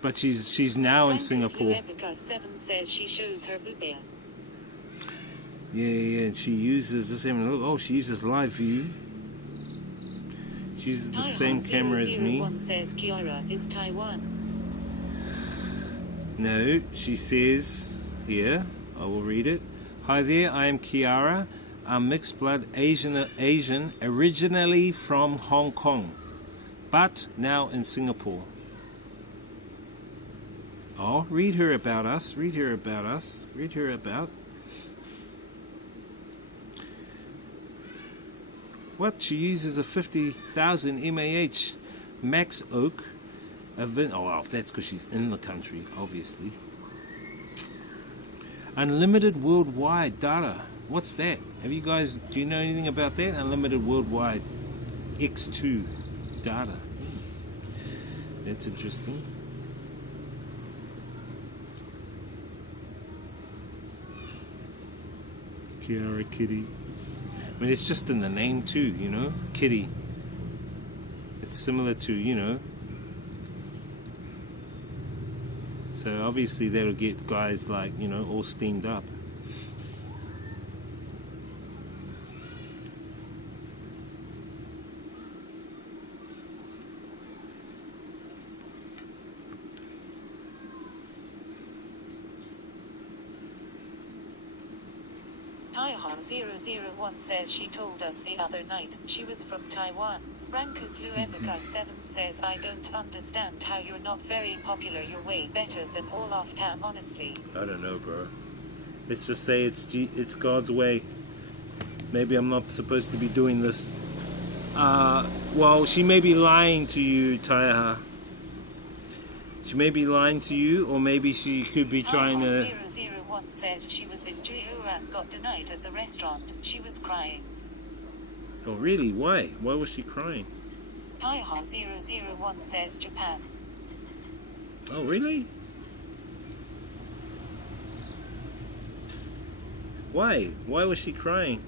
but she's now in Singapore. Rankus 7 says she shows her boobia. Yeah, and she uses this. Oh, she uses live view. She uses the same camera as me. 001 says Kiara is Taiwan. No, she says here. I will read it. Hi there, I am Kiara. I'm mixed blood Asian, originally from Hong Kong, but now in Singapore. Oh, read her about us. Read her about. What? She uses a 50,000 mAh Max Oak. Oh, well, that's because she's in the country, obviously. Unlimited worldwide data. What's that? Do you know anything about that? Unlimited worldwide X2. data. That's interesting. Kiara Kitty. I mean, it's just in the name too, you know, Kitty. It's similar to, you know. So obviously that'll get guys like, you know, all steamed up. Taihan001 says she told us the other night she was from Taiwan. Rankers Luebica 7 says I don't understand how you're not very popular. You're way better than all of Tam, honestly. I don't know, bro. Let's just say it's God's way. Maybe I'm not supposed to be doing this. Well, she may be lying to you, Taiha. She may be lying to you, or maybe she could be trying to... Taihan001 says she was in Chau and got denied at the restaurant. She was crying. Oh, really? Why? Why was she crying? Taiha001 says Japan. Oh, really? Why? Why was she crying?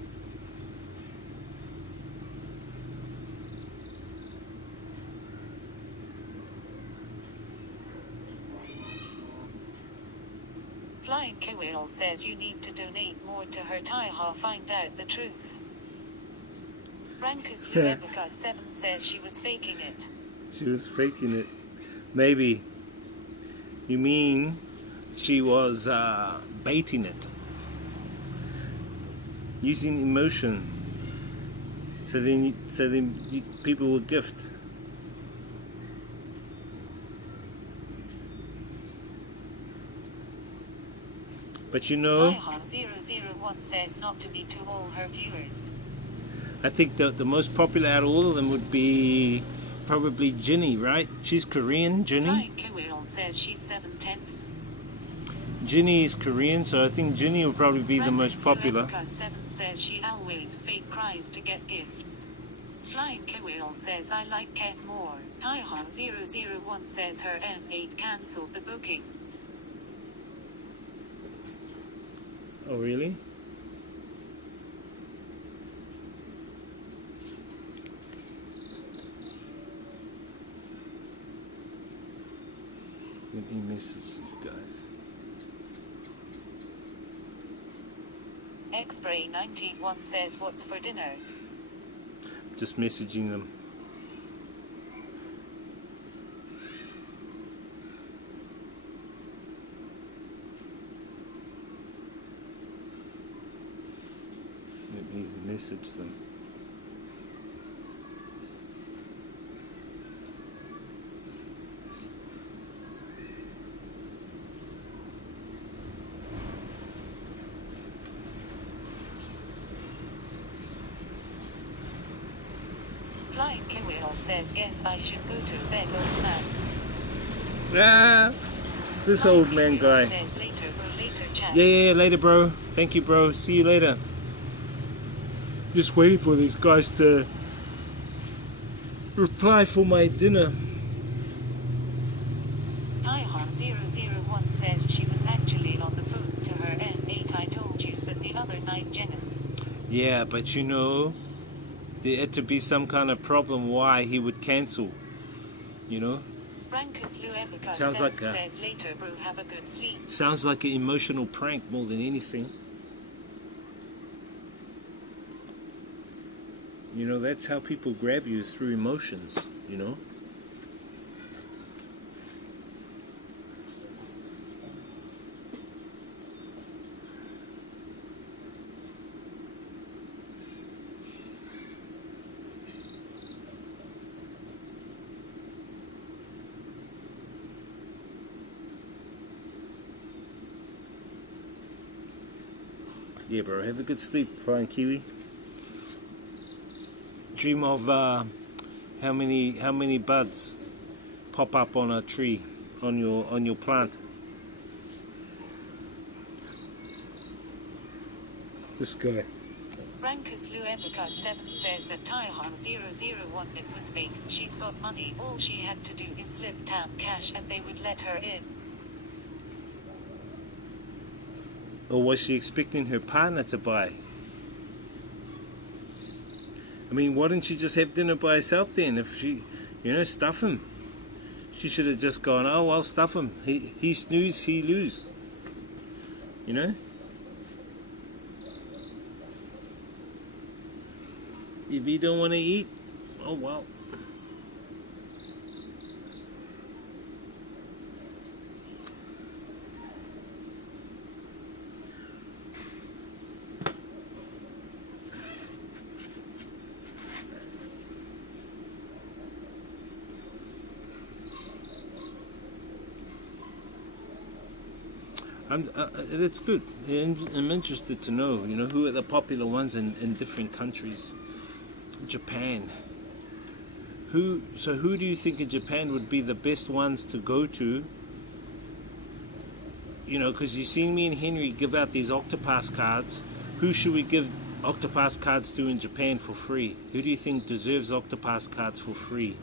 Flying Kewirl says you need to donate more to her. Taiha, find out the truth. Rankers Luebica 7 says she was faking it. She was faking it. Maybe. You mean she was baiting it? Using emotion. So then people will gift. But you know, Taihan001 says not to be to all her viewers. I think the most popular out of all of them would be probably Ginny, right? She's Korean, Ginny. Flying Kewirl says she's 7/10. Ginny is Korean, so I think Ginny will probably be the most popular. Rebecca 7 says she always fake cries to get gifts. Flying Kewirl says I like Kath more. Taihan001 says her M8 cancelled the booking. Oh, really? Let me message these guys. Xbray91 says what's for dinner? Just messaging them. Let me message them. Flying Kewirl says guess I should go to bed, old man. Ah, this Flying old man Kewirl guy. says later bro, later chat. Yeah, later, bro. Thank you, bro. See you later. Just waiting for these guys to reply for my dinner. Taihan001 says she was actually on the phone to her N8. I told you that the other night, Janice. Yeah, but you know, there had to be some kind of problem why he would cancel. You know? Rankers Luebica Sounds 7 like a- says later bro, have a good sleep. Sounds like an emotional prank more than anything. You know, that's how people grab you, is through emotions, you know? Yeah, bro, have a good sleep, Flying Kiwi. Dream of how many buds pop up on a tree, on your plant. This guy. Rankus Luebica 7 says that Taihan 001 it was fake. She's got money. All she had to do is slip Tam cash and they would let her in. Or was she expecting her partner to buy? I mean, why didn't she just have dinner by herself then? If she, stuff him. She should have just gone, oh, well, stuff him. He snooze, he lose. You know? If he don't want to eat, oh, well. That's good. I'm interested to know, who are the popular ones in different countries. Japan. Who do you think in Japan would be the best ones to go to? Because you've seen me and Henry give out these Octopass cards. Who should we give Octopass cards to in Japan for free? Who do you think deserves Octopass cards for free?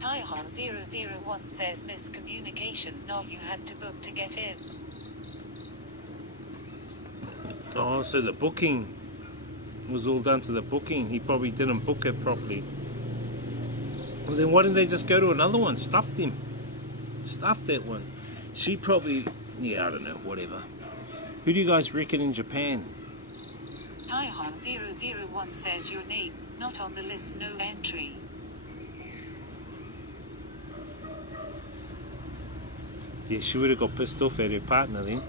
Taihan 001 says miscommunication. No, you had to book to get in. Oh, so the booking was all done to the booking. He probably didn't book it properly. Well, then why didn't they just go to another one? Stuff them. Stuff that one. She probably, I don't know, whatever. Who do you guys reckon in Japan? Taihan 001 says your name, not on the list, no entry. Yeah, she would have got pissed off at her partner then.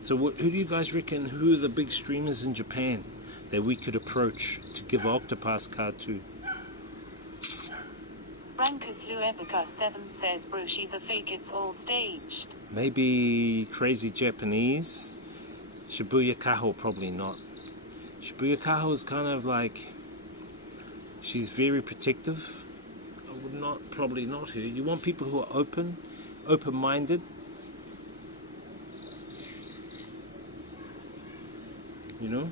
So who do you guys reckon, who are the big streamers in Japan that we could approach to give an Octopass card to? Rankus Luebica 7 says, bro, she's a fake, it's all staged. Maybe Crazy Japanese. Shibuya Kaho, probably not. Shibuya Kaho is kind of like, she's very protective. I would probably not her. You want people who are open-minded. You know?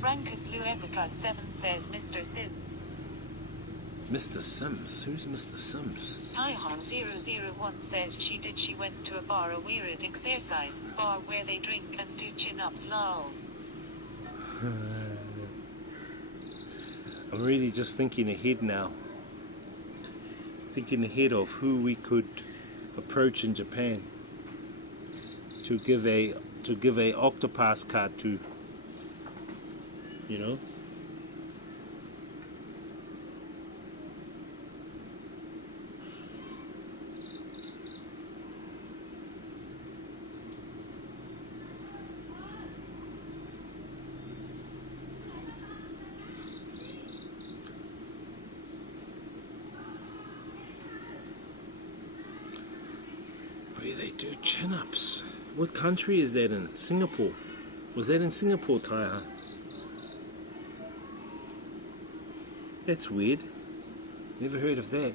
Rankus Luebica 7 says Mr. Sims. Mr. Sims? Who's Mr. Sims? Taihan 001 says she went to a bar, a weird exercise bar where they drink and do chin-ups, lol. I'm really just thinking ahead now. Thinking ahead of who we could approach in Japan to give a Octopass card to. You know? Where they do chin-ups. What country is that in? Singapore. Was that in Singapore, Taiha? That's weird. Never heard of that.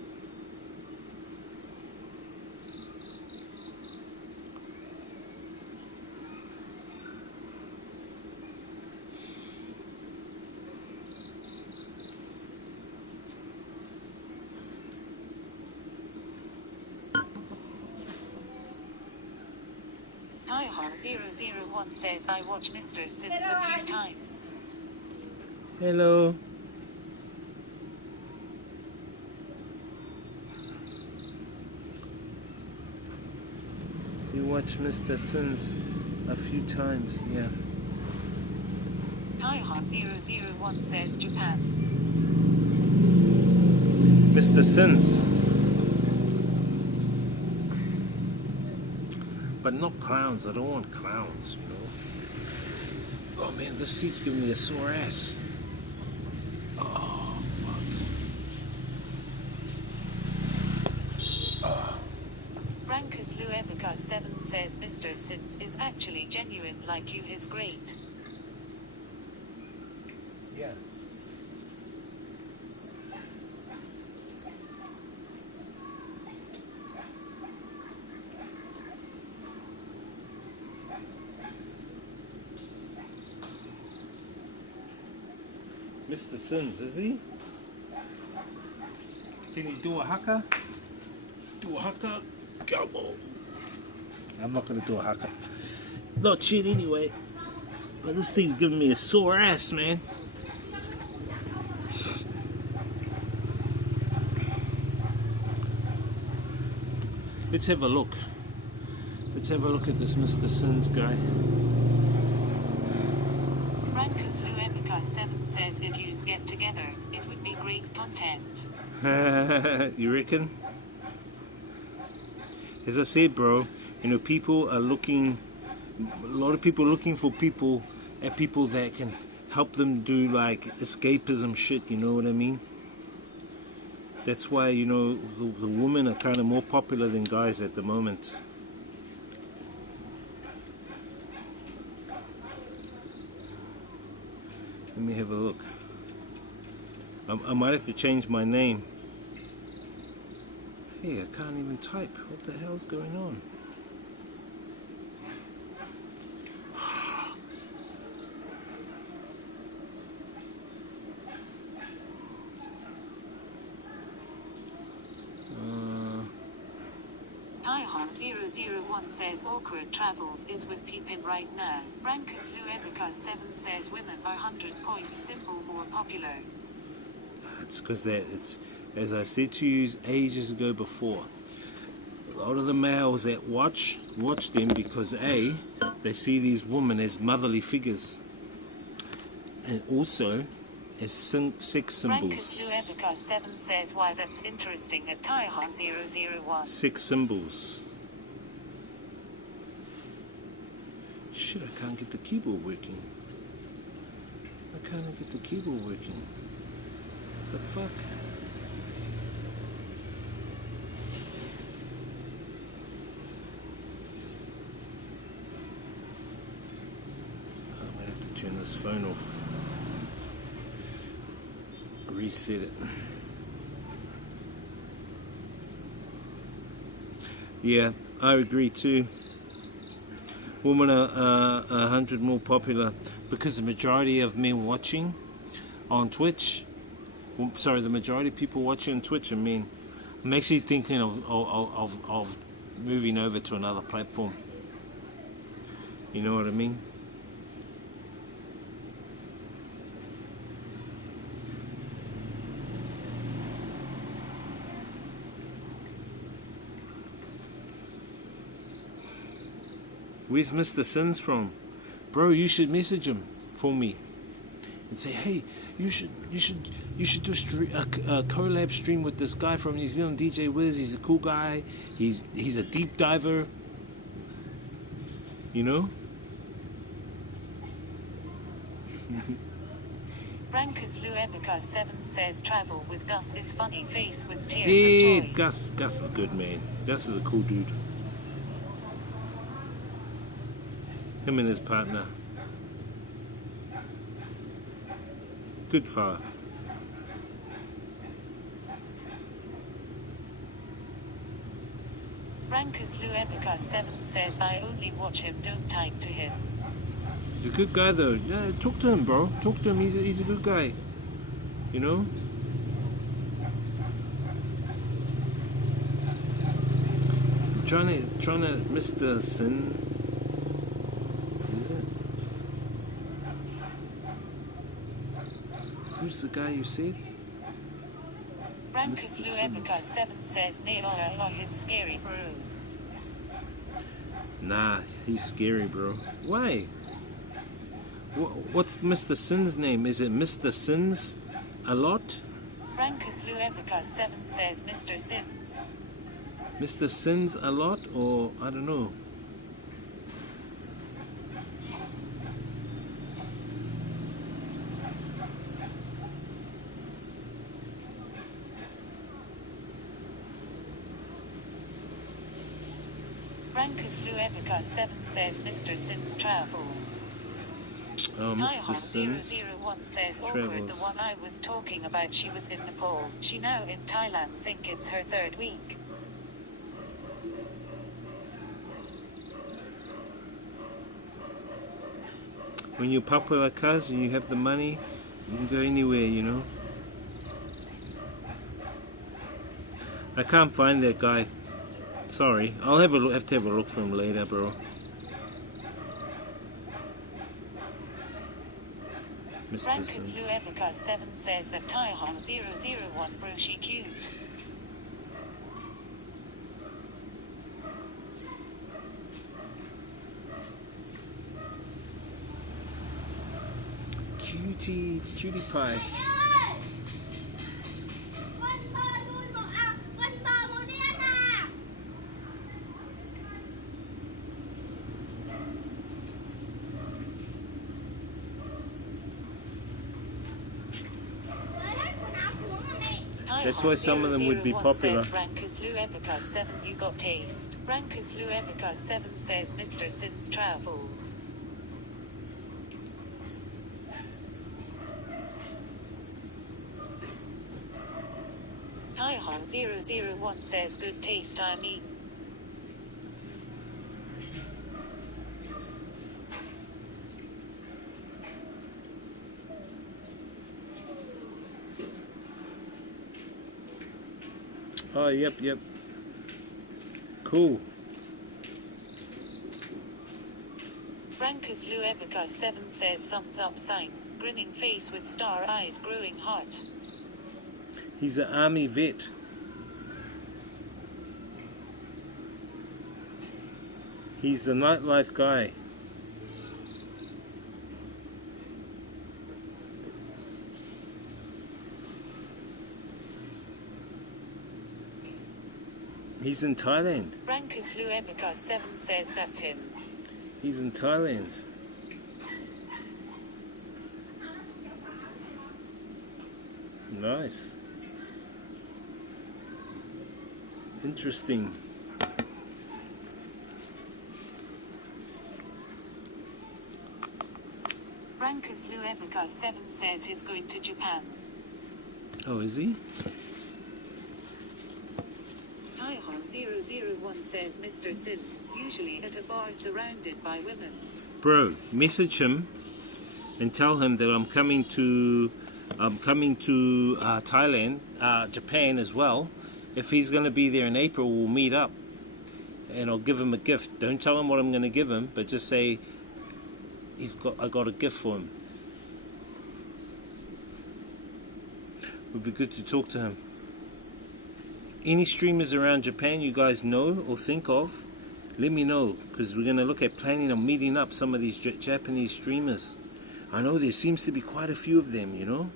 Taihan 001 says I watch Mr. Sims a few times. Hello. You watch Mr. Sims a few times, yeah. Taihan 001 says Japan. Mr. Sims. But not clowns. I don't want clowns, you know. Oh man, this seat's giving me a sore ass. Oh, fuck. Uebeka7 says Mr. Sins is actually genuine, like you is great. Yeah. Mr. Sins, is he? Can you do a haka? Do a haka? Come on. I'm not gonna do a haka. Not shit anyway. But this thing's giving me a sore ass, man. Let's have a look. Let's have a look at this Mr. Sins guy. Rankus Uebeka7 says if yous get together, it would be great content. You reckon? As I said, bro, you know, people are looking, a lot of people are looking for people that can help them do like escapism shit, you know what I mean? That's why, you know, the women are kind of more popular than guys at the moment. Let me have a look. I might have to change my name. Hey, I can't even type. What the hell's going on? Taihan001 says awkward travels is with peepin right now. Rankus Uebeka7 says women are 100 points symbol more popular. It's because it's, as I said to you ages ago before, a lot of the males that watch them because A, they see these women as motherly figures, and also as sex symbols. Rankus Uebeka7 says why that's interesting at Taihan001. Sex symbols. Shit, I can't get the keyboard working. I can't get the keyboard working. The fuck? I'm gonna have to turn this phone off. Reset it. Yeah, I agree too. Women are 100 more popular because the majority of men watching on Twitch, sorry, the majority of people watching on Twitch are men. I'm actually thinking of moving over to another platform. You know what I mean? Where's Mr. Sins from? Bro, you should message him for me and say, hey, you should do a collab stream with this guy from New Zealand, DJ Wiz. He's a cool guy. He's a deep diver. You know? Rankus Uebeka7 says travel with Gus is funny face with tears Yeah, of joy. Gus is good, man. Gus is a cool dude. Him and his partner. Good fella. Rankus Uebeka7 says I only watch him, don't type to him. He's a good guy though. Yeah, talk to him, bro. Talk to him. He's a good guy. You know? Trying to Mr. Sin. Is it? Who's the guy you said? Rankus Mr. Sims. Uebeka7 says Neora is scary, bro. Nah, he's scary, bro. Why? What's Mr. Sin's name? Is it Mr. Sins a lot? Rankus Uebeka7 says Mr. Sins. Mr. Sins a lot, or I don't know. Frankus Luebica 7 says Mr. Sins travels. Oh, Mr. Sims 001 says awkward, the travels. one I was talking about, she was in Nepal. She now in Thailand, think it's her 3rd week. When you're popular, cuz, and you have the money, you can go anywhere, you know. I can't find that guy. Sorry, I'll have to have a look for him later, bro. Mr. Frankus Sims. Luebica 7 says that Taihan 001 bro, she cute. Cutie pie. That's why some of them would be popular. Says Frankus Luebica 7, you got taste. Frankus Luebica 7 says Mr. Sins travels. Taihan 001 says good taste, I mean. Oh, yep. Cool. Frankus Luebica 7 says thumbs up sign. Grinning face with star eyes, growing heart. He's an army vet. He's the nightlife guy. He's in Thailand. Frankus Luebica 7 says that's him. He's in Thailand. Nice. Interesting. Frankus Luebica 7 says he's going to Japan. Oh, is he? Taihan 001 says Mr. Sins, usually at a bar surrounded by women. Bro, message him and tell him that I'm coming to Thailand, Japan as well. If he's going to be there in April, we'll meet up and I'll give him a gift. Don't tell him what I'm going to give him, but just say I got a gift for him. It would be good to talk to him. Any streamers around Japan you guys know or think of, let me know, because we're going to look at planning on meeting up some of these Japanese streamers. I know there seems to be quite a few of them, you know.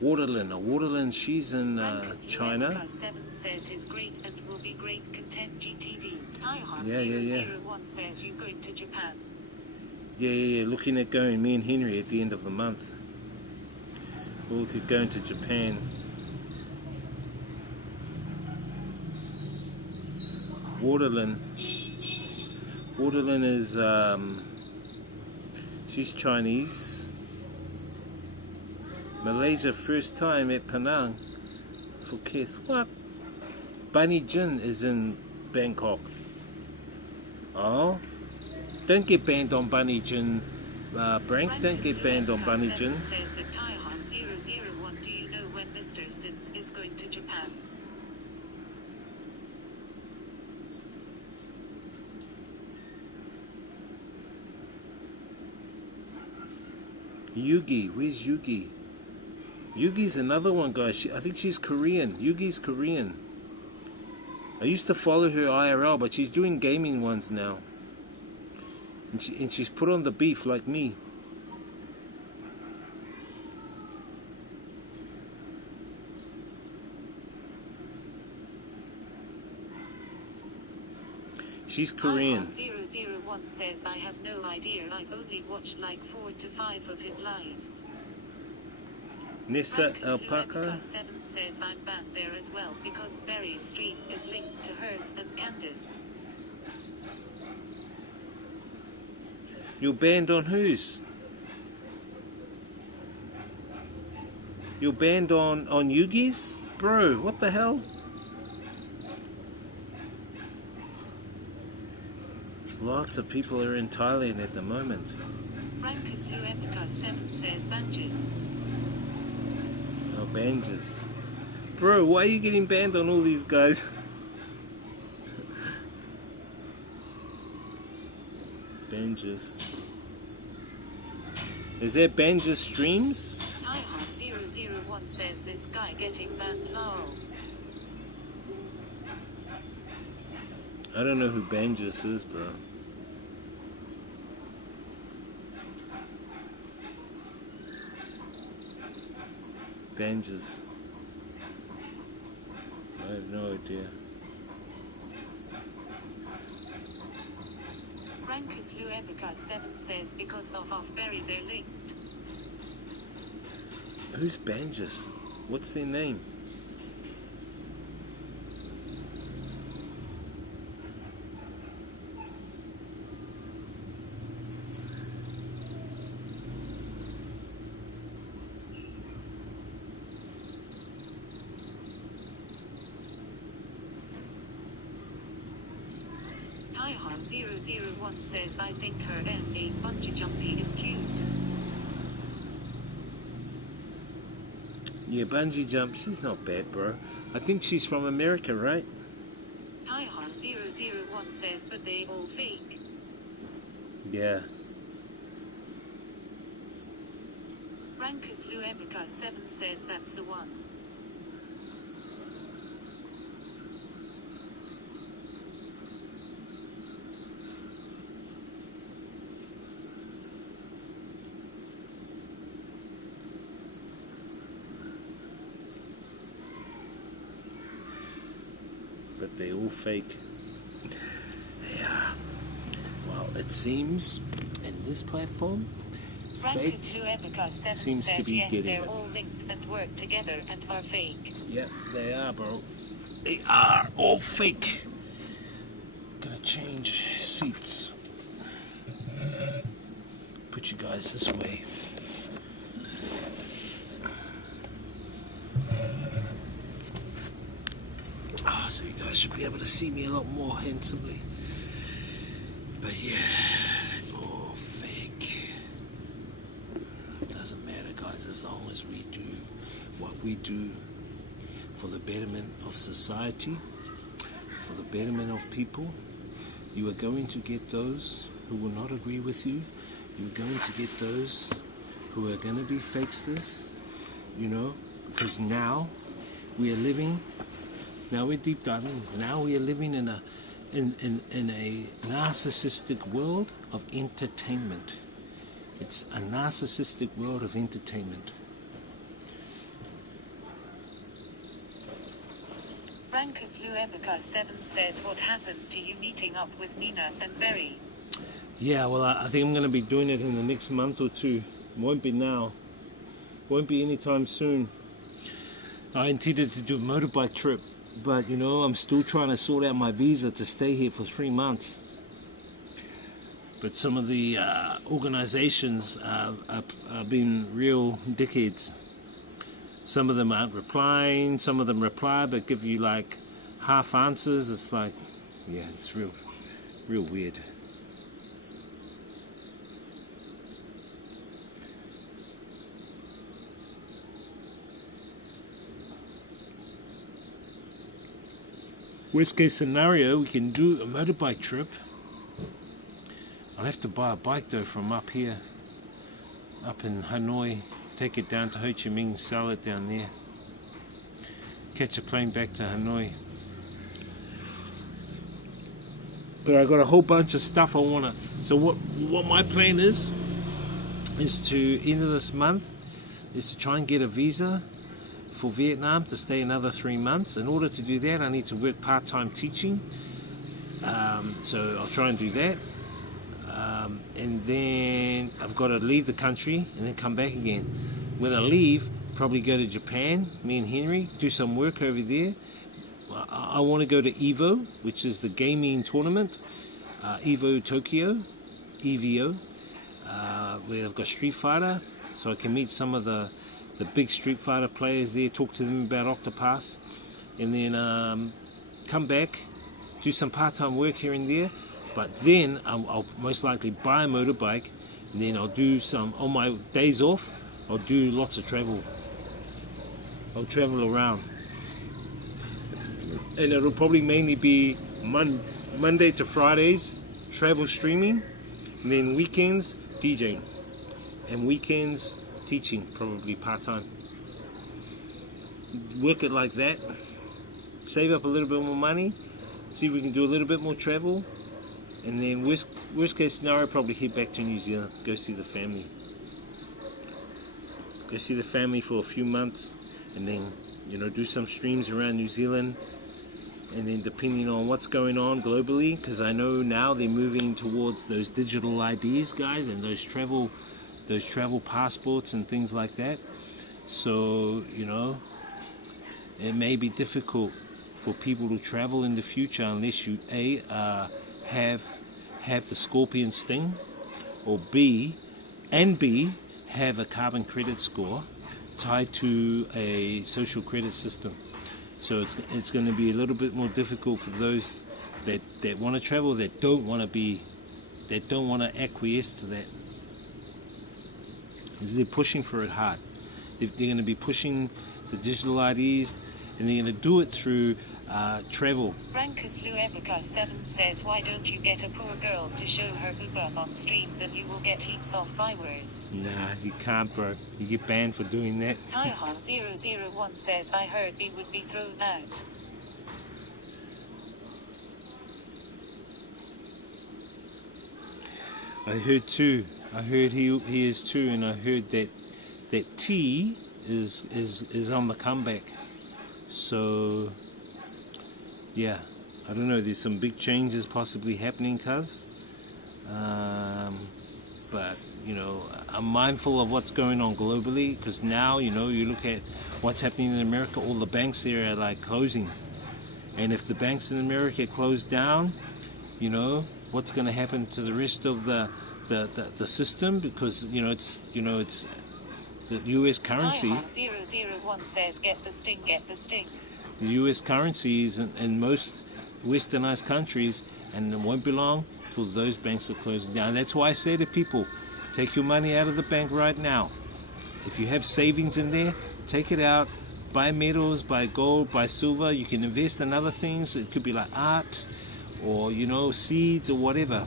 Waterlyn, she's in China. Frankus 7 says he's great and will be great content GTD. Taihan Yeah. 001 says you going to Japan. Yeah, looking at going, me and Henry at the end of the month. We'll look at going to Japan. Waterlyn is, she's Chinese. Malaysia, first time at Penang. For Keith, what? Bunny Jin is in Bangkok. Oh? Don't get banned on Bunny Jin, Brank. Don't get banned on Bunny Jin. Says that Taihan 001, do you know when Mr. Sins is going to Japan? Yugi, where's Yugi? Yugi's another one, guys. I think she's Korean. Yugi's Korean. I used to follow her IRL, but she's doing gaming ones now. And she's put on the beef like me. She's Korean. 001 says I have no idea, I've only watched like 4 to 5 of his lives. Nessa Marcus Alpaca. Luebica 7 says I'm banned there as well because Berry's stream is linked to hers and Candace. You're banned on whose? You're banned on Yugi's? Bro, what the hell? Lots of people are in Thailand at the moment. Marcus Luebica 7 says Banjis. Oh, Banjas. Bro, why are you getting banned on all these guys? Banjas. Is there Banjas streams? Taihan001 says this guy getting banned lol. I don't know who Banjas is, bro. Banjas. I have no idea. Marcus Luebica 7 says because of Berry they're linked. Who's Banjas? What's their name? Taihan001 says I think her MA bungee jumping is cute. Yeah, bungee jump. She's not bad, bro. I think she's from America, right? Taihan001 says but they all fake. Yeah. Marcus Luebica 7 says that's the one. But they all fake. Yeah. Well, it seems in this platform, fake Marcus Luebica 7 seems to says be yes getting they're it. all linked and work together and are fake. Yep, they are, bro. They are all fake. Gonna change seats. Put you guys this way. Ah, so you guys should be able to see me a lot more handsomely. But yeah, all fake. Doesn't matter, guys, as long as we do what we do for the betterment of society, for the betterment of people. You are going to get those who will not agree with you. You're going to get those who are going to be fakesters, you know, because now we are living, now we're deep diving, now we are living in a narcissistic world of entertainment. It's a narcissistic world of entertainment. Marcus Luebica 7 says what happened to you meeting up with Nina and Berry? Yeah, well, I think I'm going to be doing it in the next month or two. Won't be now. Won't be anytime soon. I intended to do a motorbike trip, but you know, I'm still trying to sort out my visa to stay here for 3 months. But some of the organizations have been real dickheads. Some of them aren't replying, some of them reply but give you like half answers. It's like, yeah, it's real weird. Worst case scenario, we can do a motorbike trip. I'll have to buy a bike though from up here, up in Hanoi. Take it down to Ho Chi Minh, sell it down there. Catch a plane back to Hanoi. But I got a whole bunch of stuff I wanna. So what my plan is to end of this month is to try and get a visa for Vietnam to stay another 3 months. In order to do that, I need to work part-time teaching. So I'll try and do that. And then I've got to leave the country and then come back again. When I leave, Probably go to Japan, me and Henry, do some work over there. I want to go to EVO, which is the gaming tournament, EVO Tokyo, EVO, where I've got Street Fighter, so I can meet some of the big Street Fighter players there, talk to them about Octopass, and then come back, do some part-time work here and there, but then I'll most likely buy a motorbike, and then I'll do some, on my days off, I'll do lots of travel. I'll travel around. And it'll probably mainly be Monday to Fridays, travel streaming, and then weekends, DJing. And weekends, teaching, probably part-time. Work it like that. Save up a little bit more money. See if we can do a little bit more travel. And then worst case scenario, probably head back to New Zealand. Go see the family. Go see the family for a few months. And then, do some streams around New Zealand. And then depending on what's going on globally, because I know now they're moving towards those digital IDs, guys, and those travel passports and things like that. So, it may be difficult for people to travel in the future unless you have the scorpion sting, or B have a carbon credit score tied to a social credit system. So it's going to be a little bit more difficult for those that want to travel, that don't want to acquiesce to that. Because they're pushing for it hard. They're going to be pushing the digital IDs, and they're going to do it through travel. Rankus Luebica 7 says, why don't you get a poor girl to show her booba on stream, then you will get heaps of viewers. Nah, you can't, bro. You get banned for doing that. Taihan 001 says, I heard B would be thrown out. I heard too. I heard he is too, and I heard that T is on the comeback. So yeah, I don't know. There's some big changes possibly happening, cuz. But I'm mindful of what's going on globally, because now you look at what's happening in America. All the banks there are like closing, and if the banks in America close down, what's going to happen to the rest of the system? Because it's the U.S. currency. Taihan 001 says, get the sting, get the sting. The U.S. currency is in most westernized countries, and it won't be long till those banks are closing down. That's why I say to people, take your money out of the bank right now. If you have savings in there, take it out, buy metals, buy gold, buy silver. You can invest in other things. It could be like art, or seeds, or whatever.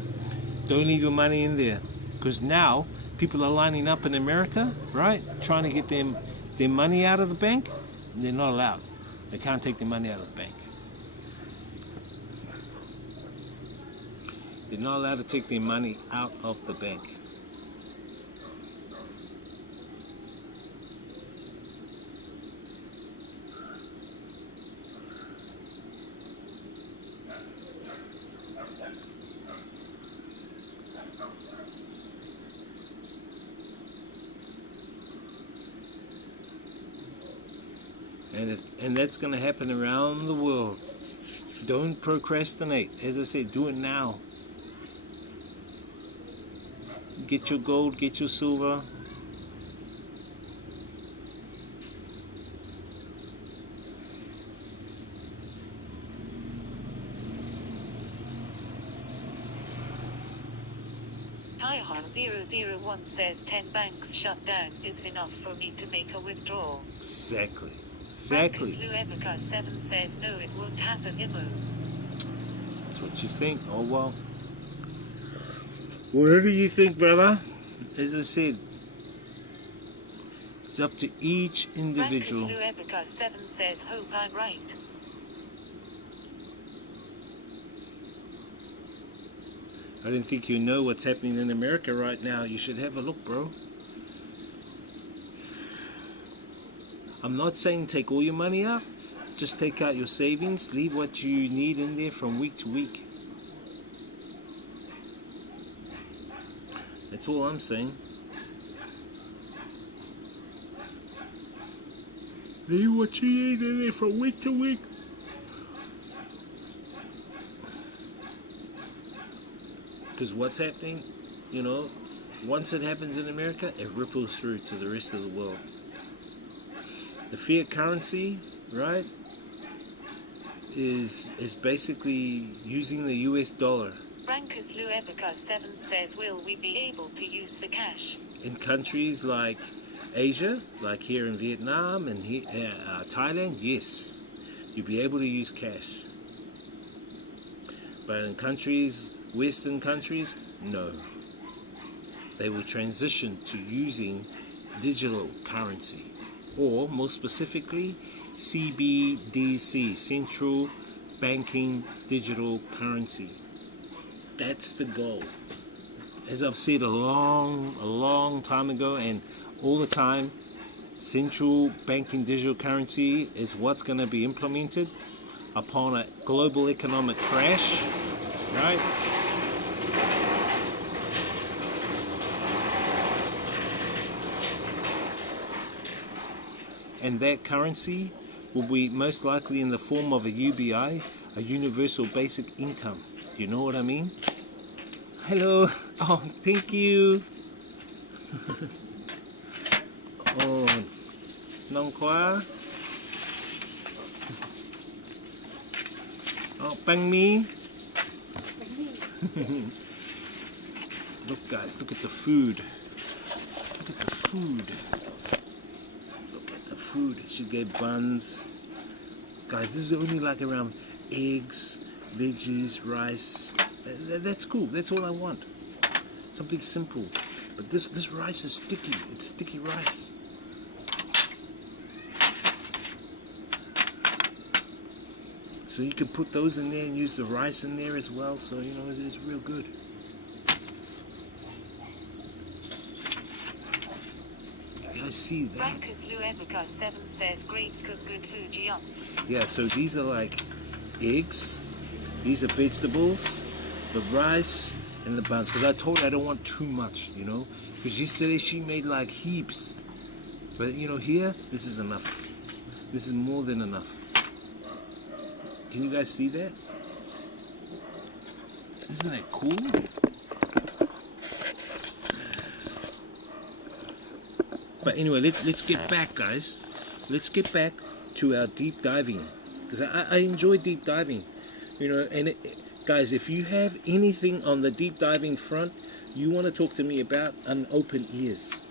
Don't leave your money in there, because now people are lining up in America, right, trying to get their money out of the bank, and they're not allowed. They can't take their money out of the bank. They're not allowed to take their money out of the bank. And that's going to happen around the world. Don't procrastinate. As I said, do it now. Get your gold, get your silver. Taihan 001 says 10 banks shut down is enough for me to make a withdrawal. Exactly. Rankus Luebica 7 says, no, it won't happen, Imo. That's what you think. Oh well. Whatever you think, brother. As I said, it's up to each individual. Rankus Luebica 7 says, hope I'm right. I didn't think you know what's happening in America right now. You should have a look, bro. I'm not saying take all your money out. Just take out your savings. Leave what you need in there from week to week. That's all I'm saying. They what you eat in there from week to week. Because what's happening, you know, once it happens in America, it ripples through to the rest of the world. The fiat currency, right, is basically using the US dollar. Brankus Luebica 7 says, will we be able to use the cash? In countries like Asia, like here in Vietnam and here, Thailand, yes, you'll be able to use cash. But in countries, Western countries, no. They will transition to using digital currency, or more specifically, CBDC, Central Banking Digital Currency. That's the goal. As I've said a long time ago, and all the time, central banking digital currency is what's going to be implemented upon a global economic crash, right? And that currency will be most likely in the form of a UBI, a universal basic income. Do you know what I mean? Hello. Oh, thank you. Oh, nong khoa. Oh, banh mi. Look, guys, look at the food. Look at the food. Look at the food. She gave buns. Guys, this is only like around eggs, veggies, rice. That's cool. That's all I want. Something simple. But this rice is sticky. It's sticky rice. So you can put those in there and use the rice in there as well. So, you know, it's real good. You guys see that? Brankus Luebica 7 says, great cook good food, yum. Yeah, so these are like eggs. These are vegetables, the rice, and the buns. Because I told her I don't want too much, you know. Because yesterday she made like heaps. But, you know, here, this is enough. This is more than enough. Can you guys see that? Isn't that cool? But anyway, let's get back, guys. Let's get back to our deep diving. Because I enjoy deep diving. You know, and guys, if you have anything on the deep diving front you want to talk to me about, I'm open ears.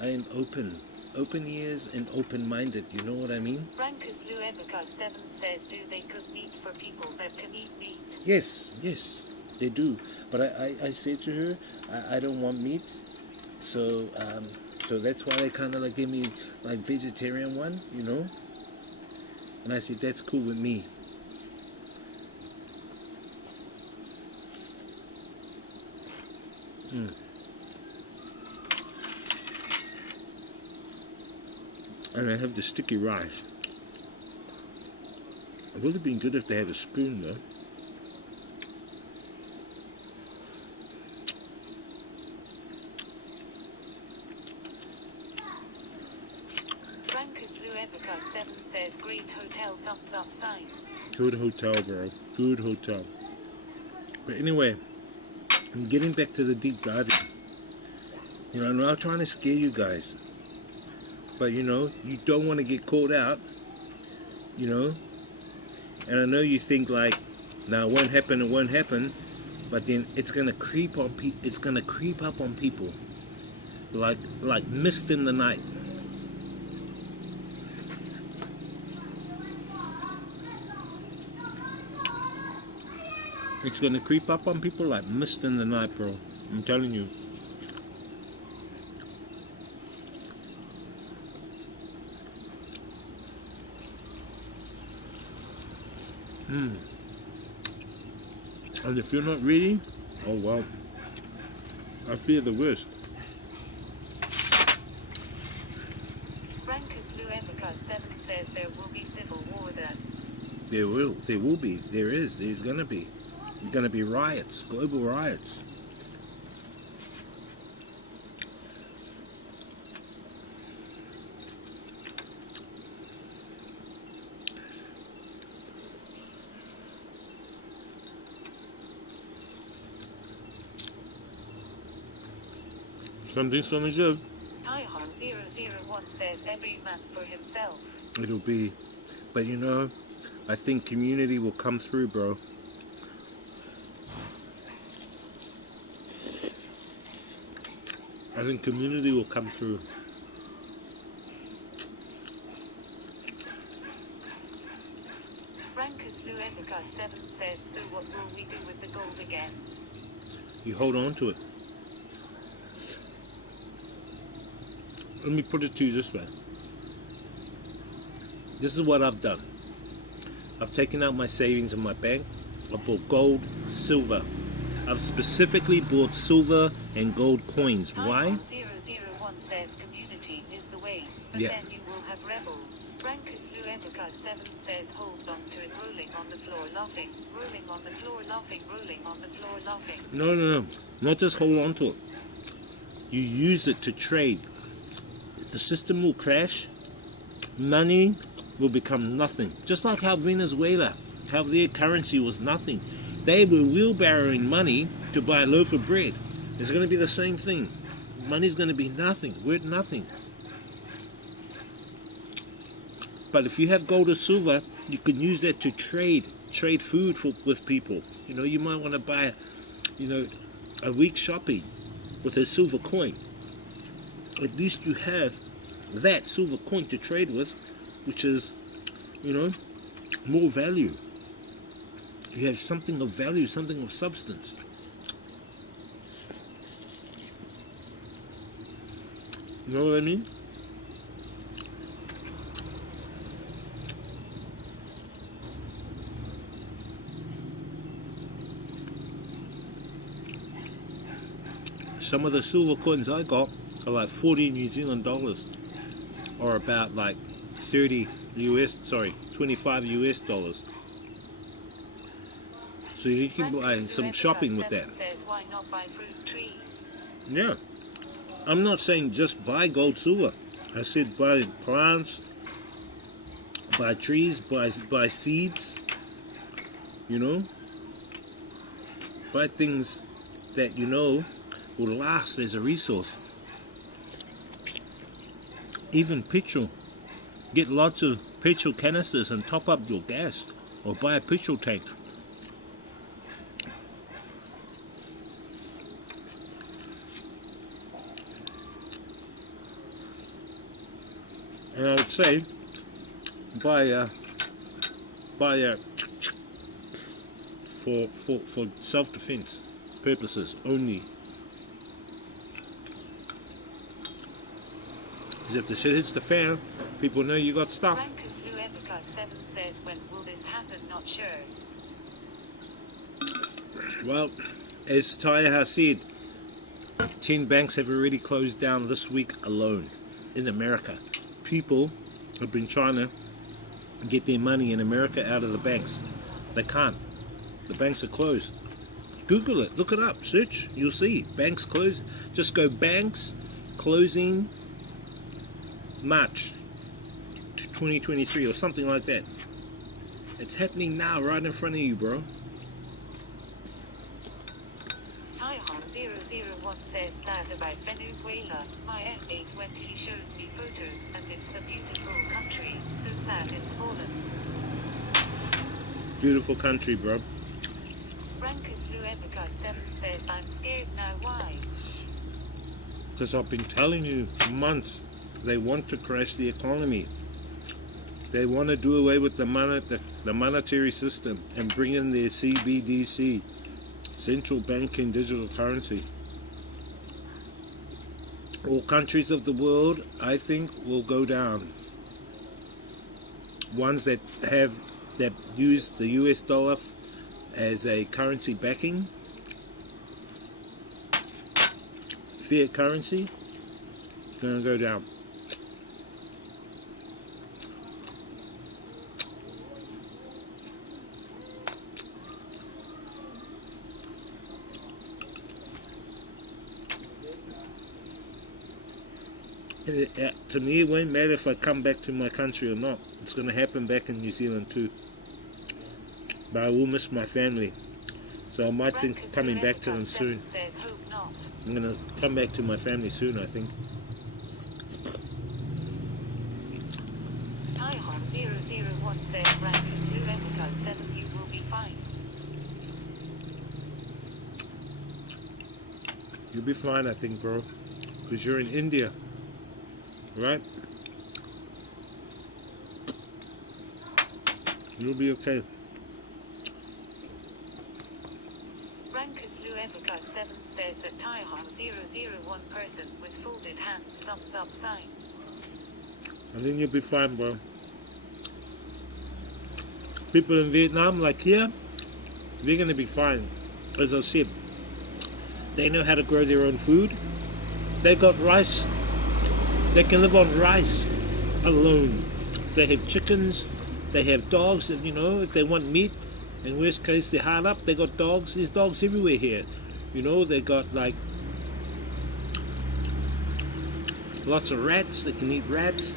I am open ears and open-minded. You know what I mean? Brankus Luebica 7 says, do they cook meat for people that can eat meat? Yes, they do. But I said to her, I don't want meat, so that's why they kind of like give me like vegetarian one, you know. And I said that's cool with me. And I have the sticky rice. It would have been good if they had a spoon though. Brankus Luebica 7 says, great hotel, thumbs up sign. Good hotel, bro. Good hotel. But anyway, I'm getting back to the deep diving. You know, I'm not trying to scare you guys. But, you know, you don't want to get caught out. You know? And I know you think like, nah, it won't happen. But then it's going to creep on it's going to creep up on people. Like mist in the night. It's going to creep up on people like mist in the night, bro. I'm telling you. And if you're not ready, oh well. I fear the worst. Brankus Luebica 7 says there will be civil war then. There will be. There's gonna be. There's gonna be riots, global riots. Something's gonna give. Taihan001 says every man for himself. It'll be, but you know, I think community will come through, bro. I think community will come through. Frankus Luetica 7 says, so what will we do with the gold again? You hold on to it. Let me put it to you this way. This is what I've done. I've taken out my savings in my bank. I bought gold, silver. I've specifically bought silver and gold coins. Why? Taihan001 says community is the way, but Yeah. then you will have rebels. Frankus Luetica 7 says hold on to it, rolling on the floor laughing, rolling on the floor laughing, rolling on the floor laughing. No. Not just hold on to it. You use it to trade. The system will crash. Money will become nothing. Just like how Venezuela, how their currency was nothing. They were wheelbarrowing money to buy a loaf of bread. It's going to be the same thing. Money's going to be nothing, worth nothing. But if you have gold or silver, you can use that to trade food with people. You know, you might want to buy, a week's shopping with a silver coin. At least you have that silver coin to trade with, which is, more value. You have something of value, something of substance. You know what I mean? Some of the silver coins I got are like 40 New Zealand dollars, or about like 25 US dollars. So you can buy some shopping with that. Says, why not buy fruit trees? Yeah. I'm not saying just buy gold, silver. I said buy plants, buy trees, buy seeds, buy things that will last as a resource. Even petrol. Get lots of petrol canisters and top up your gas, or buy a petrol tank. And I would say buy for self-defense purposes only. Because if the shit hits the fan, people know you got stuff. Frankus Luetica 7 says, when will this happen? Not sure. Well, as Taya said, 10 banks have already closed down this week alone in America. People have been trying to get their money in America out of the banks. They can't. The banks are closed. Google it. Look it up. Search. You'll see. Banks closed. Just go banks closing March 2023 or something like that. It's happening now right in front of you, bro. Taihan001 says, sad about Venezuela. My ex-mate went, he showed me photos, and it's a beautiful country. So sad it's fallen. Beautiful country, bro. Frankus Luetica 7 says, I'm scared now. Why? Because I've been telling you for months, they want to crash the economy. They want to do away with the monetary system and bring in their CBDC, central banking digital currency. All countries of the world, I think, will go down. Ones that use the US dollar as a currency backing, fiat currency, going to go down. To me, it won't matter if I come back to my country or not. It's going to happen back in New Zealand too. But I will miss my family. So I might think Brancus coming back to Rebecca them soon. says hope not. I'm gonna come back to my family soon, I think. Tyhon001 says Brancus Rebecca 7 you will be fine. You'll be fine, I think, bro. Because you're in India, right? You'll be okay. Brancus Rebecca 7 says that Tyhon001 person with folded hands thumbs up sign. I think you'll be fine, bro. People in Vietnam, like here, they're gonna be fine. As I said, they know how to grow their own food. They got rice. They can live on rice alone. They have chickens. They have dogs. If if they want meat, in worst case they're hard up. They got dogs. There's dogs everywhere here. They got like lots of rats. They can eat rats.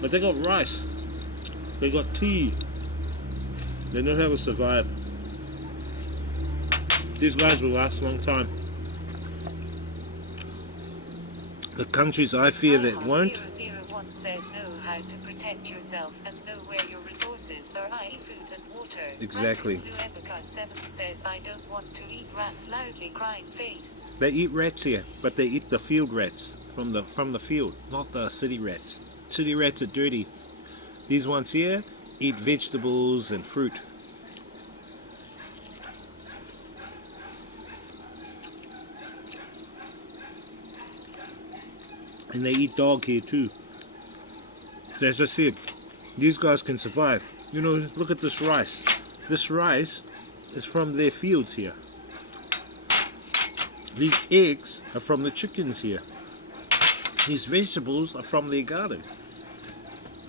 But they got rice. They got tea. They know how to survive. These guys will last a long time. The countries I fear that won't. Tyhon001 says know how to protect yourself and know where your resources are, i.e. food and water. Exactly. Brancus Rebecca 7 says I don't want to eat rats loudly crying face. They eat rats here, but they eat the field rats from the field, not the city rats. City rats are dirty. These ones here eat vegetables and fruit. And they eat dog here too. As I said, these guys can survive. Look at this rice. This rice is from their fields here. These eggs are from the chickens here. These vegetables are from their garden.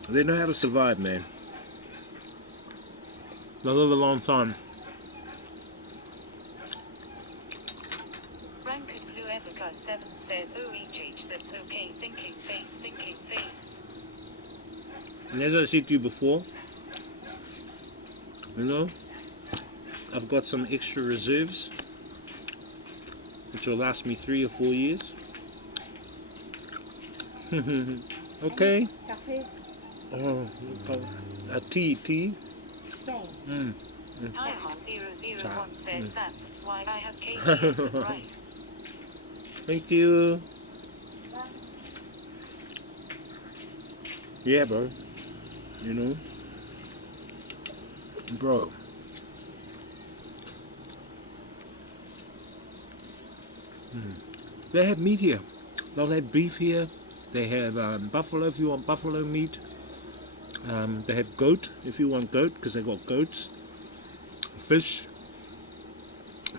They know how to survive, man. They'll live a long time. Brancus Rebecca 7 says OHH that's okay thinking face thinking face. And as I said to you before, I've got some extra reserves which will last me 3 or 4 years. Okay. Cà phê. Oh, tea. Chau. Tyhon001 says that's why I have KGS of rice. Thank you. Yeah, bro. Bro. They have meat here. They'll have beef here. They have buffalo if you want buffalo meat. They have goat if you want goat, because they got goats. Fish.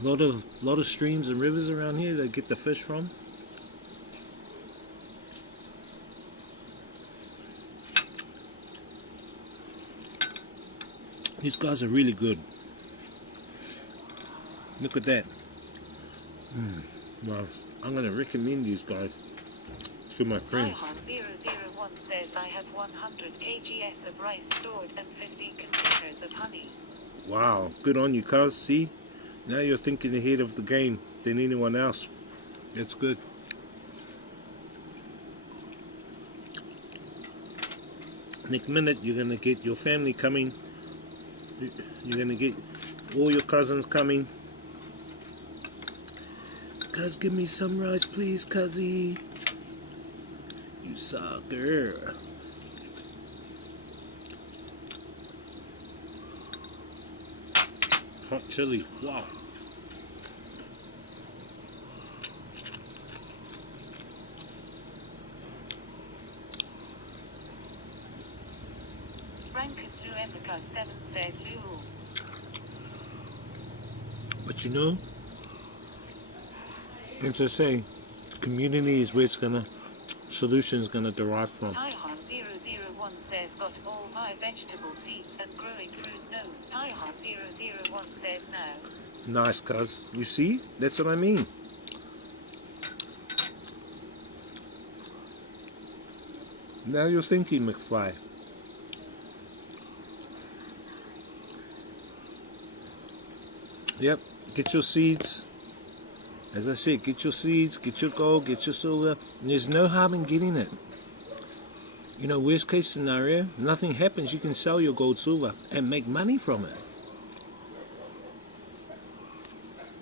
A lot of streams and rivers around here they get the fish from. These guys are really good. Look at that. Well, I'm going to recommend these guys to my friends. Tyhon001 says I have 100 kgs of rice stored and 50 containers of honey. Wow, good on you, cuz. See? Now you're thinking ahead of the game than anyone else. It's good. Next minute, you're going to get your family coming. You're going to get all your cousins coming. Cuz, give me some rice, please, cuzzy. You sucker. Hot chili. Wow. Brancus Rebecca 7 says Lou. But as I say, community is where solution's gonna derive from. Tyhon001 says got all my vegetable seeds and growing fruit. No, Tyhon001 says no. Nice, cuz. You see? That's what I mean. Now you're thinking, McFly. Yep, get your seeds. As I said, get your seeds, get your gold, get your silver. And there's no harm in getting it. You know, worst case scenario, nothing happens. You can sell your gold, silver, and make money from it.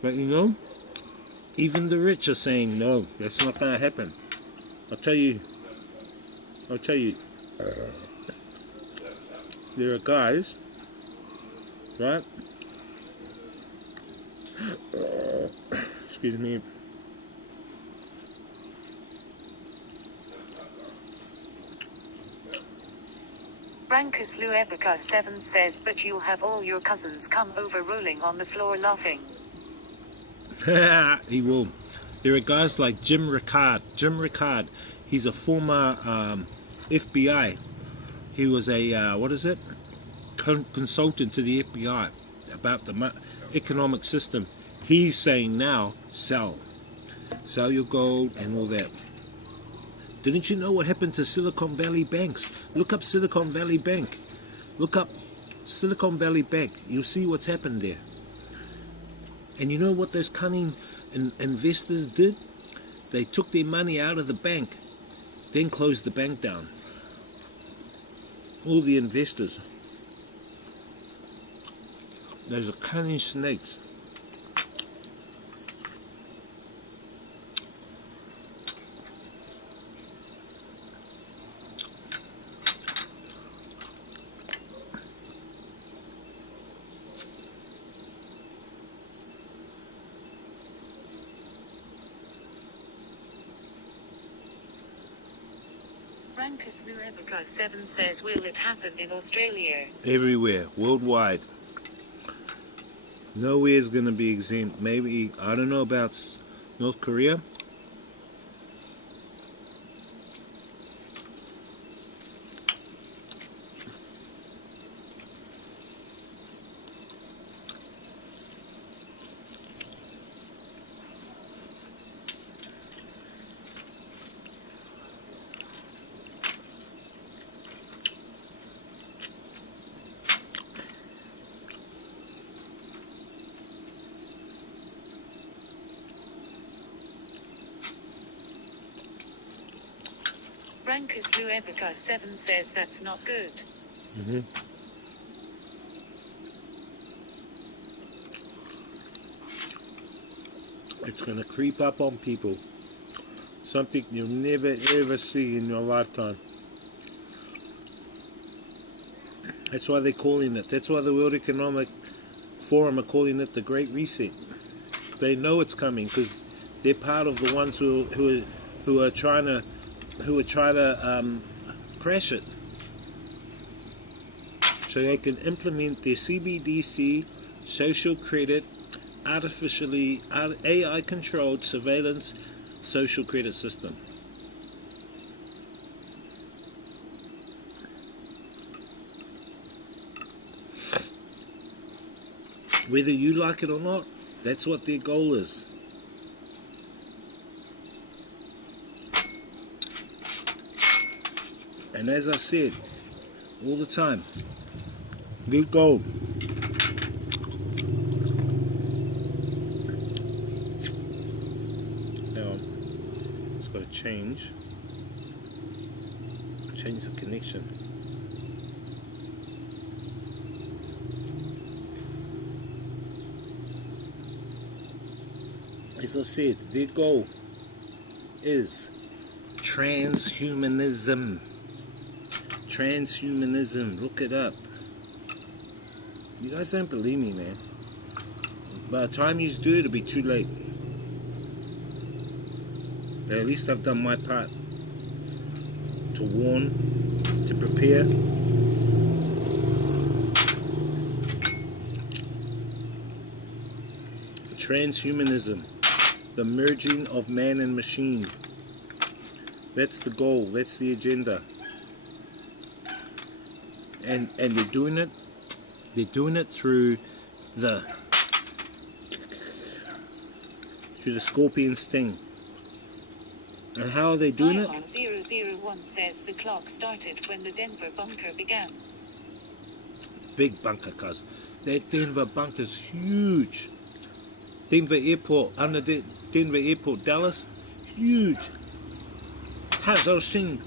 But you know, even the rich are saying, no, that's not going to happen. I'll tell you, there are guys, right? Excuse me. Brankus Luebica 7 says, but you'll have all your cousins come over rolling on the floor laughing. He will. There are guys like Jim Ricard. Jim Ricard, he's a former FBI. He was a, consultant to the FBI about the economic system. He's saying now, sell your gold and all that. Didn't you know what happened to Silicon Valley banks? Look up Silicon Valley Bank. Look up Silicon Valley Bank. You'll see what's happened there. And you know what those cunning investors did? They took their money out of the bank, then closed the bank down. All the investors. Those are cunning snakes. Brankus Luebica 7 says, will it happen in Australia? Everywhere, worldwide. Nowhere is going to be exempt. Maybe, I don't know about North Korea. Brankus Luebica 7 says that's not good. Mm-hmm. It's going to creep up on people. Something you'll never ever see in your lifetime. That's why they're calling it. That's why the World Economic Forum are calling it the Great Reset. They know it's coming because they're part of the ones who are trying to crash it, so they can implement their CBDC, social credit, artificially AI-controlled surveillance social credit system. Whether you like it or not, that's what their goal is. And as I said all the time, their goal now it's got to change the connection. As I've said, their goal is transhumanism. Transhumanism, look it up. You guys don't believe me, man. By the time you do it, it'll be too late. But at least I've done my part to warn, to prepare. Transhumanism, the merging of man and machine. That's the goal, that's the agenda. And they're doing it through the scorpion sting. And how are they doing it? 001 says the clock started when the Denver bunker began. Big bunker, cuz. That Denver bunker's huge. Denver Airport, under Denver Airport, Dallas, huge. Cars, I was seeing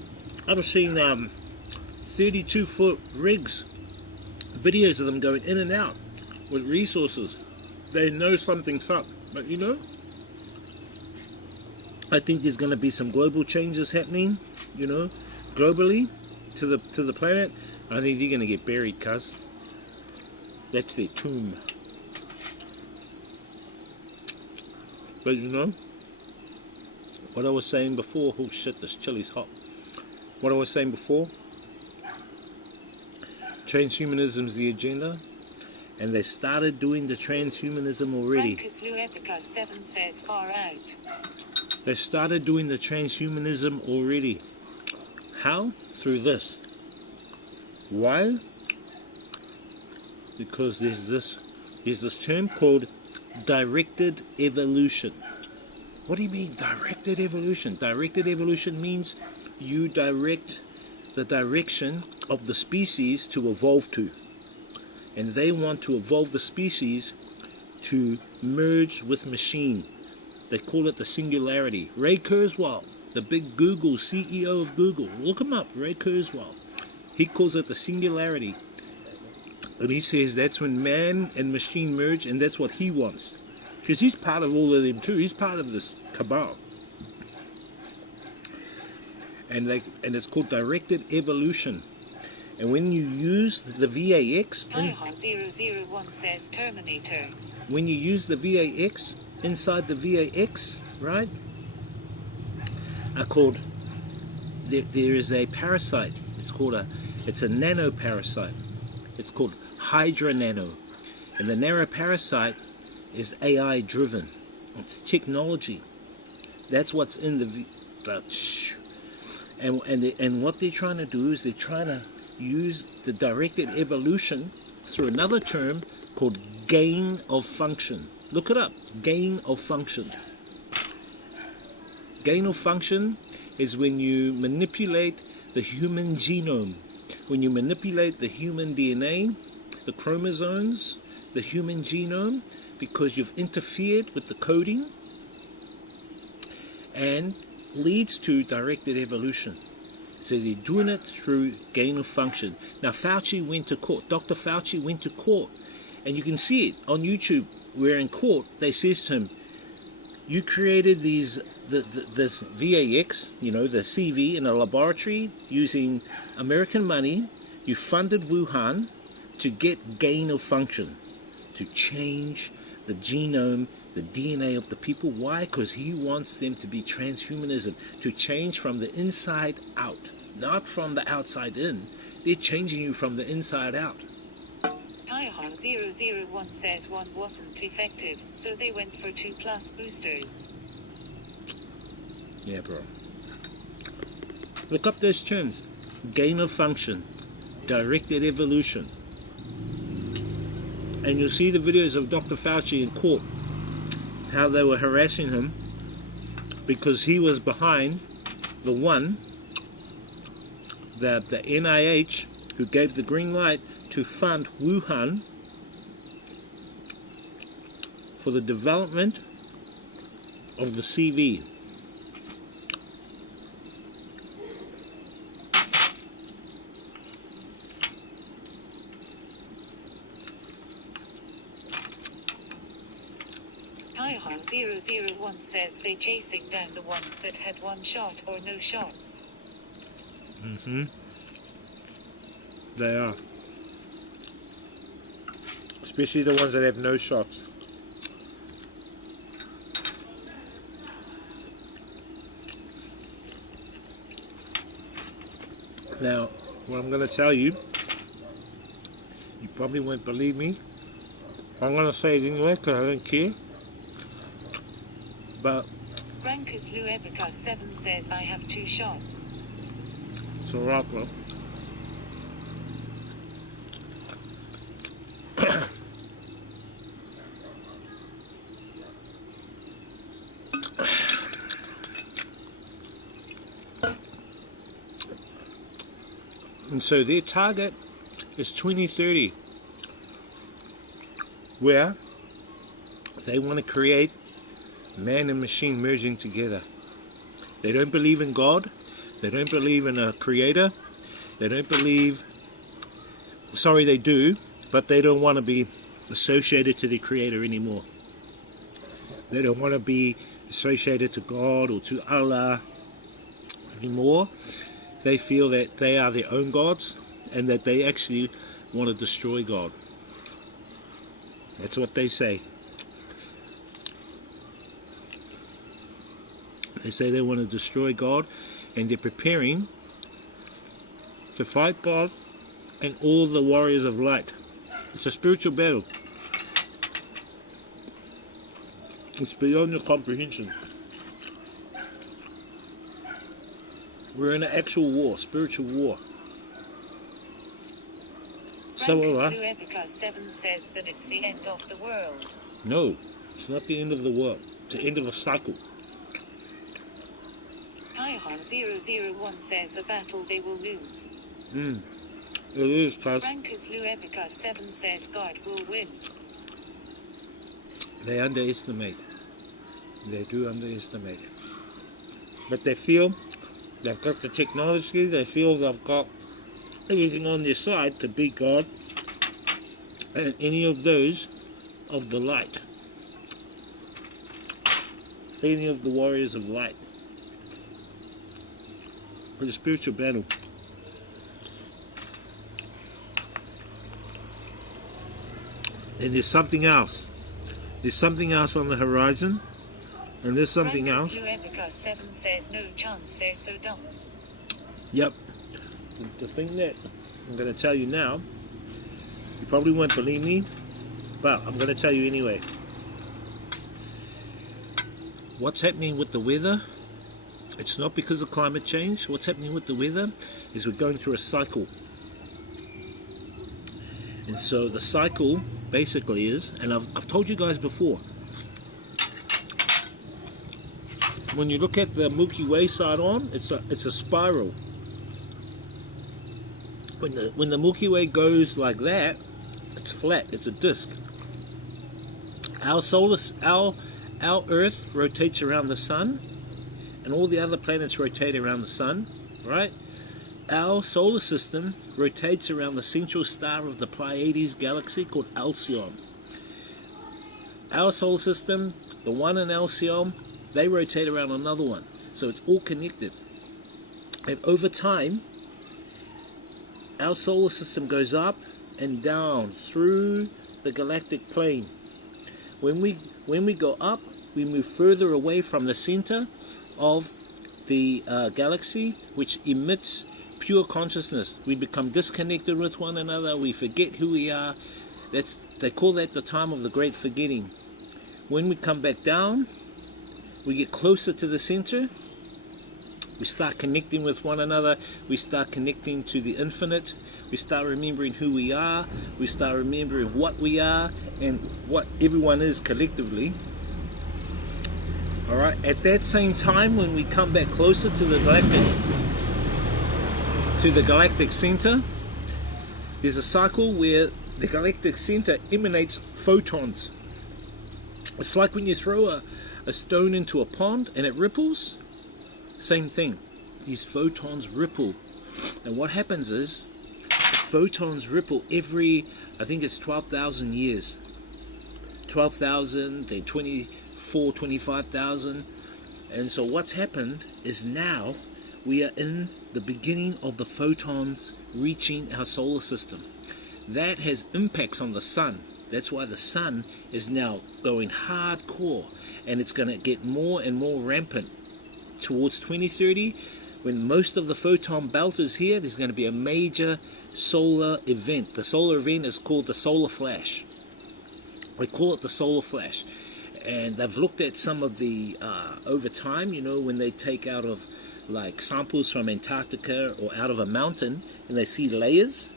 32-foot rigs, videos of them going in and out with resources. They know something's up, but you know, I think there's going to be some global changes happening, you know, globally to the planet. I think they're going to get buried, cuz. That's their tomb. But you know, what I was saying before, oh shit, this chili's hot. What I was saying before, transhumanism is the agenda, and they started doing the transhumanism already. Epica 7 says far out. They started doing the transhumanism already. How? Through this. Why? Because there's this term called directed evolution. What do you mean, directed evolution? Directed evolution means you direct the direction of the species to evolve to. And they want to evolve the species to merge with machine. They call it the singularity. Ray Kurzweil, the big Google CEO of Google, look him up, Ray Kurzweil. He calls it the singularity. And he says that's when man and machine merge, and that's what he wants. Because he's part of all of them too. He's part of this cabal. And it's called directed evolution. And when you use the VAX... 001 says Terminator. When you use the VAX, inside the VAX, right, are called... There is a parasite. It's a nanoparasite. It's called Hydra Nano. And the nanoparasite is AI driven. It's technology. That's what's in the and what they're trying to do is they're trying to use the directed evolution through another term called gain of function. Look it up. Gain of function. Gain of function is when you manipulate the human genome. When you manipulate the human DNA, the chromosomes, the human genome, because you've interfered with the coding, and leads to directed evolution. So they're doing it through gain of function. Now Fauci went to court. Dr. Fauci went to court, and you can see it on YouTube. Where in court they says to him, "You created this VAX, you know, the CV in a laboratory using American money. You funded Wuhan to get gain of function, to change the genome, the DNA of the people." Why? Because he wants them to be transhumanism, to change from the inside out, not from the outside in. They're changing you from the inside out. Taihan 001 says one wasn't effective, so they went for 2+ boosters. Yeah, bro. Look up those terms. Gain of function, directed evolution. And you'll see the videos of Dr. Fauci in court, how they were harassing him because he was behind the NIH, who gave the green light to fund Wuhan for the development of the CV. Taihan 001 says they're chasing down the ones that had one shot or no shots. They are. Especially the ones that have no shots. Now, what I'm going to tell you, you probably won't believe me. I'm going to say it anyway because I don't care. But Rankus Luebica 7 says I have 2 shots. it's alright, bro. And so their target is 2030, where They want to create man and machine merging together. They don't believe in God. They don't believe in a creator. They don't believe... Sorry, they do, but they don't want to be associated to the creator anymore. They don't want to be associated to God or to Allah anymore. They feel that they are their own gods and that they actually want to destroy God. That's what they say. They say they want to destroy God, and they're preparing to fight God and all the warriors of light. It's a spiritual battle. It's beyond your comprehension. We're in an actual war, spiritual war. Some of us... 7 says that it's the end of the world. No, it's not the end of the world. It's the end of a cycle. Taihan001 says a battle they will lose. It is, cuz. Rankers Luepica 7 says God will win. They underestimate. They do underestimate. But they feel they've got the technology, they feel they've got everything on their side to beat God and any of those of the light. Any of the warriors of light. For the spiritual battle. And there's something else. There's something else on the horizon. And there's something else. Luepica 7 says no chance, they're so dumb. Yep. The thing that I'm going to tell you now, you probably won't believe me, but I'm going to tell you anyway. What's happening with the weather? It's not because of climate change. What's happening with the weather is we're going through a cycle. And so the cycle basically is, and I've told you guys before, when you look at the Milky Way side on, it's a spiral. When the Milky Way goes like that, it's flat. It's a disc. Our Earth rotates around the sun, and all the other planets rotate around the sun, right? Our solar system rotates around the central star of the Pleiades galaxy called Alcyone. Our solar system, the one in Alcyone, they rotate around another one. So it's all connected. And over time, our solar system goes up and down through the galactic plane. When we go up, we move further away from the center of the galaxy, which emits pure consciousness. We become disconnected with one another. We forget who we are. They call that the time of the great forgetting. When we come back down, we get closer to the center. We start connecting with one another. We start connecting to the infinite. We start remembering who we are. We start remembering what we are and what everyone is collectively. All right. At that same time, when we come back closer to the galactic center, there's a cycle where the galactic center emanates photons. It's like when you throw a stone into a pond and it ripples. Same thing. These photons ripple. And what happens is, the photons ripple every, I think it's 12,000 years. 12,000, then 24, 25,000. And so what's happened is now we are in the beginning of the photons reaching our solar system. That has impacts on the sun. That's why the sun is now going hardcore, and it's going to get more and more rampant. Towards 2030, when most of the photon belt is here, there's going to be a major solar event. The solar event is called the solar flash. We call it the solar flash. And they've looked at some of the, over time, when they take out of like samples from Antarctica or out of a mountain, and they see layers.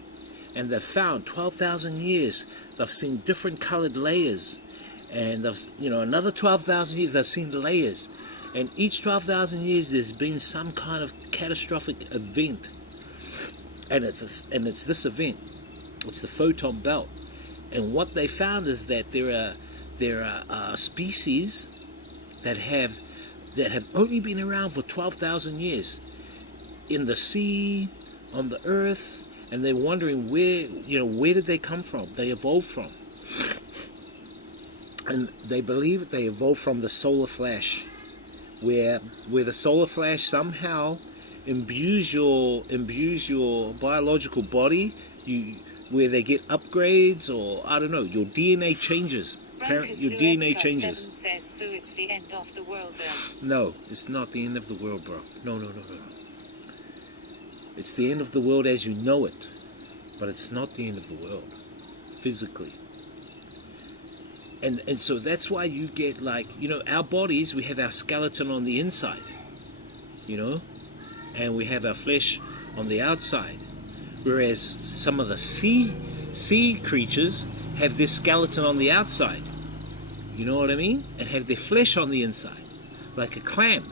And they've found 12,000 years, they've seen different colored layers. And another 12,000 years, they've seen layers. And each 12,000 years, there's been some kind of catastrophic event. And it's this event. It's the photon belt. And what they found is that there are there are species that have only been around for 12,000 years in the sea, on the earth, and they're wondering where did they come from? They evolved from. And they believe they evolved from the solar flash, where the solar flash somehow imbues your biological body, where they get upgrades, or I don't know, your DNA changes. Your DNA changes. Says, so it's the end of the world then. No, it's not the end of the world, bro. No. It's the end of the world as you know it, but it's not the end of the world physically. And so that's why you get, like, our bodies, we have our skeleton on the inside, and we have our flesh on the outside. Whereas some of the sea creatures have their skeleton on the outside. You know what I mean? And have their flesh on the inside. Like a clam.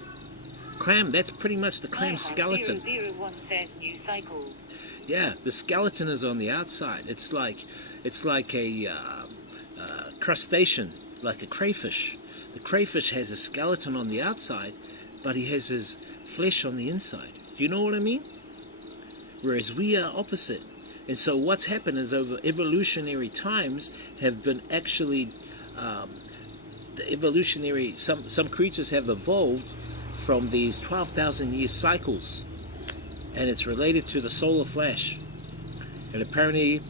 That's pretty much the clam skeleton. 001 says new cycle. Yeah, the skeleton is on the outside. It's like a crustacean, like a crayfish. The crayfish has a skeleton on the outside, but he has his flesh on the inside. Do you know what I mean? Whereas we are opposite. And so what's happened is, over evolutionary times have been actually some creatures have evolved from these 12,000 year cycles, and it's related to the solar flash. And apparently,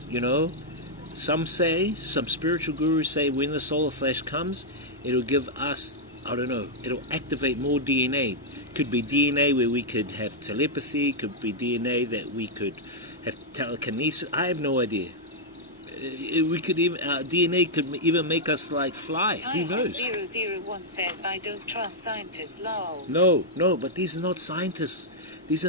some spiritual gurus say when the solar flash comes, it'll give us, I don't know, it'll activate more DNA. Could be DNA where we could have telepathy, could be DNA that we could have telekinesis. I have no idea. We could even DNA could even make us like fly. Who knows? 001 says I don't trust scientists. Lol. No, but these are not scientists. These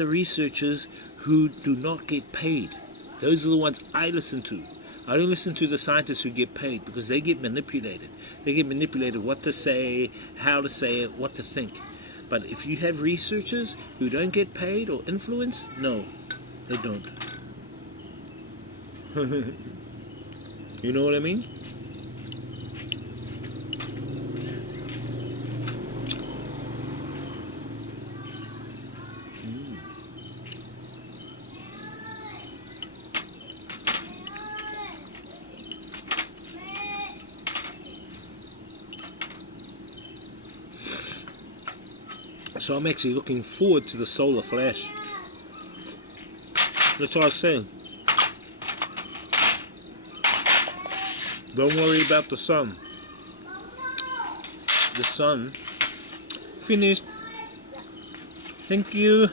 are researchers who do not get paid. Those are the ones I listen to. I don't listen to the scientists who get paid, because they get manipulated. They get manipulated what to say, how to say it, what to think. But if you have researchers who don't get paid or influence, no, they don't. You know what I mean? So I'm actually looking forward to the solar flash. That's what I was saying. Don't worry about the sun. The sun. Finished. Thank you.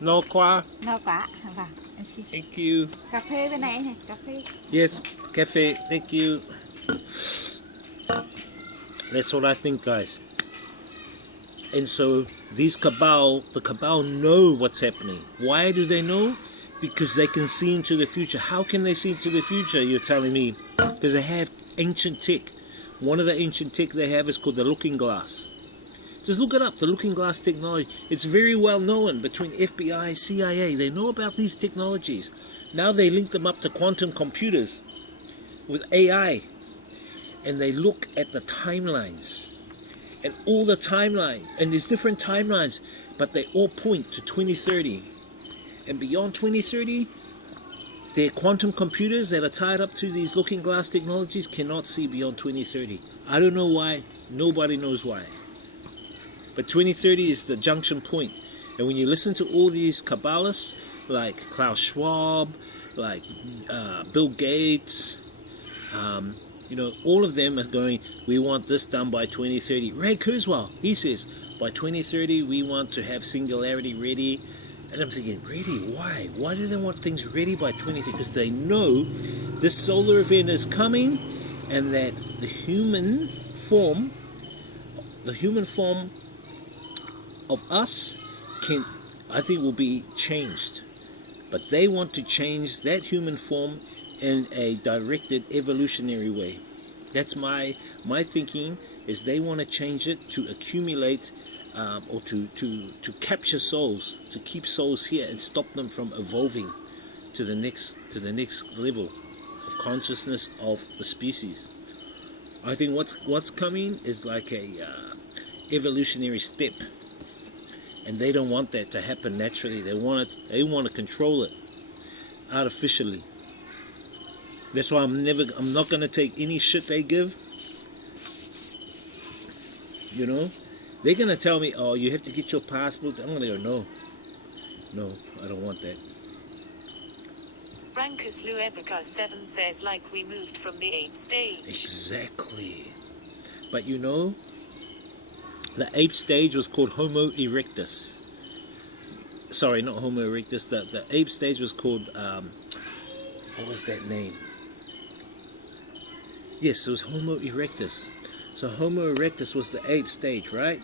No qua. No quả. Vâng, em xin. Thank you. Cà phê bên này này, cà phê. Yes, cafe. Thank you. That's what I think, guys. And so the cabal know what's happening. Why do they know? Because they can see into the future. How can they see into the future, you're telling me? Because they have ancient tech. One of the ancient tech they have is called the looking glass. Just look it up, the looking glass technology. It's very well known between FBI, CIA. They know about these technologies. Now they link them up to quantum computers with AI. And they look at the timelines. And all the timelines. And there's different timelines. But they all point to 2030. And beyond 2030, their quantum computers that are tied up to these looking glass technologies cannot see beyond 2030. I don't know why. Nobody knows why. But 2030 is the junction point. And when you listen to all these Kabbalists, like Klaus Schwab, like Bill Gates, all of them are going, we want this done by 2030. Ray Kurzweil, he says, by 2030 we want to have singularity ready. And I'm thinking, ready? Why? Why do they want things ready by 2030? Because they know this solar event is coming, and that the human form of us will be changed. But they want to change that human form in a directed evolutionary way. That's my thinking, is they want to change it to accumulate or to capture souls, to keep souls here and stop them from evolving to the next level. of consciousness of the species. I think what's coming is like a evolutionary step, and they don't want that to happen naturally. They want to control it artificially. That's why I'm not going to take any shit they give. You know, they're going to tell me, oh, you have to get your passport. I'm going to go, no, I don't want that. Brankus Luebica 7 says, like we moved from the ape stage. Exactly. But you know, the ape stage was called Homo erectus. Sorry, not Homo erectus. The ape stage was called, what was that name? Yes, it was Homo erectus. So Homo erectus was the ape stage, right?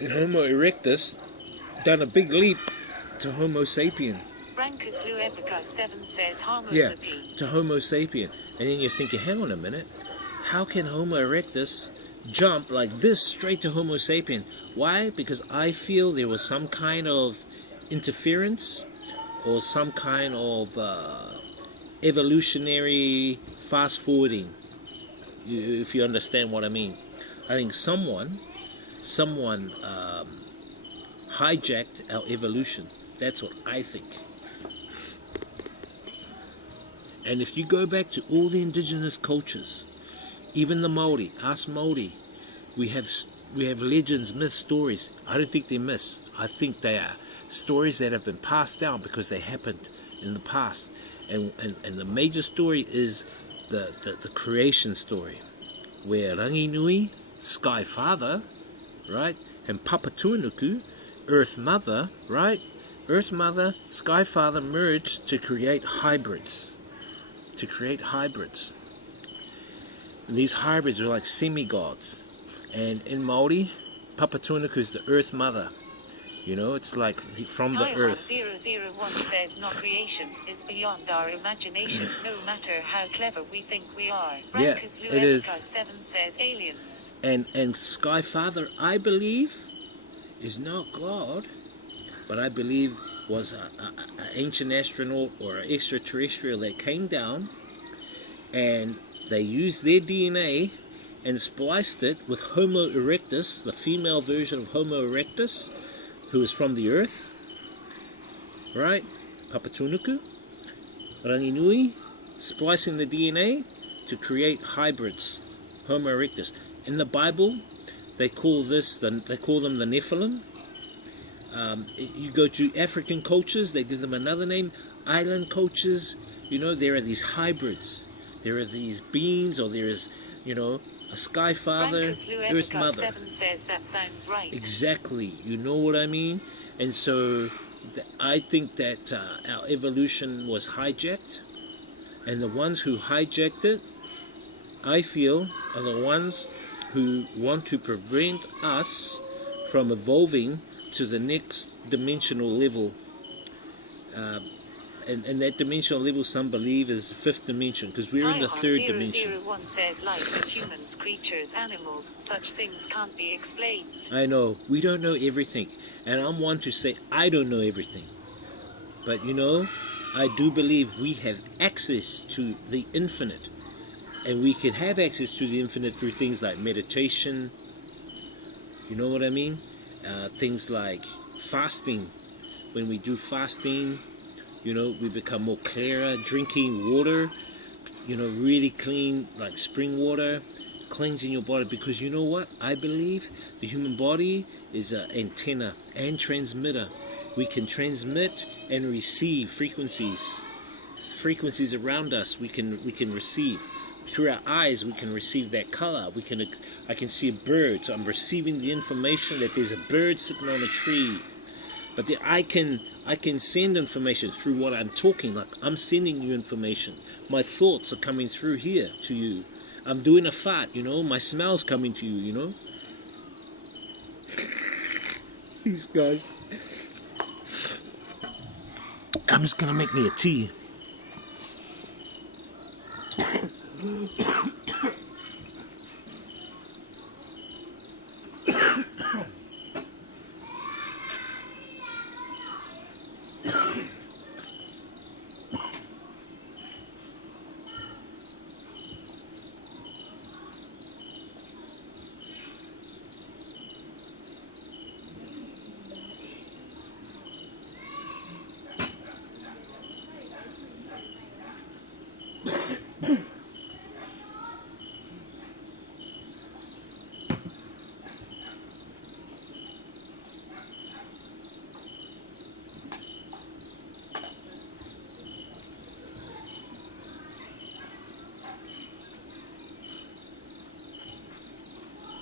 And Homo erectus done a big leap to Homo sapien. Brankus Luebica 7 says Homo Yeah, sapien. to Homo sapien. And then you're thinking, hang on a minute, how can Homo erectus jump like this straight to Homo sapien? Why? Because I feel there was some kind of interference or some kind of evolutionary fast forwarding, if you understand what I mean. I think someone hijacked our evolution. That's what I think. And if you go back to all the indigenous cultures, even the Maori, us Maori, we have legends, myths, stories. I don't think they're myths. I think they are stories that have been passed down because they happened in the past. And the major story is the creation story, where Ranginui, Sky Father, right, and Papatuanuku, Earth Mother, right, Earth Mother, Sky Father merged to create hybrids. And these hybrids are like semi-gods. And in Maori, Papatuanuku is the Earth Mother. You know, it's like from the earth. 001 says no creation is beyond our imagination, no matter how clever we think we are. Yeah, Brankus it is. Luebica 7 says aliens. And Sky Father, I believe, is not God, but I believe was an ancient astronaut or an extraterrestrial that came down, and they used their DNA and spliced it with Homo erectus, the female version of Homo erectus, who is from the earth, right? Papatuanuku, Ranginui, splicing the DNA to create hybrids, Homo erectus. In the Bible, they call them the Nephilim. You go to African cultures, they give them another name. Island cultures, you know, there are these hybrids. There are these beings, or there is, you know, a Sky Father, Brankus Earth Luebica Mother. 7 says that sounds right. Exactly. You know what I mean? And so I think that our evolution was hijacked. And the ones who hijacked it, I feel, are the ones who want to prevent us from evolving to the next dimensional level. And that dimensional level, some believe, is the fifth dimension, because we're in the third dimension. 001 says life in humans, creatures, animals, such things can't be explained. I know, we don't know everything. And I'm one to say, I don't know everything. But you know, I do believe we have access to the infinite. And we can have access to the infinite through things like meditation. You know what I mean? Things like fasting. When we do fasting, you know, we become more clearer. Drinking water, you know, really clean, like spring water, cleansing your body. Because you know what? I believe the human body is an antenna and transmitter. We can transmit and receive frequencies around us. We can receive. Through our eyes, we can receive that color. I can see a bird, so I'm receiving the information that there's a bird sitting on a tree. But I can send information through what I'm talking. Like, I'm sending you information. My thoughts are coming through here to you. I'm doing a fart, you know. My smell's coming to you, you know. These guys. I'm just gonna make me a tea.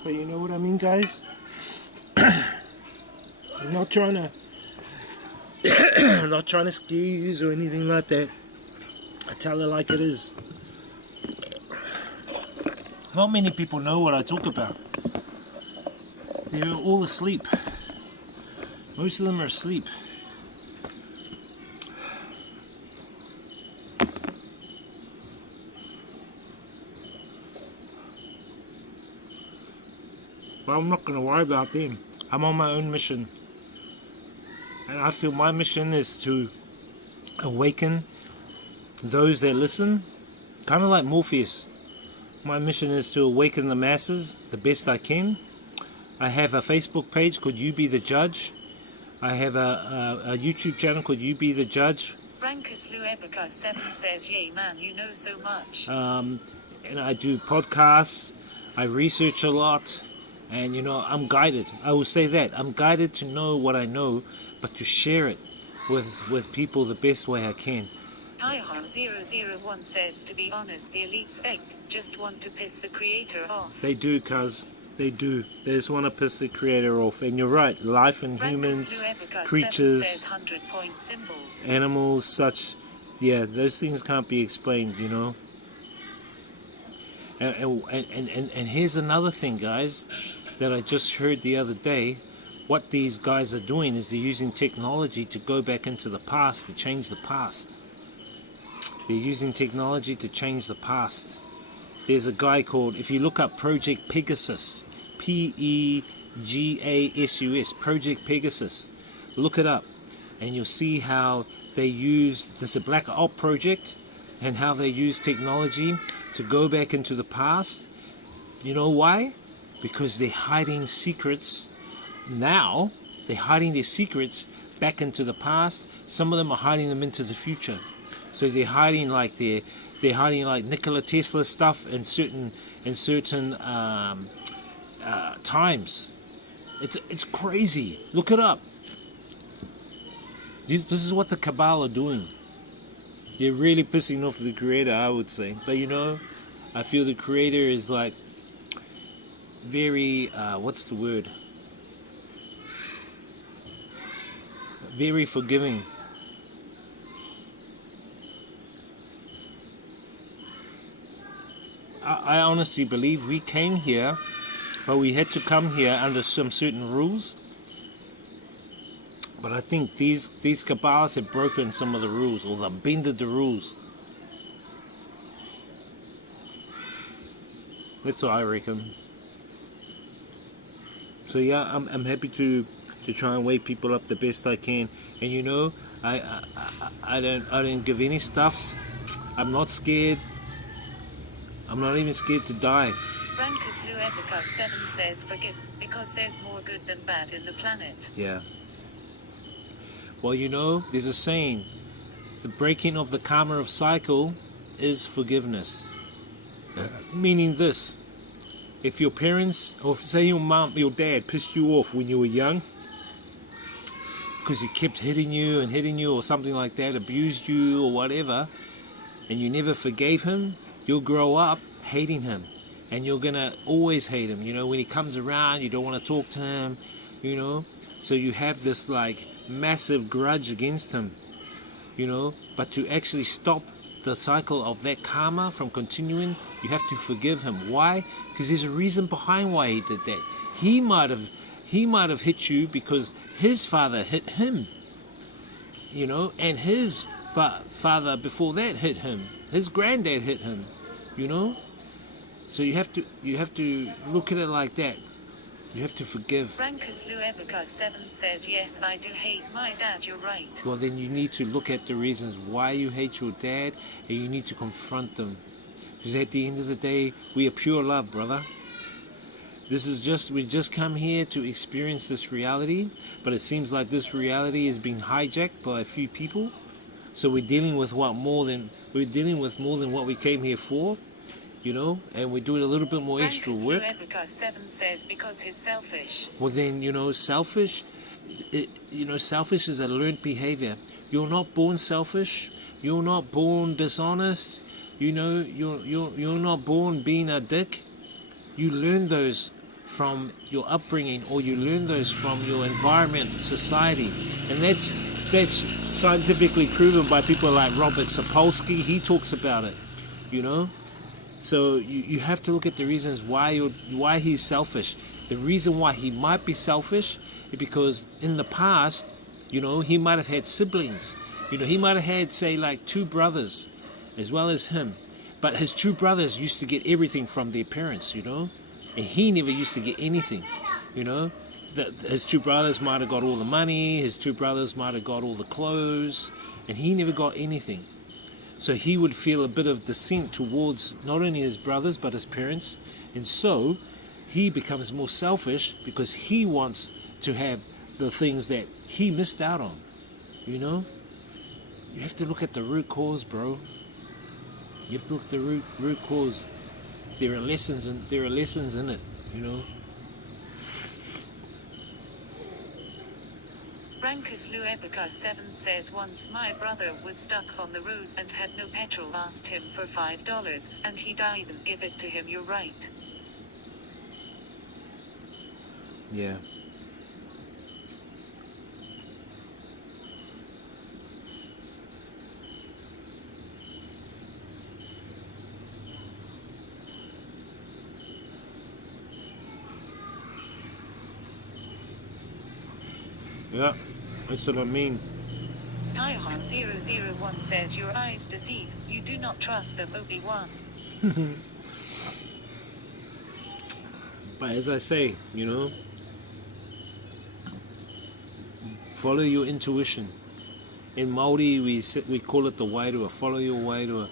But you know what I mean, guys? I'm not trying to I'm not trying to scare you or anything like that. I tell it like it is. Not many people know what I talk about. They're all asleep. Most of them are asleep. But I'm not going to worry about them. I'm on my own mission. And I feel my mission is to awaken those that listen. Kind of like Morpheus. My mission is to awaken the masses the best I can. I have a Facebook page called You Be the Judge. I have a YouTube channel called You Be the Judge. Brankus Luebica 7 says, yay man, you know so much. And I do podcasts. I research a lot. And, you know, I'm guided. I will say that. I'm guided to know what I know, but to share it with people the best way I can. Tyhon001 says, to be honest, the elites just want to piss the creator off. They do, cuz. They do. They just want to piss the creator off. And you're right. Life and humans, creatures, says 100-point symbol. Animals, such. Yeah, those things can't be explained, you know. And here's another thing, guys, that I just heard the other day. What these guys are doing is they're using technology to go back into the past, to change the past. They're using technology to change the past. There's a guy called, if you look up Project Pegasus, Pegasus, Project Pegasus, look it up, and you'll see how they use, this is a Black Op project, and how they use technology to go back into the past. You know why? Because they're hiding secrets now. They're hiding their secrets back into the past. Some of them are hiding them into the future. So they're hiding like Nikola Tesla stuff in certain times. It's crazy. Look it up. This is what the cabal are doing. You're really pissing off the creator, I would say. But you know, I feel the creator is like very, what's the word? Very forgiving. I honestly believe we came here, but we had to come here under some certain rules. But I think these cabals have broken some of the rules, or they've bended the rules. That's what I reckon. So yeah, I'm happy to try and wake people up the best I can. And you know, I don't give any stuffs. I'm not scared. I'm not even scared to die. Brankus Luebica 7 says, forgive, because there's more good than bad in the planet. Yeah. Well, you know, there's a saying, the breaking of the karma of cycle is forgiveness. Meaning this, if your parents, or say your mom, your dad pissed you off when you were young, because he kept hitting you or something like that, abused you or whatever, and you never forgave him, you'll grow up hating him. And you're going to always hate him. You know, when he comes around, you don't want to talk to him, you know. So you have this, like, massive grudge against him, you know. But to actually stop the cycle of that karma from continuing, you have to forgive him. Why? Because there's a reason behind why he did that. He might have hit you because his father hit him, you know. And his father before that hit him. His granddad hit him, you know. So you have to look at it like that. You have to forgive. Brankus Luebica 7 says, yes, I do hate my dad, you're right. Well, then you need to look at the reasons why you hate your dad, and you need to confront them. Because at the end of the day, we are pure love, brother. We just come here to experience this reality, but it seems like this reality is being hijacked by a few people. So we're dealing with more than what we came here for. You know, and we're doing a little bit more extra work. Luebica 7 says because he's selfish. Well, then, you know, selfish is a learned behavior. You're not born selfish. You're not born dishonest. You know, you're not born being a dick. You learn those from your upbringing, or you learn those from your environment, society. And that's scientifically proven by people like Robert Sapolsky. He talks about it, you know. So you have to look at the reasons why he's selfish. The reason why he might be selfish is because in the past, you know, he might have had siblings. You know, he might have had, say, like 2 brothers as well as him. But his 2 brothers used to get everything from their parents, you know. And he never used to get anything, you know. His 2 brothers might have got all the money. His 2 brothers might have got all the clothes. And he never got anything. So he would feel a bit of dissent towards not only his brothers but his parents. And so he becomes more selfish because he wants to have the things that he missed out on, you know. You have to look at the root cause, bro. You have to look at the root cause. There are lessons in it, you know. Brankus Luebica 7 says, once my brother was stuck on the road and had no petrol, asked him for $5 and he didn't give it to him. You're right. Yeah. Yeah, that's what I mean. Taihan001 says, your eyes deceive, you do not trust them, Obi-Wan. But as I say, you know, follow your intuition. In Māori, we call it the wairua. Follow your wairua.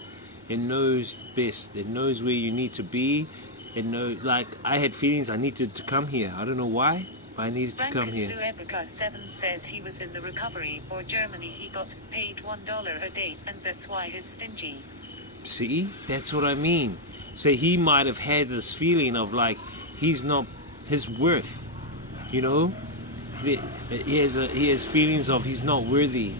It knows best. It knows where you need to be. It knows, like, I had feelings I needed to come here. I don't know why. I needed to come here. Luebica 7 says he was in the recovery or Germany. He got paid $1 a day, and that's why he's stingy. See, that's what I mean. So he might have had this feeling of like he's not his worth. You know, he has feelings of he's not worthy,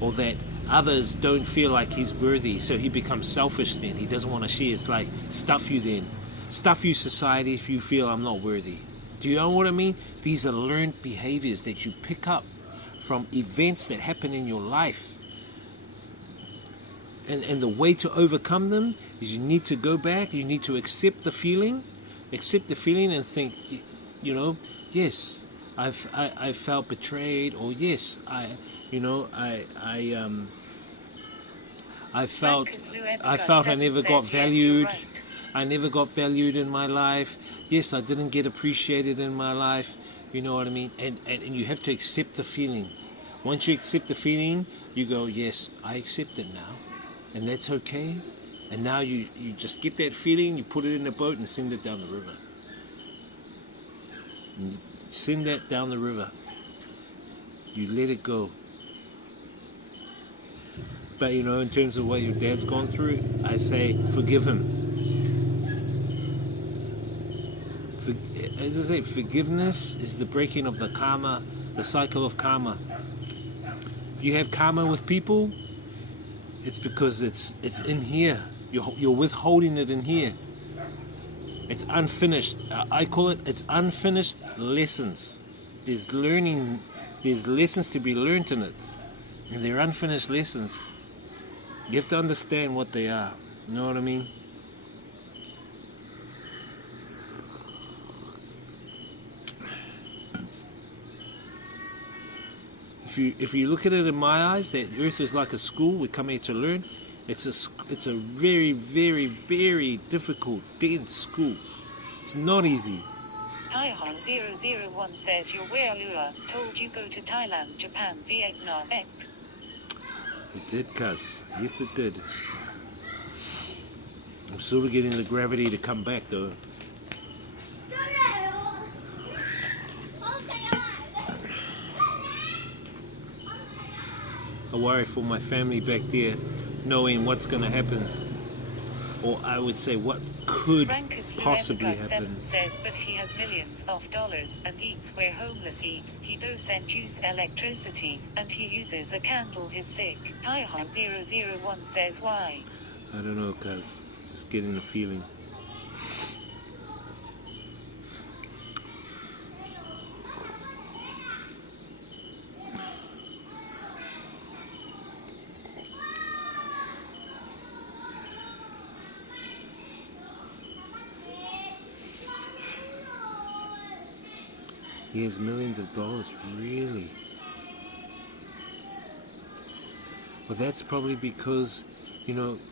or that others don't feel like he's worthy. So he becomes selfish. Then he doesn't want to share. It's like stuff you. Then stuff you, society, if you feel I'm not worthy. Do you know what I mean? These are learned behaviors that you pick up from events that happen in your life. And the way to overcome them is you need to go back, you need to accept the feeling and think, you know, yes, I felt betrayed, or yes, I felt I never got valued. I never got valued in my life. Yes, I didn't get appreciated in my life. You know what I mean? And you have to accept the feeling. Once you accept the feeling, you go, yes, I accept it now. And that's okay. And now you just get that feeling, you put it in a boat and send it down the river. And you send that down the river. You let it go. But, you know, in terms of what your dad's gone through, I say forgive him. As I say, forgiveness is the breaking of the karma, the cycle of karma. If you have karma with people, it's because it's in here. You're withholding it in here. It's unfinished. I call it's unfinished lessons. There's lessons to be learned in it. And they're unfinished lessons. You have to understand what they are. You know what I mean? If you look at it in my eyes, that Earth is like a school. We come here to learn. It's a very, very, very difficult, dense school. It's not easy. Taihan001 says your Wairua told you go to Thailand, Japan, Vietnam. It did, cuz. Yes, it did. I'm sort of getting the gravity to come back, though. I worry for my family back there, knowing what's going to happen, or I would say what could possibly happen. Says, but he has millions of dollars and eats where homeless eat. He doesn't use electricity and he uses a candle. He's sick. Taihan001 says why? I don't know, cuz. Just getting a feeling. He has millions of dollars, really? Well, that's probably because,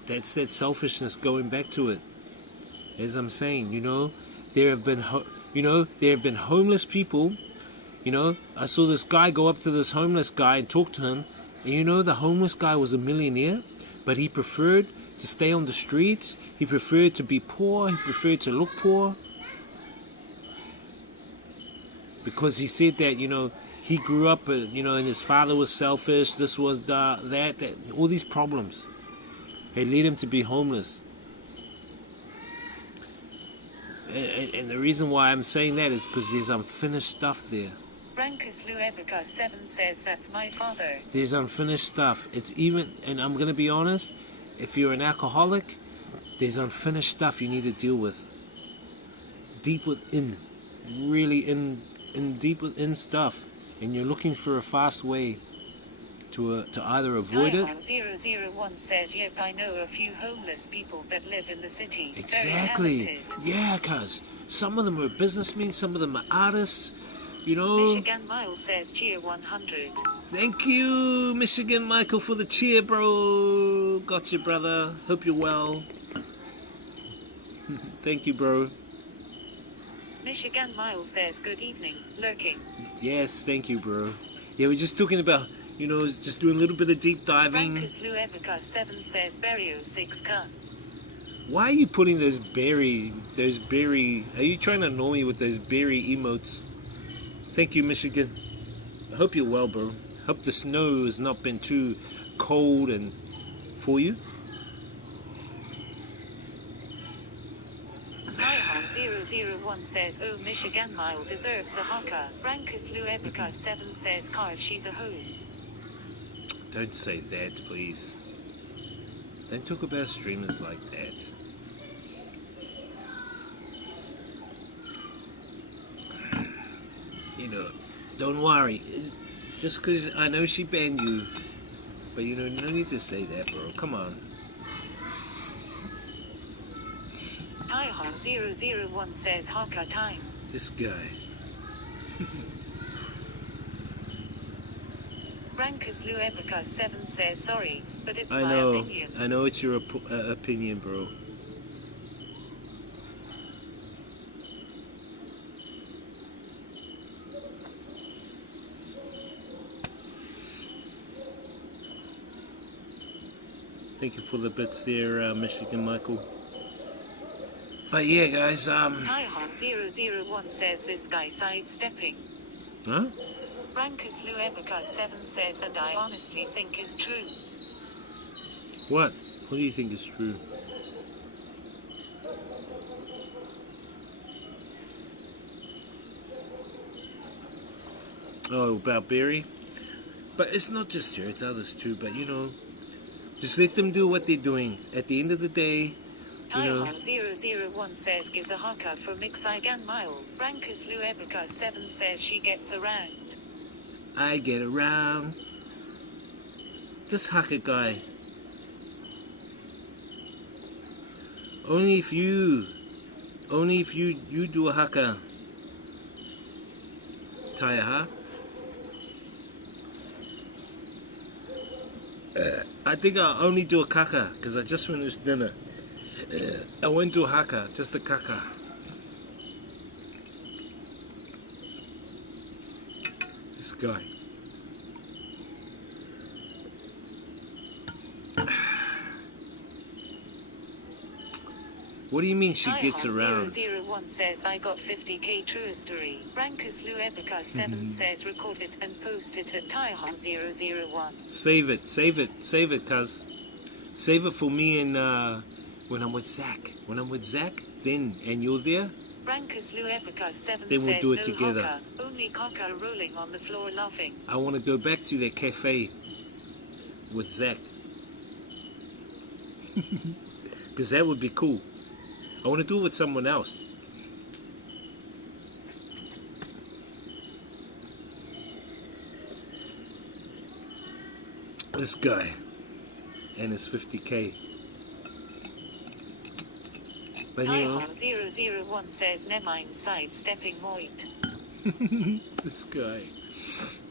that's that selfishness going back to it. As I'm saying, there have been, homeless people. I saw this guy go up to this homeless guy and talk to him. And the homeless guy was a millionaire, but he preferred to stay on the streets. He preferred to be poor. He preferred to look poor. Because he said that, he grew up, and his father was selfish. This was that. All these problems. They led him to be homeless. And the reason why I'm saying that is because there's unfinished stuff there. Brankus Luebica 7 says that's my father. There's unfinished stuff. It's even, and I'm going to be honest, if you're an alcoholic, there's unfinished stuff you need to deal with. Deep within. Really in deep within stuff. And you're looking for a fast way to either avoid it. 001 says, yep, I know a few homeless people that live in the city. Exactly. Very talented. Yeah, cuz some of them are businessmen, some of them are artists. Michigan Miles says cheer 100. Thank you, Michigan Michael, for the cheer, bro. Got you, brother. Hope you're well. Thank you, bro. Michigan Miles says good evening, lurking. Yes, thank you, bro. Yeah, we're just talking about, just doing a little bit of deep diving. Brankus Luebica 7 says Barrio 6 cuss. Why are you putting those berry, are you trying to annoy me with those berry emotes? Thank you, Michigan. I hope you're well, bro. Hope the snow has not been too cold and for you. 001 says, oh, Michigan Mile deserves a haka. Brankus Luebica 7 says, cars, she's a hoe. Don't say that, please. Don't talk about streamers like that. Don't worry. Just because I know she banned you. But, no need to say that, bro. Come on. Taihan 001 says, haka time. This guy. Brankus Luebica 7 says, sorry, but it's I my know. opinion. I know it's your opinion, bro. Thank you for the bits there, Michigan Michael. But yeah, guys, Taihan 001 says this guy sidestepping. Huh? Brankus Luebica 7 says, and I honestly think is true. What? What do you think is true? Oh, about Barry? But it's not just her, it's others too, but just let them do what they're doing. At the end of the day, Taihan 001 says gives a haka for Mixigan Mile. Brankus Luebica 7 says she gets around. I get around. This haka guy. Only if you do a haka. Taya, huh? I think I'll only do a kaka because I just finished dinner. I won't do haka, just a kaka. This guy. What do you mean she gets around? 001 says I got 50k true story. Brankus Luebica 7 says record it and post it at Taihan 001. Save it, cuz. Save it for me and when I'm with Zach. When I'm with Zach, then, and you're there, Brankus Luebica 7 then we'll says do it no together. haka, only kaka rolling on the floor laughing. I want to go back to that cafe with Zach. Because that would be cool. I want to do it with someone else. This guy and his 50k. But Taihan 001 says Nemine sidestepping Moit. This guy.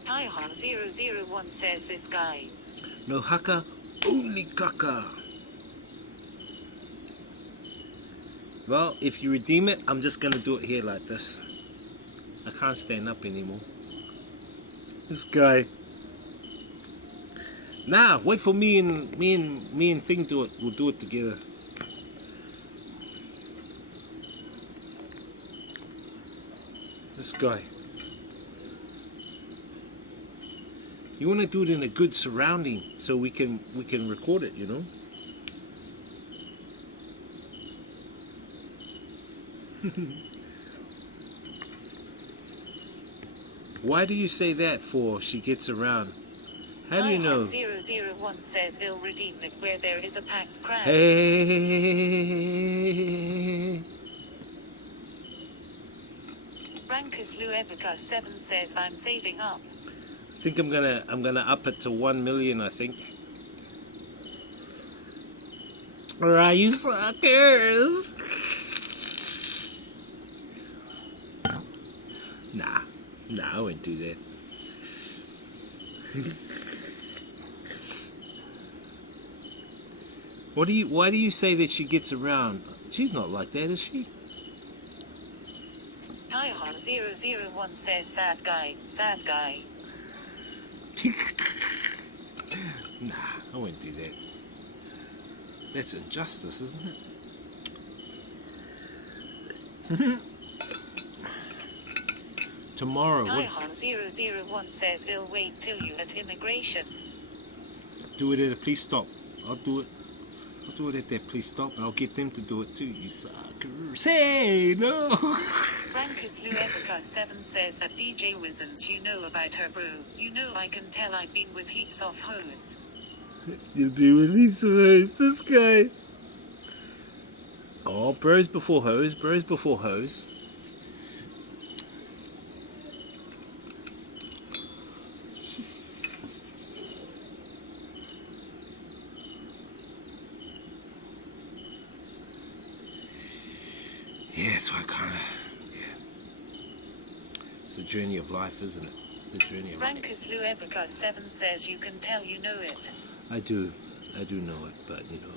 Taihan001 says this guy. No haka, only kaka. Well, if you redeem it, I'm just gonna do it here like this. I can't stand up anymore. This guy. Nah, wait for me and Thing do it. We'll do it together. This guy. You want to do it in a good surrounding so we can record it, you know. Why do you say that for? She gets around. How do you know? Taihan001 says he'll redeem it where there is a packed crowd. Hey. Brankus Luebica 7 says I'm saving up. I think I'm gonna up it to 1 million. I think. Alright, you suckers. Nah, I won't do that. Why do you say that she gets around? She's not like that, is she? Taihan001 says sad guy. Nah, I won't do that. That's injustice, isn't it? Tomorrow, what? Taihan001 says he'll wait till you at immigration. Do it at a police stop. I'll do it at that police stop, and I'll get them to do it too, you suckers. Hey, no! Brankus Luebica 7 says at DJ Wizen's you know about her bro. You know I can tell I've been with heaps of hoes. You'll be with heaps of hoes, this guy. Oh, bros before hoes, bros before hoes. Yeah, so I kind of, it's the journey of life, isn't it? The journey of life. Brankus Luebica 7 says you can tell you know it. I do know it, but you know,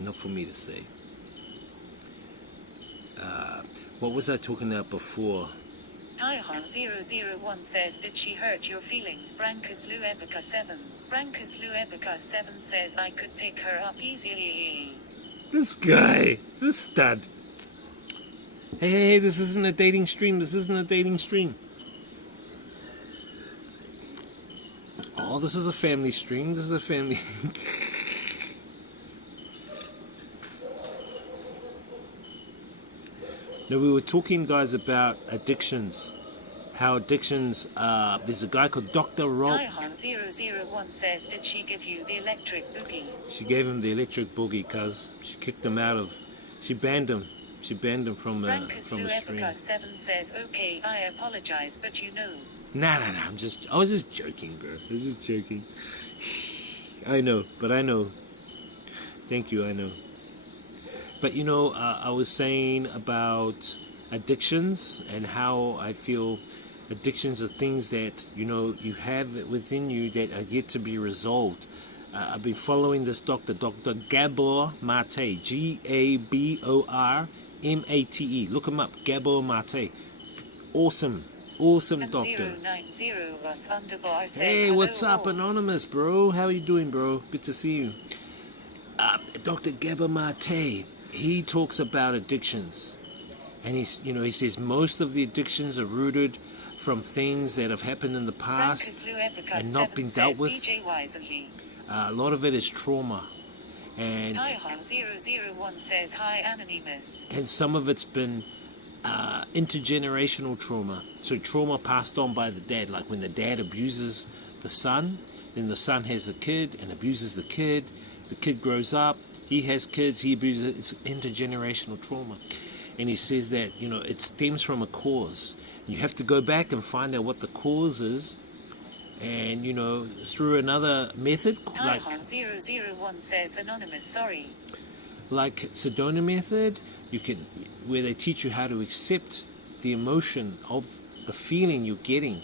not for me to say. What was I talking about before? Taihan001 says did she hurt your feelings? Brankus Luebica 7. Brankus Luebica 7 says I could pick her up easily. This guy, this stud. Hey, this isn't a dating stream. Oh, this is a family stream. This is a family. No, we were talking, guys, about addictions. How addictions, there's a guy called Dr. Rob. Taihan001 says did she give you the electric boogie? She gave him the electric boogie, cuz she kicked him out of, she banned him. She banned him from the stream. 7 says, okay, I apologize, but you know. Nah, I was just joking, bro. I was just joking. I know. Thank you, I know. But you know, I was saying about addictions and how I feel addictions are things that, you know, you have within you that are yet to be resolved. I've been following this Dr. Gabor Mate, Gabormate. Look him up, Gabor Mate. Awesome doctor. 090 says, hey, what's hello up, all. Anonymous, bro? How are you doing, bro? Good to see you. Dr. Gabor Mate, he talks about addictions. And he says most of the addictions are rooted from things that have happened in the past and not been dealt with. A lot of it is trauma. And Taihan001 says, hi, Anonymous. And some of it's been intergenerational trauma. So trauma passed on by the dad, like when the dad abuses the son, then the son has a kid and abuses the kid grows up, he has kids, he abuses it. It's intergenerational trauma. And he says that, you know, it stems from a cause. You have to go back and find out what the cause is. And, you know, through another method, like Taihan001 says, Anonymous, sorry. Like Sedona method, where they teach you how to accept the emotion of the feeling you're getting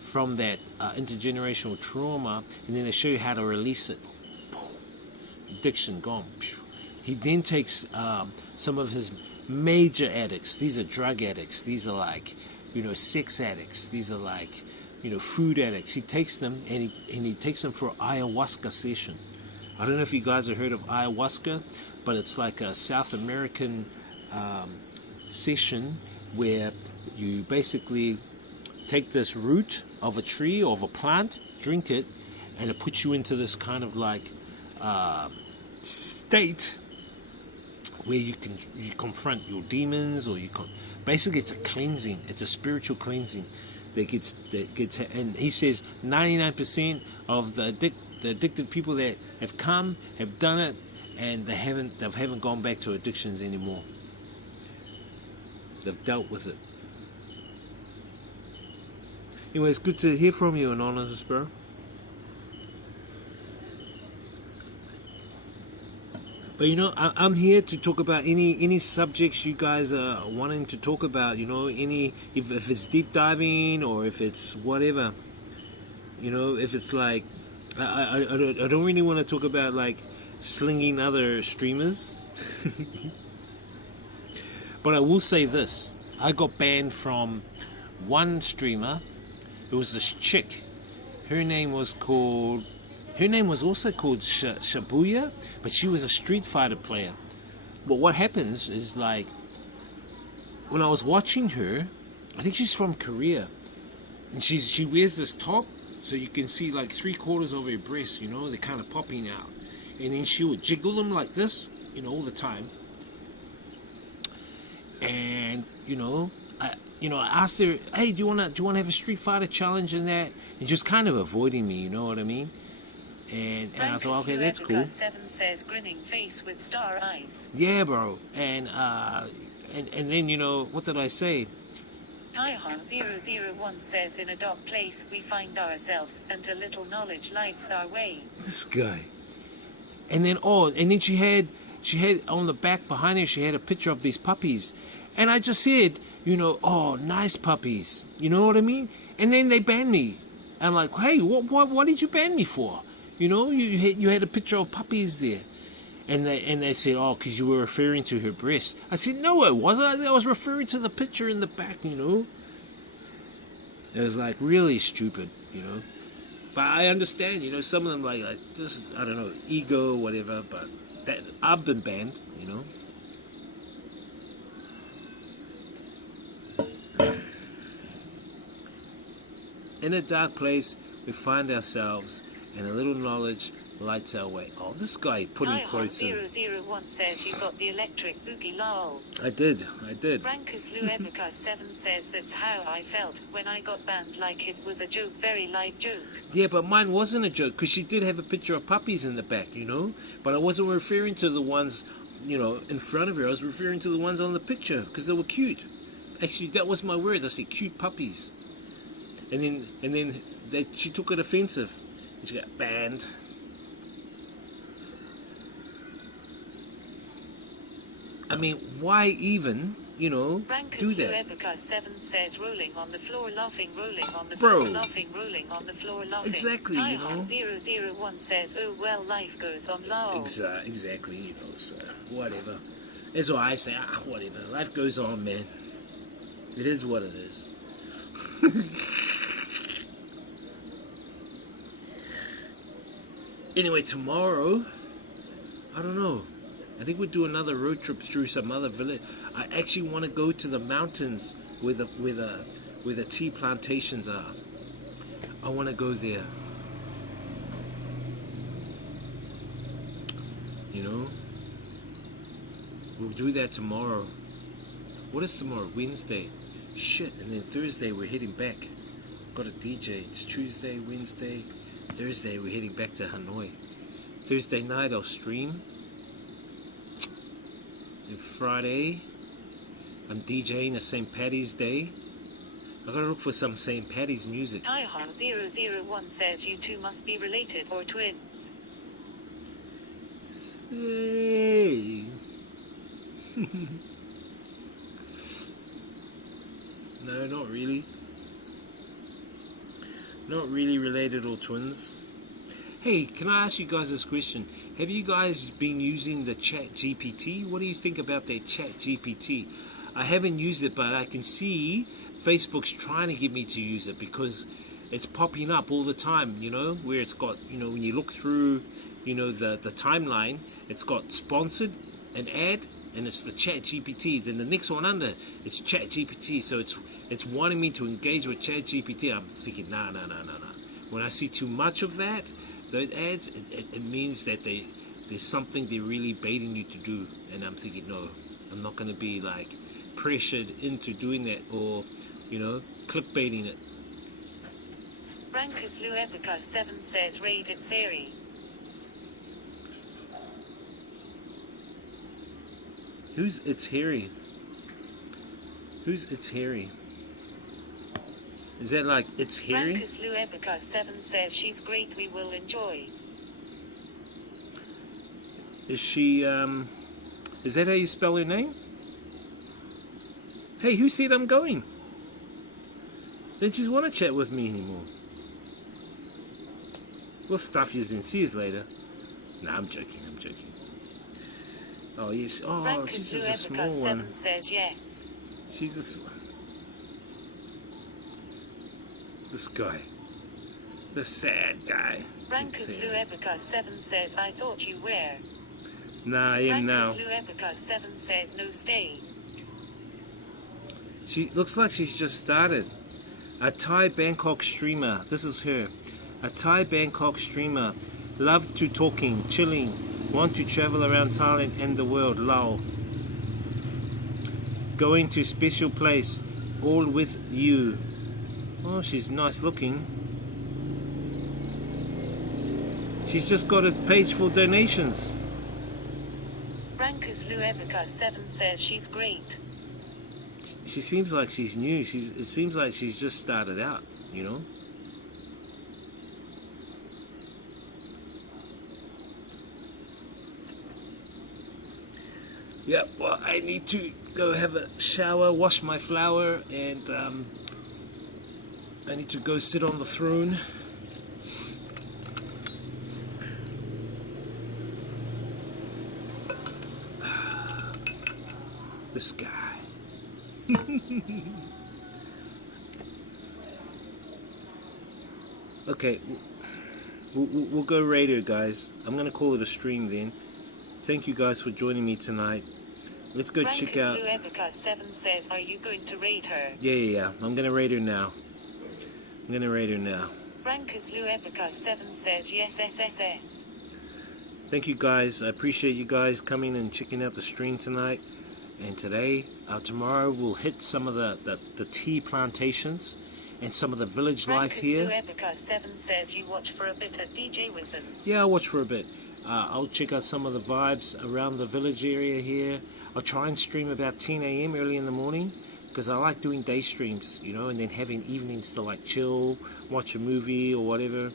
from that intergenerational trauma, and then they show you how to release it. Addiction gone. He then takes some of his major addicts. These are drug addicts. These are like, sex addicts. These are like, food addicts. He takes them and he takes them for an ayahuasca session. I don't know if you guys have heard of ayahuasca, but it's like a South American session where you basically take this root of a tree or of a plant, drink it, and it puts you into this kind of like state where you confront your demons, or basically it's a cleansing. It's a spiritual cleansing that gets and he says 99% of the addicted people that have done it, and they haven't gone back to addictions anymore. They've dealt with it. Anyway, it's good to hear from you, Anonymous, bro. But I'm here to talk about any subjects you guys are wanting to talk about. If it's deep diving or if it's whatever. If it's like I don't really want to talk about like slinging other streamers. But I will say this: I got banned from one streamer. It was this chick. Her name was also called Shibuya, but she was a Street Fighter player. But what happens is, like, when I was watching her, I think she's from Korea, and she wears this top, so you can see like 3/4 of her breasts, they're kind of popping out, and then she would jiggle them like this, all the time. And I asked her, hey, do you wanna have a Street Fighter challenge in that? And just kind of avoiding me, you know what I mean? And I thought, okay, that's cool. 7 says grinning face with star eyes. Yeah, bro. And then what did I say? Taihan001 says in a dark place we find ourselves, and a little knowledge lights our way. This guy. And then she had on the back behind her, she had a picture of these puppies. And I just said, oh, nice puppies. You know what I mean? And then they banned me. I'm like, hey, what did you ban me for? You had a picture of puppies there. And they said, oh, because you were referring to her breast. I said, no, it wasn't. I was referring to the picture in the back, It was like really stupid, But I understand, some of them like just, I don't know, ego, whatever. But that I've been banned, In a dark place, we find ourselves, and a little knowledge lights our way. Oh, this guy putting quotes in. 001 says you got the electric boogie lol. I did. Brankus Luebica 7 says that's how I felt when I got banned, like it was a joke, very light joke. Yeah, but mine wasn't a joke, because she did have a picture of puppies in the back, But I wasn't referring to the ones, in front of her. I was referring to the ones on the picture, because they were cute. Actually, that was my word. I said cute puppies. And then she took it offensive, and she got banned. I mean, why even, Brankus do that? Luebica 7 says rolling on the floor, laughing, rolling on the floor, laughing, rolling on the floor, laughing. Exactly, Taihan 001 says, oh well, life goes on, lol. Exactly, so whatever. That's why I say, whatever. Life goes on, man. It is what it is. Anyway, tomorrow, I don't know. I think we'll do another road trip through some other village. I actually want to go to the mountains where the tea plantations are. I want to go there. We'll do that tomorrow. What is tomorrow? Wednesday. Shit, and then Thursday we're heading back. Got a DJ. It's Tuesday, Wednesday, Thursday we're heading back to Hanoi. Thursday night I'll stream. Then Friday I'm DJing a St. Paddy's Day. I gotta look for some St. Paddy's music. Taihan001 says you two must be related or twins. Hey. No, not really. Not really related or twins. Hey, can I ask you guys this question? Have you guys been using the Chat GPT? What do you think about that Chat GPT? I haven't used it, but I can see Facebook's trying to get me to use it because it's popping up all the time, you know, where it's got, you know, when you look through, you know, the timeline, it's got sponsored, an ad, and it's the Chat GPT. Then the next one under, it's Chat GPT. So it's wanting me to engage with Chat GPT. I'm thinking, nah. When I see too much of that, those ads, it means that there's something they're really baiting you to do. And I'm thinking, no, I'm not going to be like pressured into doing that or, you know, clickbaiting it. Brankus Luebica 7 says rated Siri. Who's It's Harry? Who's It's Harry? Is that like It's Harry? Brankus Luebica 7 says she's great, we will enjoy. Is she, is that how you spell her name? Hey, who said I'm going? They just want to chat with me anymore. We'll stuff yous and see yous later. Nah, I'm joking. Oh, yes. Oh, she's just a small one. 7 says yes. She's a this guy. The sad guy. Brankus Luebica 7 says I thought you were. Nah, I am now. Brankus Luebica 7 says no stay. She looks like she's just started. A Thai Bangkok streamer. This is her. A Thai Bangkok streamer. Love to talking, chilling. Want to travel around Thailand and the world. Lol. Going to special place. All with you. Oh, she's nice looking. She's just got a page for donations. Brankus Luebica 7 says she's great. She seems like she's new. It seems like she's just started out, you know. Yeah, well, I need to go have a shower, wash my flower, and I need to go sit on the throne. This guy. Okay, we'll go radio, guys. I'm gonna call it a stream then. Thank you guys for joining me tonight. Let's go check out. Luebica 7 says, are you going to raid her? Yeah. I'm gonna raid her now. Brankus Luebica 7 says yes. Thank you guys. I appreciate you guys coming and checking out the stream tonight. And today, tomorrow we'll hit some of the tea plantations and some of the village life here. Luebica 7 says you watch for a bit at DJ Wizen's. Yeah, I'll watch for a bit. I'll check out some of the vibes around the village area here. I'll try and stream about 10 a.m. early in the morning because I like doing day streams, you know, and then having evenings to like chill, watch a movie or whatever.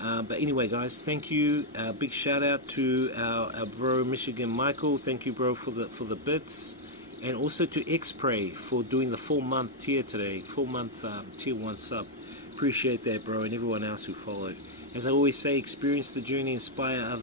But anyway, guys, thank you. Big shout out to our bro Michigan Michael. Thank you, bro, for the bits, and also to Xpray for doing the 4-month tier today, 4-month tier 1 sub. Appreciate that, bro, and everyone else who followed. As I always say, experience the journey, inspire others.